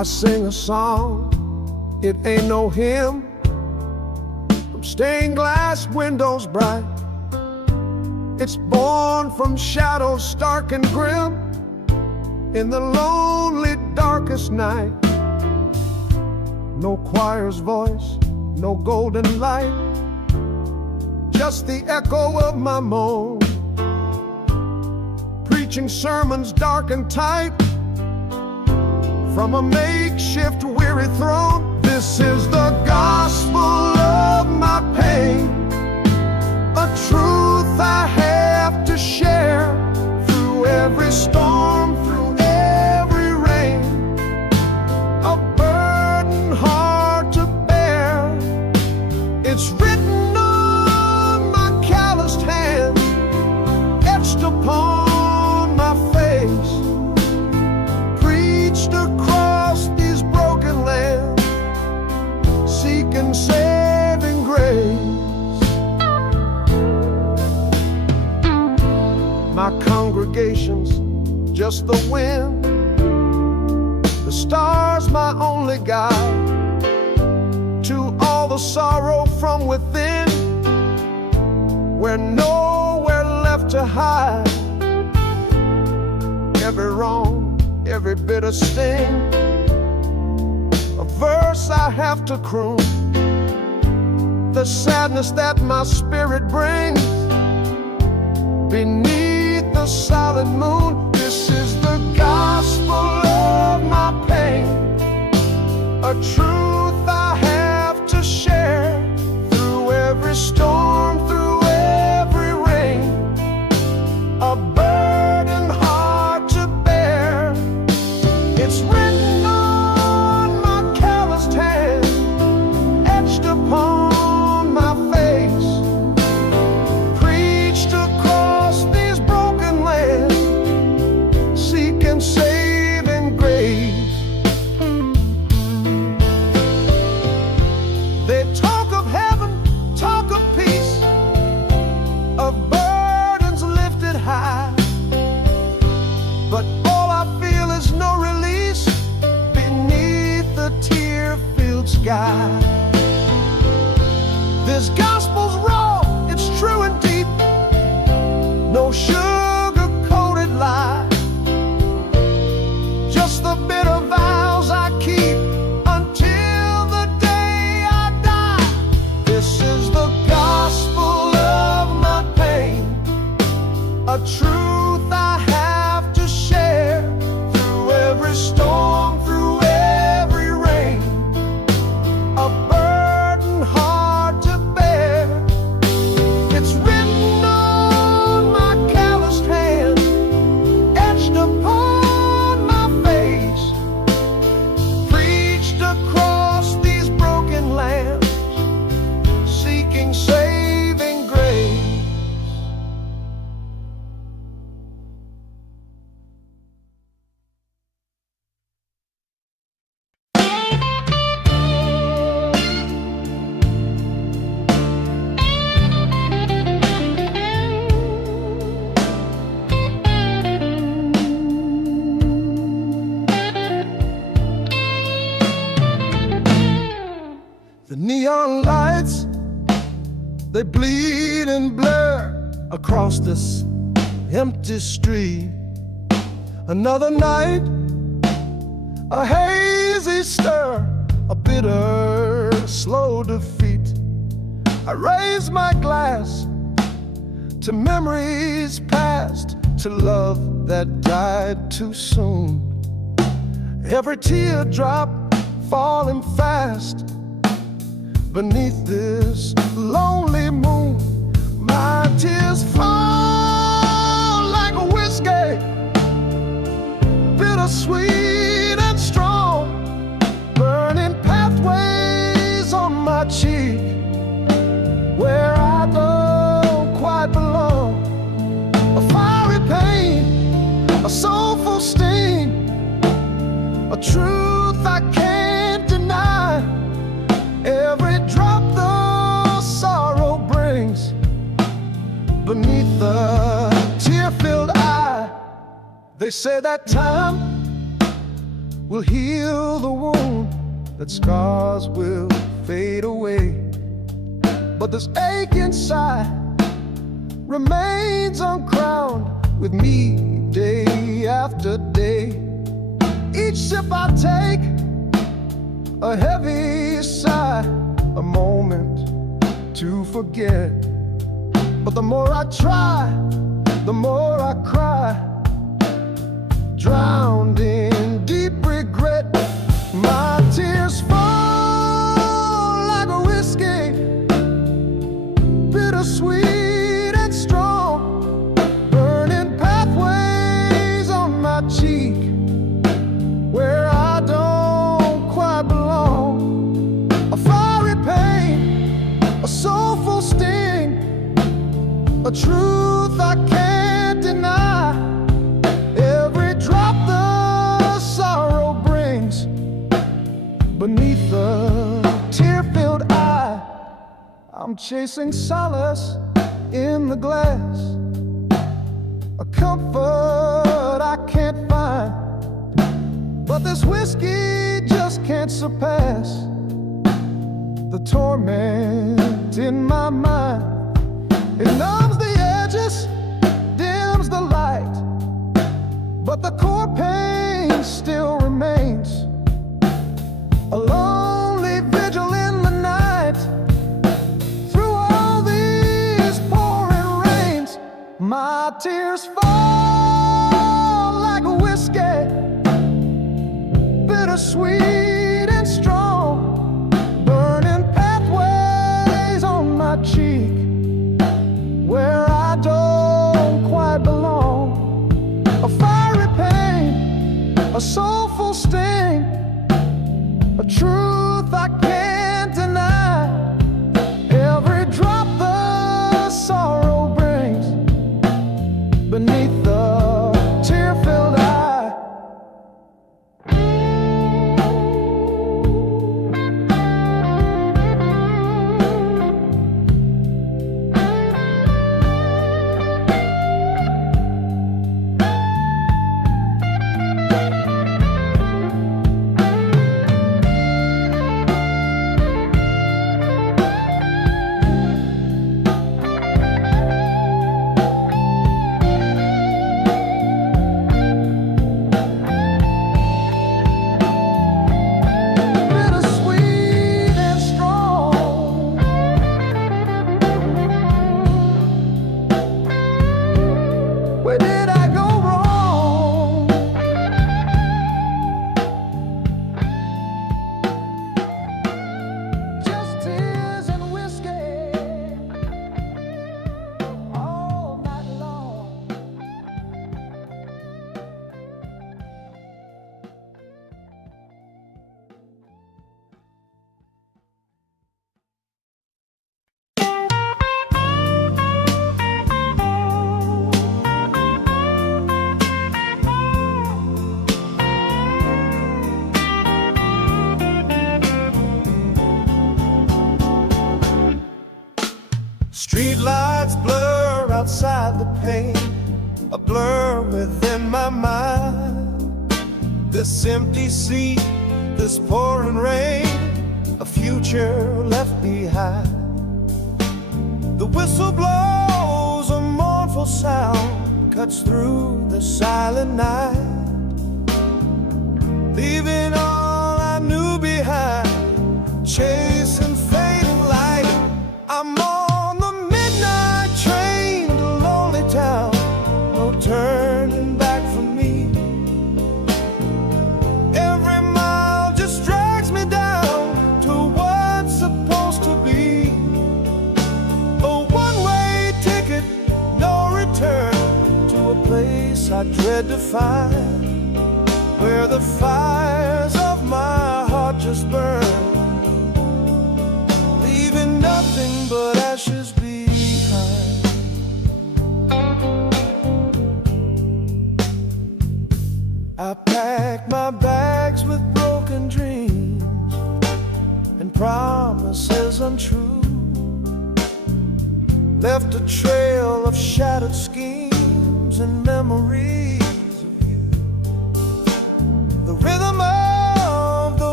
I sing a song, it ain't no hymn, from stained glass windows bright. It's born from shadows stark and grim, in the lonely darkest night. No choir's voice, no golden light, just the echo of my moan, preaching sermons dark and tight from a makeshift weary throne. This is the gospel of my pain, a truth I have to share through every storm, through every rain, a burden hard to bear. It's written on my calloused hands, etched upon my face, preached across these broken lands, seeking saving grace. My congregation's just the wind, the stars my only guide, to all the sorrow from within, we're nowhere left to hide. Every wrong, every bitter sting, a verse I have to croon, the sadness that my spirit brings beneath the solid moon. This is the gospel of my pain, a truth I have to share through every storm, through every rain, a burden hard to bear. It's written on my calloused hand, etched upon my face, preached across these broken lands, seeking saving grace. They talk of heaven, talk of peace, of burdens lifted high, but all I feel is no release beneath the tear-filled sky. This gospel's raw, it's true and deep, no sugar-coated lie, just the bitter vows I keep until the day I die. This is the gospel of my pain, a truth I have to share through every storm, through every rain, a burden hard to bear. It's written on my calloused hand, etched upon my face, preached across these broken lands, seeking saving grace. The neon lights, they bleed and blur across this empty street. Another night, a hazy stir, a bitter, slow defeat. I raise my glass to memories past, to love that died too soon. Every teardrop falling fast beneath this lonely moon. My tears fall like a whiskey, bittersweet and strong, burning pathways on my cheek, where I don't quite belong. A fiery pain, a soulful sting, a truth I can't deny. Every drop the sorrow brings beneath the tear-filled eye. They say that time will heal the wound, that scars will fade away. But this ache inside remains uncrowned with me day after day. Each sip I take, a heavy sigh, a moment to forget. But the more I try, the more I cry, drowned in deep regret. My tears fall like a whiskey, bittersweet and strong, burning pathways on my cheek where I don't quite belong. A fiery pain, a soulful sting, a truth I can't deny. Every drop the sorrow brings beneath the tear-filled eye. I'm chasing solace in the glass, a comfort I can't find. But this whiskey just can't surpass the torment in my mind. It numbs the edges, dims the light, but the core pain still remains. A lonely vigil in the night, through all these pouring rains. My tears fall like a whiskey, bittersweet and strong, burning pathways on my cheek where I don't quite belong. A fiery pain, a soulful sting, a truth I can't deny. Every drop the sorrow brings beneath the tear-filled eye. Where did I go wrong? Just tears and whiskey all night long. Street lights blur outside the pane, a blur within my mind. This empty seat, this pouring rain, a future left behind. The whistle blows, a mournful sound cuts through the silent night, leaving all I knew behind, chasing fading light. I'm on the midnight train to lonely town, no turning back for me. Every mile just drags me down to what's supposed to be a one-way ticket, no return, to a place I dread to find, where the fires of my heart just burn, leaving nothing but ashes behind. I packed my bags with broken dreams and promises untrue, left a trail of shattered schemes and memories of you. The rhythm of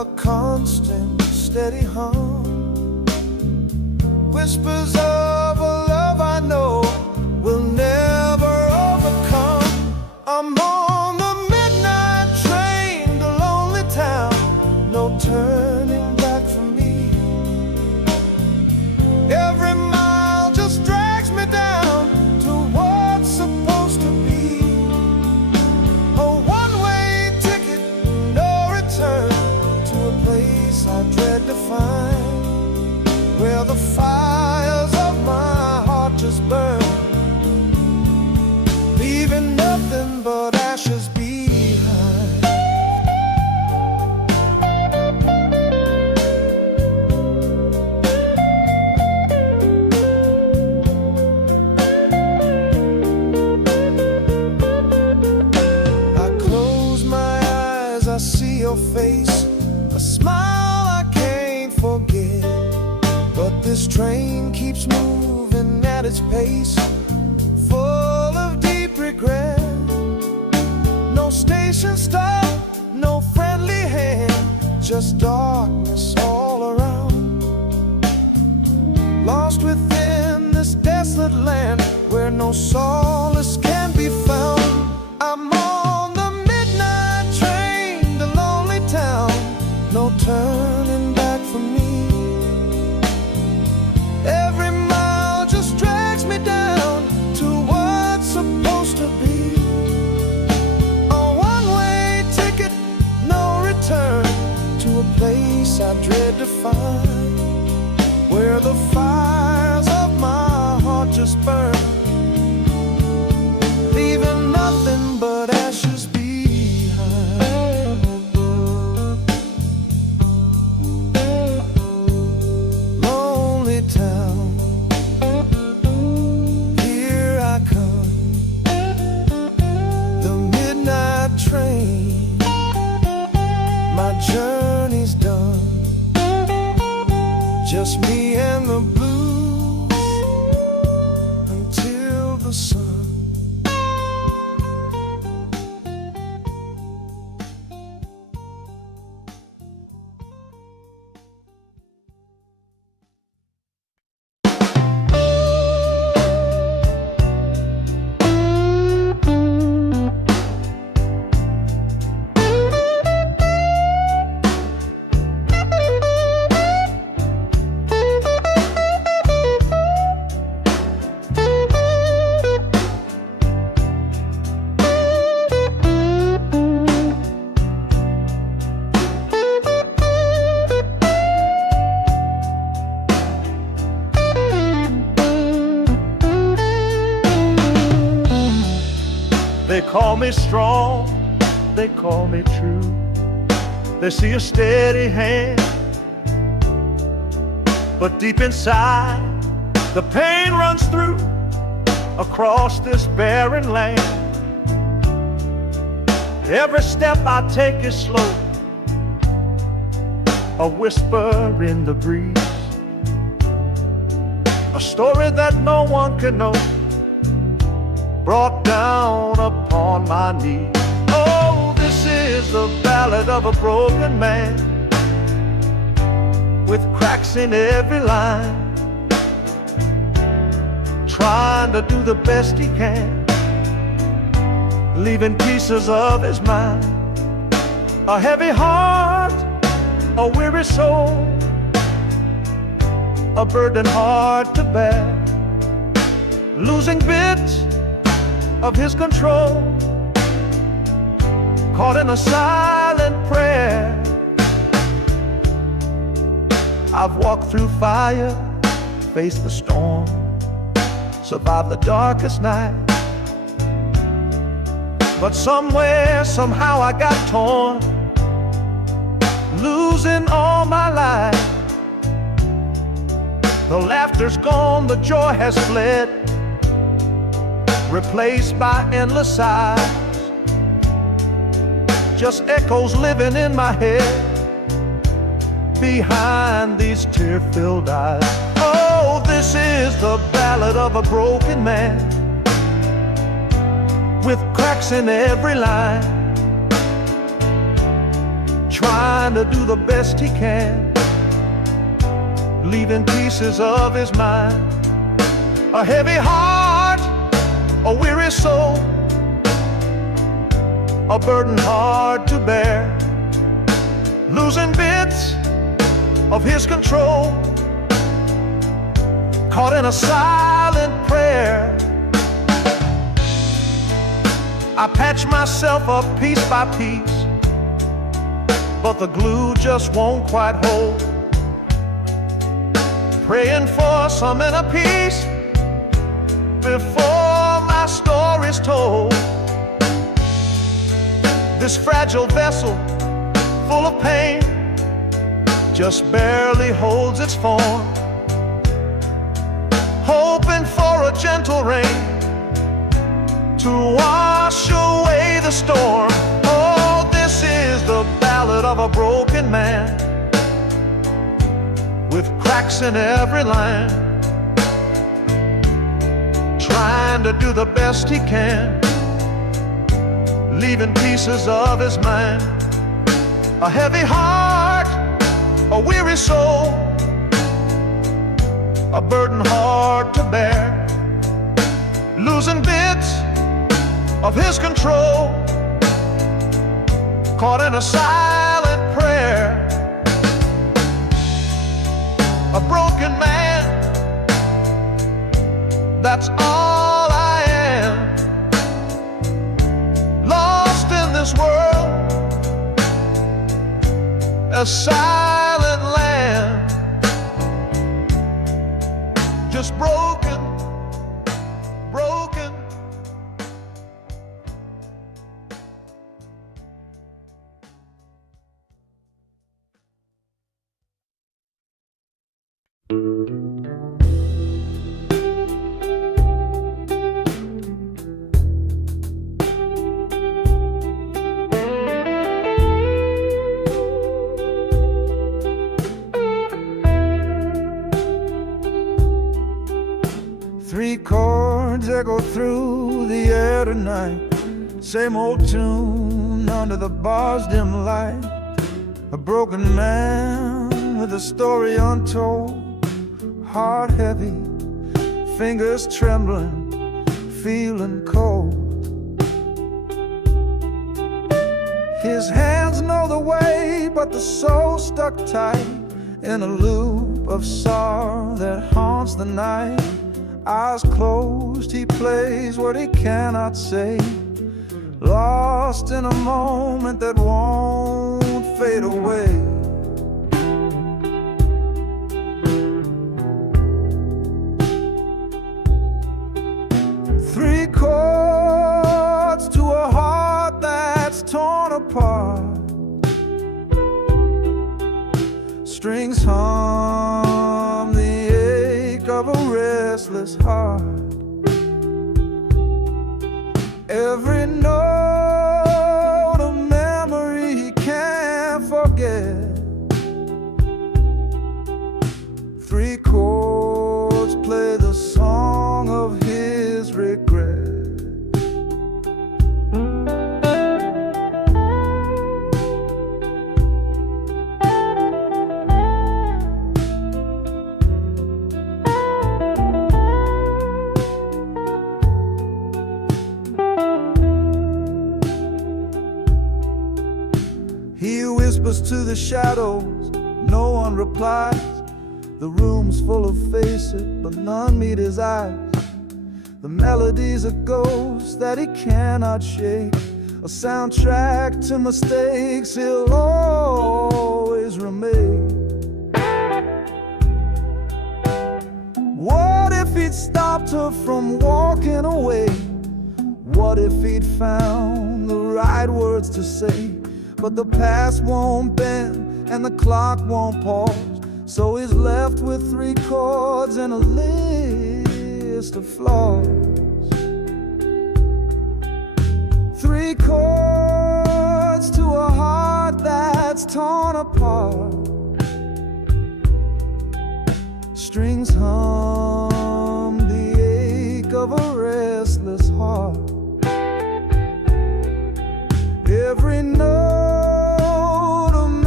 a constant, steady hum. Whispers of a love I know will never overcome. I'm on the midnight train to lonely town, no turning back for me. Every mile just drags me down to what's supposed to be. A one-way ticket, no return, to a place I dread to find, where the fires of my heart just burn, leaving nothing but ashes behind. I close my eyes, I see your face, a smile I can't forget. But this train keeps moving at its pace, full of deep regret. No station stop, no friendly hand, just darkness all around. Lost within this desolate land where no solace can be found. I'm on the midnight train to lonely town, no turning back for me. Every mile just drags me down to what's supposed to be. A one-way ticket, no return, to a place I dread to find, where the fires of my heart just burn, leaving nothing but ashes behind. Lonely town, here I come, the midnight train, my journey's done, just me and the blues until the sun. They call me strong, they call me true. They see a steady hand, but deep inside the pain runs through across this barren land. Every step I take is slow, a whisper in the breeze, a story that no one can know, brought down upon my knees. Oh, this is the ballad of a broken man, with cracks in every line, trying to do the best he can, leaving pieces of his mind. A heavy heart, a weary soul, a burden hard to bear, losing bits of his control, caught in a silent prayer. I've walked through fire, faced the storm, survived the darkest night, but somewhere, somehow I got torn, losing all my life. The laughter's gone, the joy has fled, replaced by endless sighs, just echoes living in my head behind these tear-filled eyes. Oh, this is the ballad of a broken man, with cracks in every line, trying to do the best he can, leaving pieces of his mind. A heavy heart, a weary soul, a burden hard to bear, losing bits of his control, caught in a silent prayer. I patch myself up piece by piece, but the glue just won't quite hold. Praying for some inner peace before my story's told. This fragile vessel, full of pain, just barely holds its form, hoping for a gentle rain to wash away the storm. Oh, this is the ballad of a broken man, with cracks in every line, trying to do the best he can, leaving pieces of his mind. A heavy heart, a weary soul, a burden hard to bear, losing bits of his control, caught in a silent prayer. A broken man, that's all I am, lost in this world, a silent land, just broken, broken. Three chords echo through the air tonight, same old tune under the bar's dim light. A broken man with a story untold, heart heavy, fingers trembling, feeling cold. His hands know the way, but the soul stuck tight in a loop of sorrow that haunts the night. Eyes closed, he plays what he cannot say, lost in a moment that won't fade away. Three chords to a heart that's torn apart, strings hum the ache of a restless heart. Every note a memory he can't forget. Three chords play the song of his regret. He whispers to the shadows, no one replies. The room's full of faces, but none meet his eyes. The melody's a ghost that he cannot shake, a soundtrack to mistakes he'll always remake. What if he'd stopped her from walking away? What if he'd found the right words to say? But the past won't bend and the clock won't pause, so he's left with three chords and a list of flaws. Three chords to a heart that's torn apart, strings hum the ache of a restless heart. Every note a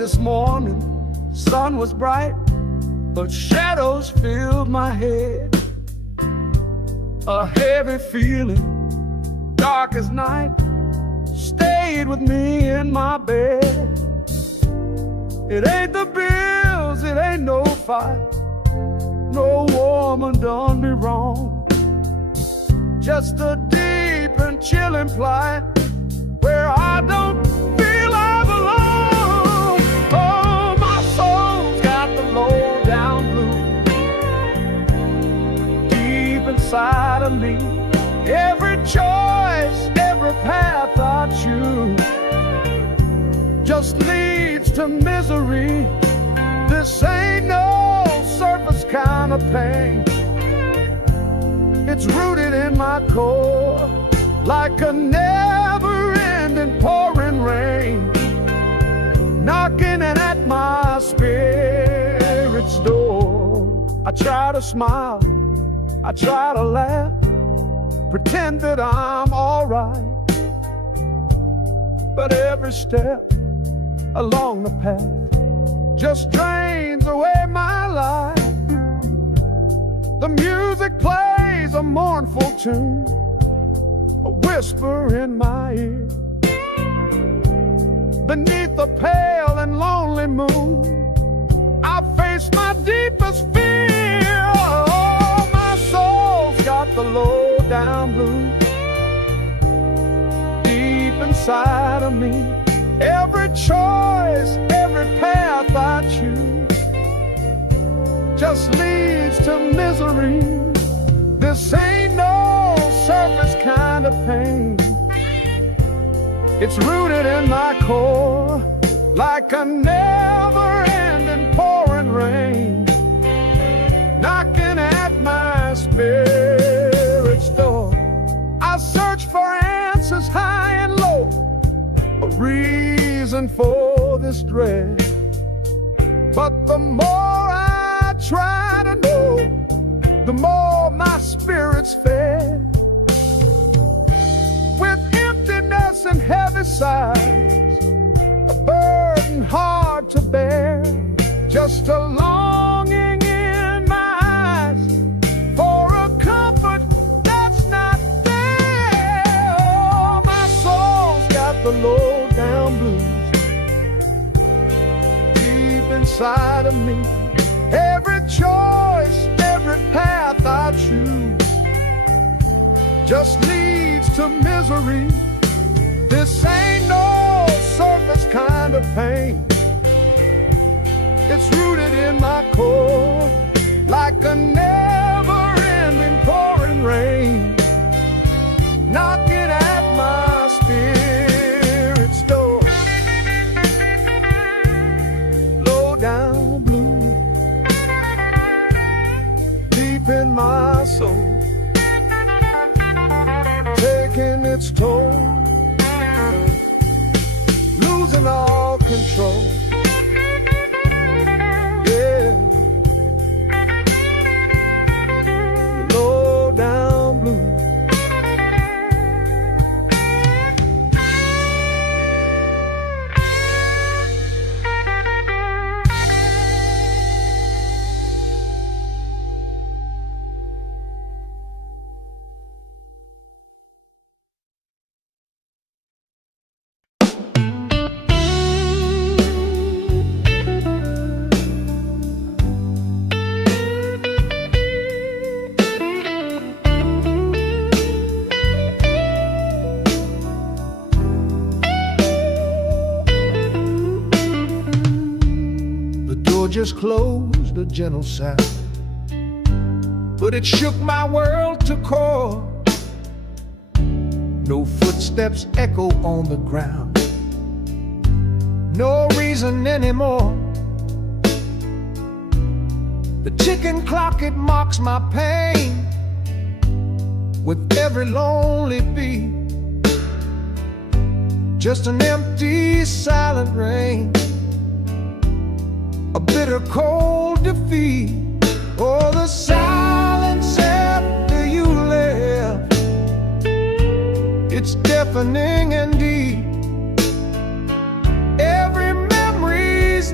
this morning, sun was bright, but shadows filled my head. A heavy feeling, dark as night, stayed with me in my bed. It ain't the bills, it ain't no fight, no woman done me wrong. Just a deep and chilling plight where I don't feel I belong. Oh, my soul's got the low down blues deep inside of me. Every choice, every path I choose just leads to misery. This ain't no surface kind of pain. It's rooted in my core like a never-ending pouring rain, knocking at my spirit's door. I try to smile, I try to laugh, pretend that I'm alright, but every step along the path just drains away my life. The music plays a mournful tune, a whisper in my ear. Beneath the pale and lonely moon, I face my deepest fear. Oh, my soul's got the low down blues deep inside of me. Every choice, every path I choose just leads to misery. This ain't no surface kind of pain. It's rooted in my core like a never-ending pouring rain, knocking at my spirit's door. I search for answers high and low, a reason for this dread, but the more I try to know, the more my spirit's fed. With emptiness and heavy sighs, a burden hard to bear, just a longing in my eyes for a comfort that's not there. Oh, my soul's got the low down blues deep inside of me. Every choice, every path I choose just leads to misery. This ain't no surface kind of pain. It's rooted in my core like a never-ending pouring rain, knocking at my spirit's door. Low down blue deep in my soul, taking its toll, losing all control. Yeah, low down blue. Just closed, a gentle sound, but it shook my world to core. No footsteps echo on the ground, no reason anymore. The ticking clock, it mocks my pain with every lonely beat. Just an empty, silent rain, a bitter cold defeat. Oh, the silence after you left, it's deafening and deep. Every memory's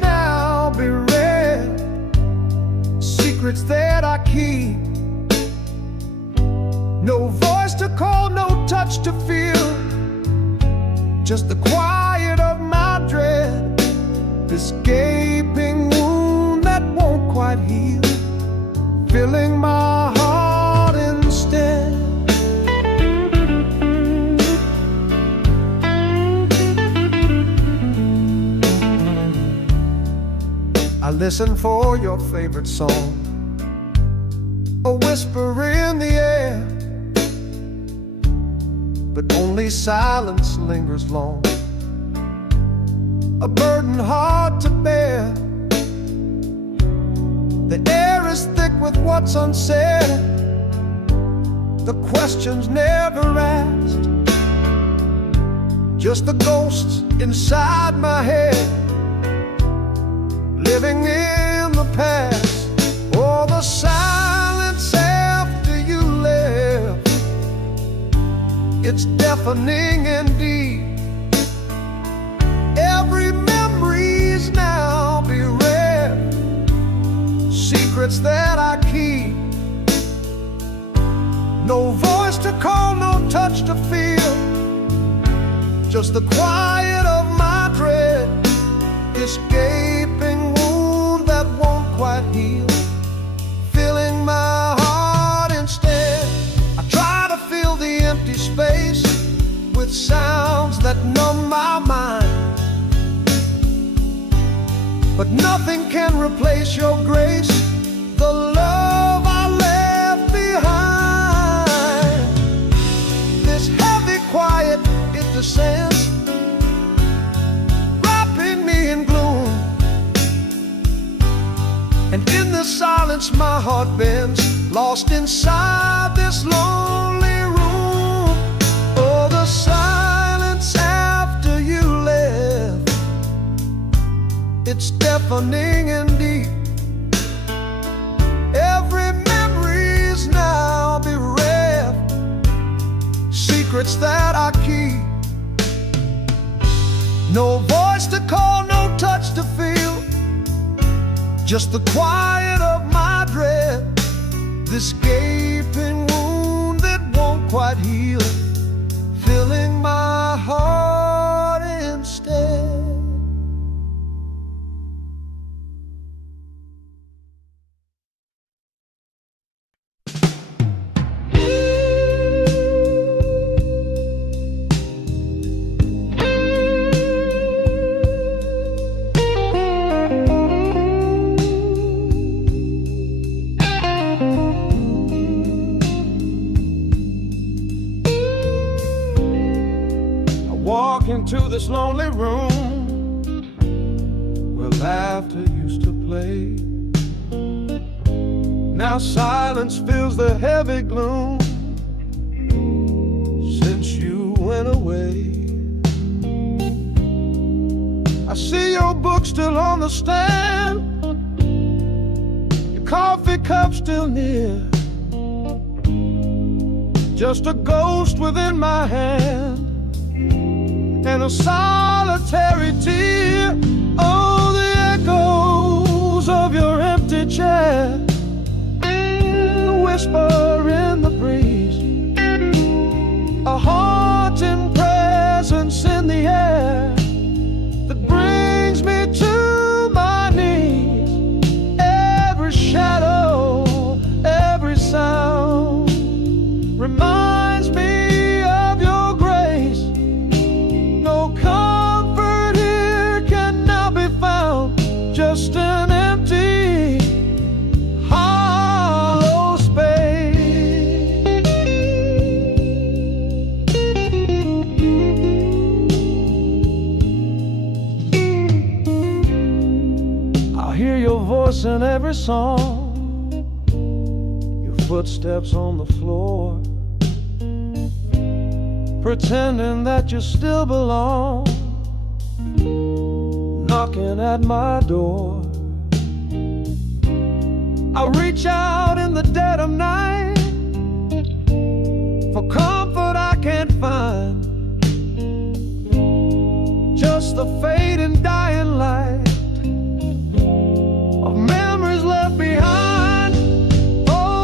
key. No voice to call, no touch to feel, just the quiet of my dread, this gaping wound that won't quite heal, filling my heart instead. I listen for your favorite song, a whisper in the air, but only silence lingers long, a burden hard to bear. The air is thick with what's unsaid, the questions never asked, just the ghosts inside my head, living in the past. Oh, the silence after you left, it's deafening indeed. Every memory's now bereft, secrets that I keep. No voice to call, no touch to feel, just the quiet of my dread, this gaping wound that won't quite heal, filling my heart instead. I try to fill the empty space with sounds that numb my mind, but nothing can replace your grace, the love I left behind. This heavy quiet, it descends, wrapping me in gloom, and in the silence my heart bends, lost inside this lonely room. Oh, the silence after you left, it's deafening indeed. Every memory's now bereft, secrets that I keep. No voice to call, no touch to feel, just the quiet of my dread, this gaping wound that won't quite heal, filling my heart instead. Into this lonely room where laughter used to play. Now silence fills the heavy gloom since you went away. I see your book still on the stand, your coffee cup still near, just a ghost within my hand, and a solitary tear. Oh, the echoes of your empty chair, the whisper in the breeze, a haunting presence in the air that brings me to my knees. Every shadow, every sound reminds me of your grace. No comfort here can now be found, just an empty, hollow space. I hear your voice in every song, your footsteps on the floor, pretending that you still belong, knocking at my door. I reach out in the dead of night for comfort I can't find, just the fading dying light of memories left behind. Oh,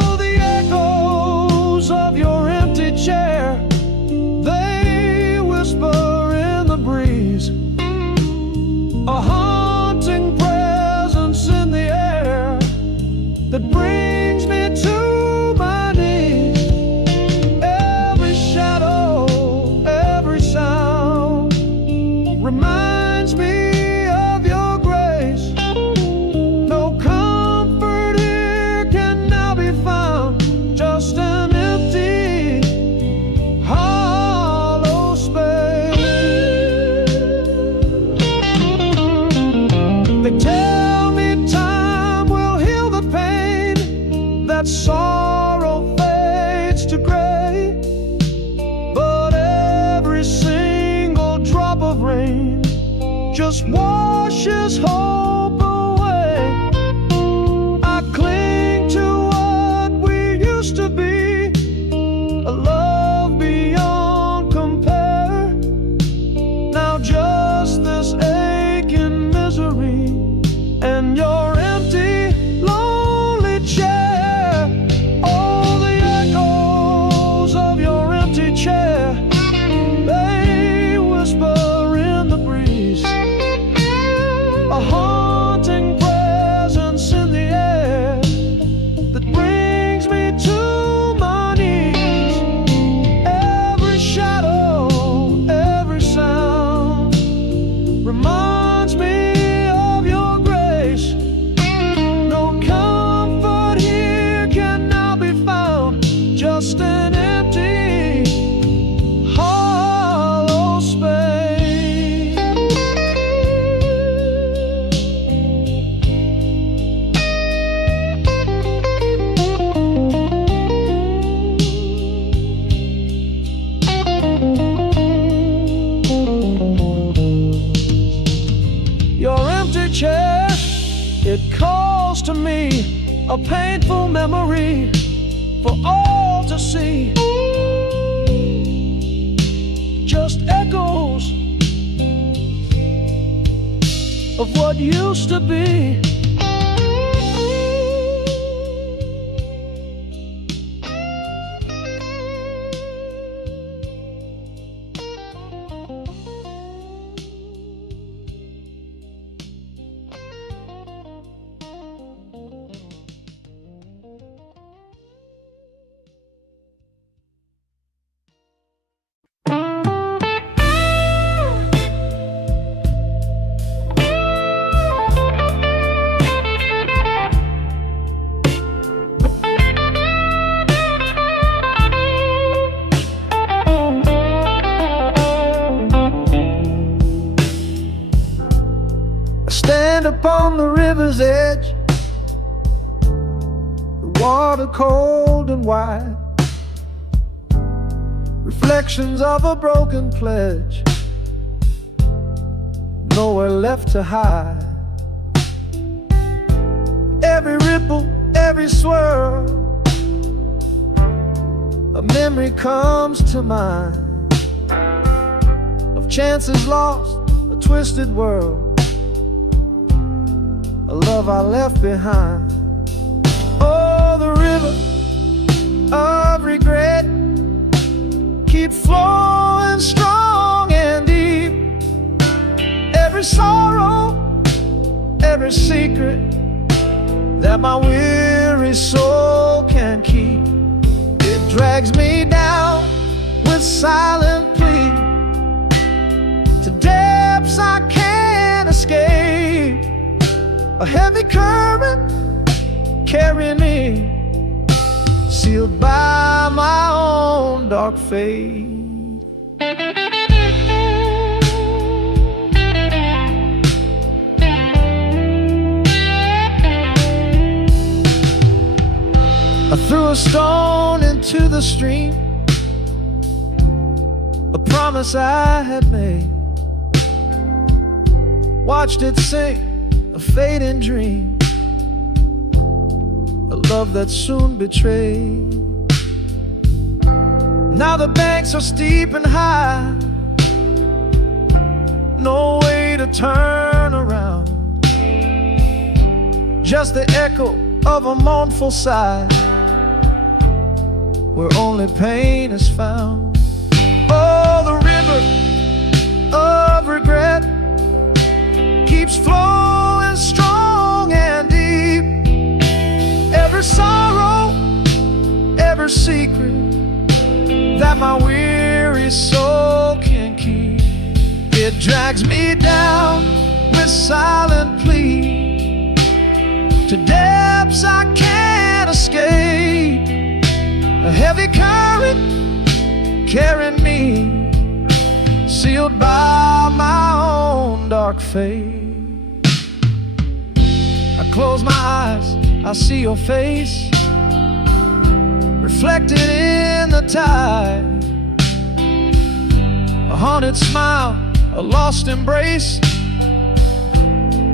just washes hope away. I cling to what we used to be, a love beyond compare. Now just this aching misery and your empty, lonely chair. Oh, the echoes of your empty chair, they whisper in the breeze, a haunting presence in the air that brings me to my knees. Every shadow, every sound reminds me of your grace. No comfort here can now be found, just an empty, hollow space. Your empty chair, it calls to me, a painful memory for all to see. Just echoes of what used to be. Stand upon the river's edge, the water cold and wide, reflections of a broken pledge, nowhere left to hide. Every ripple, every swirl, a memory comes to mind of chances lost, a twisted world, a love I left behind. Oh, the river of regret keeps flowing strong and deep. Every sorrow, every secret that my weary soul can keep, it drags me down with silent plea to depths I can't escape. A heavy current carrying me, sealed by my own dark fate. I threw a stone into the stream, a promise I had made, watched it sink, a fading dream, a love that soon betrayed. Now the banks are steep and high, no way to turn around, just the echo of a mournful sigh, where only pain is found. Oh, the river of regret keeps flowing strong and deep. Every sorrow, every secret that my weary soul can keep, it drags me down with silent plea to depths I can't escape. A heavy current carrying me, sealed by my own dark fate. I close my eyes, I see your face reflected in the tide, a haunted smile, a lost embrace,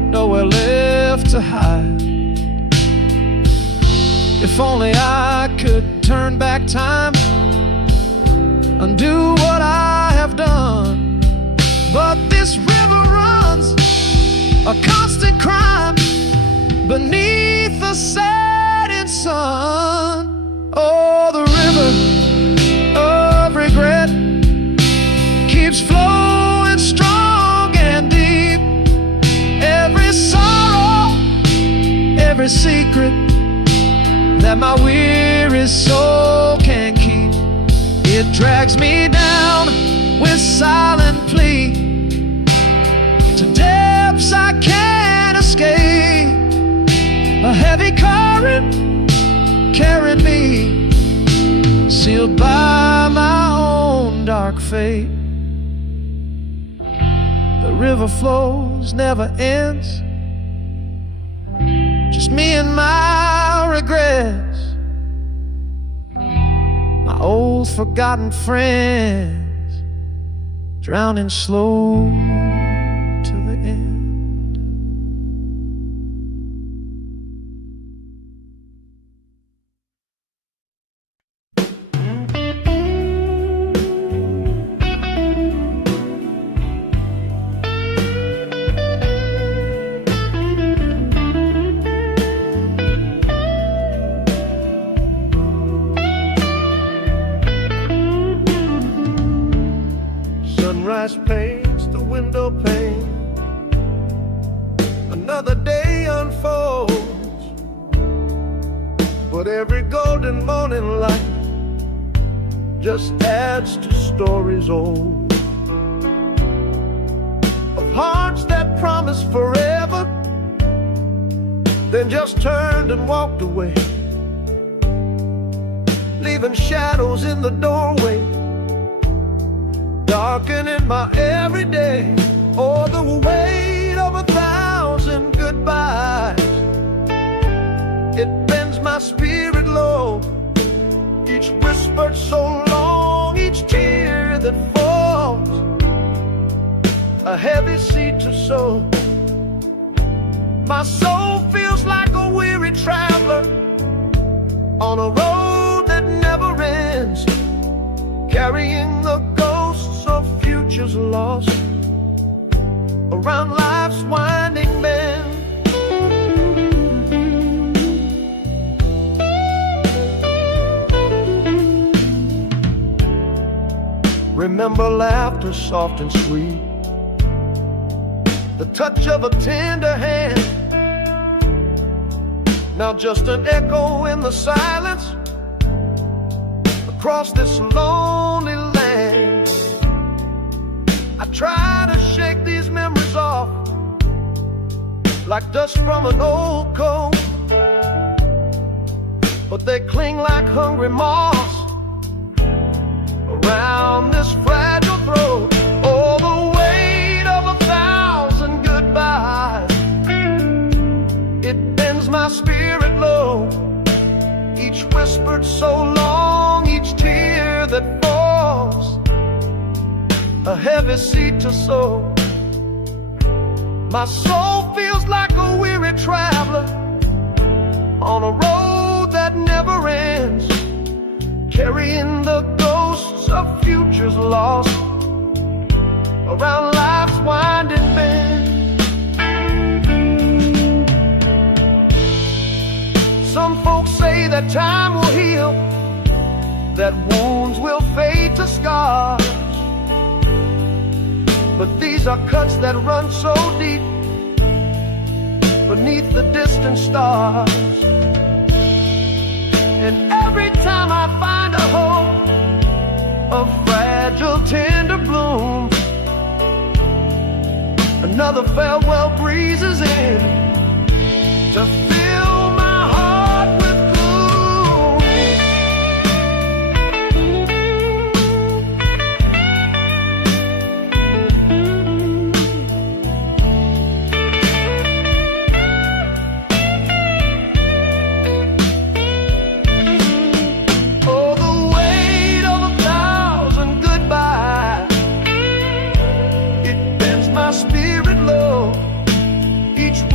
nowhere left to hide. If only I could turn back time, undo what I have done. But this river runs a constant crime beneath the setting sun. Oh, the river of regret keeps flowing strong and deep. Every sorrow, every secret that my weary soul can keep, it drags me down with silent plea to depths I can't escape. A heavy current carried me, sealed by my own dark fate. The river flows, never ends, just me and my regrets, my old forgotten friends, drowning slow to the end. Sunrise paints the window pane, another day unfolds, but every golden morning light just adds to stories old, of hearts that promised forever, then just turned and walked away, leaving shadows in the doorway, darkening my everyday. Oh, the weight of 1,000 goodbyes, it bends my spirit low. Each whispered so long, each tear that falls, a heavy seed to sow. My soul feels like a weary traveler on a road that never ends, carrying the ghosts of futures lost around life's winding bend. Remember laughter soft and sweet, the touch of a tender hand, now just an echo in the silence across this lonely land. I try to shake these memories off like dust from an old coat, but they cling like hungry moths around this fragile throat. Oh, the weight of 1,000 goodbyes, it bends my spirit low. Each whispered so long, each tear that falls, a heavy seed to sow. My soul feels like a weary traveler on a road that never ends, carrying the ghosts of futures lost around life's winding bend. Some folks say that time will heal, that wounds will fade to scars, but these are cuts that run so deep beneath the distant stars. And every time I find a hope, a fragile tender bloom, another farewell breezes in to fill my heart with gloom. Oh, the weight of 1,000 goodbyes, it bends my spirit low. Each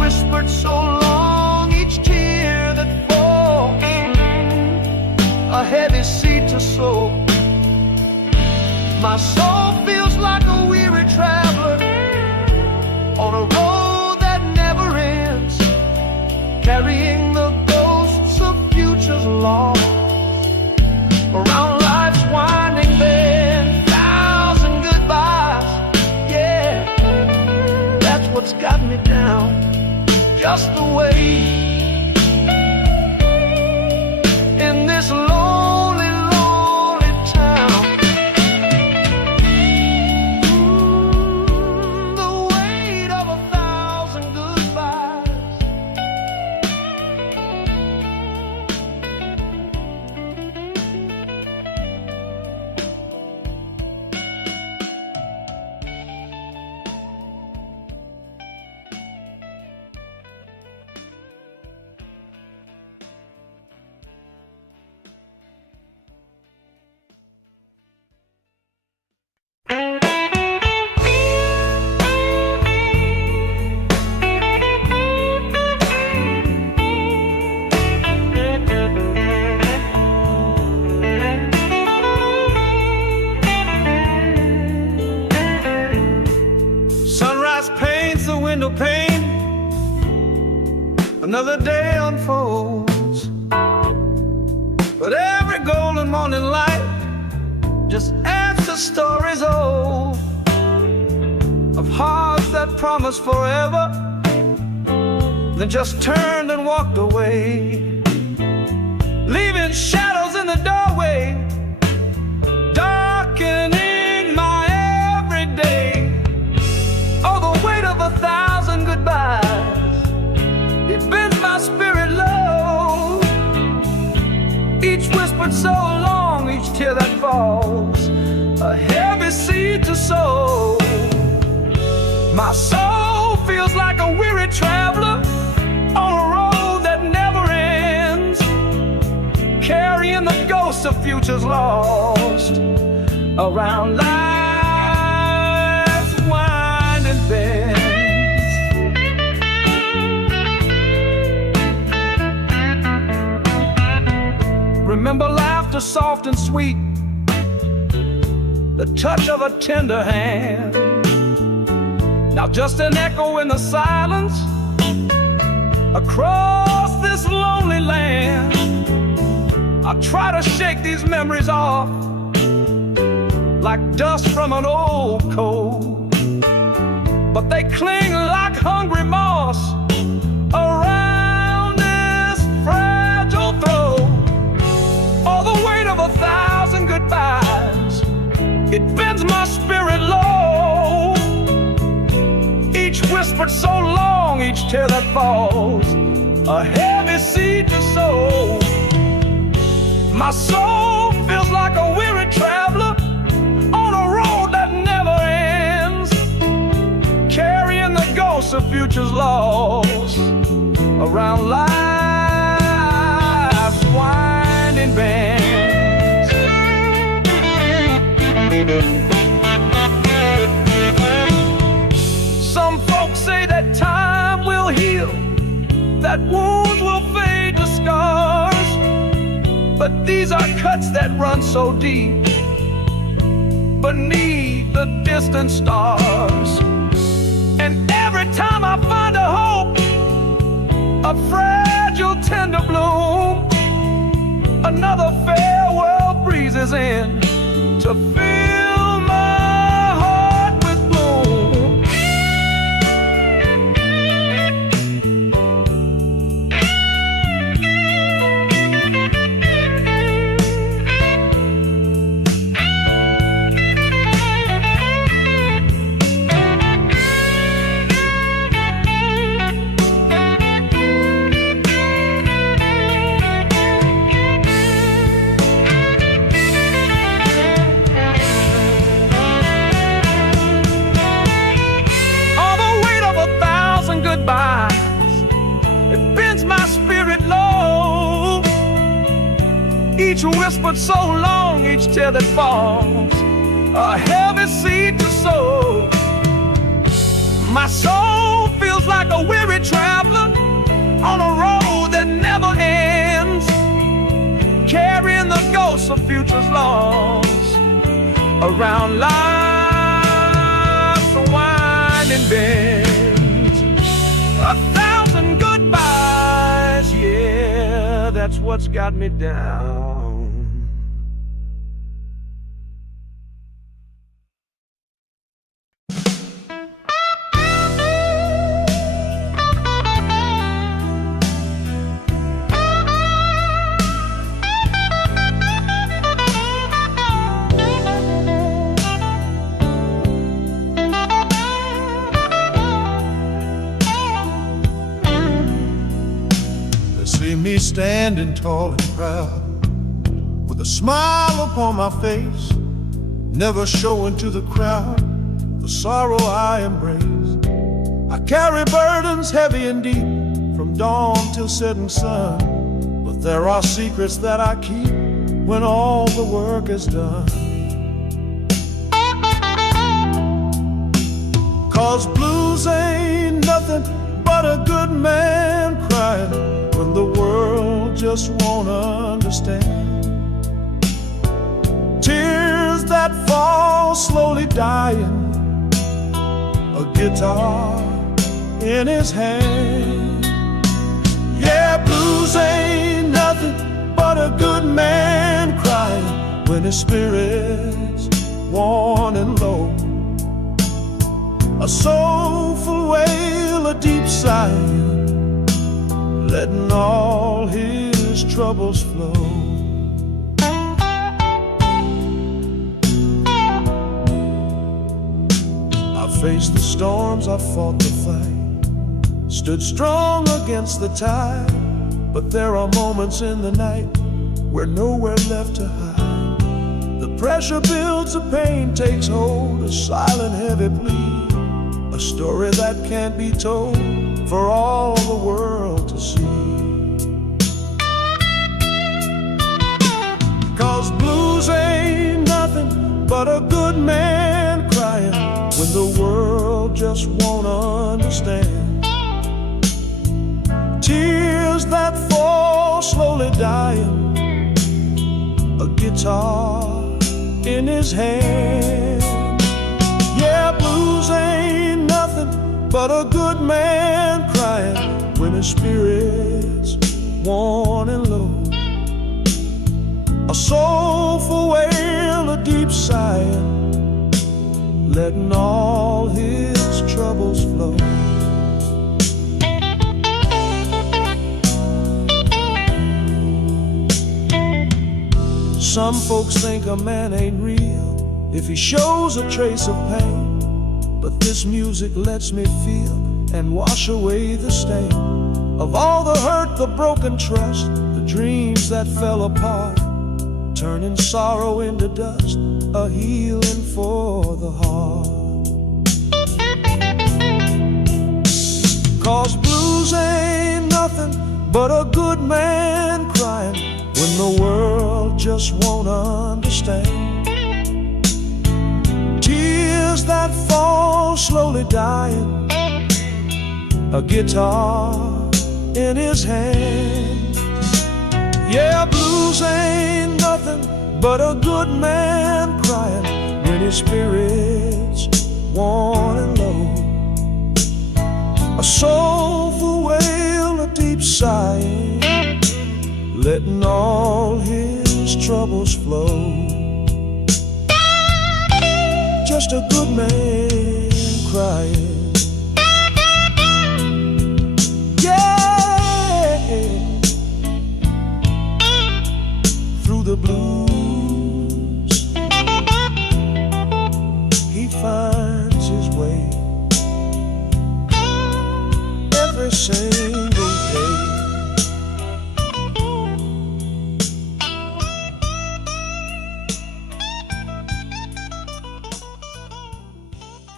My soul feels like a weary traveler on a road that never ends, carrying the ghosts of futures lost around life's winding bend. Thousand goodbyes, yeah, that's what's got me down. Just the way in this lonely, lonely town. The weight of 1,000 goodbyes. Sunrise paints the window pane, another day unfolds, but every golden morning light just adds to stories old of hearts that promised forever, then just turned and walked away, leaving shadows in the doorway, darkening my everyday. Oh, the weight of 1,000 goodbyes, it bends my spirit low. Each whispered so long, each tear that falls, a heavy seed to sow. My soul feels like a weary traveler on a road that never ends, carrying the ghosts of futures lost around life's winding bends. Remember laughter soft and sweet, the touch of a tender hand. Now just an echo in the silence across this lonely land. I try to shake these memories off like dust from an old coat, but they cling like hungry moss around this fragile throat. All the weight of 1,000 goodbyes, it bends my spirit low. Each whispered so long, each tear that falls, a heavy seed to sow. My soul feels like a weary traveler on a road that never ends, carrying the ghosts of futures lost around life's winding bends. Some folks say that time will heal, that wounds will fade to scars, but these are cuts that run so deep beneath the distant stars. And every time I find a hope, a fragile tender bloom, another farewell breezes in to fill my heart with gloom. Each whispered so long, each tear that falls, a heavy seed to sow. My soul feels like a weary traveler on a road that never ends, carrying the ghosts of futures lost around life's winding bends. 1,000 goodbyes, yeah, that's what's got me down. See me standing tall and proud, with a smile upon my face, never showing to the crowd the sorrow I embrace. I carry burdens heavy and deep, from dawn till setting sun, but there are secrets that I keep when all the work is done. 'Cause blues ain't nothing but a good man crying when the world just won't understand. Tears that fall slowly dying, a guitar in his hand. Yeah, blues ain't nothing but a good man crying when his spirit's worn and low. A soulful wail, a deep sigh, letting all his troubles flow. I faced the storms, I fought the fight, stood strong against the tide, but there are moments in the night where nowhere left to hide. The pressure builds, the pain takes hold, a silent heavy plea, a story that can't be told for all the world to see. 'Cause blues ain't nothing but a good man crying when the world just won't understand. Tears that fall slowly dying, a guitar in his hand. Yeah, blues ain't nothing but a good man crying when his spirit's worn and low. A soulful wail, a deep sigh, letting all his troubles flow. Some folks think a man ain't real if he shows a trace of pain, but this music lets me feel and wash away the stain of all the hurt, the broken trust, the dreams that fell apart, turning sorrow into dust, a healing for the heart. 'Cause blues ain't nothing but a good man crying when the world just won't understand. Tears that fall slowly dying, a guitar in his hand. Yeah, blues ain't nothing but a good man crying when his spirit's worn and low. A soulful wail, a deep sigh, letting all his troubles flow. Just a good man crying. Yeah, through the blues he finds his way every single day.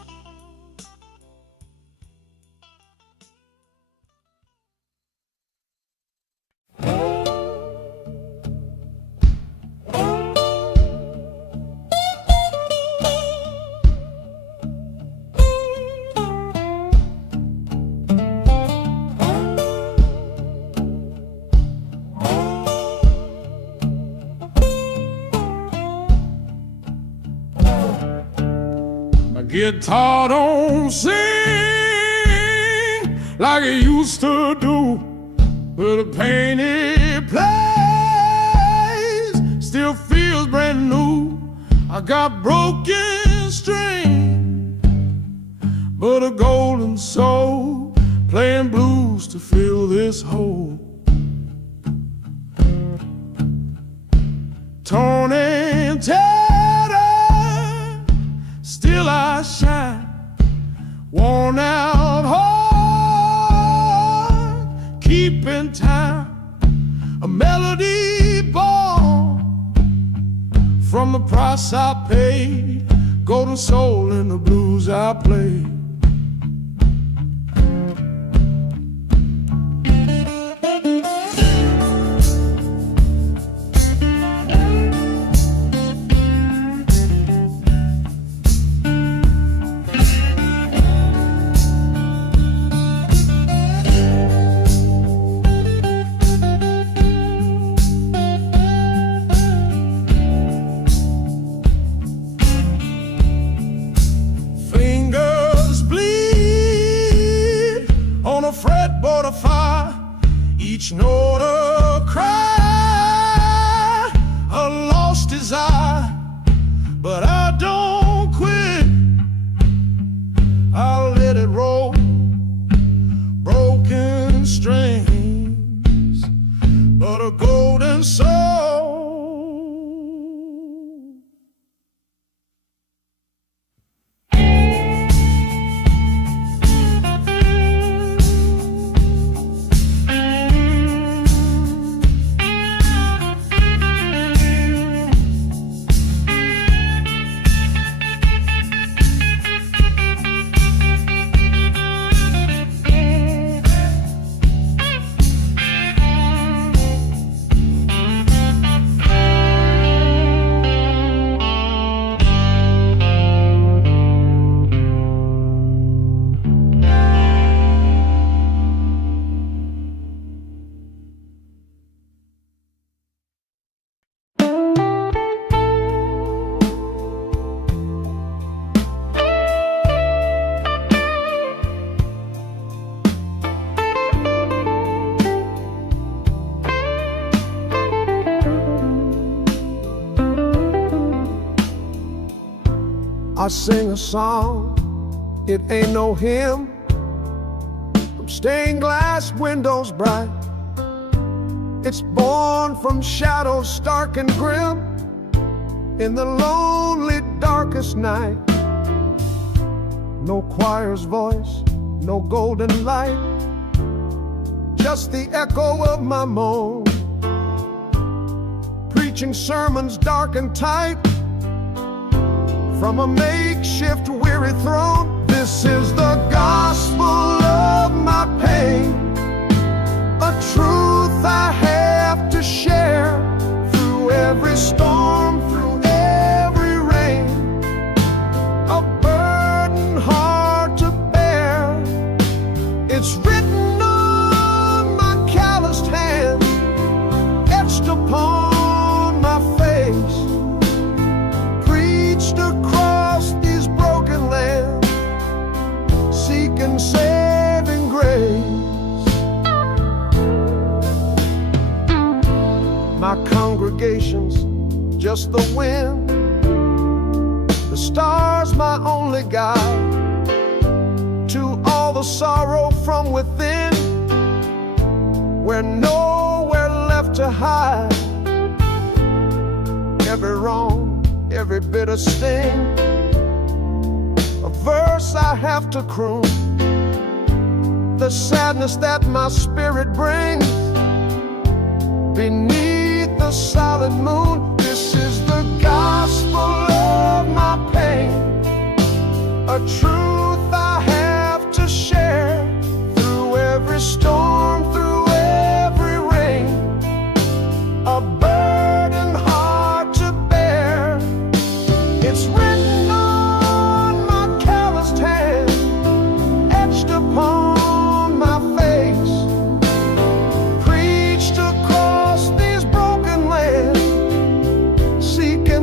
Guitar don't sing like it used to do, but the pain it plays still feels brand new. I got broken strings, but a golden soul playing blues to fill this hole. Torn and tattered, still I shine. Worn out heart, keeping time. A melody born from the price I paid. Golden soul in the blues I played. Fretboard of fire, each note a cry, a lost desire, but I don't quit. I'll let it roll, broken strings, but a golden soul. I sing a song, it ain't no hymn, from stained glass windows bright. It's born from shadows stark and grim, in the lonely darkest night. No choir's voice, no golden light, just the echo of my moan, preaching sermons dark and tight from a makeshift weary throne. This is the gospel of my pain, a truth I have to share through every storm, through every rain, a burden hard to bear. It's written on my calloused hand, etched upon my face, preached across these broken lands, seeking saving grace. My congregation's just the wind, the stars my only guide, to all the sorrow from within, we're nowhere left to hide. Every wrong, every bitter sting, a verse I have to croon, the sadness that my spirit brings beneath the solid moon. This is the gospel of my pain, a truth I have to share through every storm, through every rain, a burden hard to bear. It's written on my calloused hand, etched upon my face, preached across these broken lands, seeking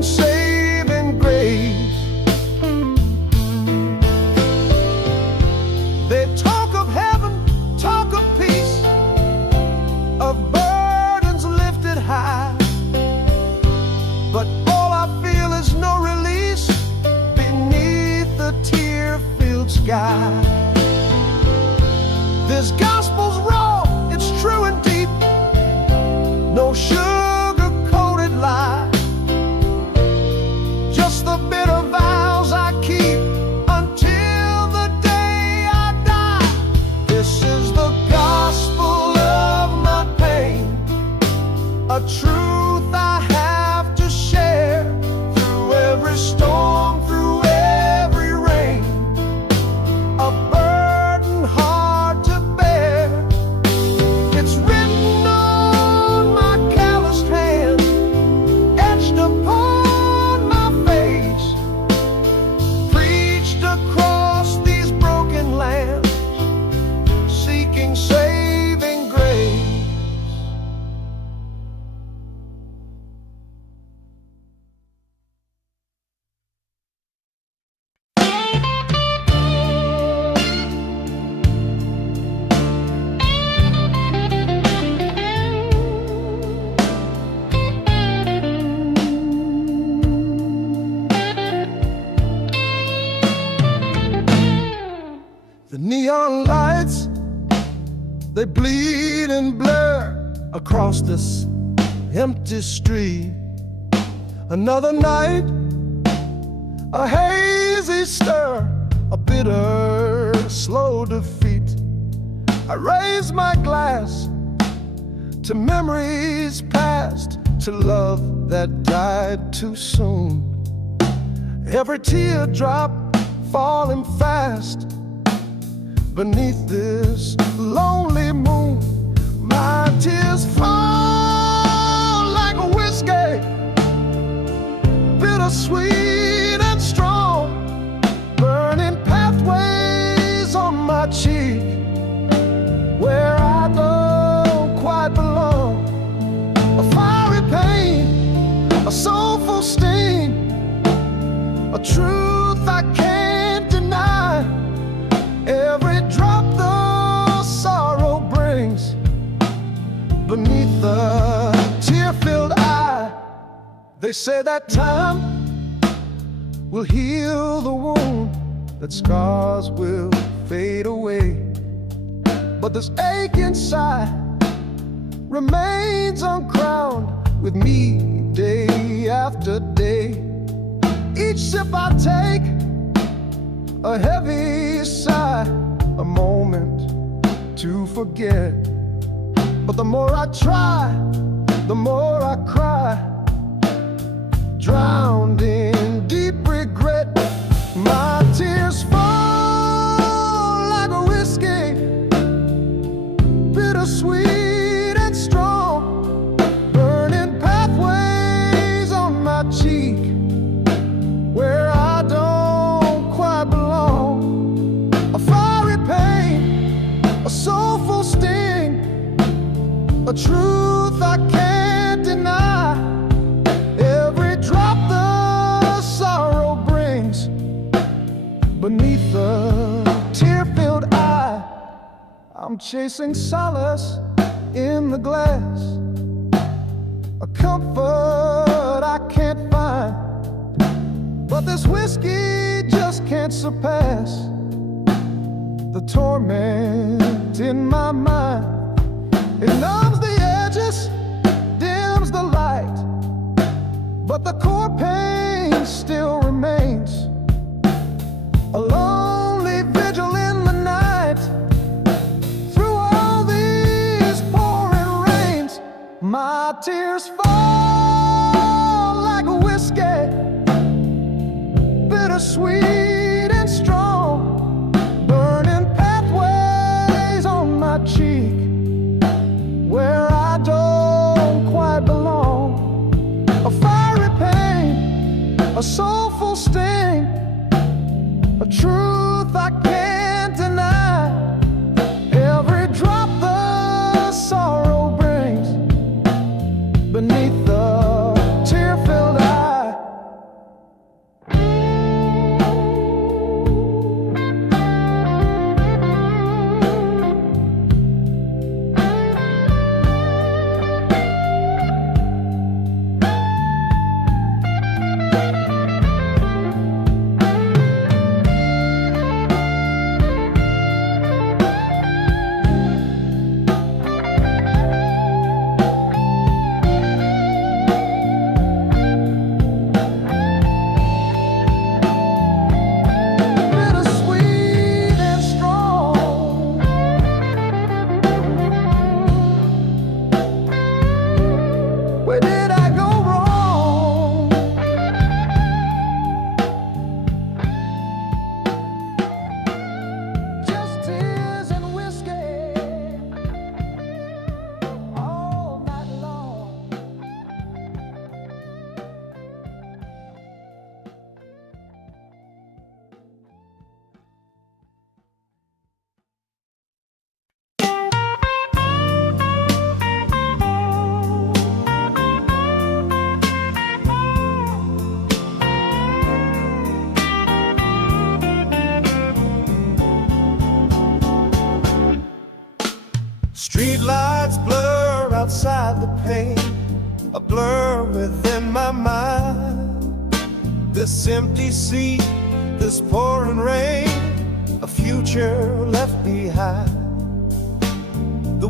They bleed and blur across this empty street. Another night, a hazy stir, a bitter, slow defeat. I raise my glass to memories past, to love that died too soon. Every teardrop falling fast beneath this lonely moon. My tears fall like a whiskey, bittersweet and strong, burning pathways on my cheek, where I don't quite belong. A fiery pain, a soulful sting, a truth I can't deny. Every drop the sorrow brings beneath the tear-filled eye. They say that time will heal the wound, that scars will fade away, but this ache inside remains uncrowned with me day after day. Each sip I take, a heavy sigh, a moment to forget. But the more I try, the more I cry, drowned in deep regret. My tears fall like a whiskey, bittersweet and strong, burning pathways on my cheek, where I don't quite belong. A fiery pain, a soulful sting, a truth I can't deny. Every drop the sorrow brings beneath the tear-filled eye. I'm chasing solace in the glass, a comfort I can't find, but this whiskey just can't surpass the torment in my mind. It numbs the edges, dims the light, but the core pain still remains. A lonely vigil in the night, through all these pouring rains. My tears fall like a whiskey, bittersweet and strong, burning pathways on my cheek, where I don't quite belong. A fiery pain, a soulful sting, a truth I can't deny. Every drop the sorrow brings beneath the tear-filled eye. Streetlights blur outside the pane, a blur within my mind. This empty seat, this pouring rain, a future left behind.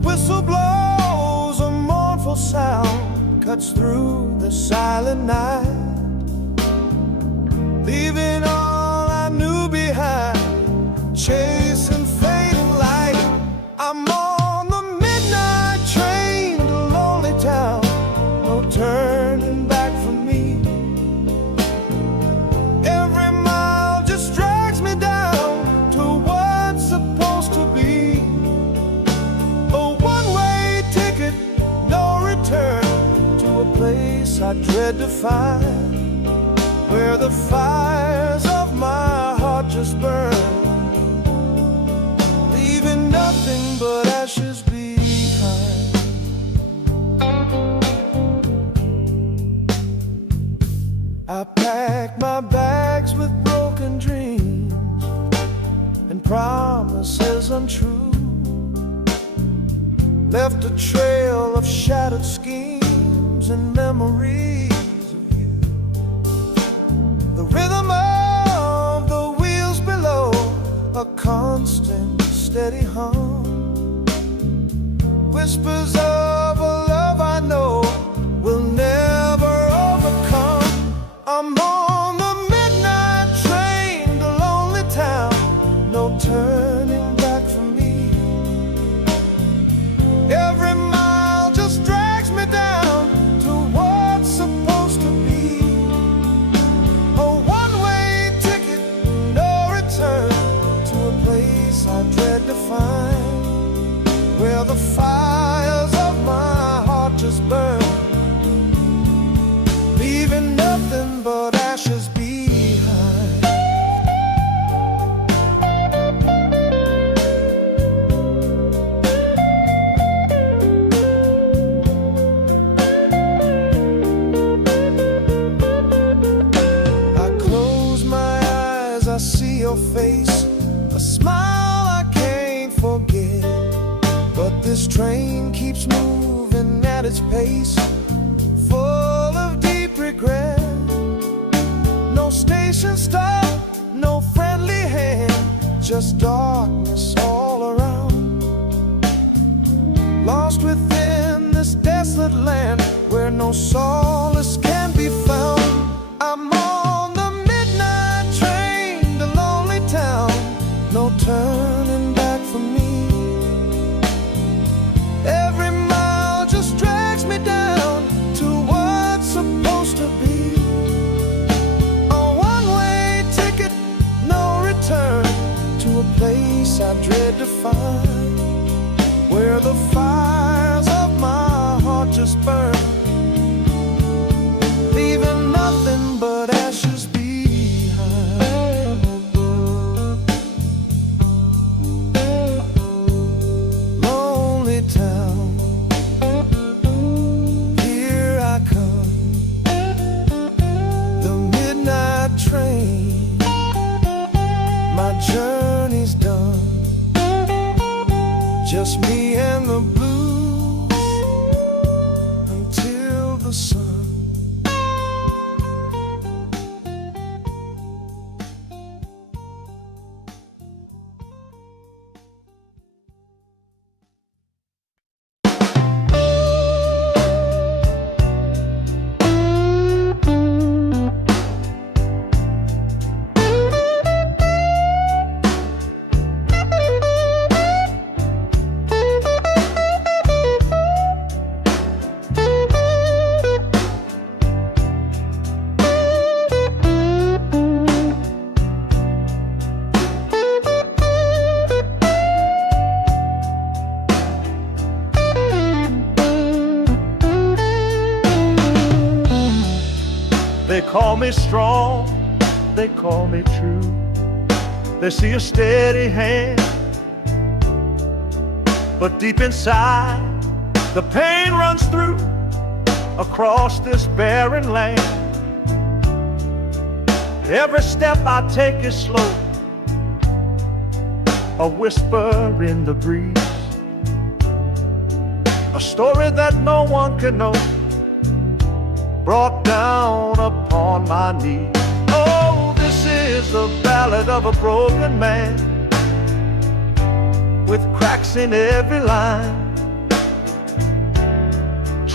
whistle blows, a mournful sound cuts through the silent night, leaving all I knew behind, chasing fading light. I'm on the midnight train to lonely town, no turning back for me. Every mile just drags me down to what's supposed to be a one-way ticket, no return, to a place I dread to find, where the fires of my heart just burn, leaving nothing but ashes behind. I packed my bags with broken dreams and promises untrue, left a trail of shattered schemes and memories of you. The rhythm of the wheels below, a constant steady hum, whispers of a love I know will never overcome. I'm on the midnight train to lonely town, no turning back for me. Every mile just drags me down to what's supposed to be a one-way ticket, no return, to a place I dread to find, where the fires of my heart just burn, leaving nothing but ashes behind. I close my eyes, I see your face, a smile I can't forget, but this train keeps moving at its pace, full of deep regret. No station stop, no friendly hand, just darkness all around, lost within this desolate land where no solace can be found. I'm on the midnight train to lonely town, no turning back for me. Every mile just drags me down to what's supposed to be a one-way ticket, no return, to a place I dread to find, where the fires of my heart just burn, leaving nothing but ashes behind. Lonely town, here I come, the midnight train, my journey's done, just me and the blues until the sun. They call me strong, they call me true. They see a steady hand, but deep inside the pain runs through across this barren land. Every step I take is slow, a whisper in the breeze, a story that no one can know, brought down upon my knees. Oh, this is the ballad of a broken man, with cracks in every line.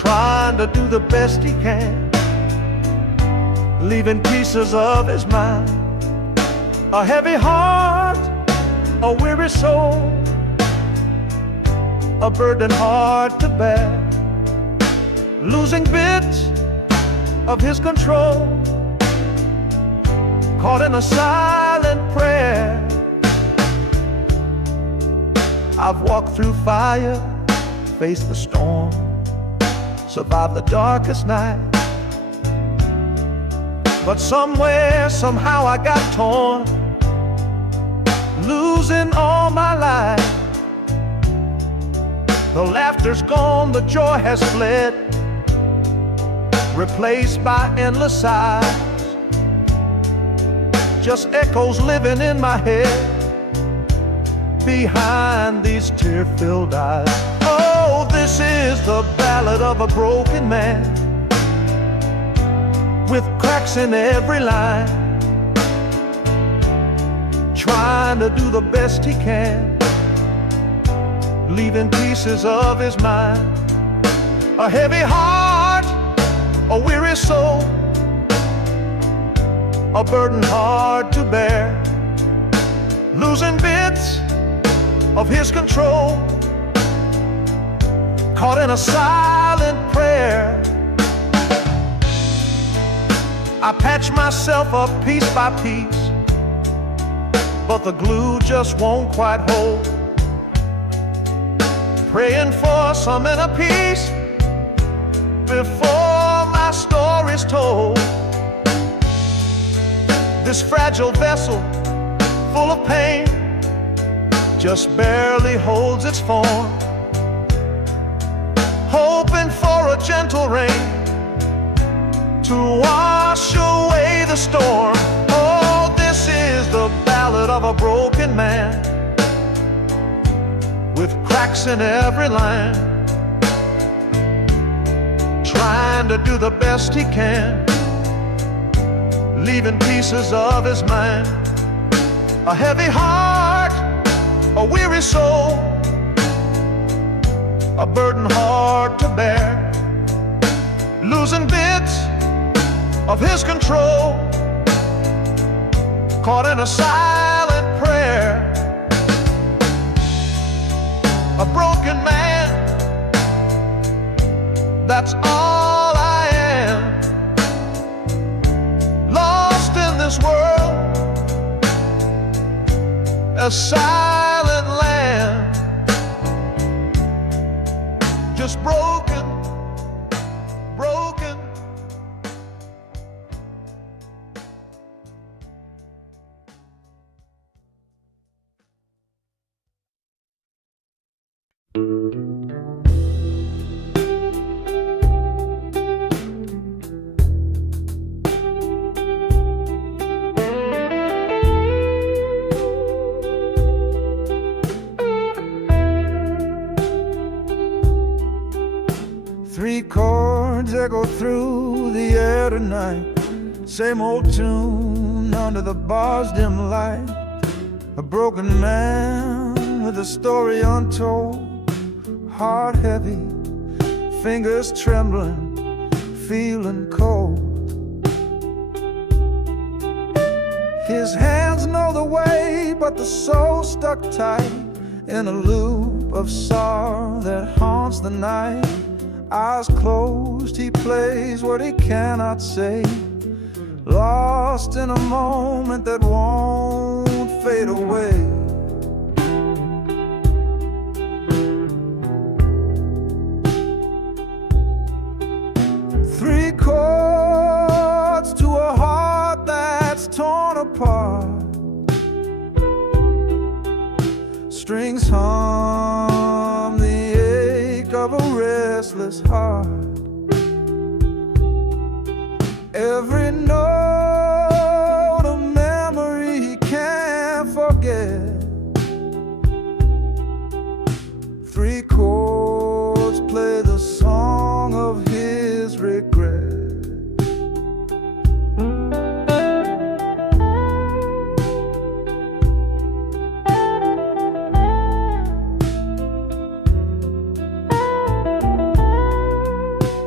trying to do the best he can, leaving pieces of his mind. A heavy heart, a weary soul, a burden hard to bear, losing bits of his control, caught in a silent prayer. I've walked through fire, faced the storm, survived the darkest night, but somewhere, somehow I got torn, losing all my life. The laughter's gone, the joy has fled, replaced by endless sighs. Just echoes living in my head, behind these tear-filled eyes. Oh, this is the ballad of a broken man, with cracks in every line, trying to do the best he can, leaving pieces of his mind. A heavy heart, a weary soul, a burden hard to bear, losing bits of his control, caught in a silent prayer. I patch myself up piece by piece, but the glue just won't quite hold. Praying for some inner peace before my story's told. This fragile vessel, full of pain, just barely holds its form, hoping for a gentle rain to wash away the storm. Oh, this is the ballad of a broken man, with cracks in every line, trying to do the best he can, leaving pieces of his mind. A heavy heart, a weary soul, a burden hard to bear, losing bits of his control, caught in a silent prayer. A broken man, that's all I am, lost in this world, a silent land, just broken, broken. Three chords echo through the air tonight, same old tune under the bar's dim light. A broken man with a story untold, heart heavy, fingers trembling, feeling cold. His hands know the way, but the soul stuck tight in a loop of sorrow that haunts the night. Eyes closed, he plays what he cannot say, lost in a moment that won't fade away. Three chords to a heart that's torn apart, strings hum the ache of a restless heart. Every note a memory he can't forget. Three chords play the song of his regret.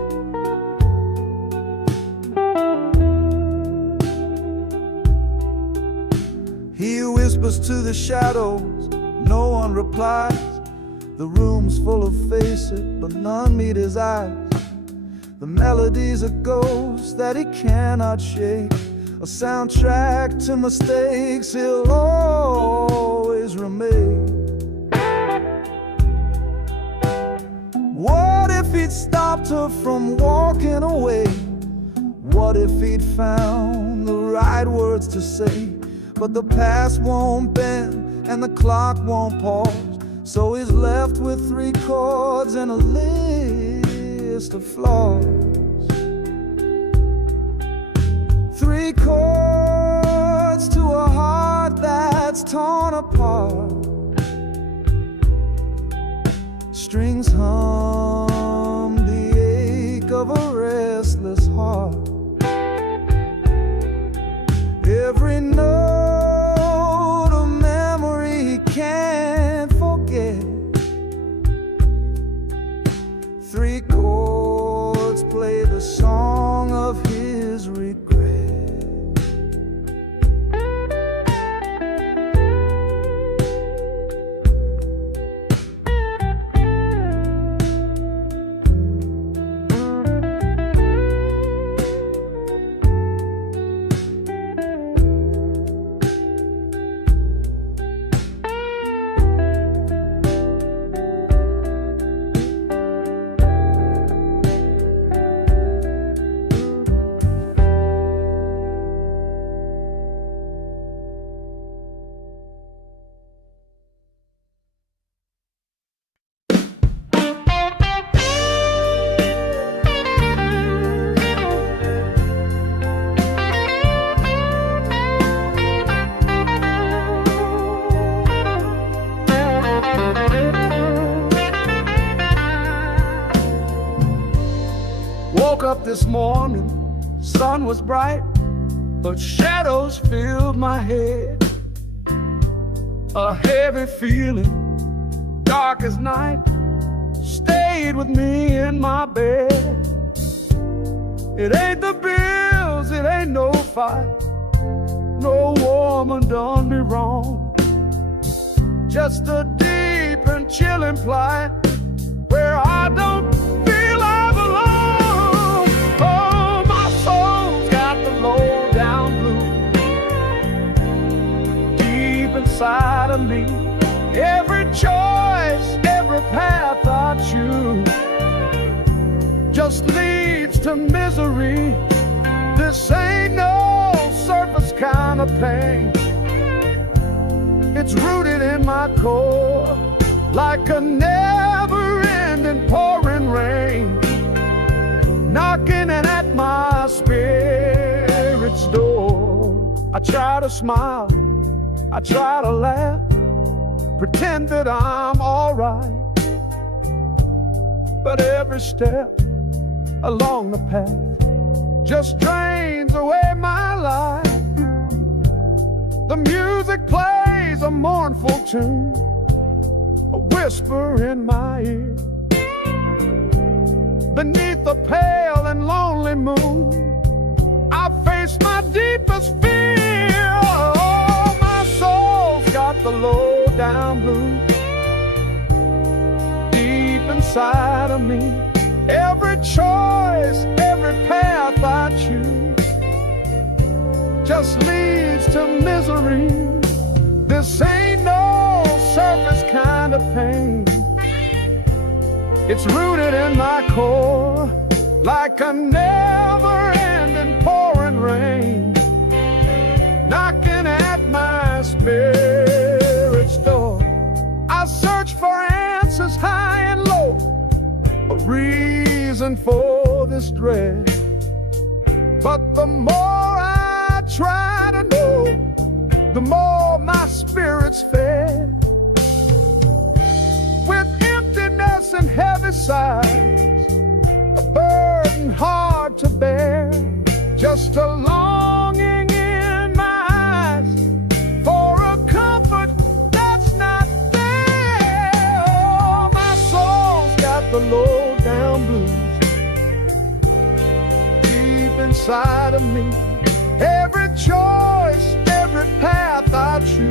He whispers to the shadows, no one replies. The room's full of faces, but none meet his eyes. The melody's a ghost that he cannot shake, a soundtrack to mistakes he'll always remain. What if he'd stopped her from walking away? What if he'd found the right words to say? But the past won't bend and the clock won't pause, so he's left with 3 chords and a list of flaws. 3 chords to a heart that's torn apart. Strings hum the ache of a restless heart. Every note a memory he can't forget. 3 chords play the song of his regret. Woke up this morning, sun was bright, but shadows filled my head. A heavy feeling, dark as night, stayed with me in my bed. It ain't the bills, it ain't no fight, no woman done me wrong. Just a deep and chilling plight where I don't feel I belong. Oh, my soul's got the low down blues deep inside of me. Every choice, every path I choose just leads to misery. This ain't no surface kind of pain. It's rooted in my core like a never-ending pouring rain, knocking at my spirit's door. I try to smile, I try to laugh, pretend that I'm alright, but every step along the path just drains away my life. The music plays a mournful tune, a whisper in my ear. Beneath the pale and lonely moon, I face my deepest fear. Oh, my soul's got the low down blues deep inside of me. Every choice, every path I choose just leads to misery. This ain't no surface kind of pain. It's rooted in my core like a never-ending pouring rain, knocking at my spirit's door. I search for answers high and low, a reason for this dread, but the more I try to know, the more my spirit's fed. With emptiness and heavy sighs, a burden hard to bear, just a longing in my eyes for a comfort that's not there. Oh, my soul's got the low down blues deep inside of me. Every choice, every path I choose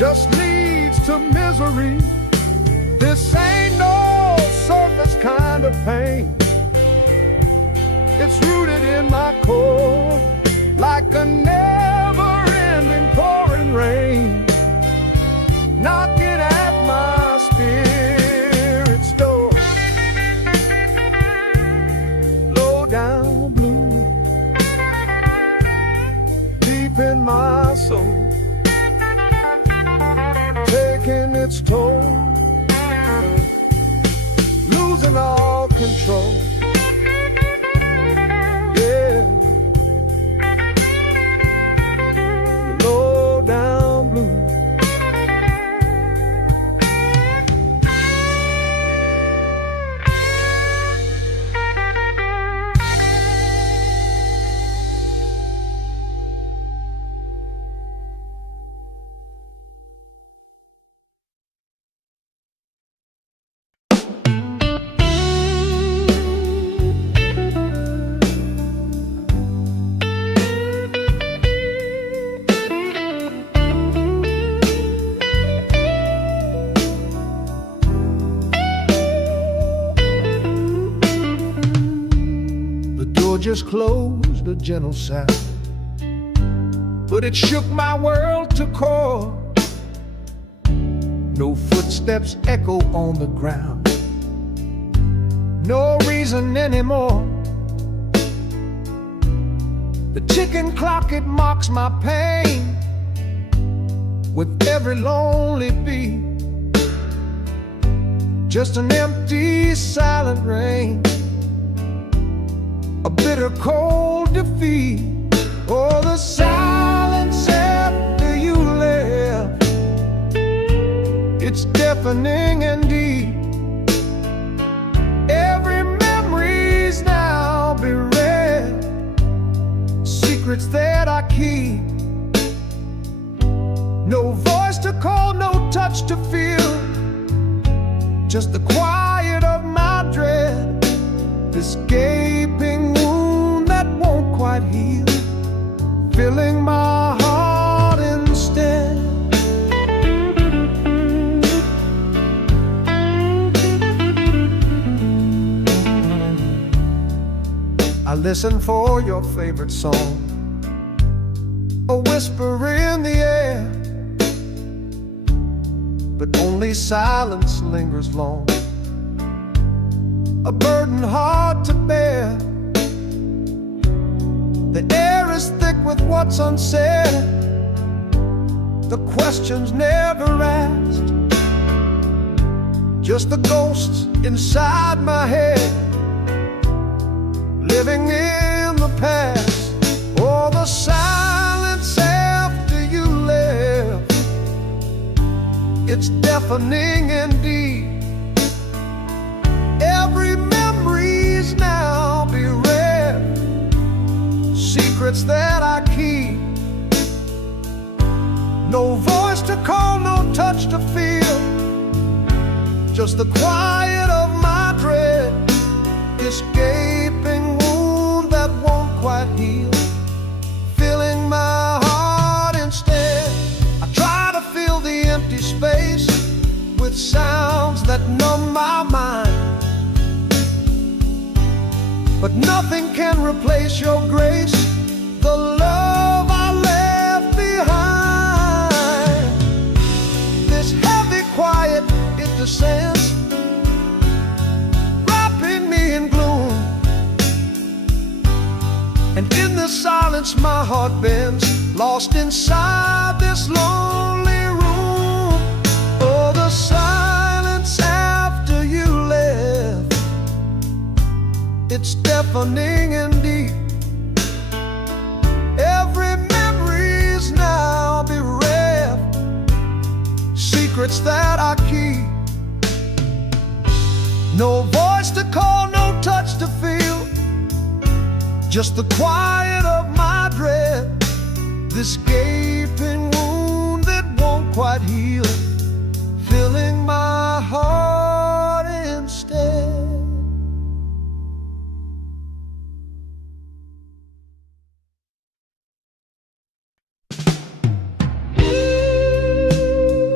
just leads to misery. This ain't no surface kind of pain. It's rooted in my core, like a never-ending pouring rain, knocking at my spirit's door. Low down blue, deep in my soul, taking its toll, losing all control. Yeah, low down blue. Just closed, a gentle sound, but it shook my world to core. No footsteps echo on the ground, no reason anymore. The ticking clock, it mocks my pain with every lonely beat. Just an empty, silent rain, a bitter cold defeat. Oh, the silence after you left, it's deafening and deep. Every memory's now bereft, secrets that I keep. No voice to call, no touch to feel, just the quiet of my dread. This gaping wound that won't quite heal, filling my heart instead. I listen for your favorite song, a whisper in the air, but only silence lingers long, a burden hard to bear. The air is thick with what's unsaid, the questions never asked, just the ghosts inside my head, living in the past. Oh, the silence after you left, it's deafening indeed. Every memory's now bereft, secrets that I keep. No voice to call, no touch to feel, just the quiet of my dread. This gaping wound that won't quite heal, filling my heart instead. I try to fill the empty space with sounds that numb my mind, but nothing can replace your grace, the love I left behind. This heavy quiet, it descends, wrapping me in gloom, and in the silence my heart bends, lost inside this lonely room. Oh, the silence after you left, it's deafening and deep. Every memory's now bereft, secrets that I keep. No voice to call, no touch to feel, just the quiet of my dread. This gaping wound that won't quite heal, filling my heart instead.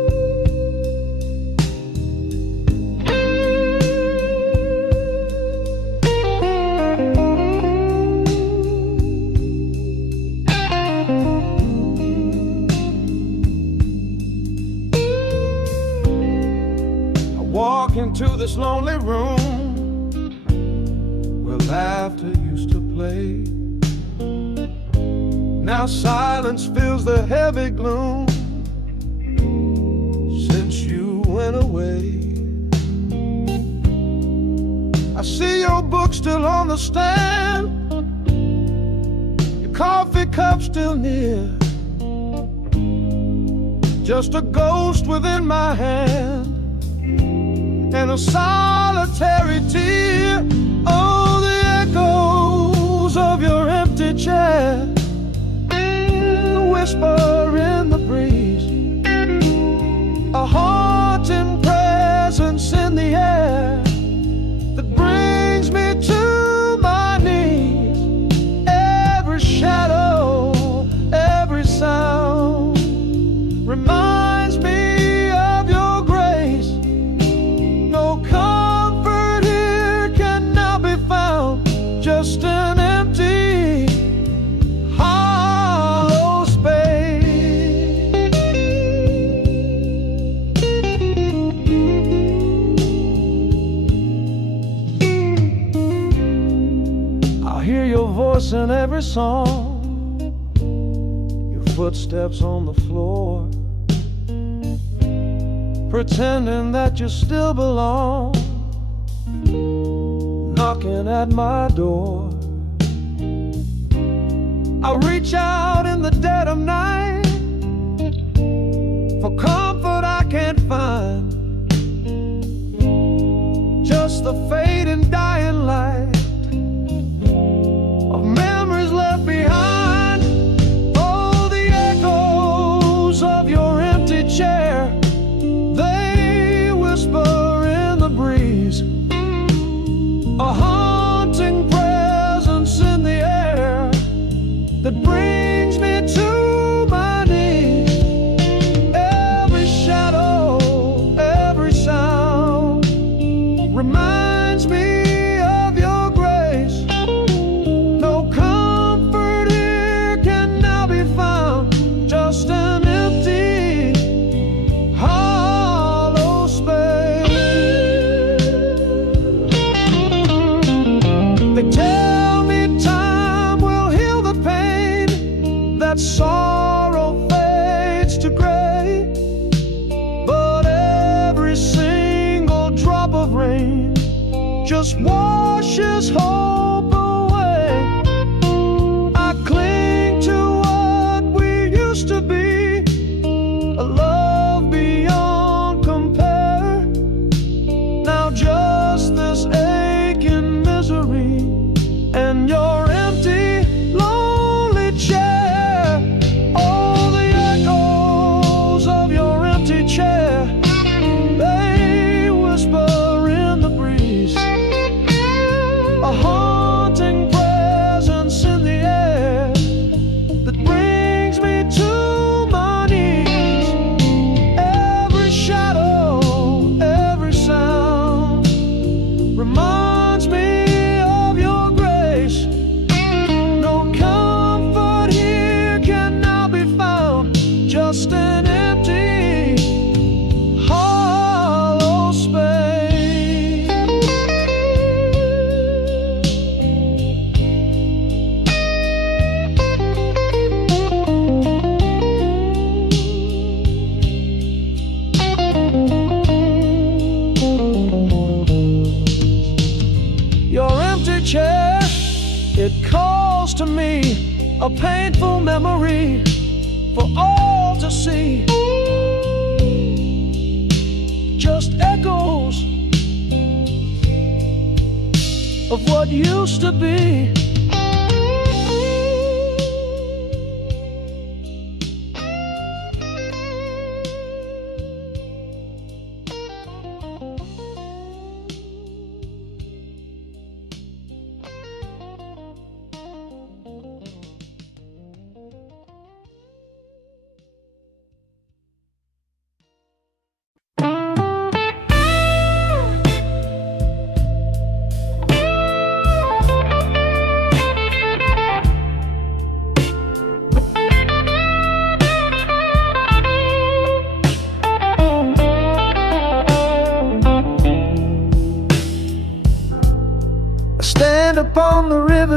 to this lonely room where laughter used to play. Now silence fills the heavy gloom since you went away. I see your book still on the stand, your coffee cup still near, just a ghost within my hand and a solitary tear. Oh, the echoes of your empty chair, the whisper in the breeze, a haunting presence in the air that brings me to my knees. Every shadow, every sound reminds me of your grace. No comfort here can now be found, just an empty, hollow space. I hear your voice in every song, your footsteps on the floor, pretending that you still belong, knocking at my door. I reach out in the dead of night for comfort I can't find, just the fading dying light of memories left behind. Oh, the echoes of your empty chair, they whisper in the breeze, a haunting presence in the air that brings me to my knees. Every shadow, every sound reminds me of your grace. No comfort here can now be found, just an empty, hollow space. They tell me time will heal the pain, that sorrow fades to gray, but every single drop of rain just washes hope away. I cling to what we used to be, a love beyond compare. Now just this aching misery and your empty, lonely chair. Oh, the echoes of your empty chair, they whisper in the breeze, a haunting presence in the air that brings me to my knees. Every shadow, every sound reminds me of your grace. No comfort here can now be found, just an empty, hollow space. Your empty chair, it calls to me, a painful memory for all to see. Just echoes of what used to be.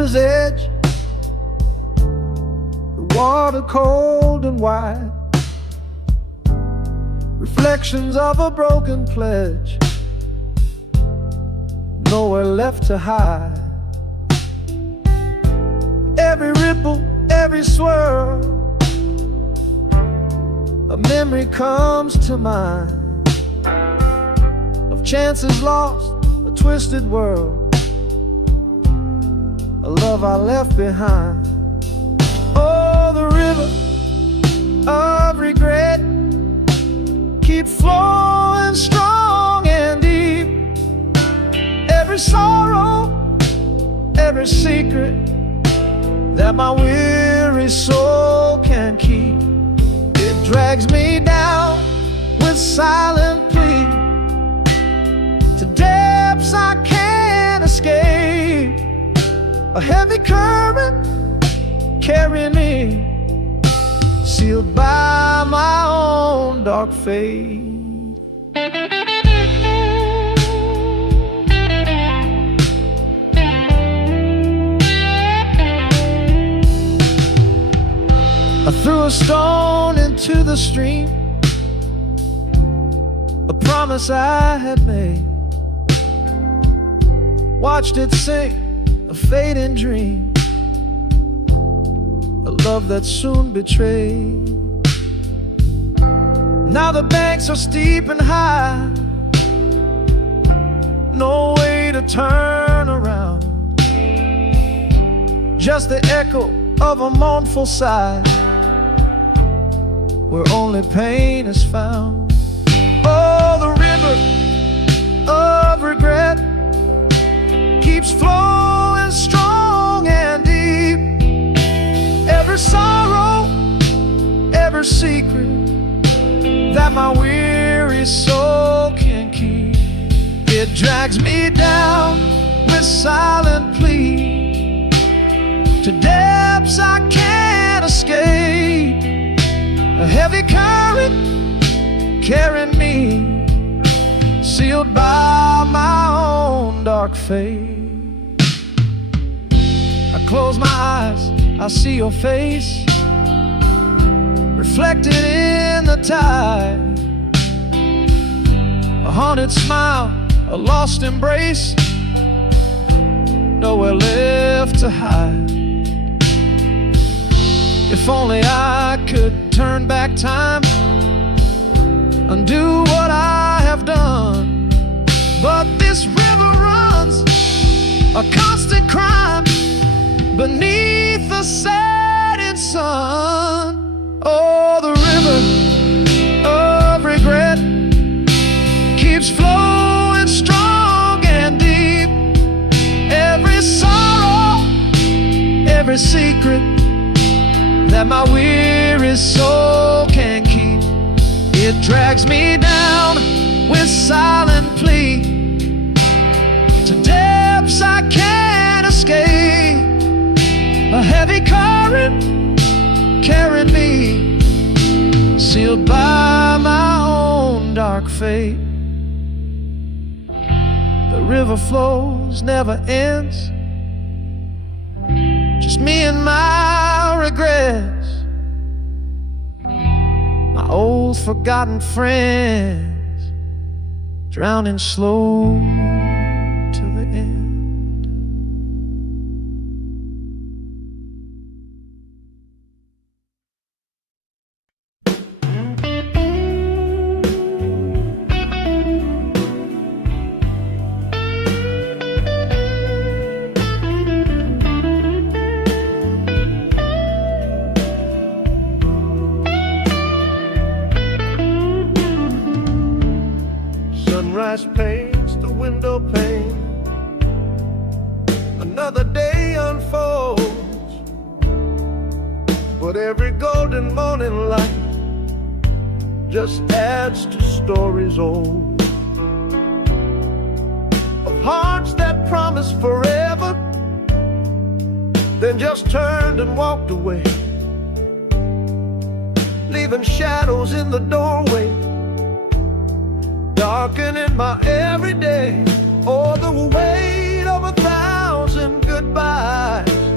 river's edge, the water cold and wide, reflections of a broken pledge, nowhere left to hide. Every ripple, every swirl, a memory comes to mind of chances lost, a twisted world, a love I left behind. Oh, the river of regret keep flowing strong and deep. Every sorrow, every secret that my weary soul can keep, it drags me down with silent plea to depths I can't escape. A heavy current carrying me, sealed by my own dark fate. I threw a stone into the stream, a promise I had made, watched it sink, a fading dream, a love that soon betrayed. Now the banks are steep and high, no way to turn around, just the echo of a mournful sigh, where only pain is found. Oh, the river of regret keeps flowing strong and deep. Every sorrow, every secret that my weary soul can keep, it drags me down with silent plea to depths I can't escape. A heavy current carrying me, sealed by my own dark fate. I close my eyes, I see your face reflected in the tide, a haunted smile, a lost embrace, nowhere left to hide. If only I could turn back time, undo what I have done, but this river runs a constant crime beneath the setting sun. Oh, the river of regret keeps flowing strong and deep. Every sorrow, every secret that my weary soul can keep, it drags me down with silent plea to depths I can't escape. A heavy current carrying me, sealed by my own dark fate. The river flows, never ends, just me and my regrets, my old forgotten friends, drowning slow till the end. Sunrise paints the window pane, another day unfolds, but every golden morning light just adds to stories old, of hearts that promised forever, then just turned and walked away, leaving shadows in the doorway, darkening my everyday. Oh, the weight of 1,000 goodbyes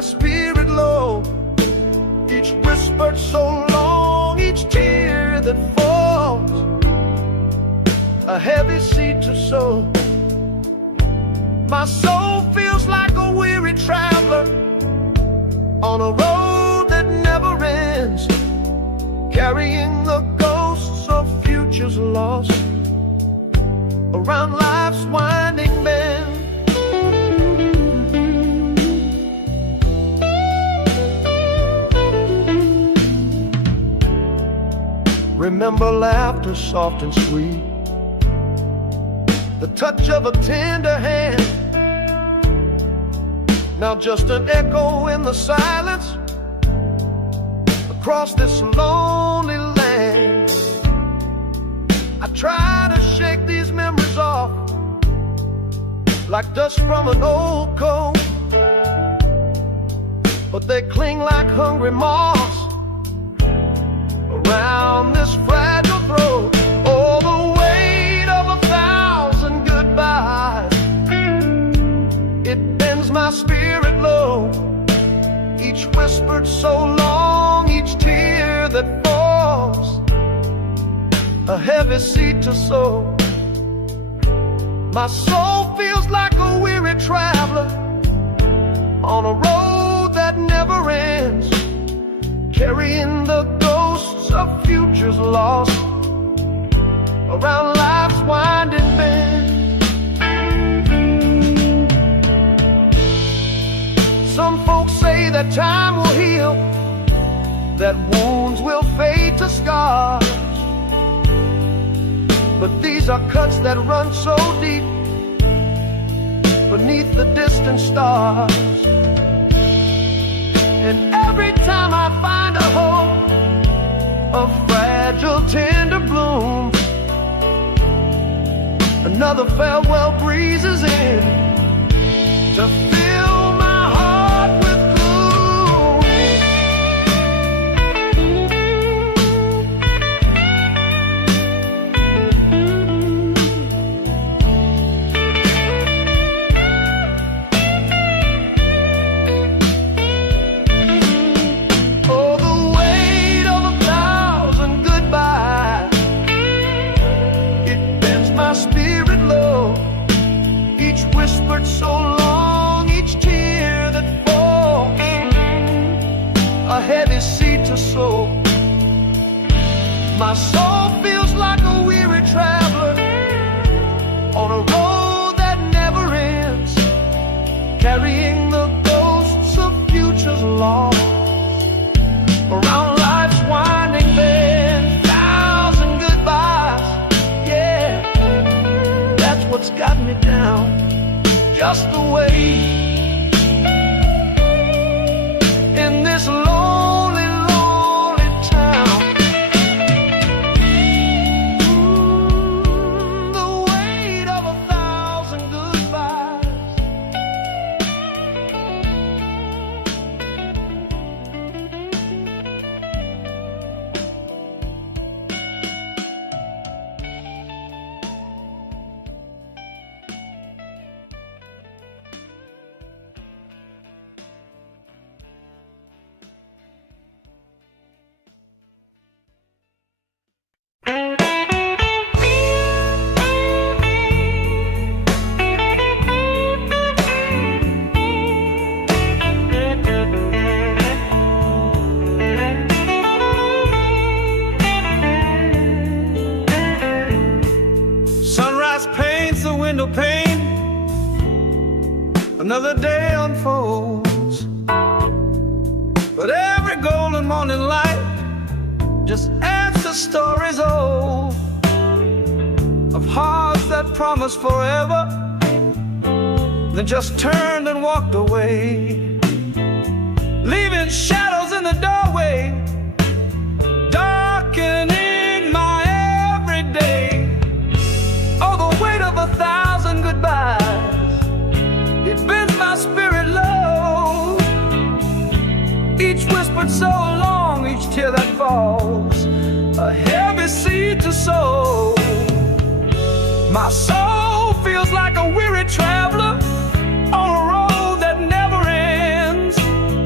my spirit low. Each whisper so long, each tear that falls, a heavy seed to sow. My soul feels like a weary traveler on a road that never ends, carrying the ghosts of futures lost around life's winding bend. Remember laughter soft and sweet, the touch of a tender hand. Now just an echo in the silence across this lonely land. I try to shake these memories off like dust from an old coat, but they cling like hungry moths around this fragile throat. Oh, the weight of 1,000 goodbyes, it bends my spirit low. Each whispered so long, each tear that falls, a heavy seed to sow. My soul feels like a weary traveler on a road that never ends, carrying the ghosts of futures lost around life's winding bend. Some folks say that time will heal, that wounds will fade to scars, but these are cuts that run so deep beneath the distant stars. And every time I find a hope, a fragile tender bloom, another farewell breezes in to fill my heart with gloom. Oh, the weight of 1,000 goodbyes, it bends my spirit low. Each whispered so long, each tear that falls, a heavy seed to sow. My soul feels like a weary traveler on a road that never ends, carrying the ghosts of futures lost around life's winding bend. 1,000 goodbyes, yeah, that's what's got me down. Just the way in this lonely, lonely town. The weight of 1,000 goodbyes. Sunrise paints the window pane, another day unfolds, but every golden morning light just adds to stories old of hearts that promised forever, then just turned and walked away, leaving shadows in the doorway, darkening my everyday. Oh, the weight of 1,000 goodbyes, it bends my spirit low. Each whispered so long, each tear that falls, a heavy seed to sow. My soul feels like a weary traveler on a road that never ends,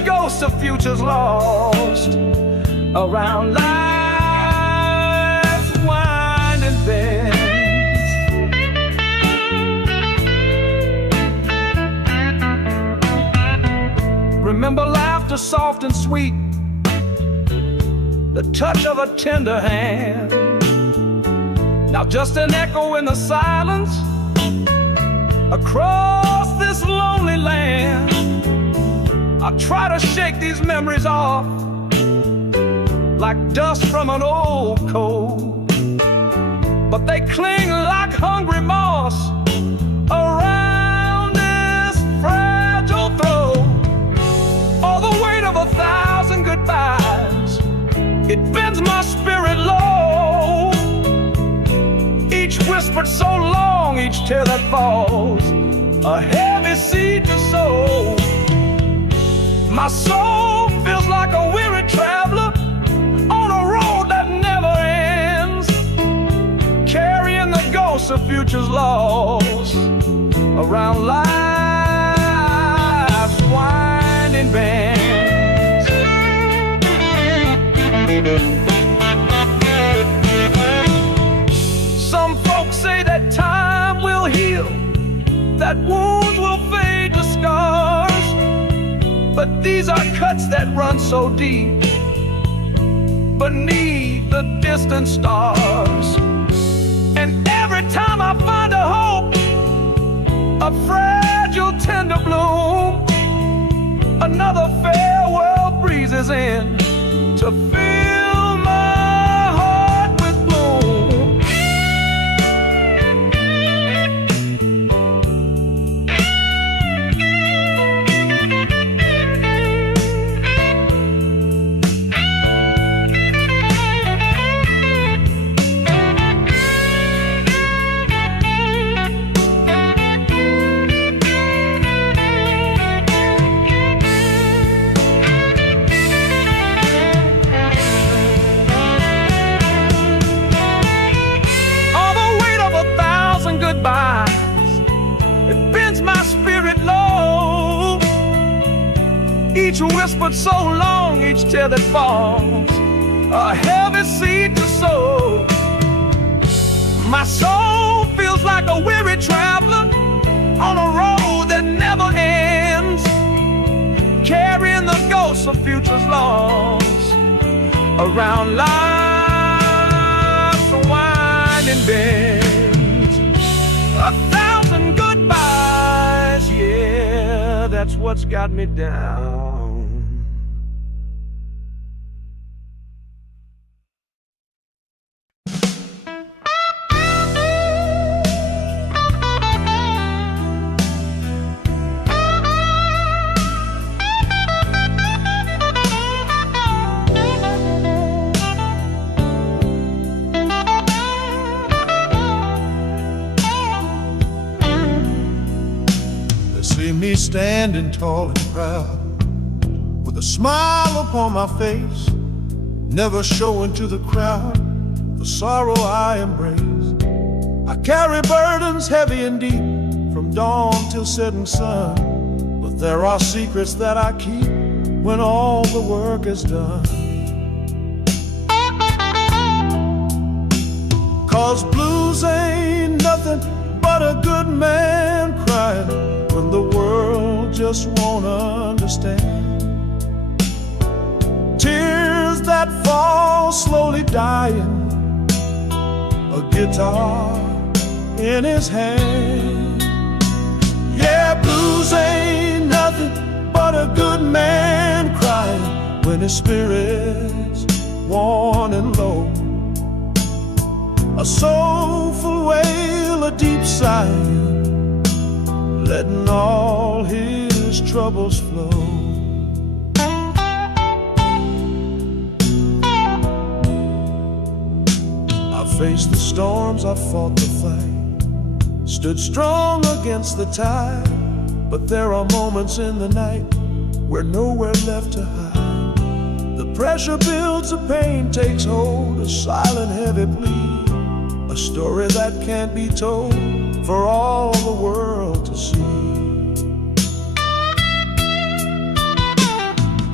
ghosts of futures lost around life's winding bend. Remember laughter soft and sweet, the touch of a tender hand. Now just an echo in the silence across this lonely land. I try to shake these memories off like dust from an old coat, but they cling like hungry moss around this fragile throat. All the weight of 1,000 goodbyes, it bends my spirit low. Each whispered so long, each tear that falls, a heavy seed to sow. My soul feels like a weary traveler on a road that never ends, carrying the ghosts of futures lost around life's winding bends. Some folks say that time will heal, that wounds will fade to scars, but these are cuts that run so deep beneath the distant stars. And every time I find a hope, a fragile tender bloom, another farewell breezes in to fill my heart with gloom. It bends my spirit low. Each whispered so long, each tear that falls, a heavy seed to sow. My soul feels like a weary traveler on a road that never ends, carrying the ghosts of futures lost around life's winding bend. 1,000 goodbyes, yeah, that's what's got me down. See me standing tall and proud, with a smile upon my face, never showing to the crowd the sorrow I embrace. I carry burdens heavy and deep, from dawn till setting sun, but there are secrets that I keep when all the work is done. 'Cause blues ain't nothing but a good man crying when the world just won't understand. Tears that fall slowly dying, a guitar in his hand. Yeah, blues ain't nothing but a good man crying when his spirit's worn and low. A soulful wail, a deep sigh, letting all his troubles flow. I faced the storms, I fought the fight, stood strong against the tide, but there are moments in the night where nowhere left to hide. The pressure builds, the pain takes hold, a silent heavy plea, a story that can't be told for all the world to see.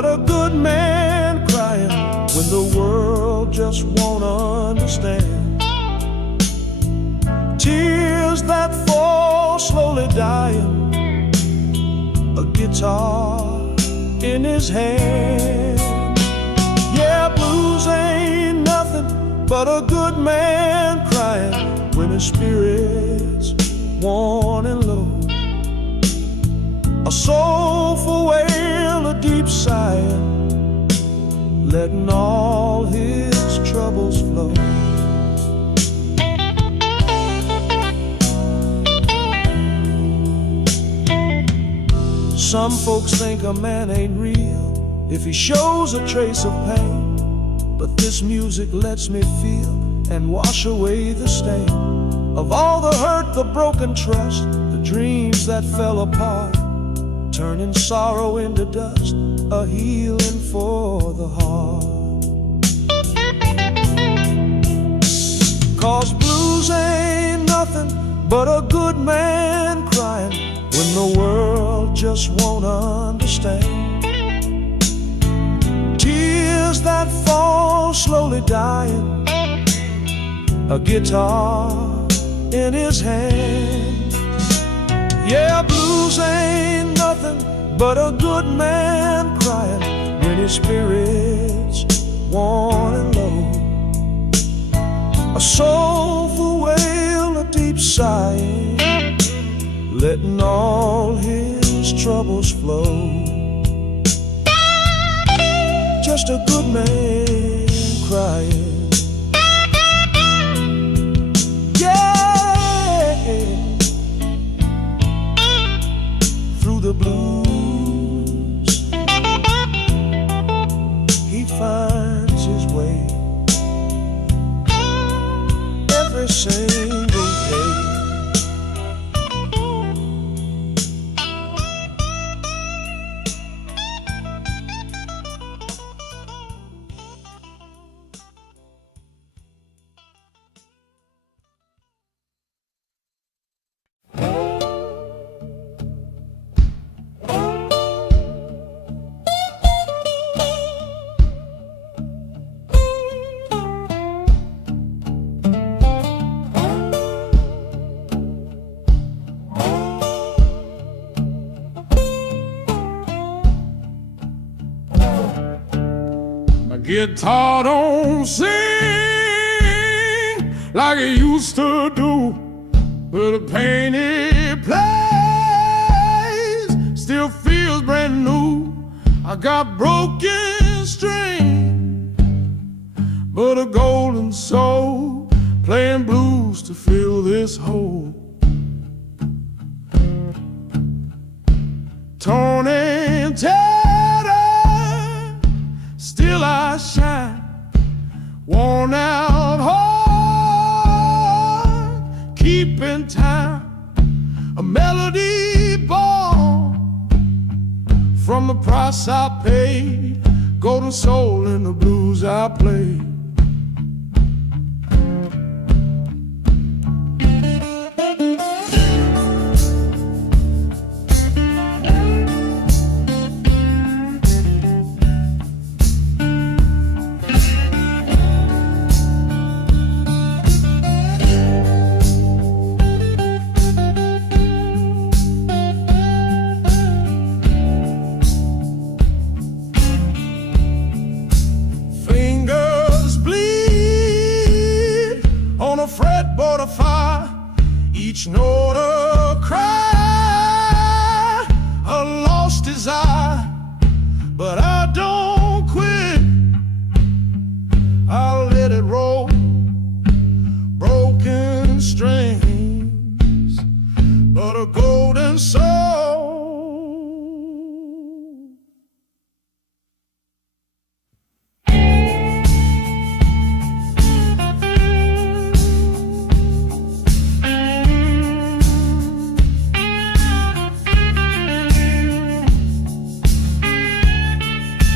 but a good man crying when the world just won't understand. Tears that fall slowly dying, a guitar in his hand. Yeah, blues ain't nothing but a good man crying when his spirit's worn and low. A soulful wail, a deep sighing, letting all his troubles flow. Some folks think a man ain't real if he shows a trace of pain, but this music lets me feel and wash away the stain of all the hurt, the broken trust, the dreams that fell apart, turning sorrow into dust, a healing for the heart. 'Cause blues ain't nothing but a good man crying when the world just won't understand. Tears that fall slowly dying, a guitar in his hand. Yeah, blues ain't nothing but a good man crying when his spirit's worn and low. A soulful wail, a deep sighing, letting all his troubles flow. Just a good man crying. Yeah, through the blues he finds his way every single day. Guitar don't sing like it used to do, but the pain it plays still feels brand new. I got broken strings, but a golden soul playing blues to fill this hole. Torn and tattered, still I shine, worn out heart, keeping time, a melody born from the price I paid, golden soul in the blues I played. Each note a cry, a lost desire, but I don't quit. I'll let it roll, broken strings, but a golden soul.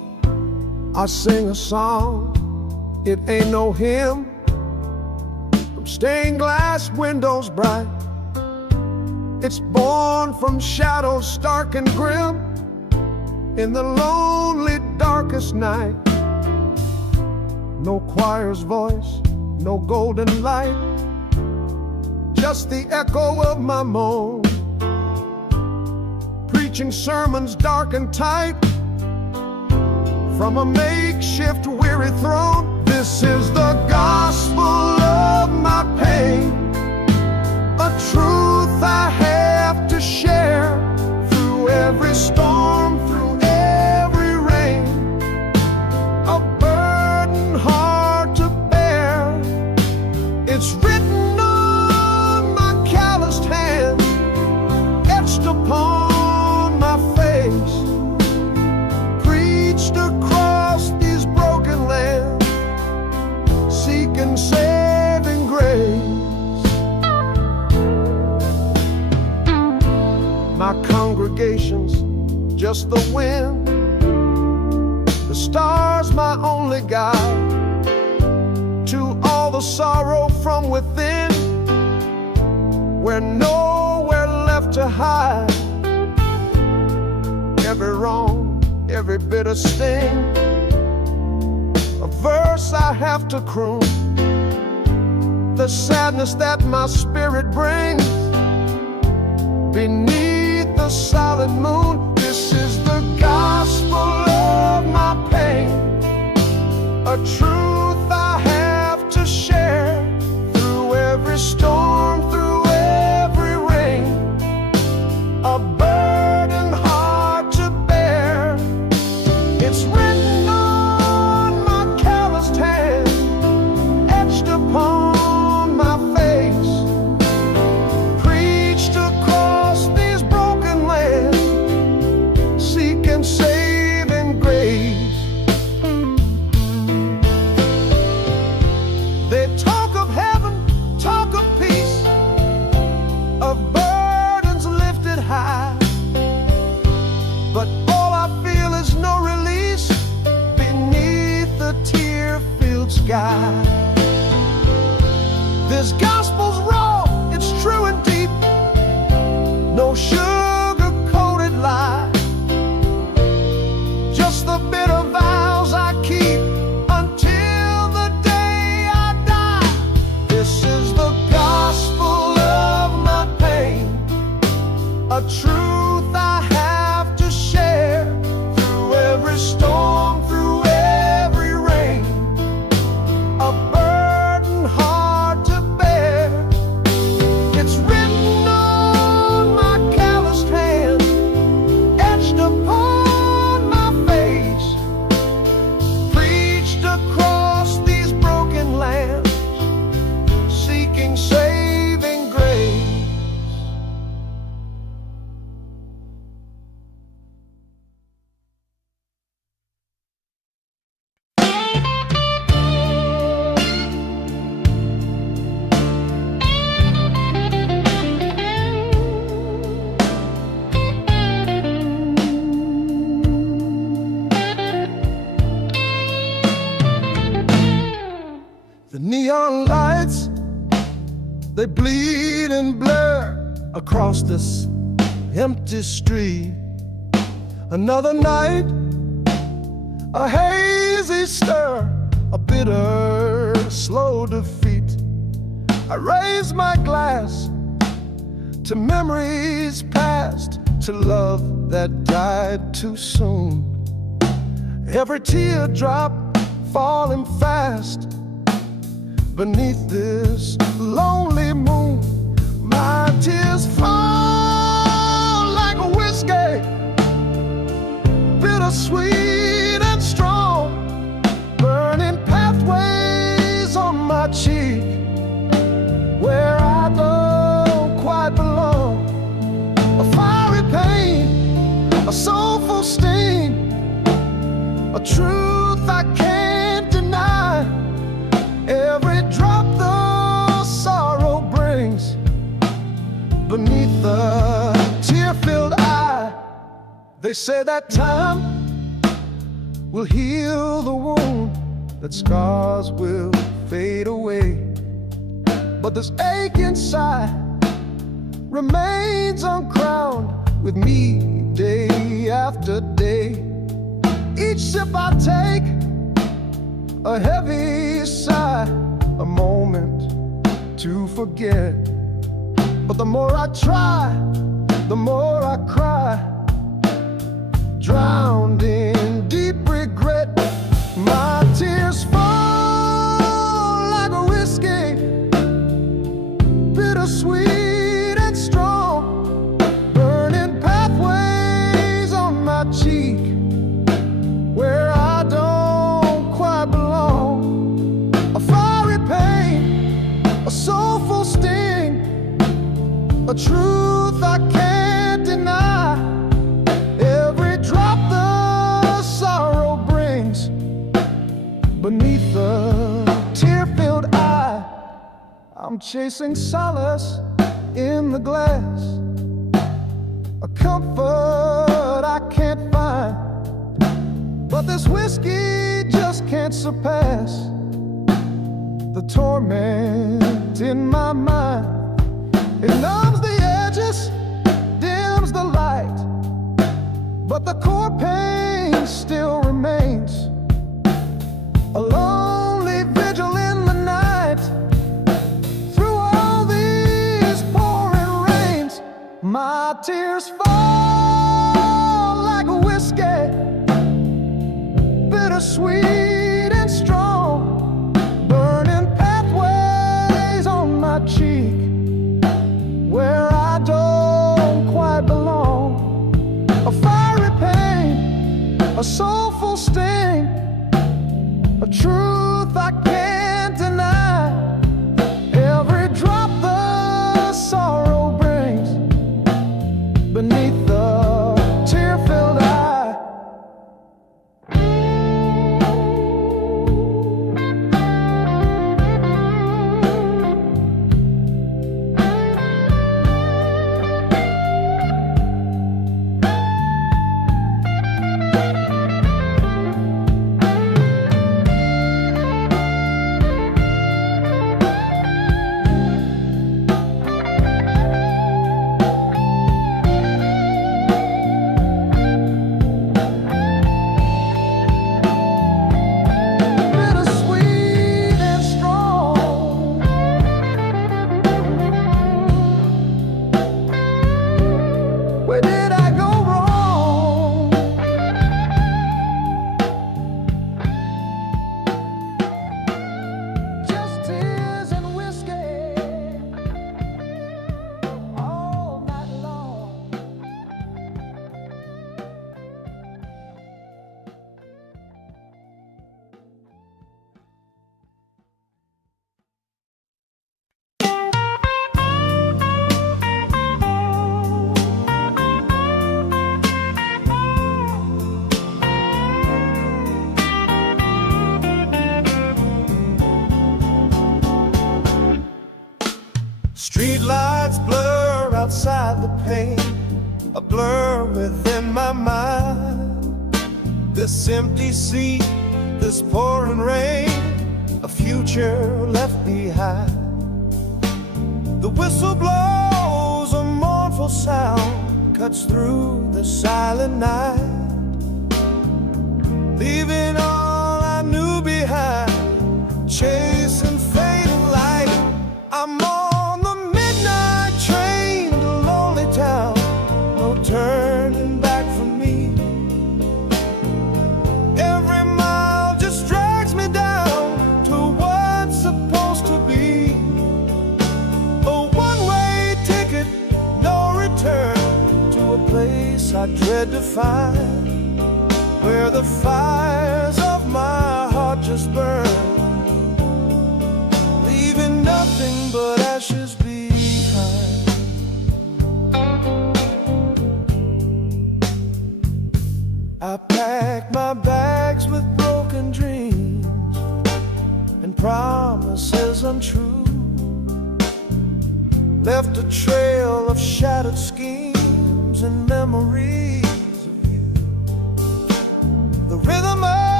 I sing a song, it ain't no hymn, from stained glass windows bright. It's born from shadows stark and grim, in the lonely darkest night. No choir's voice, no golden light, just the echo of my moan, preaching sermons dark and tight from a makeshift weary throne. This is the gospel of my pain, a truth I have to share through every storm, through every rain, a burden hard to bear. It's written on my calloused hand, etched upon my face, preached across these broken lands, seeking saving grace. My congregation's just the wind, the stars my only guide, to all the sorrow from within, we're nowhere left to hide. Every wrong, every bitter sting, a verse I have to croon, the sadness that my spirit brings beneath the solid moon. This is the gospel of my pain, a truth I have to share through every storm, through every rain, a burden hard to bear. It's written on my calloused hand, etched upon my face, preached across these broken lands, seeking saving grace. They talk of heaven, talk of peace, of burdens lifted high, but all I feel is no release beneath the tear-filled sky. This gospel's raw, it's true and deep, no sugar-coated lie, just the bitter vows I keep until the day I die. This is the gospel of my pain, a truth I have to share through every storm, through every rain, a burden hard to bear. It's written on my calloused hand, etched upon my face, preached across these broken lands, seeking saving grace. The neon lights, they bleed and blur across this empty street. Another night, a hazy stir, a bitter, slow defeat. I raise my glass to memories past, to love that died too soon. Every teardrop falling fast beneath this lonely moon. My tears fall like a whiskey, bittersweet and strong, burning pathways on my cheek, where I don't quite belong. A fiery pain, a soulful sting, a truth I can't deny. Every drop the sorrow brings beneath the tear-filled eye. They say that time will heal the wound, that scars will fade away. But this ache inside remains uncrowned with me day after day. Each sip I take, a heavy sigh, a moment to forget. But the more I try, the more I cry, drowned in deep regret. My tears fall like a whiskey, bittersweet and strong, burning pathways on my cheek where I don't quite belong. A fiery pain, a soulful sting, a truth I can't deny. Every drop the sorrow brings beneath the tear-filled eye. I'm chasing solace in the glass, a comfort I can't find. But this whiskey just can't surpass the torment in my mind. It numbs the edges, dims the light, but the core pain still remains. A lonely vigil in the night, through all these pouring rains. My tears fall like a whiskey, bittersweet and strong, burning pathways on my cheek where I don't quite belong. A fiery pain, a soulful sting, a truth I can't deny. Every drop the sorrow brings beneath the tear-filled eye. Where did I go wrong? Just tears and whiskey all night long. Street lights blur outside the pane, a blur within my mind. This empty seat, this pouring rain, a future left behind. The whistle blows, a mournful sound cuts through the silent night, leaving all I knew behind, chasing fading light. I'm on the midnight train to lonely town, no turning back for me. Every mile just drags me down to what's supposed to be a one-way ticket, no return, to a place I dread to find, where the fires of my heart just burn, leaving nothing but ashes behind. I packed my bags with broken dreams and promises untrue, left a trail of shattered schemes and memories of you. The rhythm of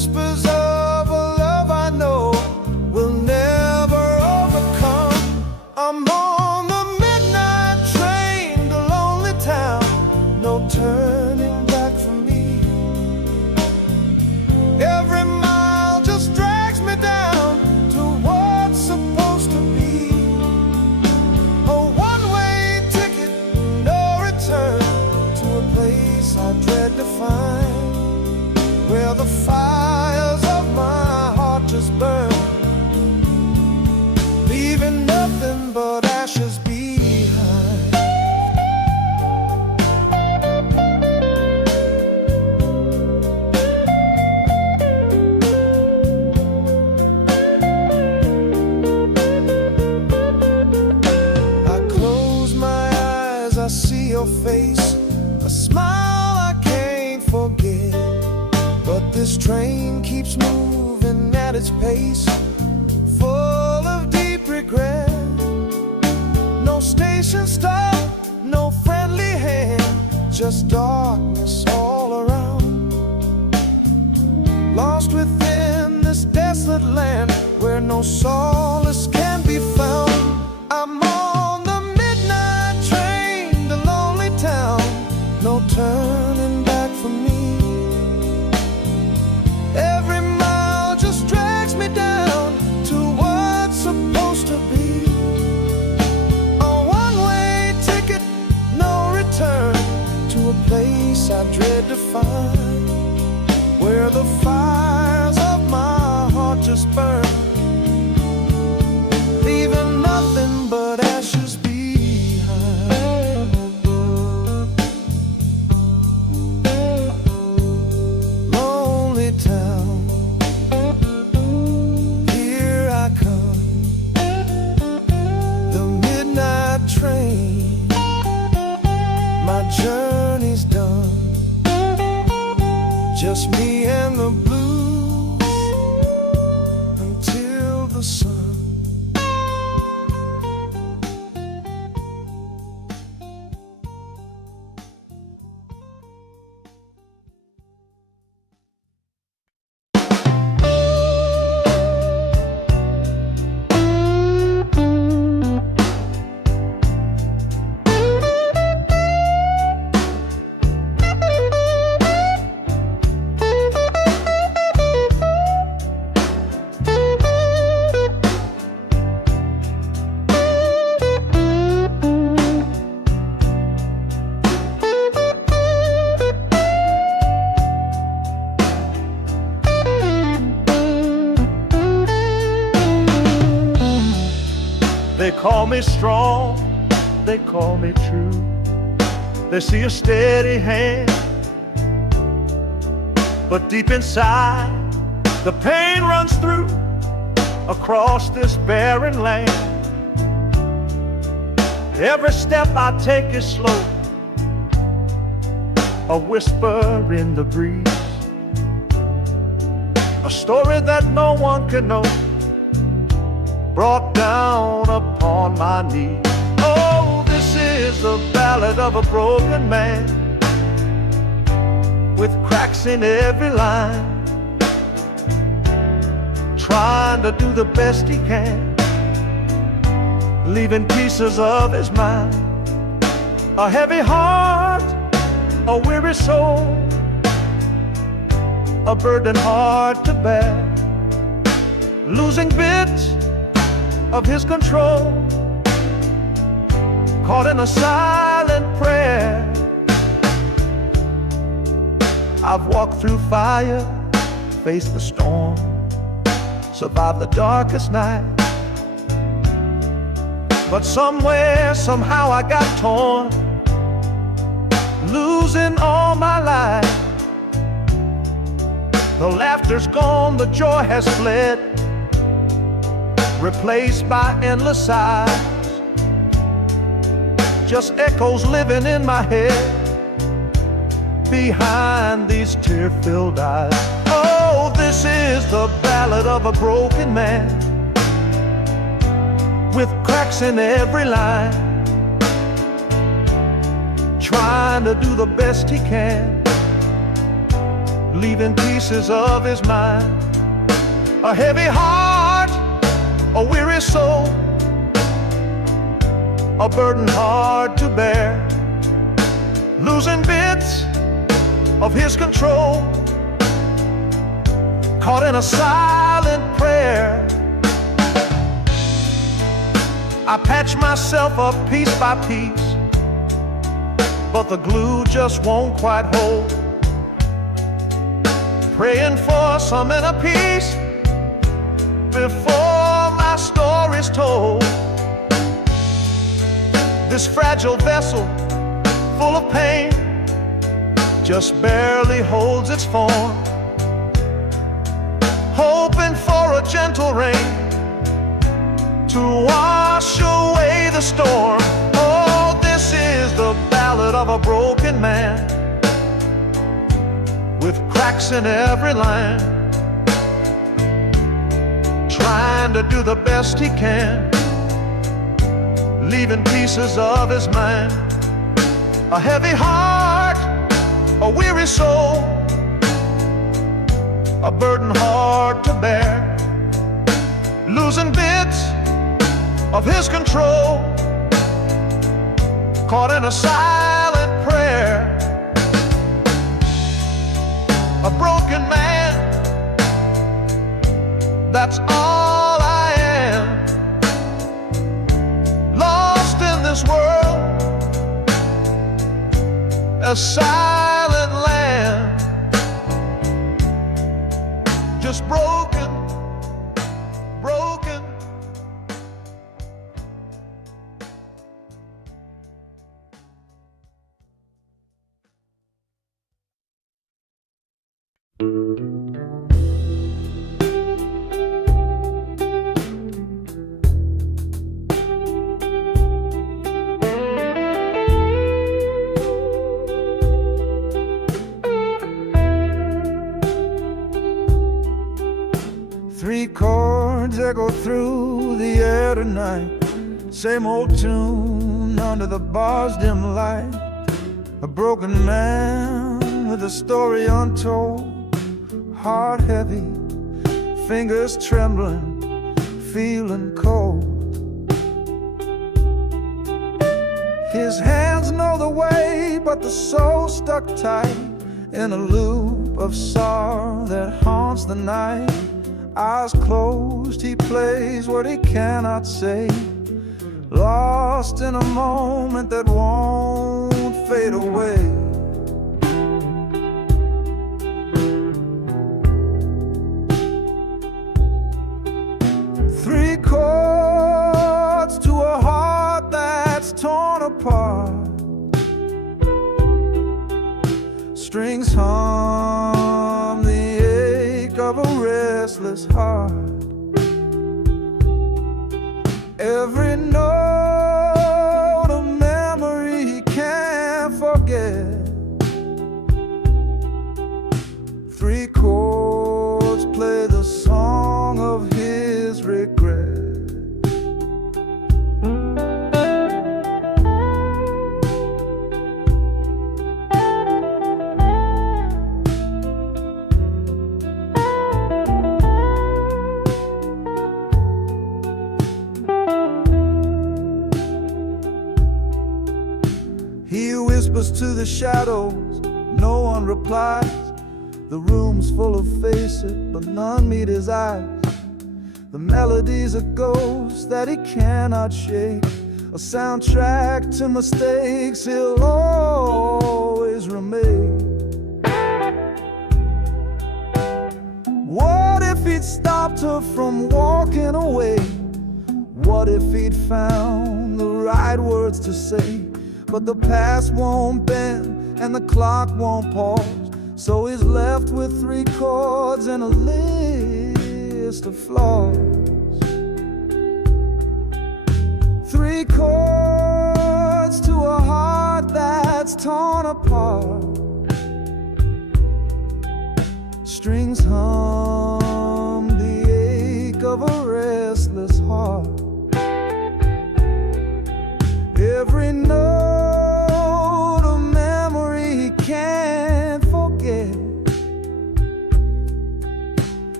whispers of a love I know will never overcome. I'm on the midnight train to lonely town, no turning back for me. Every mile just drags me down to what's supposed to be a one-way ticket, no return, to a place I dread to find, where the fires of my heart just burn, leaving nothing but ashes behind. I close my eyes, I see your face, a smile I can't forget. But this train keeps moving at its pace, full of deep regret. No station stop, no friendly hand, just darkness all around. Lost within this desolate land where no solace can be found. I'm on the midnight train to lonely town, no turning back for me. Every mile just drags me down to what's supposed to be a one-way ticket, no return, to a place I dread to find, where the fires of my heart just burn, leaving nothing but ashes behind. Lonely town, here I come, the midnight train, my journey's done, just me and the blues until the sun. They call me strong, they call me true. They see a steady hand, but deep inside the pain runs through across this barren land. Every step I take is slow, a whisper in the breeze, a story that no one can know, brought down upon my knees. Oh, this is the ballad of a broken man, with cracks in every line, trying to do the best he can, leaving pieces of his mind, a heavy heart, a weary soul, a burden hard to bear, losing bits of his control, caught in a silent prayer. I've walked through fire, faced the storm, survived the darkest night, but somewhere, somehow I got torn, losing all my life. The laughter's gone, the joy has fled, replaced by endless sighs, just echoes living in my head behind these tear-filled eyes. Oh, this is the ballad of a broken man, with cracks in every line, trying to do the best he can, leaving pieces of his mind. A heavy heart, a weary soul, a burden hard to bear, losing bits of his control, caught in a silent prayer. I patch myself up piece by piece, but the glue just won't quite hold. Praying for some inner peace before my story's told. This fragile vessel, full of pain, just barely holds its form, hoping for a gentle rain to wash away the storm. Oh, this is the ballad of a broken man, with cracks in every line, trying to do the best he can, leaving pieces of his mind. A heavy heart, a weary soul, a burden hard to bear, losing bits of his control, caught in a silent prayer. A broken man, that's all I am, lost in this world, a silent land, just broken, broken. Three chords echo through the air tonight, same old tune under the bar's dim light. A broken man with a story untold, heart heavy, fingers trembling, feeling cold. His hands know the way, but the soul stuck tight in a loop of sorrow that haunts the night. Eyes closed, he plays what he cannot say, lost in a moment that won't fade away. Three chords to a heart that's torn apart, strings hum the ache of a restless heart. Every note a memory he can't forget. Three chords play the song of his regret. He whispers to the shadows, no one replies. The room's full of faces, but none meet his eyes. The melody's a ghost that he cannot shake, a soundtrack to mistakes he'll always remake. What if he'd stopped her from walking away? What if he'd found the right words to say? But the past won't bend and the clock won't pause, so he's left with three chords and a list of flaws. Three chords to a heart that's torn apart, strings hum the ache of a restless heart. Every note a memory he can't forget.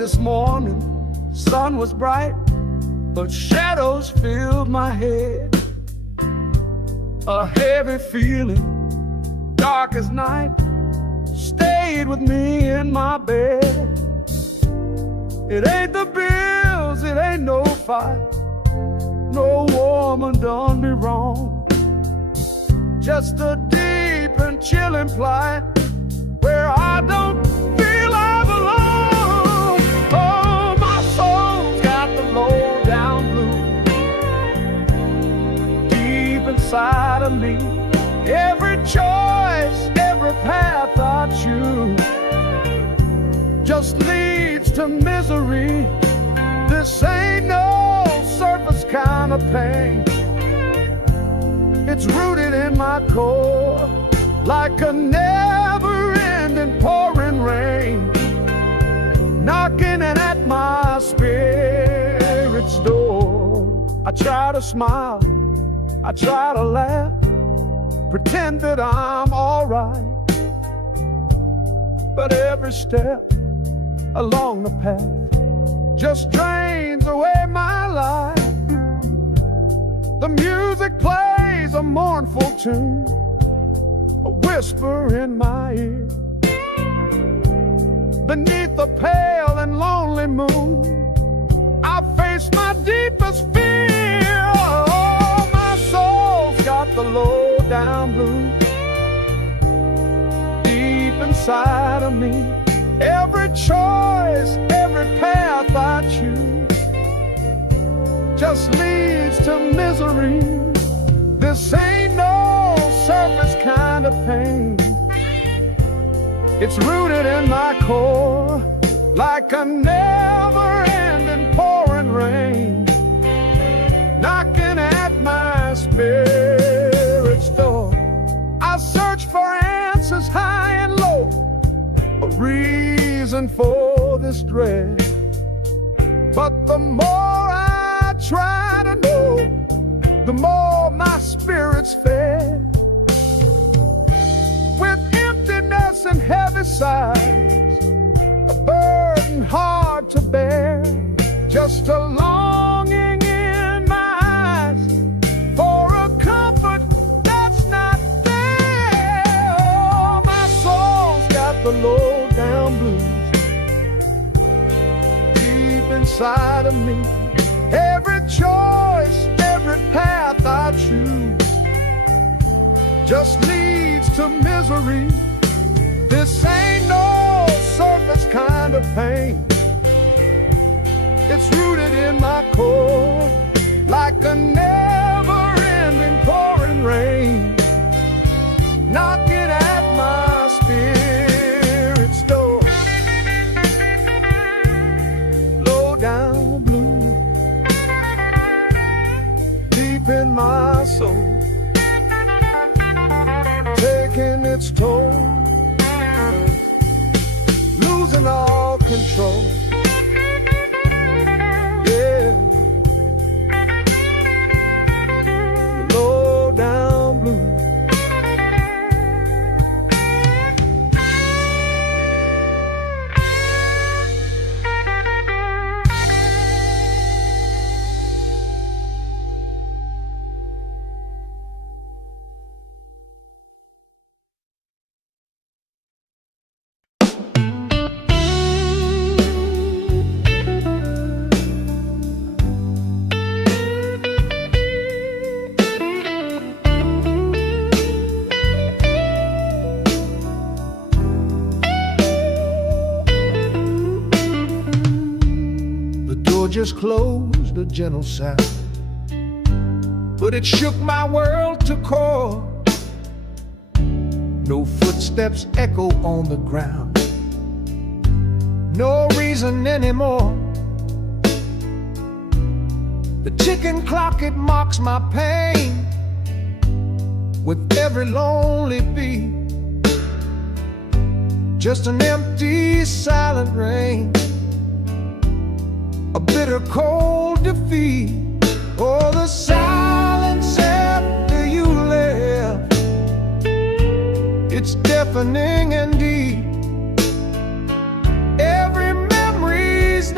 this morning, sun was bright, but shadows filled my head. A heavy feeling, dark as night, stayed with me in my bed. It ain't the bills, it ain't no fight, no woman done me wrong. Just a deep and chilling plight where I don't feel I belong. Oh, my soul's got the low down blues deep inside of me. Every choice, every path I choose just leads to misery. This ain't no surface kind of pain. It's rooted in my core like a never-ending pouring rain, knocking at my spirit's door. I try to smile, I try to laugh, pretend that I'm alright, but every step along the path just drains away my life. The music plays a mournful tune, a whisper in my ear. Beneath the pale and lonely moon, I face my deepest fear. Oh, my soul's got the low down blues deep inside of me. Every choice, every path I choose just leads to misery. This ain't no surface kind of pain. It's rooted in my core like a never-ending pouring rain, knocking at my spirit's door. I search for answers high and low, a reason for this dread, but the more I try to know, the more my spirit's fed. With emptiness and heavy sighs, a burden hard to bear, just a longing in my eyes for a comfort that's not there. Oh, my soul's got the low down blues deep inside of me. Every choice, every path I choose just leads to misery. This ain't no surface kind of pain. It's rooted in my core like a never-ending pouring rain, knocking at my spirit's door. Low down blue deep in my soul, taking its toll, losing all control. Yeah, low down blue. Just closed, a gentle sound, but it shook my world to core. No footsteps echo on the ground, no reason anymore. The ticking clock, it mocks my pain with every lonely beat. Just an empty, silent rain, a bitter cold defeat. Oh, the silence after you left, it's deafening and deep. Every memory's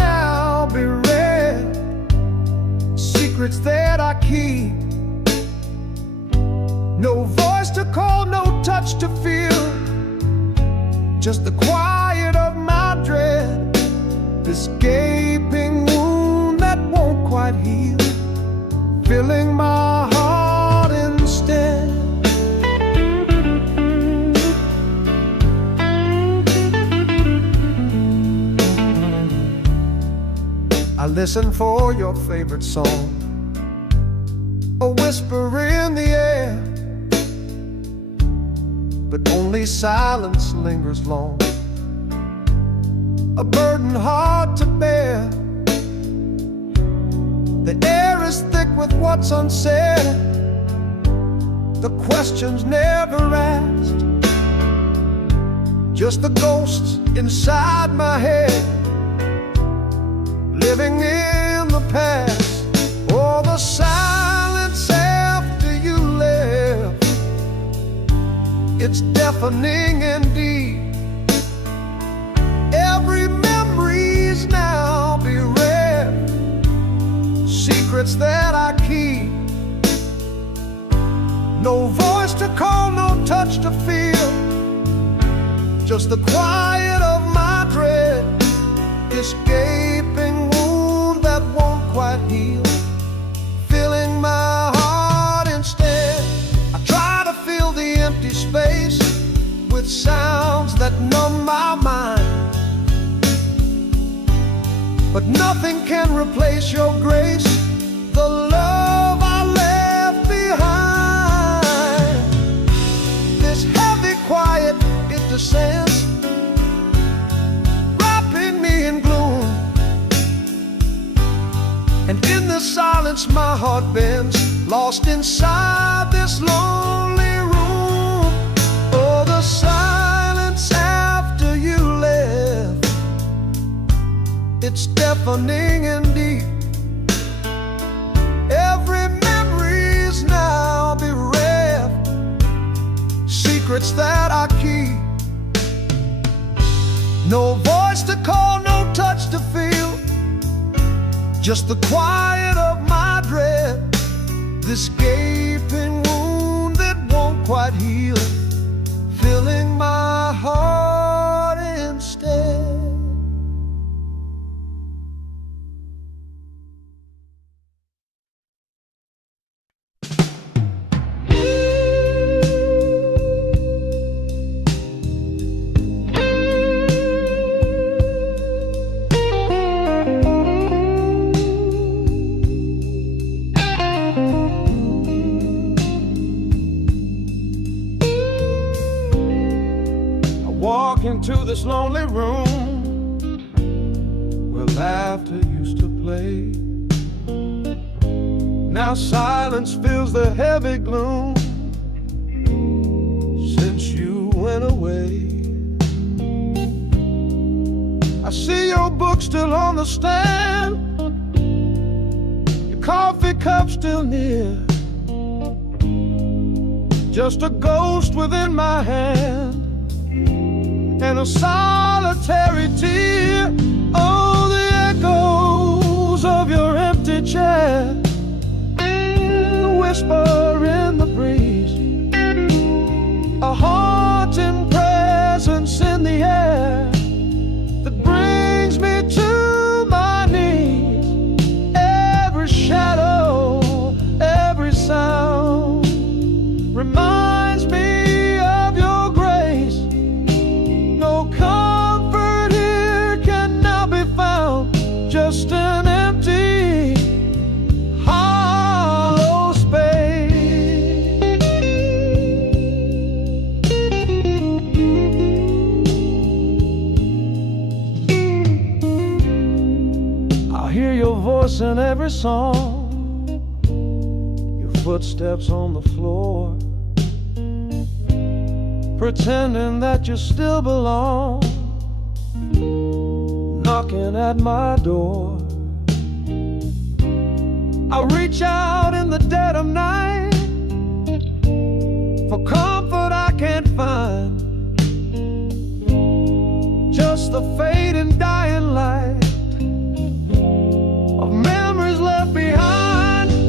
secrets that I keep. No voice to call, no touch to feel, just the quiet of my dread, this gaping wound that won't quite heal, filling my heart instead. I listen for your favorite song, a whisper in the air, but only silence lingers long, a burden hard to bear. The air is thick with what's unsaid, the questions never asked, just the ghosts inside my head, living in the past. Oh, the silence after you left, it's deafening indeed. Every memory's now bereft, secrets that I keep. No voice to call, no touch to feel, just the quiet of my dread, this gaping wound that won't quite heal, filling my heart instead. I try to fill the empty space with sounds that numb my mind, but nothing can replace your grace, the love I left behind. This heavy quiet, it descends, wrapping me in gloom, and in the silence my heart bends, lost inside this lonely room. Oh, the silence after you left, it's deafening indeed. Every memory's now bereft, secrets that I keep. No voice to call, no touch to feel, just the quiet of my dread, this gaping wound that won't quite heal, filling my heart instead. Into this lonely room where laughter used to play. Now silence fills the heavy gloom since you went away. I see your book still on the stand, your coffee cup still near, just a ghost within my hand, and a solitary tear. Oh, the echoes of your empty chair, the whisper in the breeze, a haunting presence in the air that brings me to my knees. Every shadow, every sound reminds me of your grace. No comfort here can now be found, just an empty, hollow space. I hear your voice in every song, your footsteps on the floor, pretending that you still belong, knocking at my door. I reach out in the dead of night for comfort I can't find, just the fading dying light of memories left behind.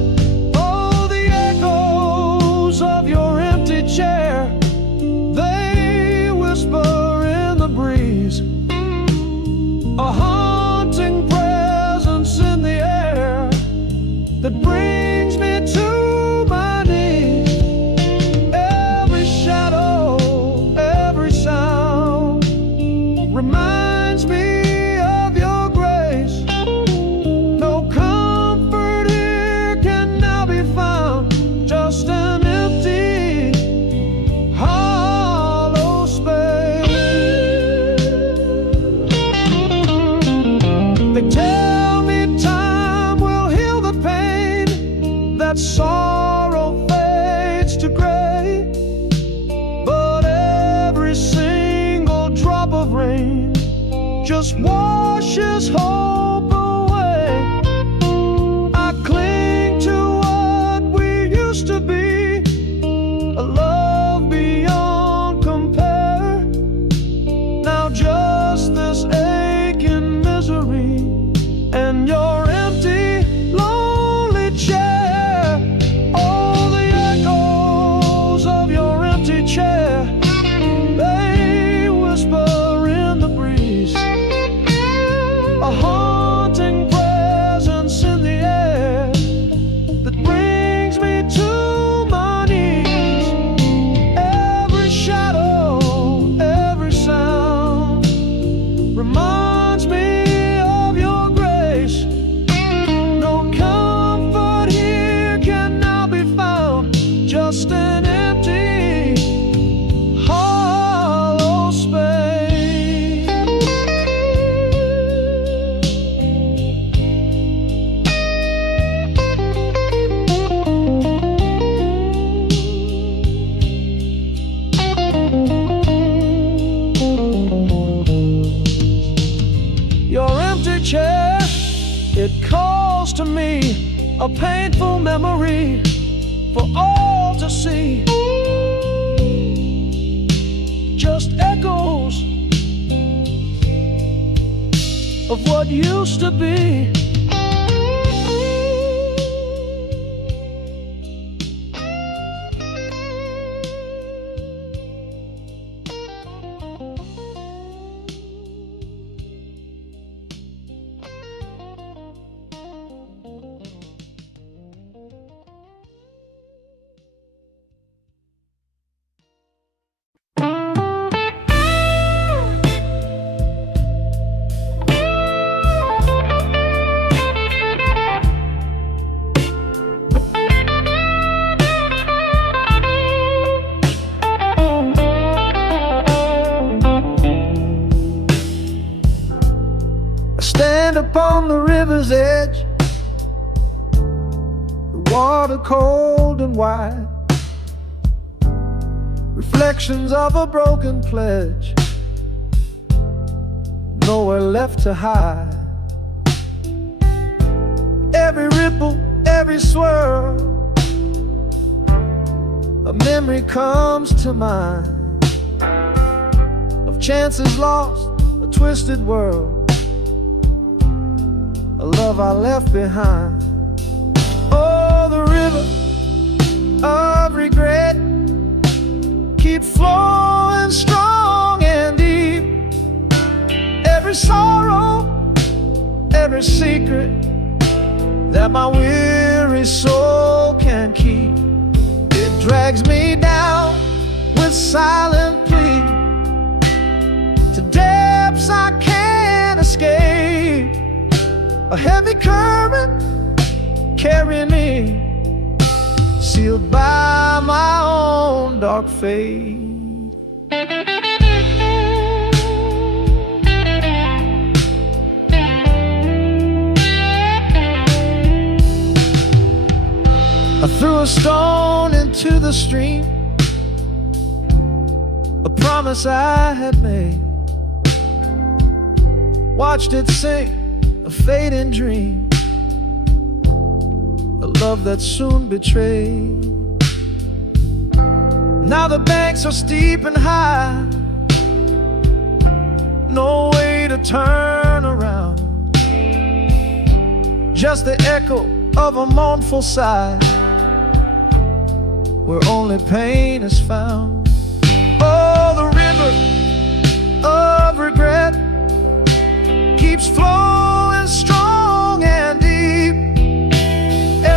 that brings me to my knees. Every shadow, every sound reminds me of your grace. No comfort here can now be found, just an empty, hollow space. They tell me time will heal the pain, that sorrow fades to gray, but every single drop of rain just washes hope away. I cling to what we used to be, a love beyond compare. Now just this aching misery and your empty, lonely chair. Oh, the echoes of your empty chair, they whisper in the breeze, a haunting presence in the air that brings me to my knees. Every shadow, every sound reminds me of your grace. No comfort here can now be found, just an empty, hollow space. Your empty chair, it calls to me, a painful memory for all to see. Just echoes of what used to be. Stand upon the river's edge, the water cold and wide, reflections of a broken pledge, nowhere left to hide. Every ripple, every swirl, a memory comes to mind of chances lost, a twisted world, a love I left behind. Oh, the river of regret keeps flowing strong and deep. Every sorrow, every secret that my weary soul can keep, it drags me down with silent plea to depths I can't escape. A heavy current carrying me, sealed by my own dark fate. I threw a stone into the stream, a promise I had made, watched it sink, a fading dream, a love that soon betrayed. Now the banks are steep and high, no way to turn around, just the echo of a mournful sigh, where only pain is found. Oh, the river of regret keeps flowing strong and deep.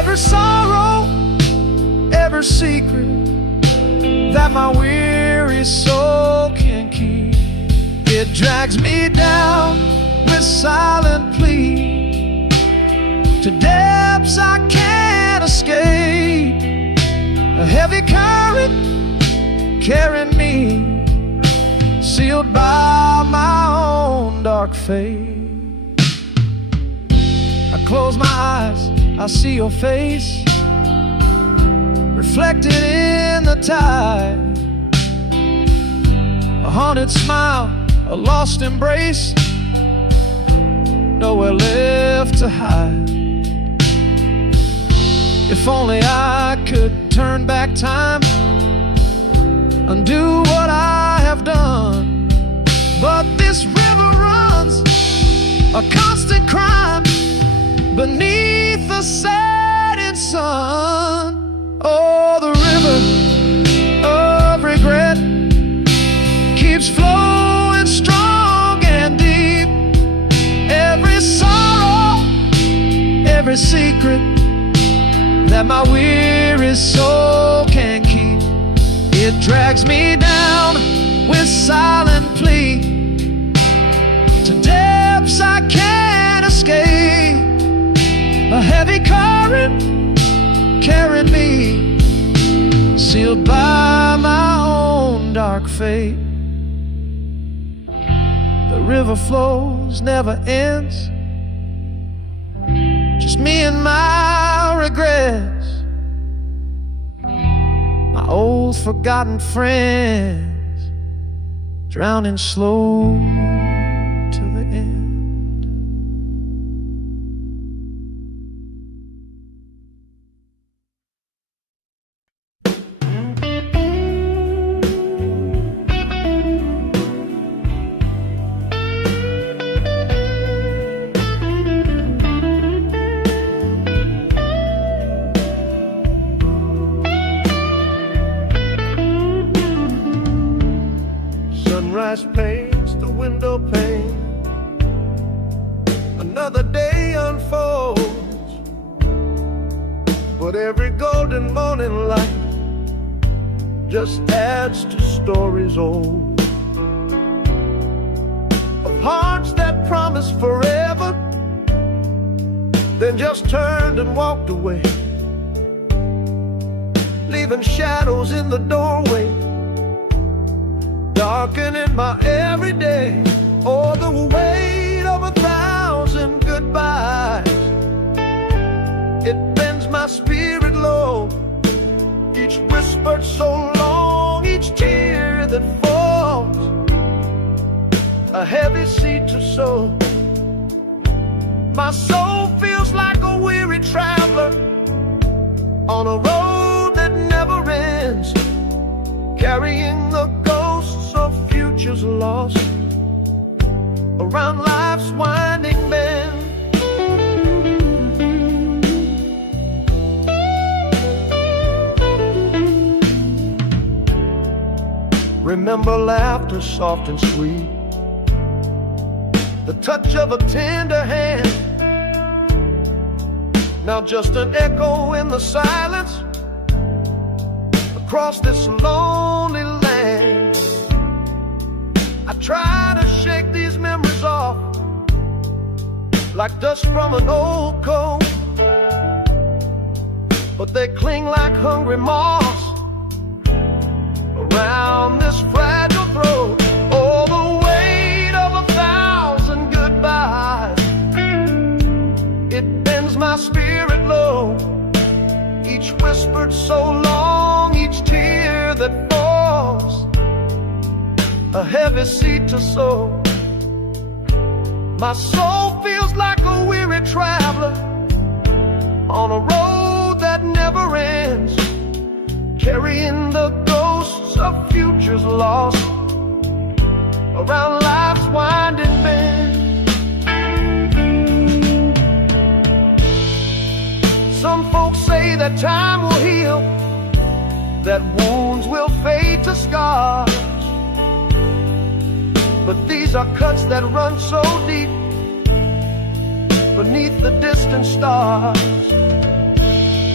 every sorrow, every secret that my weary soul can keep. It drags me down with silent plea to depths I can't escape. A heavy current carrying me, sealed by my own dark fate. I close my eyes, I see your face reflected in the tide. A haunted smile, a lost embrace, nowhere left to hide. If only I could turn back time, undo what I have done. But this river runs a constant crime beneath the setting sun. Oh, the river of regret keeps flowing strong and deep. Every sorrow, every secret that my weary soul can keep, it drags me down with silent plea to depths I can't escape. A heavy current carried me, sealed by my own dark fate. The river flows, never ends, just me and my regrets, my old forgotten friends, drowning slow to the end. Sunrise paints the window pane, another day unfolds, but every golden morning light just adds to stories old, of hearts that promised forever, then just turned and walked away, leaving shadows in the doorway, darkening my everyday. Oh, the weight of 1,000 goodbyes, it bends my spirit low. Each whispered so long, each tear that falls, a heavy seed to sow. My soul feels like a weary traveler on a road that never ends, carrying the ghosts of futures lost around life's winding bend. Remember laughter soft and sweet, the touch of a tender hand, now just an echo in the silence across this lonely land. I try to shake these memories off like dust from an old coat, but they cling like hungry moths around this fragile throat. Oh, the weight of 1,000 goodbyes, it bends my spirit low. Each whispered so long, each tear that falls, a heavy seed to sow. My soul feels like a weary traveler on a road that never ends, carrying the ghosts of futures lost around life's winding bend. Some folks say that time will heal, that wounds will fade to scars, but these are cuts that run so deep beneath the distant stars.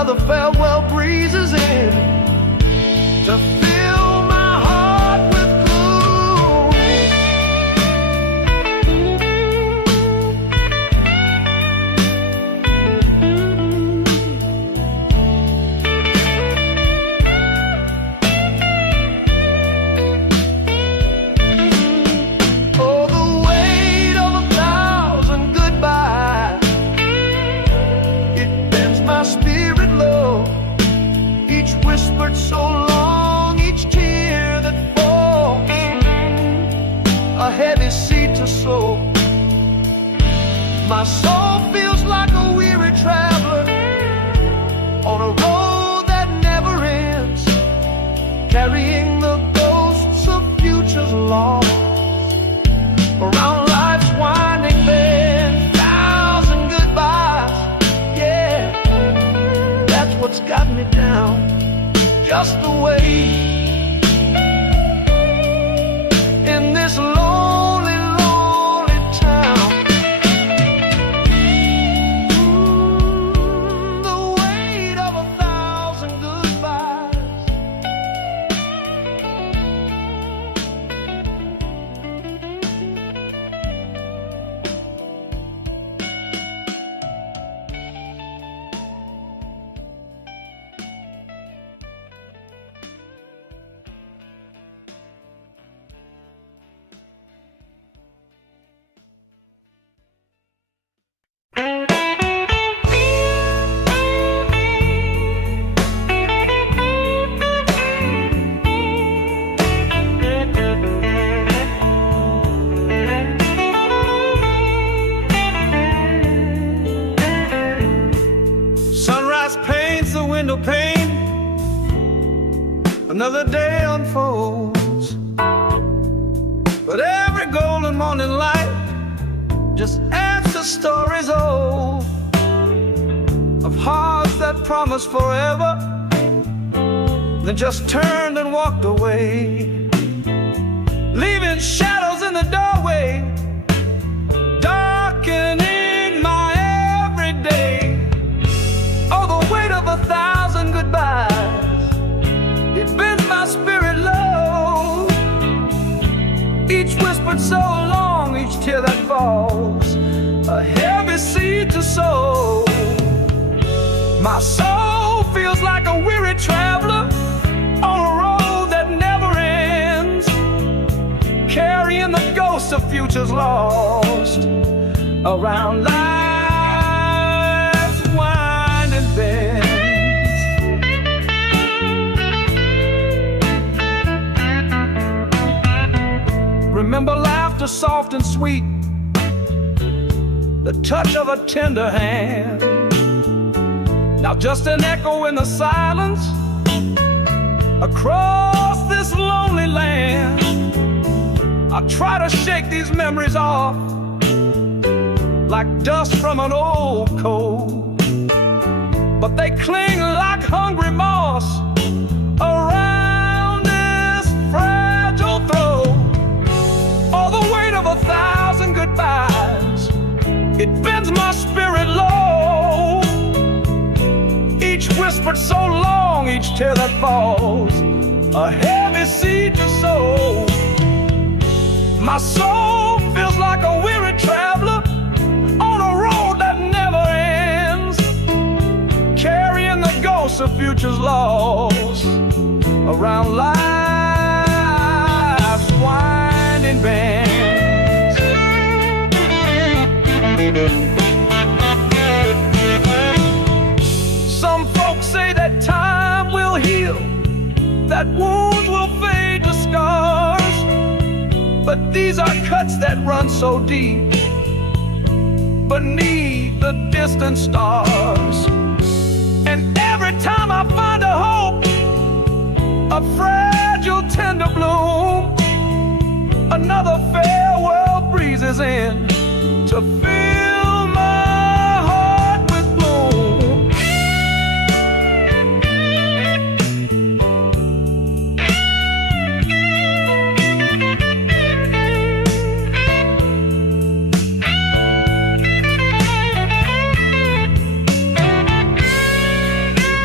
another farewell breezes in to fill my heart with gloom. Oh, the weight of 1,000 goodbyes, it bends my spirit low. Each whispered so long, each tear that falls, a heavy seed to sow. My soul feels like a weary traveler on a road that never ends, carrying the ghosts of futures lost around life's winding bend. 1,000 goodbyes, yeah, that's what's got me down. Just the way in this lonely, lonely town. The weight of 1,000 goodbyes. Sunrise paints the window pane, another day unfolds, but every golden morning light just adds to stories old of hearts that promised forever, then just turned and walked away, leaving shadows in the doorway, darkening my everyday. Oh, the weight of 1,000 goodbyes, it bends my spirit low. Each whispered so long, each tear that falls, a heavy seed to sow. My soul feels like a weary traveler on a road that never ends, carrying the ghosts of futures lost around life's winding bends. Remember laughter soft and sweet, the touch of a tender hand. Now just an echo in the silence across this lonely land. I try to shake these memories off like dust from an old coat, but they cling like hungry moss around this fragile throat. All the weight of 1,000 goodbyes, it bends my spirit low. Each whispered so long, each tear that falls, a heavy seed to sow. My soul feels like a weary traveler on a road that never ends, carrying the ghosts of futures lost around life's winding bends. Some folks say that time will heal, that wounds will fade to scars, but these are cuts that run so deep beneath the distant stars. And every time I find a hope, a fragile tender bloom, another farewell breezes in to fill my heart with gloom.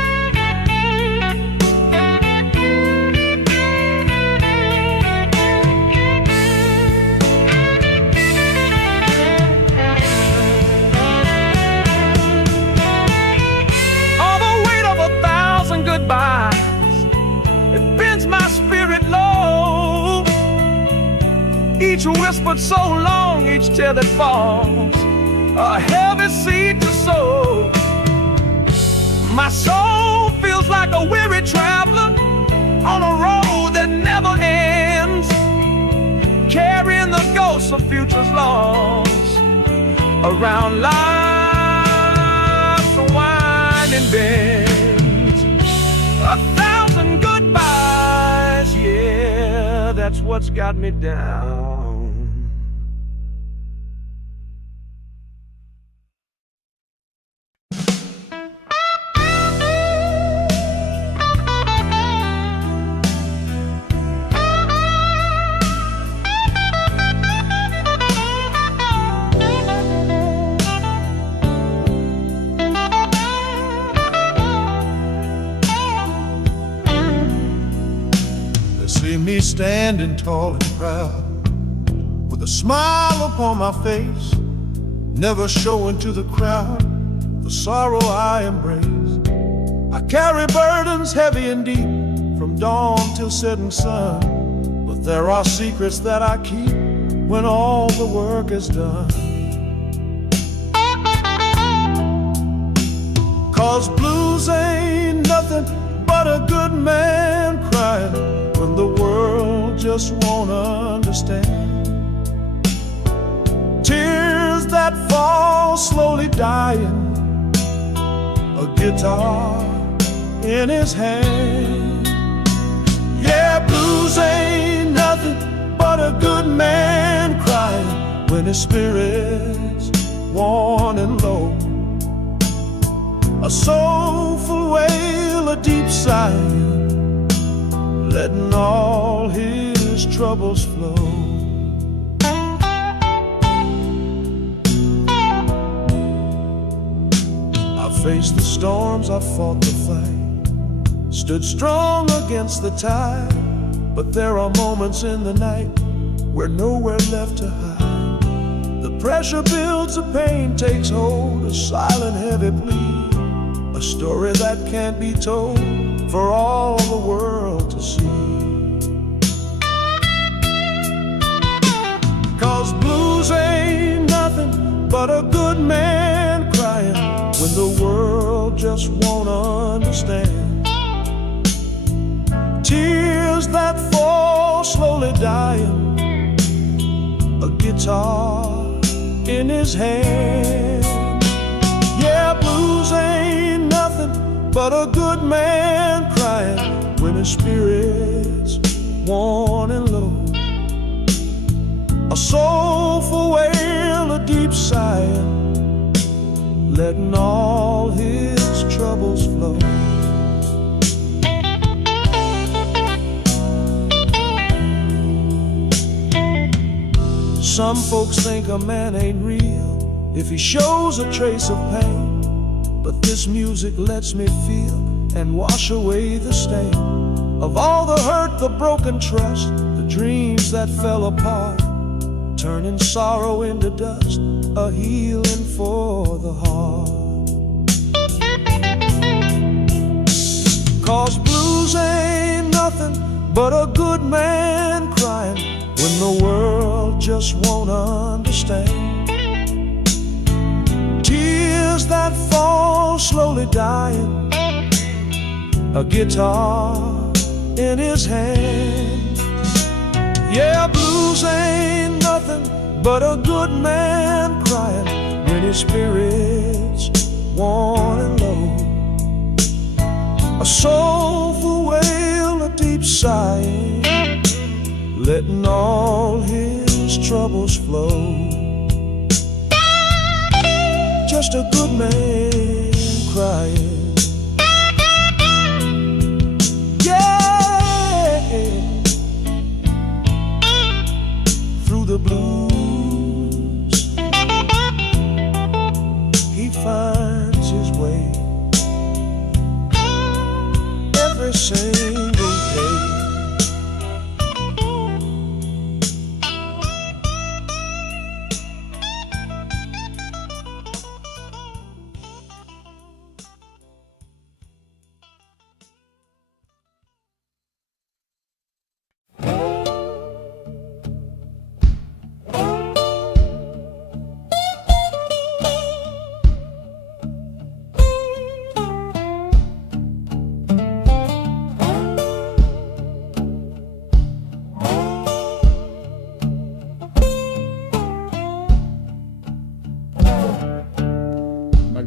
each whispered so long, each tear that falls, a heavy seed to sow. My soul feels like a weary traveler on a road that never ends, carrying the ghosts of futures lost around life's winding bends. 1,000 goodbyes, yeah, that's what's got me down. See me standing tall and proud, with a smile upon my face, never showing to the crowd the sorrow I embrace. I carry burdens heavy and deep, from dawn till setting sun, but there are secrets that I keep when all the work is done. 'Cause blues ain't nothing but a good man crying when the world just won't understand. Tears that fall slowly dying, a guitar in his hand. Yeah, blues ain't nothing but a good man crying when his spirit's worn and low. A soulful wail, a deep sigh, letting all his troubles flow. I faced the storms, I fought the fight, stood strong against the tide, but there are moments in the night where nowhere left to hide. The pressure builds, the pain takes hold, a silent heavy plea, a story that can't be told for all the world to see. 'Cause blues ain't nothing but a good man crying when the world just won't understand. Tears that fall slowly dying, a guitar in his hand. Yeah, blues ain't nothing but a good man crying when his spirit's worn and low. A soulful wail, a deep sigh, letting all his troubles flow. Some folks think a man ain't real if he shows a trace of pain, but this music lets me feel and wash away the stain of all the hurt, the broken trust, the dreams that fell apart, turning sorrow into dust, a healing for the heart. 'Cause blues ain't nothing but a good man crying when the world just won't understand. Tears that fall slowly dying, a guitar in his hand. Yeah, blues ain't nothing but a good man crying when his spirit's worn and low. A soulful wail, a deep sigh, letting all his troubles flow. Just a good man crying. Yeah, through the blues he finds his way every single day.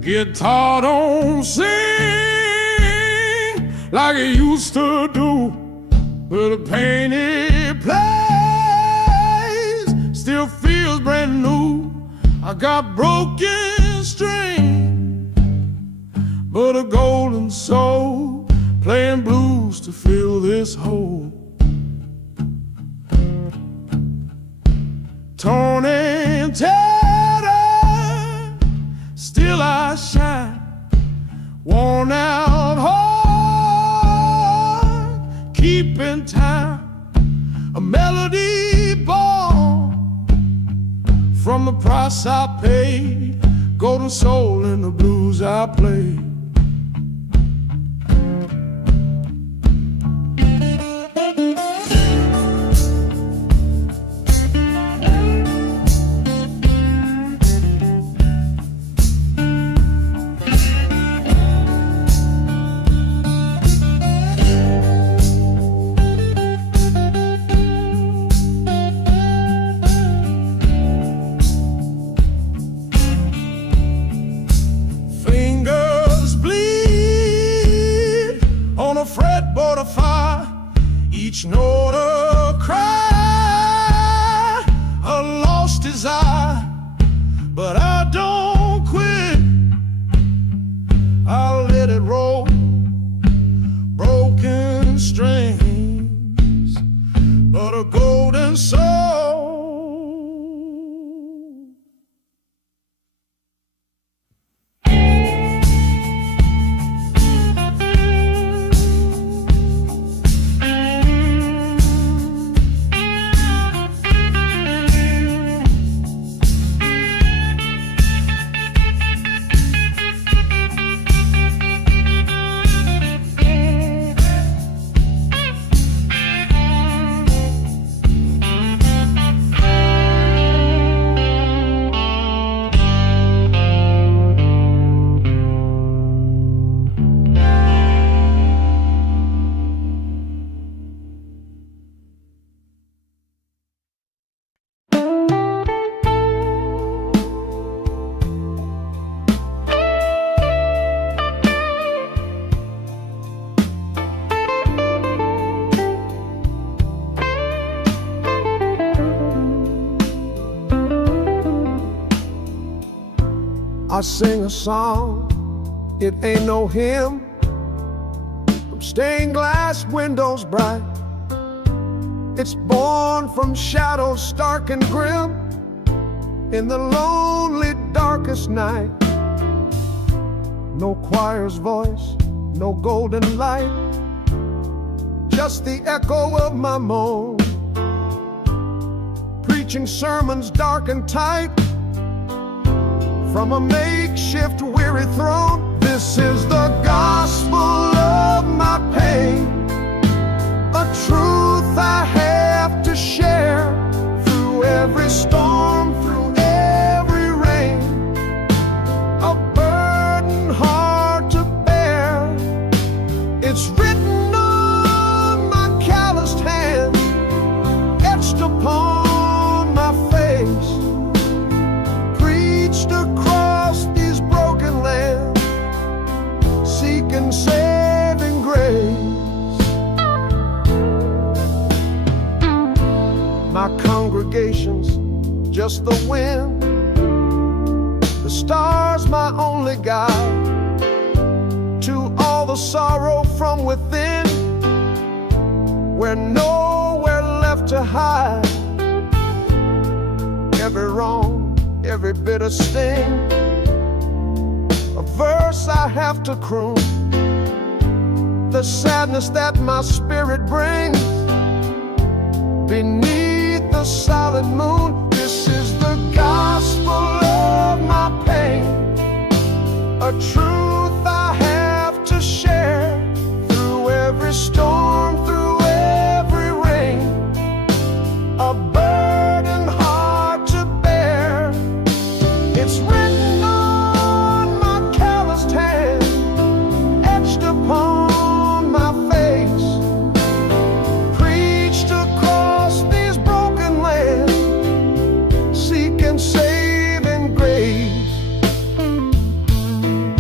Guitar don't sing like it used to do, but the pain it plays still feels brand new. I got broken strings, but a golden soul playing blues to fill this hole. Torn and tattered, still I shine. Worn out heart, keeping time. A melody born from the price I paid. Golden soul in the blues I play. Fretboard of fire, each note a cry, a lost desire, but I don't quit. I'll let it roll, broken strings, but a golden soul. I sing a song, it ain't no hymn, from stained glass windows bright. It's born from shadows stark and grim, in the lonely darkest night. No choir's voice, no golden light, just the echo of my moan, preaching sermons dark and tight from a makeshift weary throne. This is the gospel of my pain, a truth I have to share through every storm, through every rain, a burden hard to bear. It's written on my calloused hand, etched upon my face, preached across these broken lands, seeking saving grace. My congregation's just the wind, the stars my only guide, to all the sorrow from within, we're nowhere left to hide. Every wrong, every bitter sting, a verse I have to croon, the sadness that my spirit brings beneath the solid moon. This is the gospel of my pain, a truth I have to share through every storm, through every rain, a burden hard to bear. It's written on my calloused hand, etched upon my face, preached across these broken lands, seeking saving grace.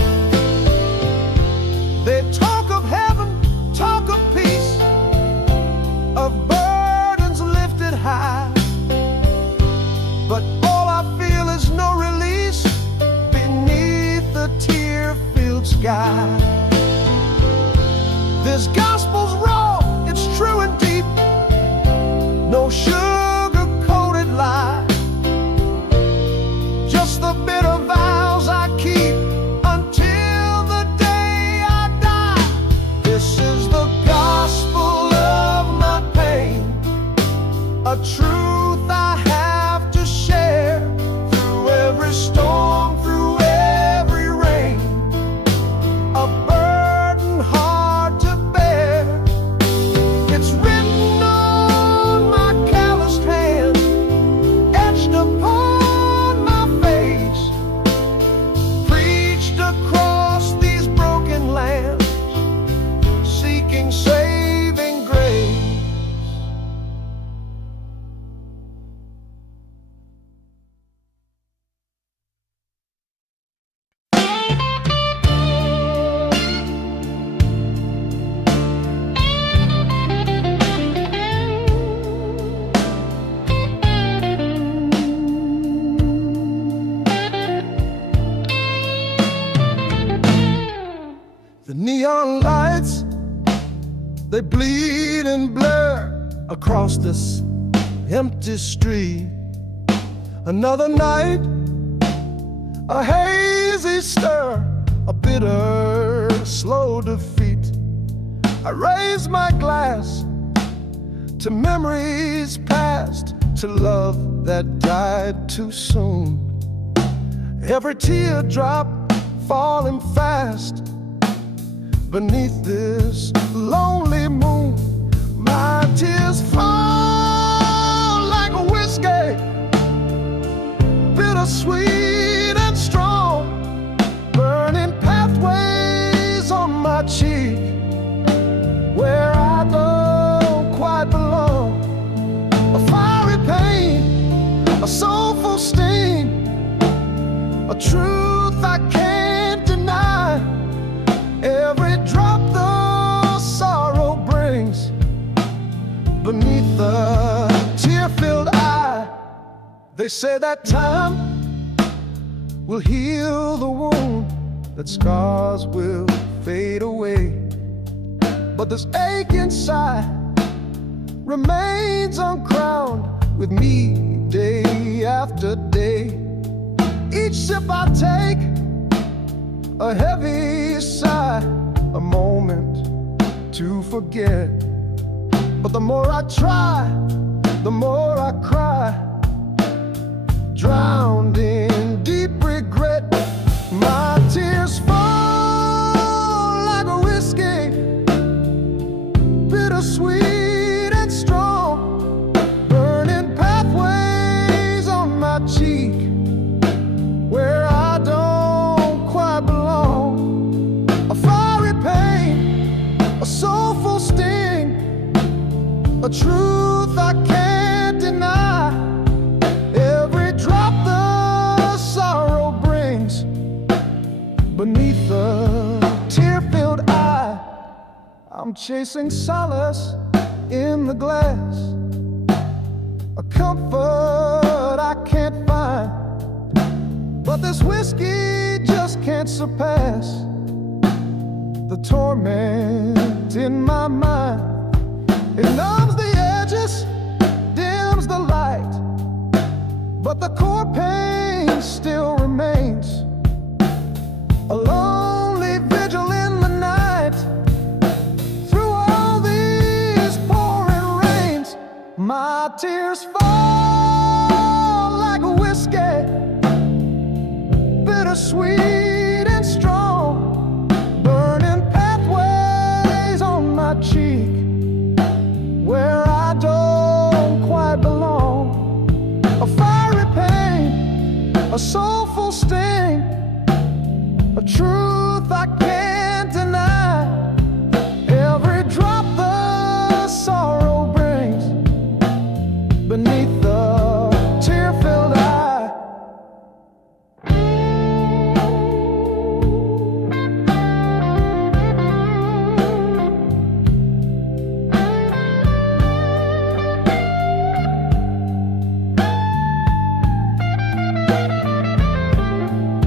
no sugar-coated lie, just the bitter vows I keep until the day I die. This is the gospel of my pain, a truth I have to share through every storm, through every rain, a burden hard to bear. It's written on my calloused hand, etched upon my face, preached across these broken lands, seeking saving grace. The neon lights, they bleed and blur across this empty street. Another night, a hazy stir, a bitter, slow defeat. I raise my glass to memories past, to love that died too soon. Every teardrop falling fast beneath this lonely moon. My tears fall like a whiskey, bittersweet and strong, burning pathways on my cheek where I don't quite belong. A fiery pain, a soulful sting, a truth I can't deny. Every drop the sorrow brings beneath the tear-filled eye. They say that time will heal the wound, that scars will fade away, but this ache inside remains uncrowned with me day after day. Each sip I take, a heavy sigh, a moment to forget. But the more I try, the more I cry, drowned in deep regret. My tears fall like a whiskey, bittersweet and strong, burning pathways on my cheek where I don't quite belong. A fiery pain, a soulful sting, a truth I can't deny. Every drop the sorrow brings beneath the tear-filled eye. I'm chasing solace in the glass, a comfort I can't find, but this whiskey just can't surpass the torment in my mind. It numbs the edges, dims the light, but the core pain still remains. A lonely vigil in the night, through all these pouring rains. My tears fall like a whiskey, bittersweet and strong, burning pathways on my cheek where I don't quite belong. A fiery pain, a soulful sting, a truth I can't deny. Every drop the sorrow brings beneath the tear-filled eye.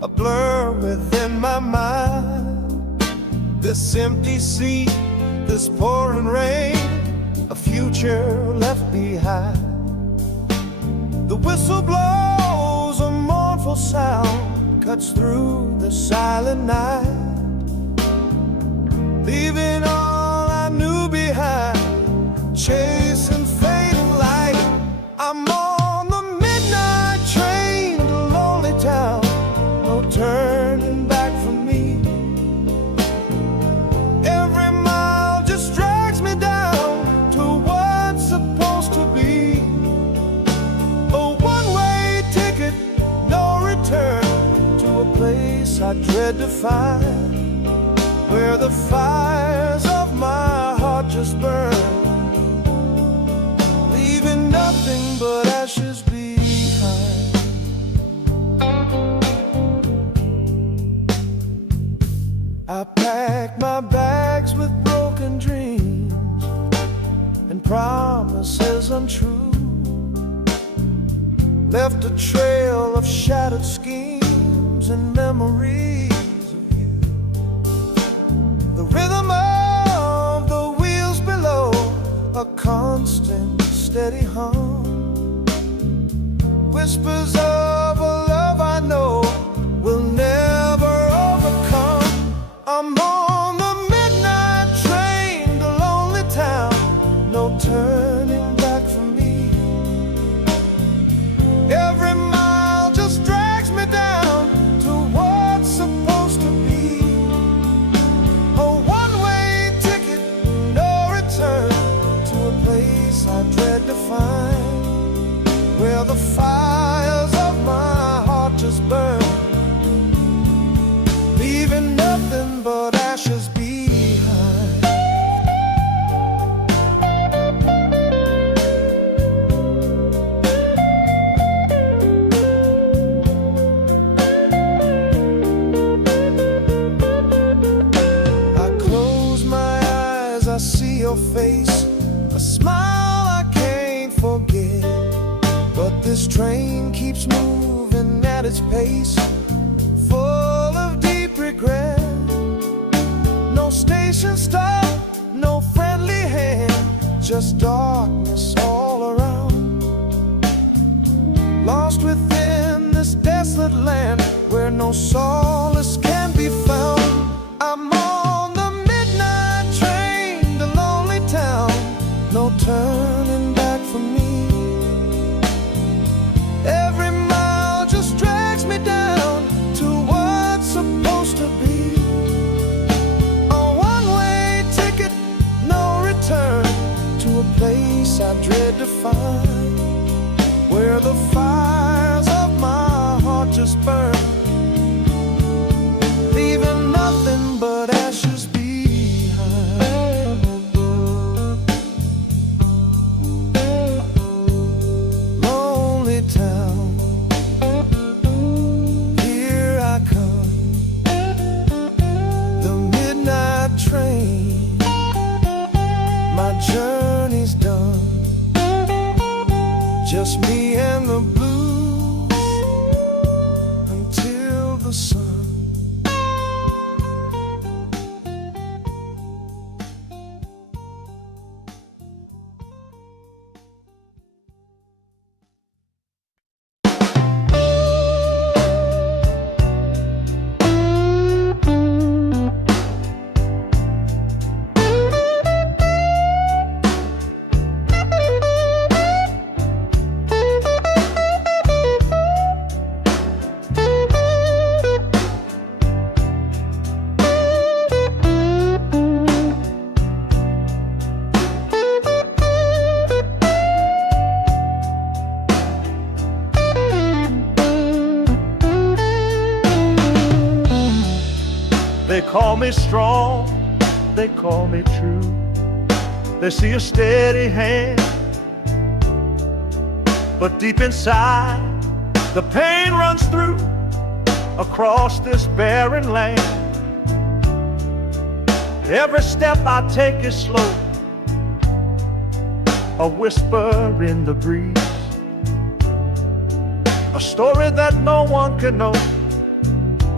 a blur within my mind. This empty seat, this pouring rain, a future left behind. The whistle blows, a mournful sound cuts through the silent night, leaving all I knew behind, chasing fading light. I'm on the midnight train to lonely town, no turning back for me. Every mile just drags me down to what's supposed to be. A one-way ticket, no return, to a place I dread to find, where the fires of my heart just burn, leaving nothing but ashes behind. I packed my bags with broken dreams and promises untrue, left a trail of shattered schemes and memories of you. The rhythm of the wheels below, a constant steady hum, whispers of a love I know will never overcome. I'm on the midnight train to lonely town, no turning back for me. Every mile just drags me down to what's supposed to be. A one-way ticket, no return, to a place I dread to find, where the fires of my heart just burn, leaving nothing but ashes behind. I close my eyes, I see your face, a smile I can't forget. But this train keeps moving at its pace, full of deep regret. No station stop, no friendly hand, just darkness all around. Lost within this desolate land, where no solace can be found. I'm on the midnight train to lonely town, no turning back for me. Every mile just drags me down to what's supposed to be. A one-way ticket, no return, to a place I dread to find, where the fires of my heart just burn, leaving nothing but ashes behind. Lonely town, here I come, the midnight train, my journey's done, just me and the blues until the sun. They call me strong, they call me true. They see a steady hand, but deep inside the pain runs through across this barren land. Every step I take is slow, a whisper in the breeze, a story that no one can know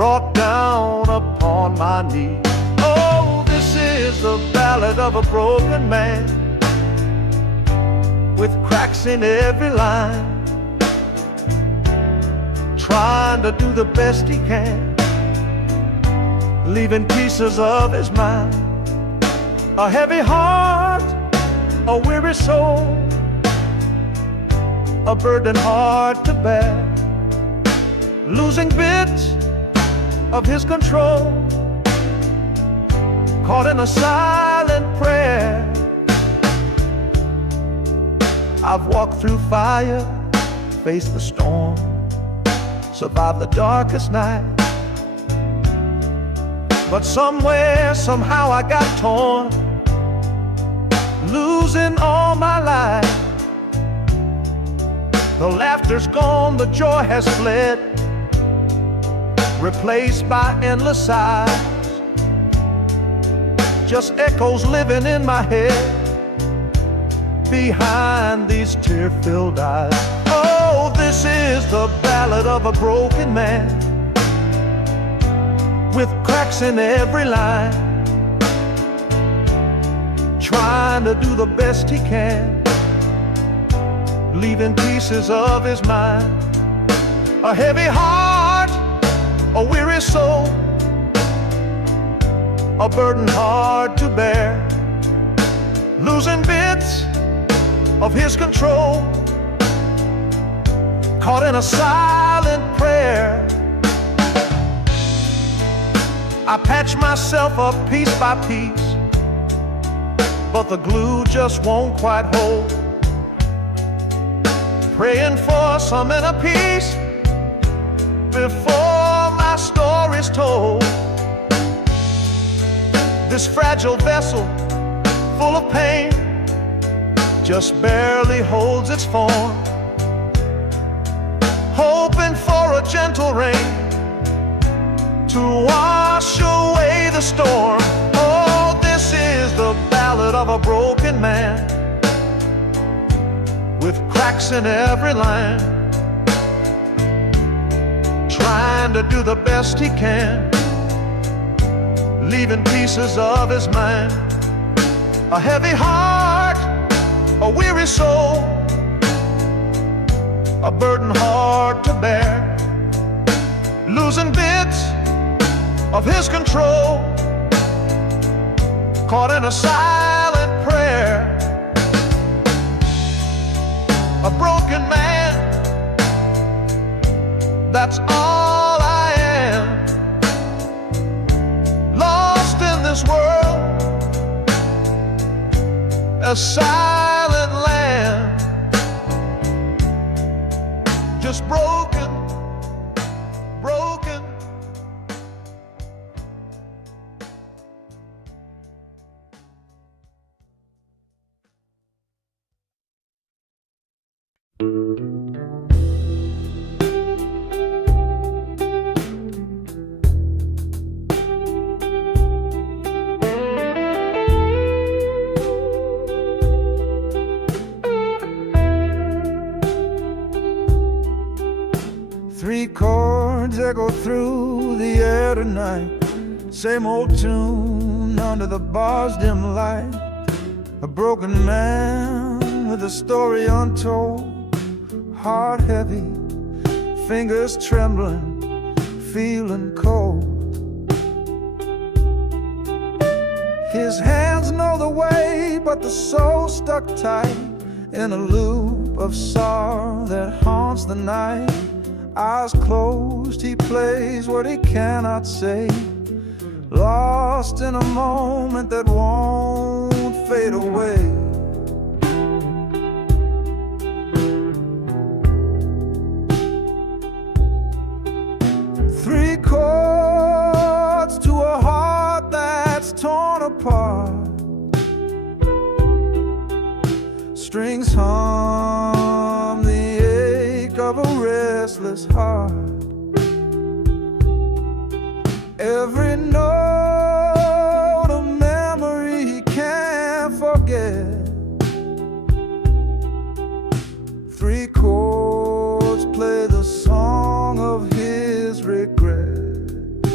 brought down upon my knees. Oh, this is the ballad of a broken man, with cracks in every line, trying to do the best he can, leaving pieces of his mind. A heavy heart, a weary soul, a burden hard to bear, losing bits of his control, caught in a silent prayer. I've walked through fire, faced the storm, survived the darkest night, but somewhere, somehow I got torn, losing all my life. The laughter's gone, the joy has fled, replaced by endless sighs, just echoes living in my head behind these tear-filled eyes. Oh, this is the ballad of a broken man, with cracks in every line, trying to do the best he can, leaving pieces of his mind. A heavy heart, a weary soul, a burden hard to bear, losing bits of his control, caught in a silent prayer. I patch myself up piece by piece, but the glue just won't quite hold, praying for some inner peace before my story's told. This fragile vessel, full of pain, just barely holds its form, hoping for a gentle rain to wash away the storm. Oh, this is the ballad of a broken man, with cracks in every line, trying to do the best he can, leaving pieces of his mind. A heavy heart, a weary soul, a burden hard to bear, losing bits of his control, caught in a silent prayer. A broken man, that's all I am, lost in this world, a silent land, just broken, broken. Three chords echo through the air tonight, same old tune under the bar's dim light. A broken man with a story untold, heart heavy, fingers trembling, feeling cold. His hands know the way, but the soul stuck tight in a loop of sorrow that haunts the night. Eyes closed, he plays what he cannot say, lost in a moment that won't fade away. Three chords to a heart that's torn apart, strings hum the ache of a restless heart. Every note a memory he can't forget. Three chords play the song of his regret.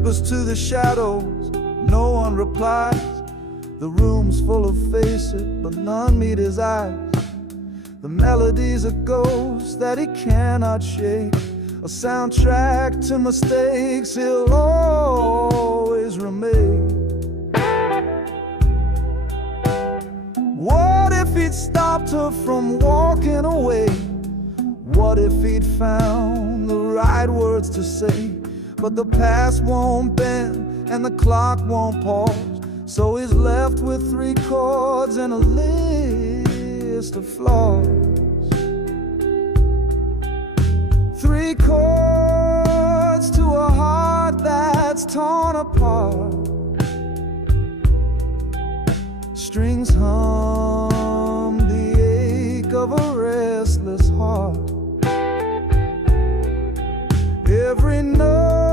whispers to the shadows, no one replies. The room's full of faces, but none meet his eyes. The melody's a ghost that he cannot shake, a soundtrack to mistakes he'll always remain. What if he'd stopped her from walking away? What if he'd found the right words to say? But the past won't bend and the clock won't pause, so he's left with 3 chords and a list of flaws. 3 chords to a heart that's torn apart. Strings hum the ache of a restless heart. Every note